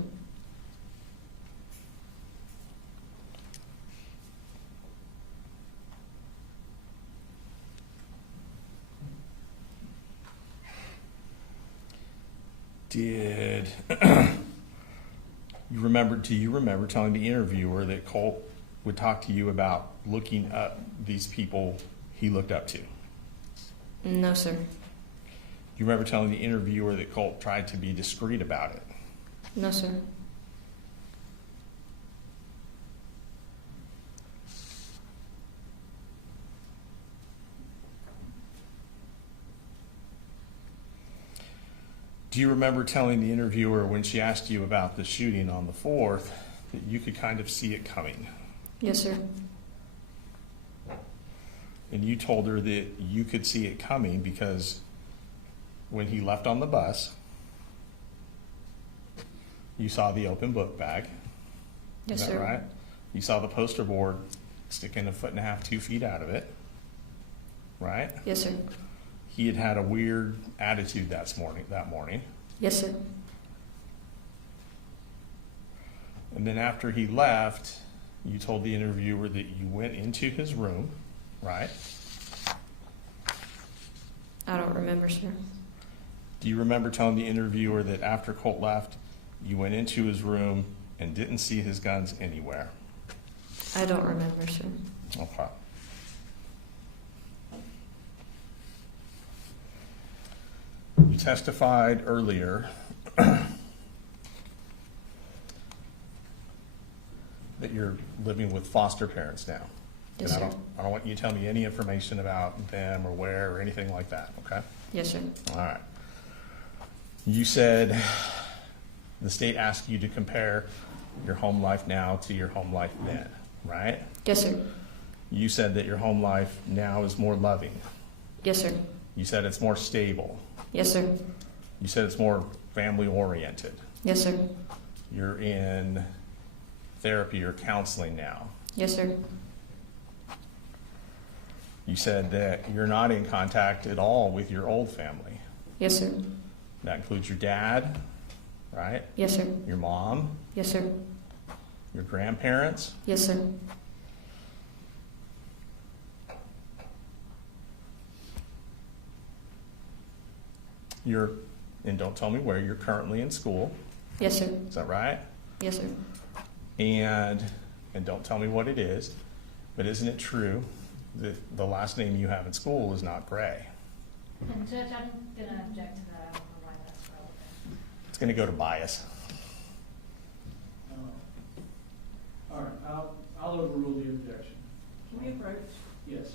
Did do you remember telling the interviewer that Colt would talk to you about looking up these people he looked up to? No, sir. You remember telling the interviewer that Colt tried to be discreet about it? No, sir. Do you remember telling the interviewer when she asked you about the shooting on the 4th that you could kind of see it coming? Yes, sir. And you told her that you could see it coming because when he left on the bus, you saw the open book bag. Yes, Is that sir. right? You saw the poster board sticking 1.5 feet, 2 feet out of it, right? Yes, sir. He had had a weird attitude that morning. Yes, sir. And then after he left, you told the interviewer that you went into his room, right? I don't remember, sir. Do you remember telling the interviewer that after Colt left, you went into his room and didn't see his guns anywhere? I don't remember, sir. Okay. You testified earlier that you're living with foster parents now. Yes, And sir. I don't want you to tell me any information about them or where or anything like that, okay? Yes, sir. All right. You said the state asked you to compare your home life now to your home life then, right? Yes, sir. You said that your home life now is more loving. Yes, sir. You said it's more stable. Yes, sir. You said it's more family oriented. Yes, sir. You're in therapy or counseling now. Yes, sir. You said that you're not in contact at all with your old family. Yes, sir. That includes your dad, right? Yes, sir. Your mom, Yes, sir. your grandparents. Yes, sir. And don't tell me where, you're currently in school. Yes, sir. Is that right? Yes, sir. And don't tell me what it is, but isn't it true that the last name you have in school is not Gray? And Judge, I'm going to object to that. I don't know why that's relevant. It's going to go to bias. All right, I'll overrule the objection. Can we approach? Yes.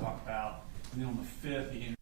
talk about. And then on the 5th, the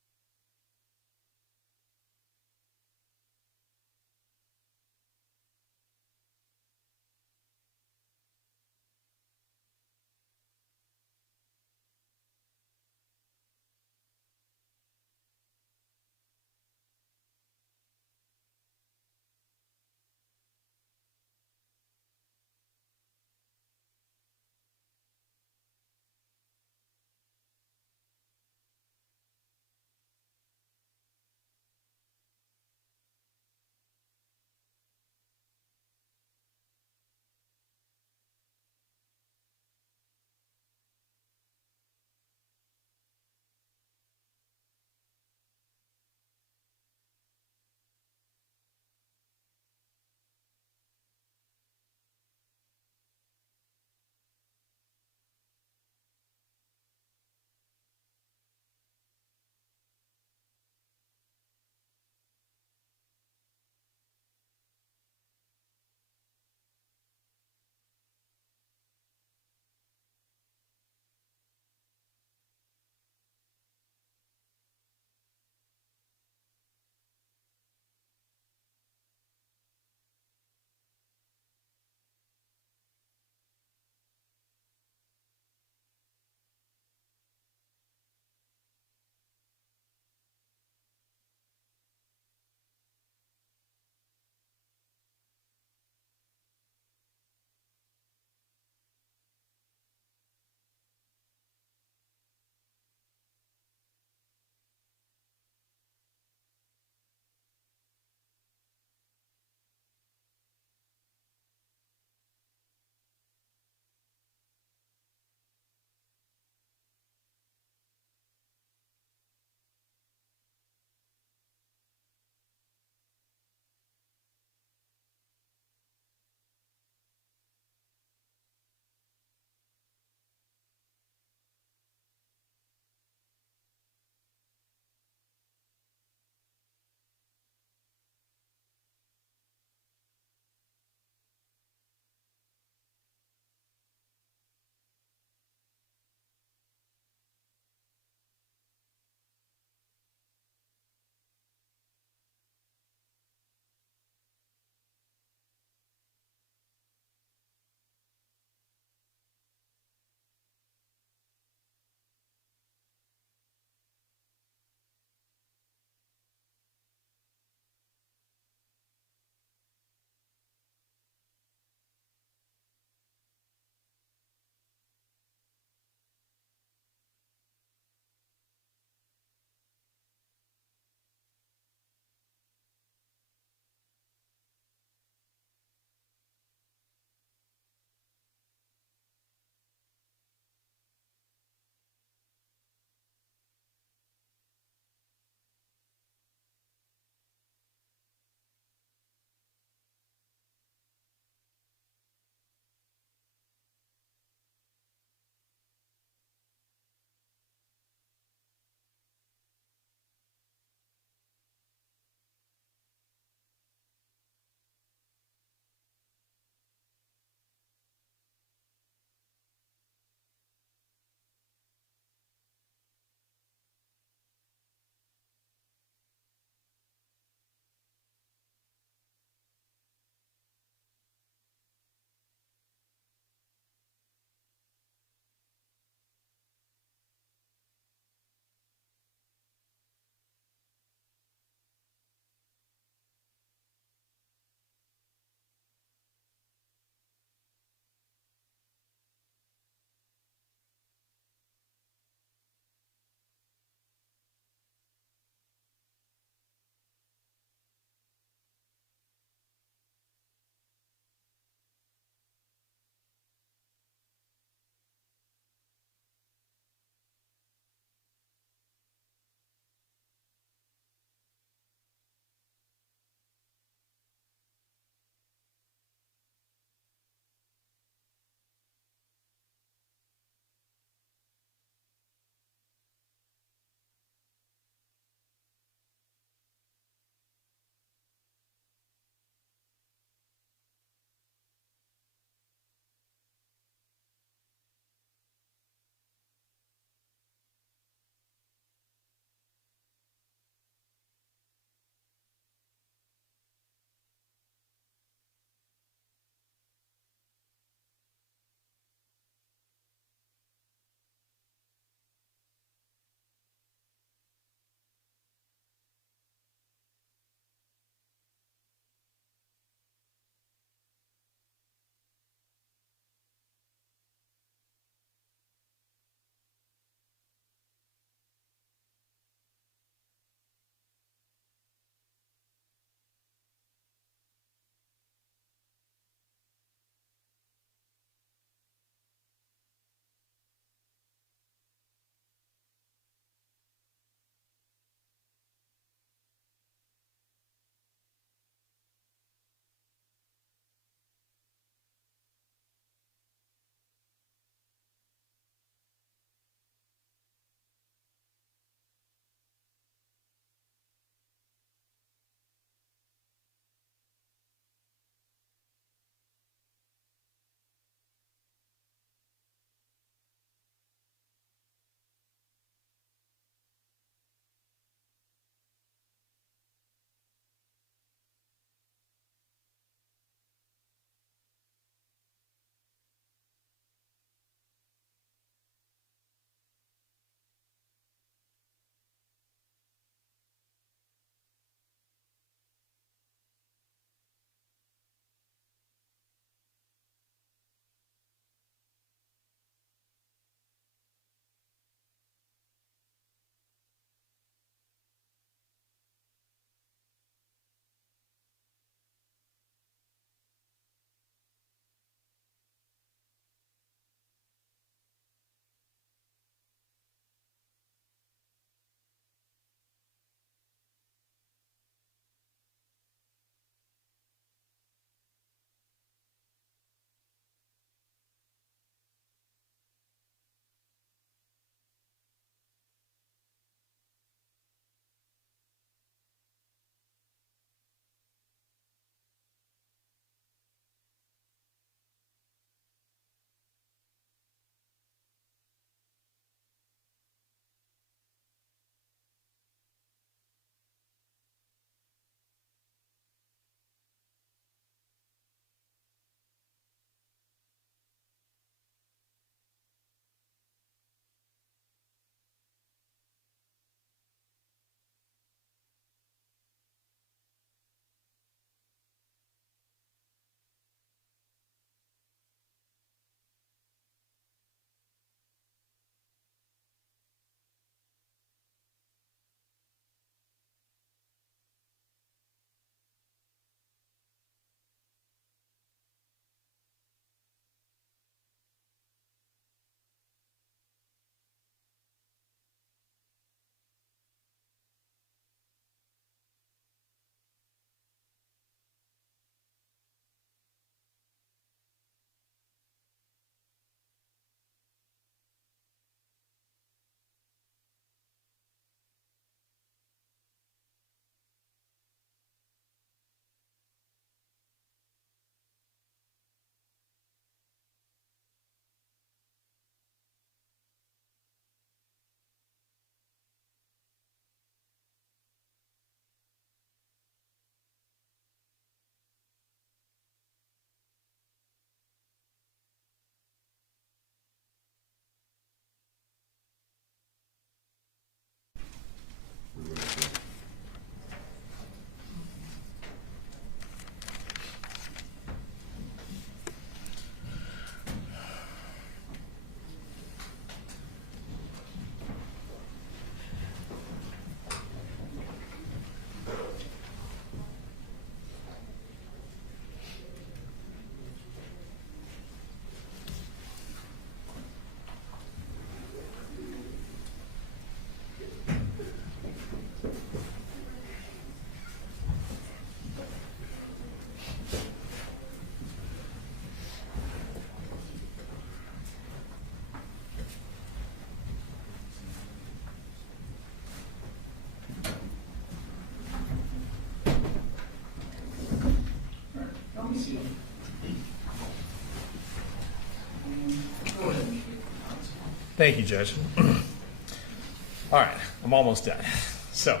Thank you, Judge. All right, I'm almost done. So,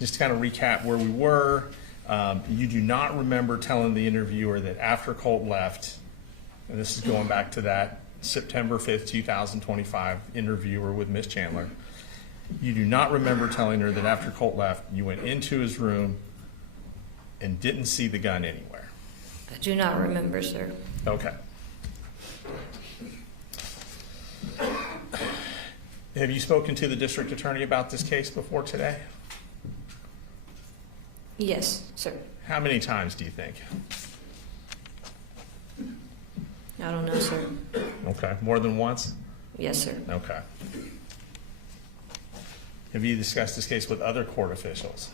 just to kind of recap where we were, you do not remember telling the interviewer that after Colt left, and this is going back to that September 5th, 2025 interviewer with Miss Chandler, you do not remember telling her that after Colt left, you went into his room and didn't see the gun anywhere. I do not remember, sir. Okay. Have you spoken to the district attorney about this case before today? Yes, sir. How many times do you think? I don't know, sir. Okay, more than once? Yes, sir. Okay. Have you discussed this case with other court officials?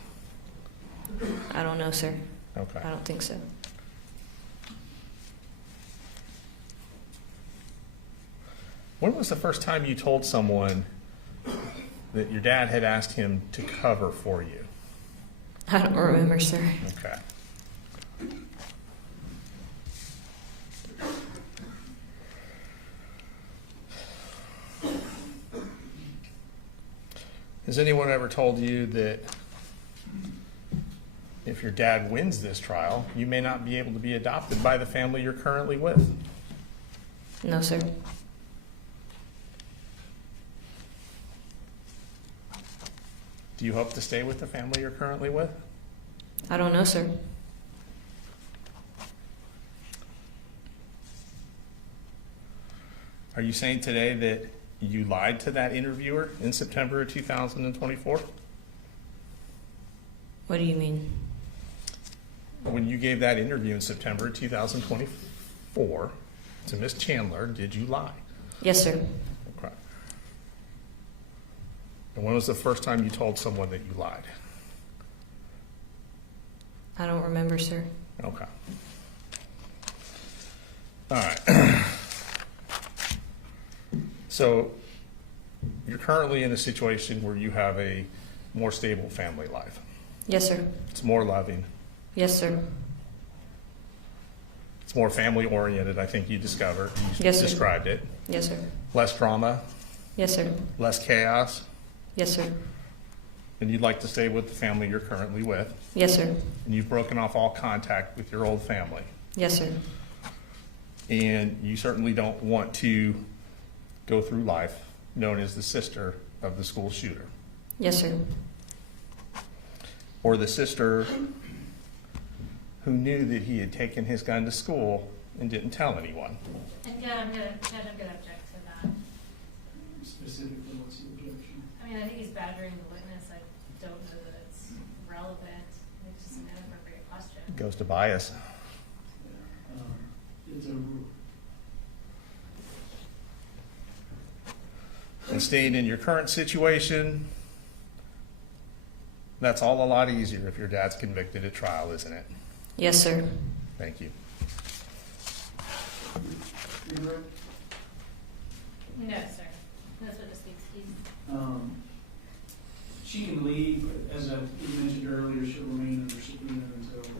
I don't know, sir. Okay. I don't think so. When was the first time you told someone that your dad had asked him to cover for you? I don't remember, sir. Okay. Has anyone ever told you that if your dad wins this trial, you may not be able to be adopted by the family you're currently with? No, sir. Do you hope to stay with the family you're currently with? I don't know, sir. Are you saying today that you lied to that interviewer in September of 2024? What do you mean? When you gave that interview in September of 2024 to Miss Chandler, did you lie? Yes, sir. Okay. And when was the first time you told someone that you lied? I don't remember, sir. Okay. All right. So you're currently in a situation where you have a more stable family life. Yes, sir. It's more loving. Yes, sir. It's more family oriented, I think you discovered. You Yes, sir. described it. Yes, sir. Less drama, Yes, sir. less chaos, Yes, sir. and you'd like to stay with the family you're currently with. Yes, sir. And you've broken off all contact with your old family. Yes, sir. And you certainly don't want to go through life known as the sister of the school shooter. Yes, sir. Or the sister who knew that he had taken his gun to school and didn't tell anyone. And yeah, I'm gonna object to that. Specifically, what's the objection? I mean, I think he's badgering the witness. I don't know that it's relevant. It's just an inappropriate question. It goes to bias. It's overruled. And staying in your current situation, that's all a lot easier if your dad's convicted at trial, isn't it? Yes, sir. Thank you. No, sir. That's what this speaks to. She can leave, but as I mentioned earlier, she'll remain under subpoena until,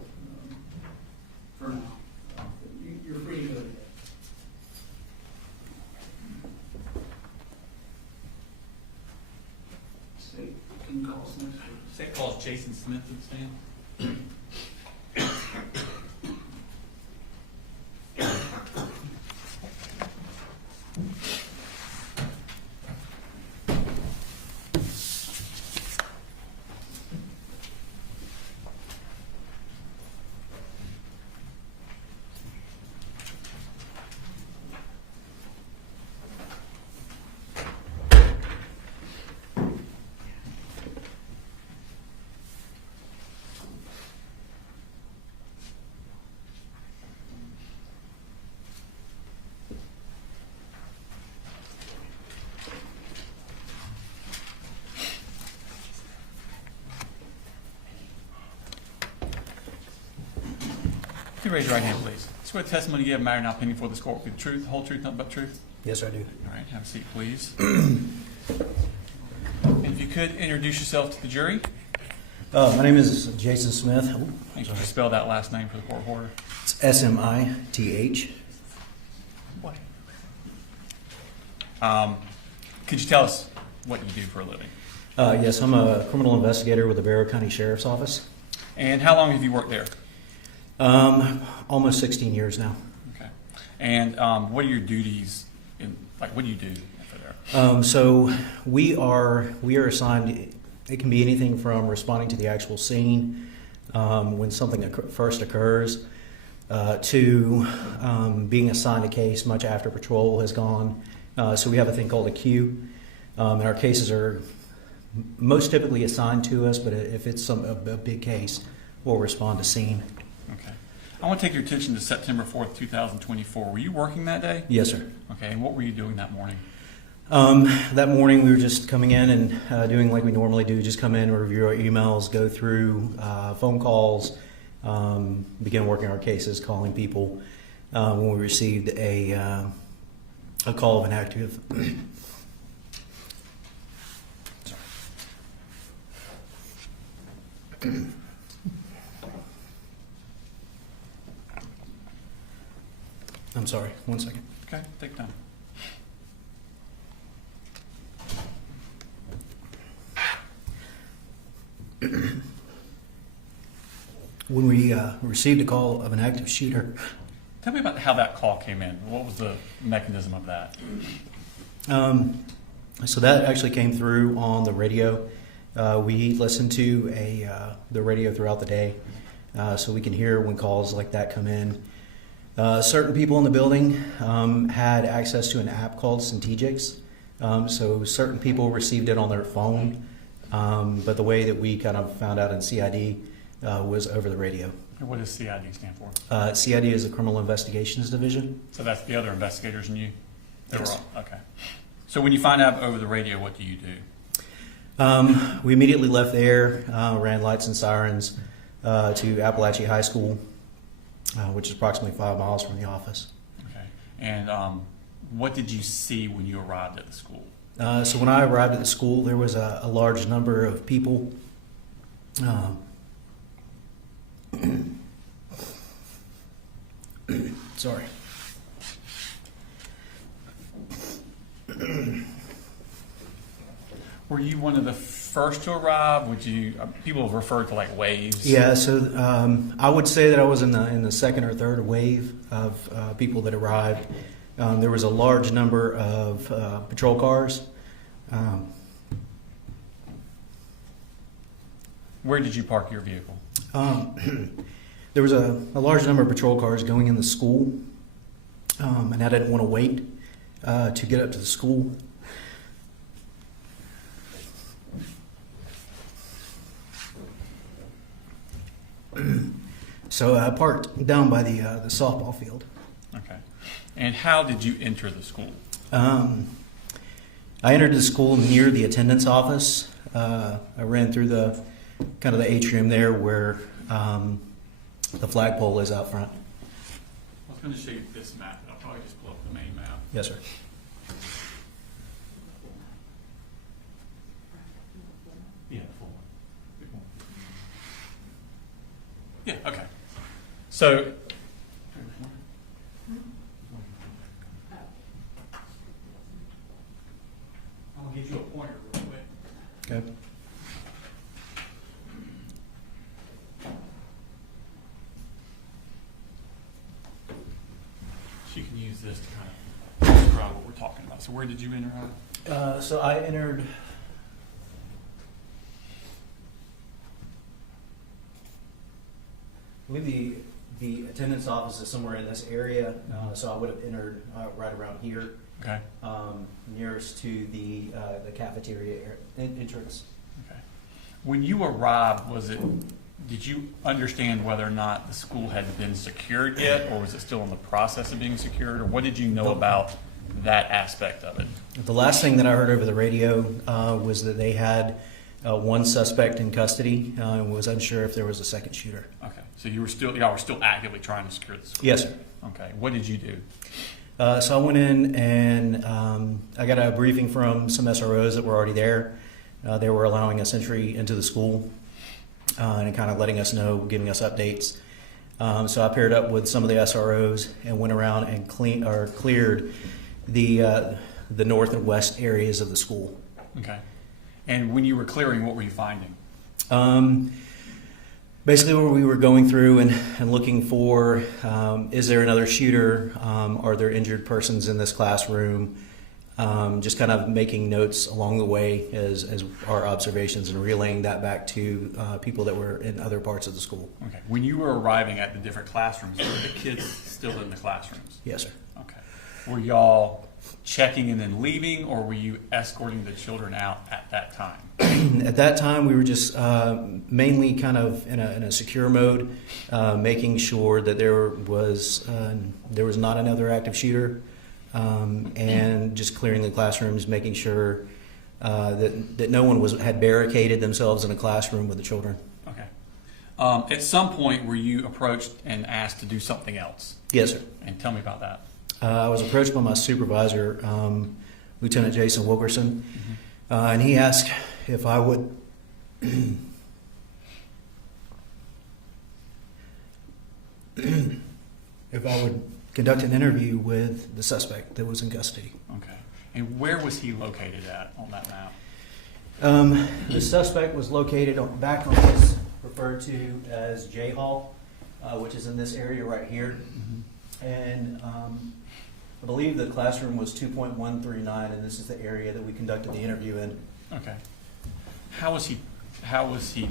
for now. You're free to go today. State, can you call us next week? State calls Jason Smith to the stand. You raise your right hand, please. Swear the testimony you give matter now pending before this court will be the truth, the whole truth, nothing but the truth? Yes, I do. All right, have a seat, please. And if you could introduce yourself to the jury. My name is Jason Smith. Thank you. Could you spell that last name for the court reporter? It's S-M-I-T-H. What? Could you tell us what you do for a living? Yes, I'm a criminal investigator with the Barrow County Sheriff's Office. And how long have you worked there? Almost 16 years now. Okay. And what are your duties? What do you do there? So we are assigned. It can be anything from responding to the actual scene when something first occurs to being assigned a case much after patrol has gone. So we have a thing called a queue, and our cases are most typically assigned to us. But if it's a big case, we'll respond to scene. Okay. I want to take your attention to September 4th, 2024. Were you working that day? Yes, sir. Okay. And what were you doing that morning? That morning we were just coming in and doing like we normally do, just come in, review our emails, go through phone calls, begin working our cases, calling people when we received a call of an active. I'm sorry, 1 second. Okay, take time. When we received a call of an active shooter. Tell me about how that call came in. What was the mechanism of that? So that actually came through on the radio. We listen to the radio throughout the day, so we can hear when calls like that come in. Certain people in the building had access to an app called Centegix, so certain people received it on their phone, but the way that we kind of found out in CID was over the radio. And what does CID stand for? CID is the Criminal Investigations Division. So that's the other investigators and you? Yes. Okay. So when you find out over the radio, what do you do? We immediately left there, ran lights and sirens to Apalachee High School, which is approximately 5 miles from the office. Okay. And what did you see when you arrived at the school? So when I arrived at the school, there was a large number of people. Sorry. Were you one of the first to arrive? Would you? People have referred to like waves. Yeah, so I would say that I was in the second or third wave of people that arrived. There was a large number of patrol cars. Where did you park your vehicle? There was a large number of patrol cars going in the school, and I didn't want to wait to get up to the school. So I parked down by the softball field. Okay. And how did you enter the school? I entered the school near the attendance office. I ran through the kind of the atrium there where the flagpole is out front. I was going to show you this map, but I'll probably just pull up the main map. Yes, sir. Yeah, full one. Yeah, okay. So, I'm going to get you a pointer real quick. Okay. So you can use this to kind of describe what we're talking about. So where did you enter at? So I entered. I believe the attendance office is somewhere in this area, so I would have entered right around here. Okay. Nearest to the cafeteria entrance. Okay. When you arrived, did you understand whether or not the school had been secured yet, or was it still in the process of being secured, or what did you know about that aspect of it? The last thing that I heard over the radio was that they had one suspect in custody and was unsure if there was a second shooter. Okay. So y'all were still actively trying to secure the school? Yes, sir. Okay. What did you do? So I went in and I got a briefing from some SROs that were already there. They were allowing us entry into the school and kind of letting us know, giving us updates. So I paired up with some of the SROs and went around and cleared the the north and west areas of the school. Okay. And when you were clearing, what were you finding? Basically, where we were going through and looking for, is there another shooter? Are there injured persons in this classroom? Just kind of making notes along the way as our observations and relaying that back to people that were in other parts of the school. Okay. When you were arriving at the different classrooms, were the kids still in the classrooms? Yes, sir. Okay. Were y'all checking and then leaving, or were you escorting the children out at that time? At that time, we were just mainly kind of in a secure mode, making sure that there was not another active shooter, and just clearing the classrooms, making sure that no one had barricaded themselves in a classroom with the children. Okay. At some point, were you approached and asked to do something else? Yes, sir. And tell me about that. I was approached by my supervisor, Lieutenant Jason Wilkerson, and he asked if I would conduct an interview with the suspect that was in custody. Okay. And where was he located at on that map? The suspect was located back on what's referred to as J Hall, which is in this area right here. And I believe the classroom was 2.139, and this is the area that we conducted the interview in. Okay. How was he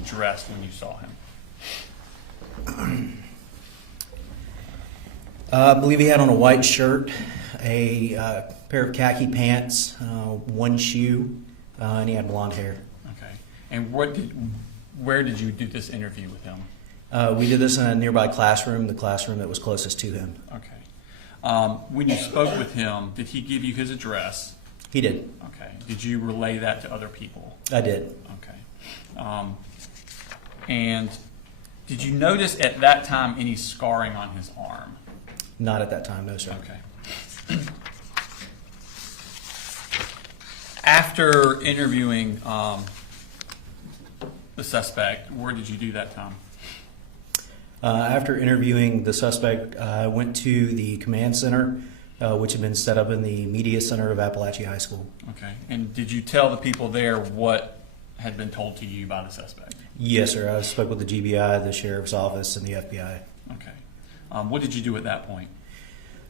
dressed when you saw him? I believe he had on a white shirt, a pair of khaki pants, one shoe, and he had blonde hair. Okay. And where did you do this interview with him? We did this in a nearby classroom, the classroom that was closest to him. Okay. When you spoke with him, did he give you his address? He did. Okay. Did you relay that to other people? I did. Okay. And did you notice at that time any scarring on his arm? Not at that time, no, sir. Okay. After interviewing the suspect, where did you do that, Tom? After interviewing the suspect, I went to the command center, which had been set up in the media center of Apalachee High School. Okay. And did you tell the people there what had been told to you by the suspect? Yes, sir. I spoke with the GBI, the sheriff's office, and the FBI. Okay. What did you do at that point?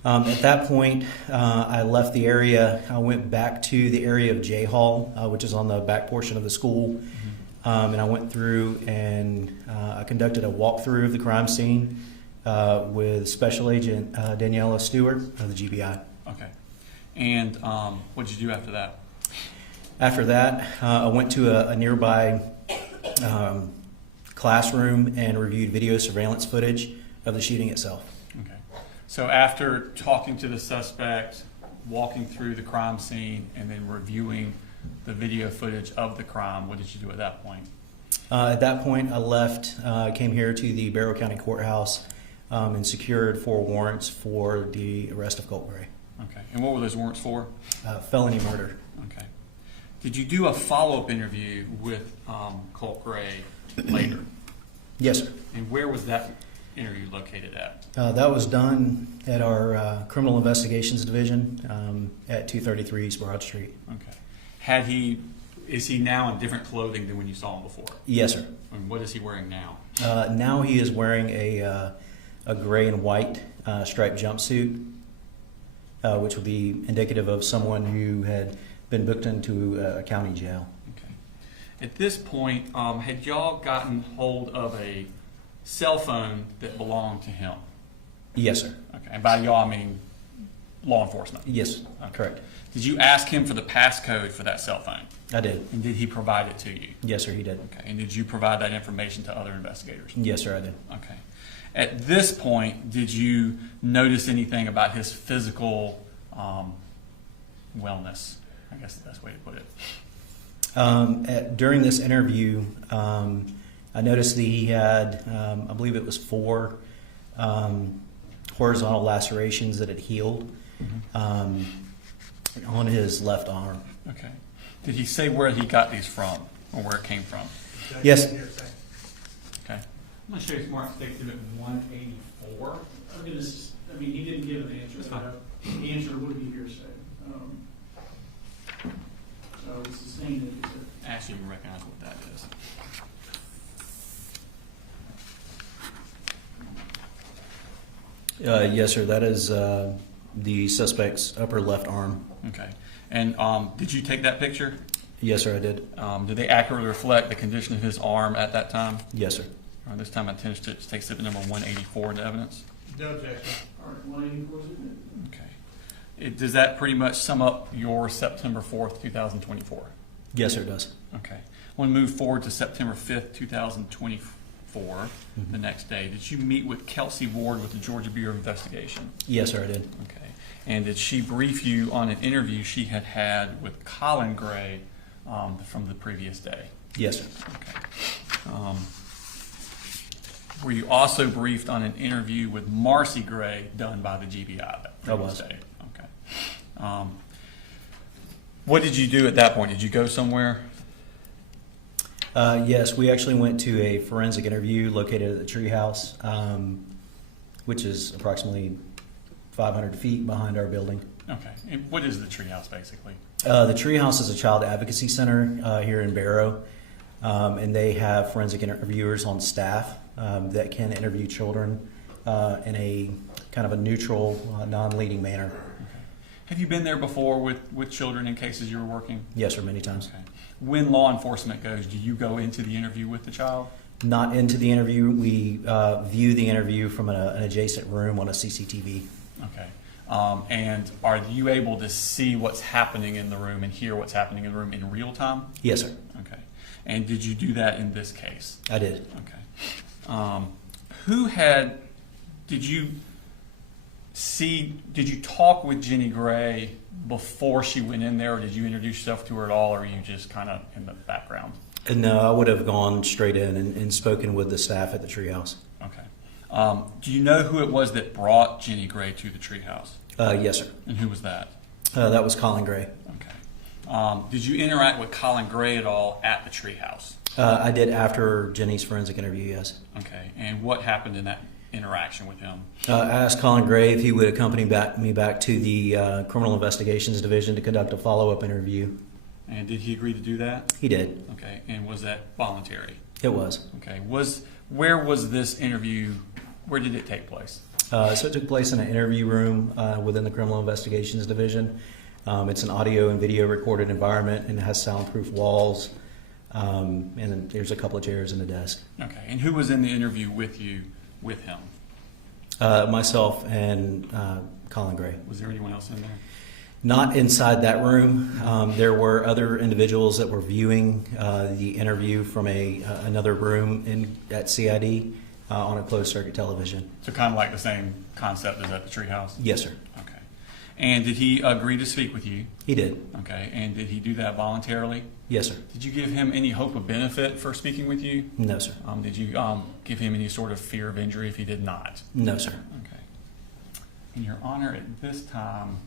At that point, I left the area. I went back to the area of J Hall, which is on the back portion of the school. And I went through and I conducted a walkthrough of the crime scene with Special Agent Daniela Stewart of the GBI. Okay. And what did you do after that? After that, I went to a nearby classroom and reviewed video surveillance footage of the shooting itself. Okay. So after talking to the suspect, walking through the crime scene, and then reviewing the video footage of the crime, what did you do at that point? At that point, I left, came here to the Barrow County Courthouse, and secured 4 warrants for the arrest of Colt Gray. Okay. And what were those warrants for? Felony murder. Okay. Did you do a follow-up interview with Colt Gray later? Yes, sir. And where was that interview located at? That was done at our Criminal Investigations Division at 233 East Broad Street. Okay. Is he now in different clothing than when you saw him before? Yes, sir. And what is he wearing now? Now he is wearing a gray and white striped jumpsuit, which would be indicative of someone who had been booked into a county jail. Okay. At this point, had y'all gotten hold of a cell phone that belonged to him? Yes, sir. Okay. And by y'all, I mean law enforcement? Yes, okay. Correct. Did you ask him for the passcode for that cell phone? I did. And did he provide it to you? Yes, sir, he did. Okay. And did you provide that information to other investigators? Yes, sir, I did. Okay. At this point, did you notice anything about his physical wellness? I guess the best way to put it. During this interview, I noticed that he had, I believe it was 4 horizontal lacerations that had healed on his left arm. Okay. Did he say where he got these from or where it came from? Yes. Okay. I'm going to show you some more Exhibit 184. He didn't give an answer. The answer would be hearsay. so you can recognize what that is. Yes, sir. That is the suspect's upper left arm. Okay. And did you take that picture? Yes, sir, I did. Did they accurately reflect the condition of his arm at that time? Yes, sir. This time I intend to take exhibit number 184 into evidence. No objection. All right, 184 is admitted. Okay. Does that pretty much sum up your September 4th, 2024? Yes, sir, it does. Okay. I want to move forward to September 5th, 2024, the next day. Did you meet with Kelsey Ward with the Georgia Bureau of Investigation? Yes, sir, I did. Okay. And did she brief you on an interview she had had with Colin Gray from the previous day? Yes, sir. Okay. Were you also briefed on an interview with Marcy Gray done by the GBI that previous day? Okay. What did you do at that point? Did you go somewhere? Yes, we actually went to a forensic interview located at the treehouse, which is approximately 500 feet behind our building. Okay. And what is the treehouse basically? The treehouse is a child advocacy center here in Barrow, and they have forensic interviewers on staff that can interview children in a kind of a neutral, non-leading manner. Okay. Have you been there before with children in cases you were working? Yes, sir, many times. Okay. When law enforcement goes, do you go into the interview with the child? Not into the interview. We view the interview from an adjacent room on a CCTV. Okay. And are you able to see what's happening in the room and hear what's happening in the room in real time? Yes, sir. Okay. And did you do that in this case? I did. Okay. Did you talk with Jenny Gray before she went in there, or did you introduce yourself to her at all, or are you just kind of in the background? No, I would have gone straight in and spoken with the staff at the treehouse. Okay. Do you know who it was that brought Jenny Gray to the treehouse? Yes, sir. And who was that? That was Colin Gray. Okay. Did you interact with Colin Gray at all at the treehouse? I did after Jenny's forensic interview, yes. Okay. And what happened in that interaction with him? I asked Colin Gray if he would accompany me back to the Criminal Investigations Division to conduct a follow-up interview. And did he agree to do that? He did. Okay. And was that voluntary? It was. Okay. Where was this interview? Where did it take place? So it took place in an interview room within the Criminal Investigations Division. It's an audio and video recorded environment, and it has soundproof walls. And there's a couple of chairs and a desk. Okay. And who was in the interview with him? Myself and Colin Gray. Was there anyone else in there? Not inside that room. There were other individuals that were viewing the interview from another room at CID on a closed circuit television. So kind of like the same concept as at the treehouse? Yes, sir. Okay. And did he agree to speak with you? He did. Okay. And did he do that voluntarily? Yes, sir. Did you give him any hope of benefit for speaking with you? No, sir. Did you give him any sort of fear of injury if he did not? No, sir. Okay. In your honor, at this time,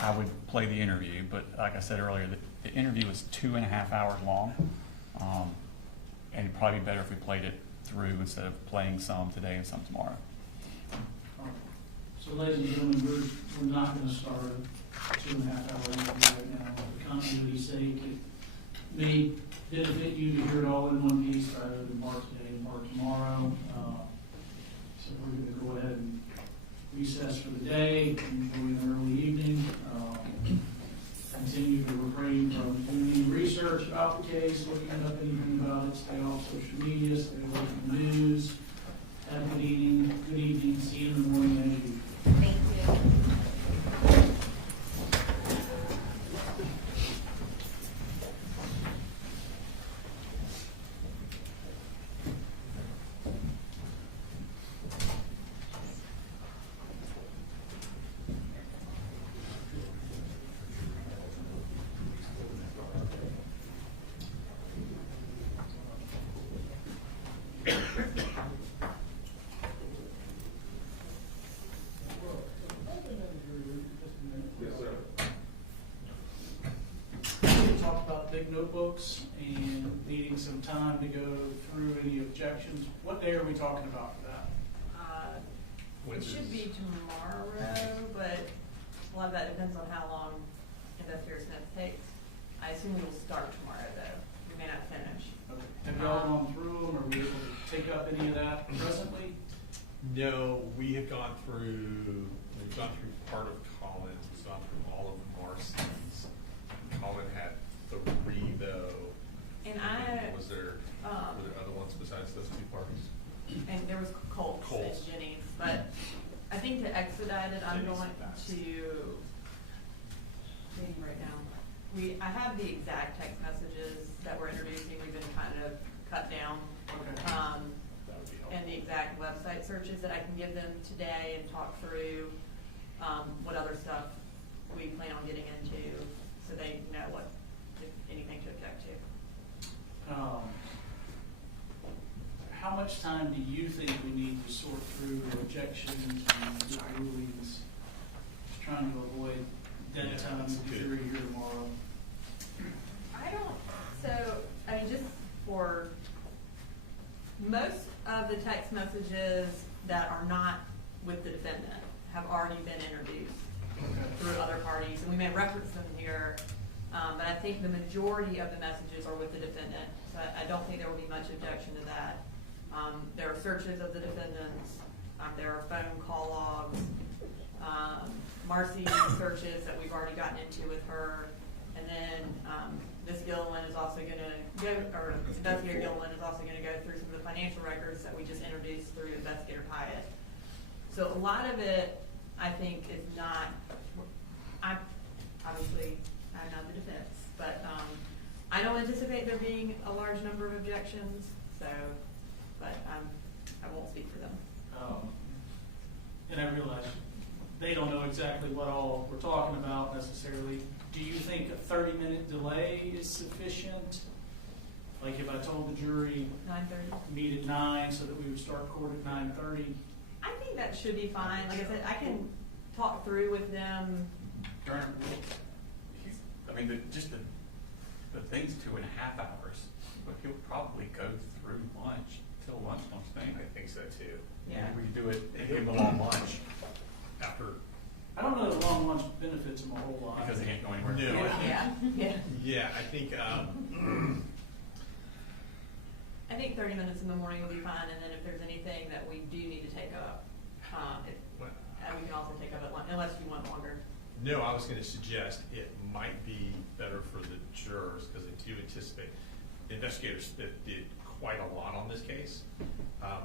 I would play the interview, but like I said earlier, the interview was 2.5 hours long, and it'd probably be better if we played it through instead of playing some today and some tomorrow. So ladies and gentlemen, we're not going to start a 2.5 hour interview right now. For continuity's sake, it may benefit you to hear it all in one piece rather than part today and part tomorrow. So we're going to go ahead and recess for the day, enjoy an early evening. Continue to refrain from doing any research about the case, looking up anything about it, stay off social media, stay away from the news. Have a good evening. Good evening. See you in the morning at 8. Thank you. Big notebooks and needing some time to go through any objections. What day are we talking about for that? It should be tomorrow, but a lot of that depends on how long Investigator Smith takes. I I assume we'll start tomorrow, though. We may not finish. Okay. Have y'all gone through them? Are we able to take up any of that presently? No, we've gone through part of Colin's, we've gone through all of Marcy's. Colin had 3 though. And Was there, were there other ones besides those 2 parties? and there was Colt's and Jenny's, but I think to expedite it, I'm Jenny's going fast. to, right now, I have the exact text messages that we're introducing, we've been kind of cut down. Okay. That would be helpful. And the exact website searches that I can give them today and talk through, what other stuff we plan on getting into, so they know what, if anything to object to. How much time do you think we need to sort through the objections and the rulings? Just trying to avoid dead time with the jury here tomorrow. I mean, just for, most of the text messages that are not with the defendant have already been introduced through other parties, and we may reference them here, but I think the majority of the messages are with the defendant, so I don't think there will be much objection to that. There are searches of the defendants, there are phone call logs, Marcy's searches that we've already gotten into with her, and then Ms. Gilliland is also gonna go, or Investigator Gilliland is also gonna go through some of the financial records that we just introduced through Investigator Hyatt. So a lot of it, I think, is not, I'm not the defense, but I don't anticipate there being a large number of objections, so, but I won't speak for them. And I realize they don't know exactly what all we're talking about necessarily. Do you think a 30-minute delay is sufficient? Like if I told the jury 9:30? meet at 9 so that we would start court at 9:30? I think that should be fine. Like I said, I can talk through with them. I mean, just the thing's 2.5 hours, but he'll probably go through lunch till lunch, don't you think? I think so too. Yeah. We could do it, give him a long lunch After, I don't know that long lunch benefits them a whole lot. because he can't go anywhere. No. Yeah. yeah, I think, I think 30 minutes in the morning will be fine, and then if there's anything that we do need to take up, we can also take up at lunch, unless you want longer. no, I was gonna suggest it might be better for the jurors, because I do anticipate, Investigator Smith did quite a lot on this case.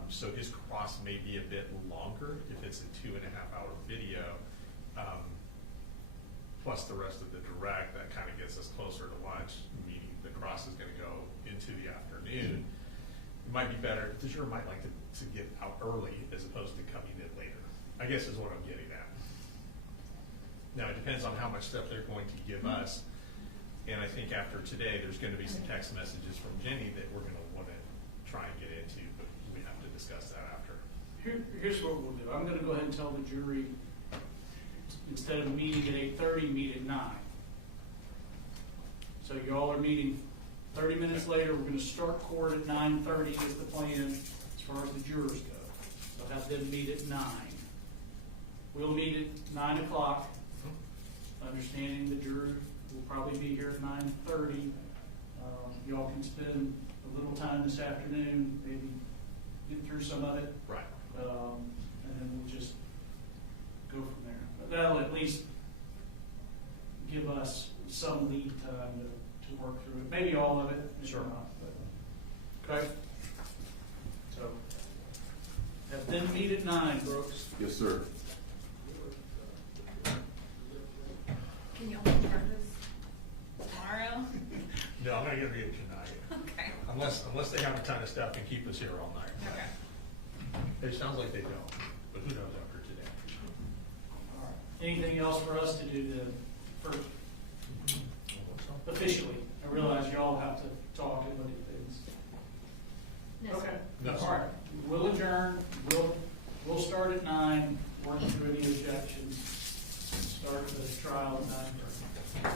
So his cross may be a bit longer if it's a 2.5-hour video. Plus the rest of the direct, that kind of gets us closer to lunch, meaning the cross is gonna go into the afternoon. It might be better, the juror might like to get out early as opposed to coming in later, I guess is what I'm getting at. Now, it depends on how much stuff they're going to give us. And I think after today, there's gonna be some text messages from Jenny that we're gonna wanna try and get into, but we have to discuss that after. Here's what we'll do. I'm gonna go ahead and tell the jury, instead of meeting at 8:30, meet at 9. So y'all are meeting 30 minutes later. We're gonna start court at 9:30 is the plan as far as the jurors go. So have them meet at 9. We'll meet at 9 o'clock, understanding the jurors will probably be here at 9:30. Y'all can spend a little time this afternoon, maybe get through some of it. Right. And then we'll just go from there. But that'll at least give us some lead time to work through it. Maybe all of it, maybe Sure. not. But, okay? So, have them meet at 9, Brooks. Yes, sir. Can you only start this tomorrow? No, I'm gonna get it tonight, Okay. unless they have a ton of stuff and keep us here all night. Okay. It sounds like they don't, but who knows after today. All right. Anything else for us to do for officially? I realize y'all have to talk and look at things. No, sir. Okay. No, All sir. right. We'll adjourn. We'll start at 9, work through any objections, start the trial at 9:30.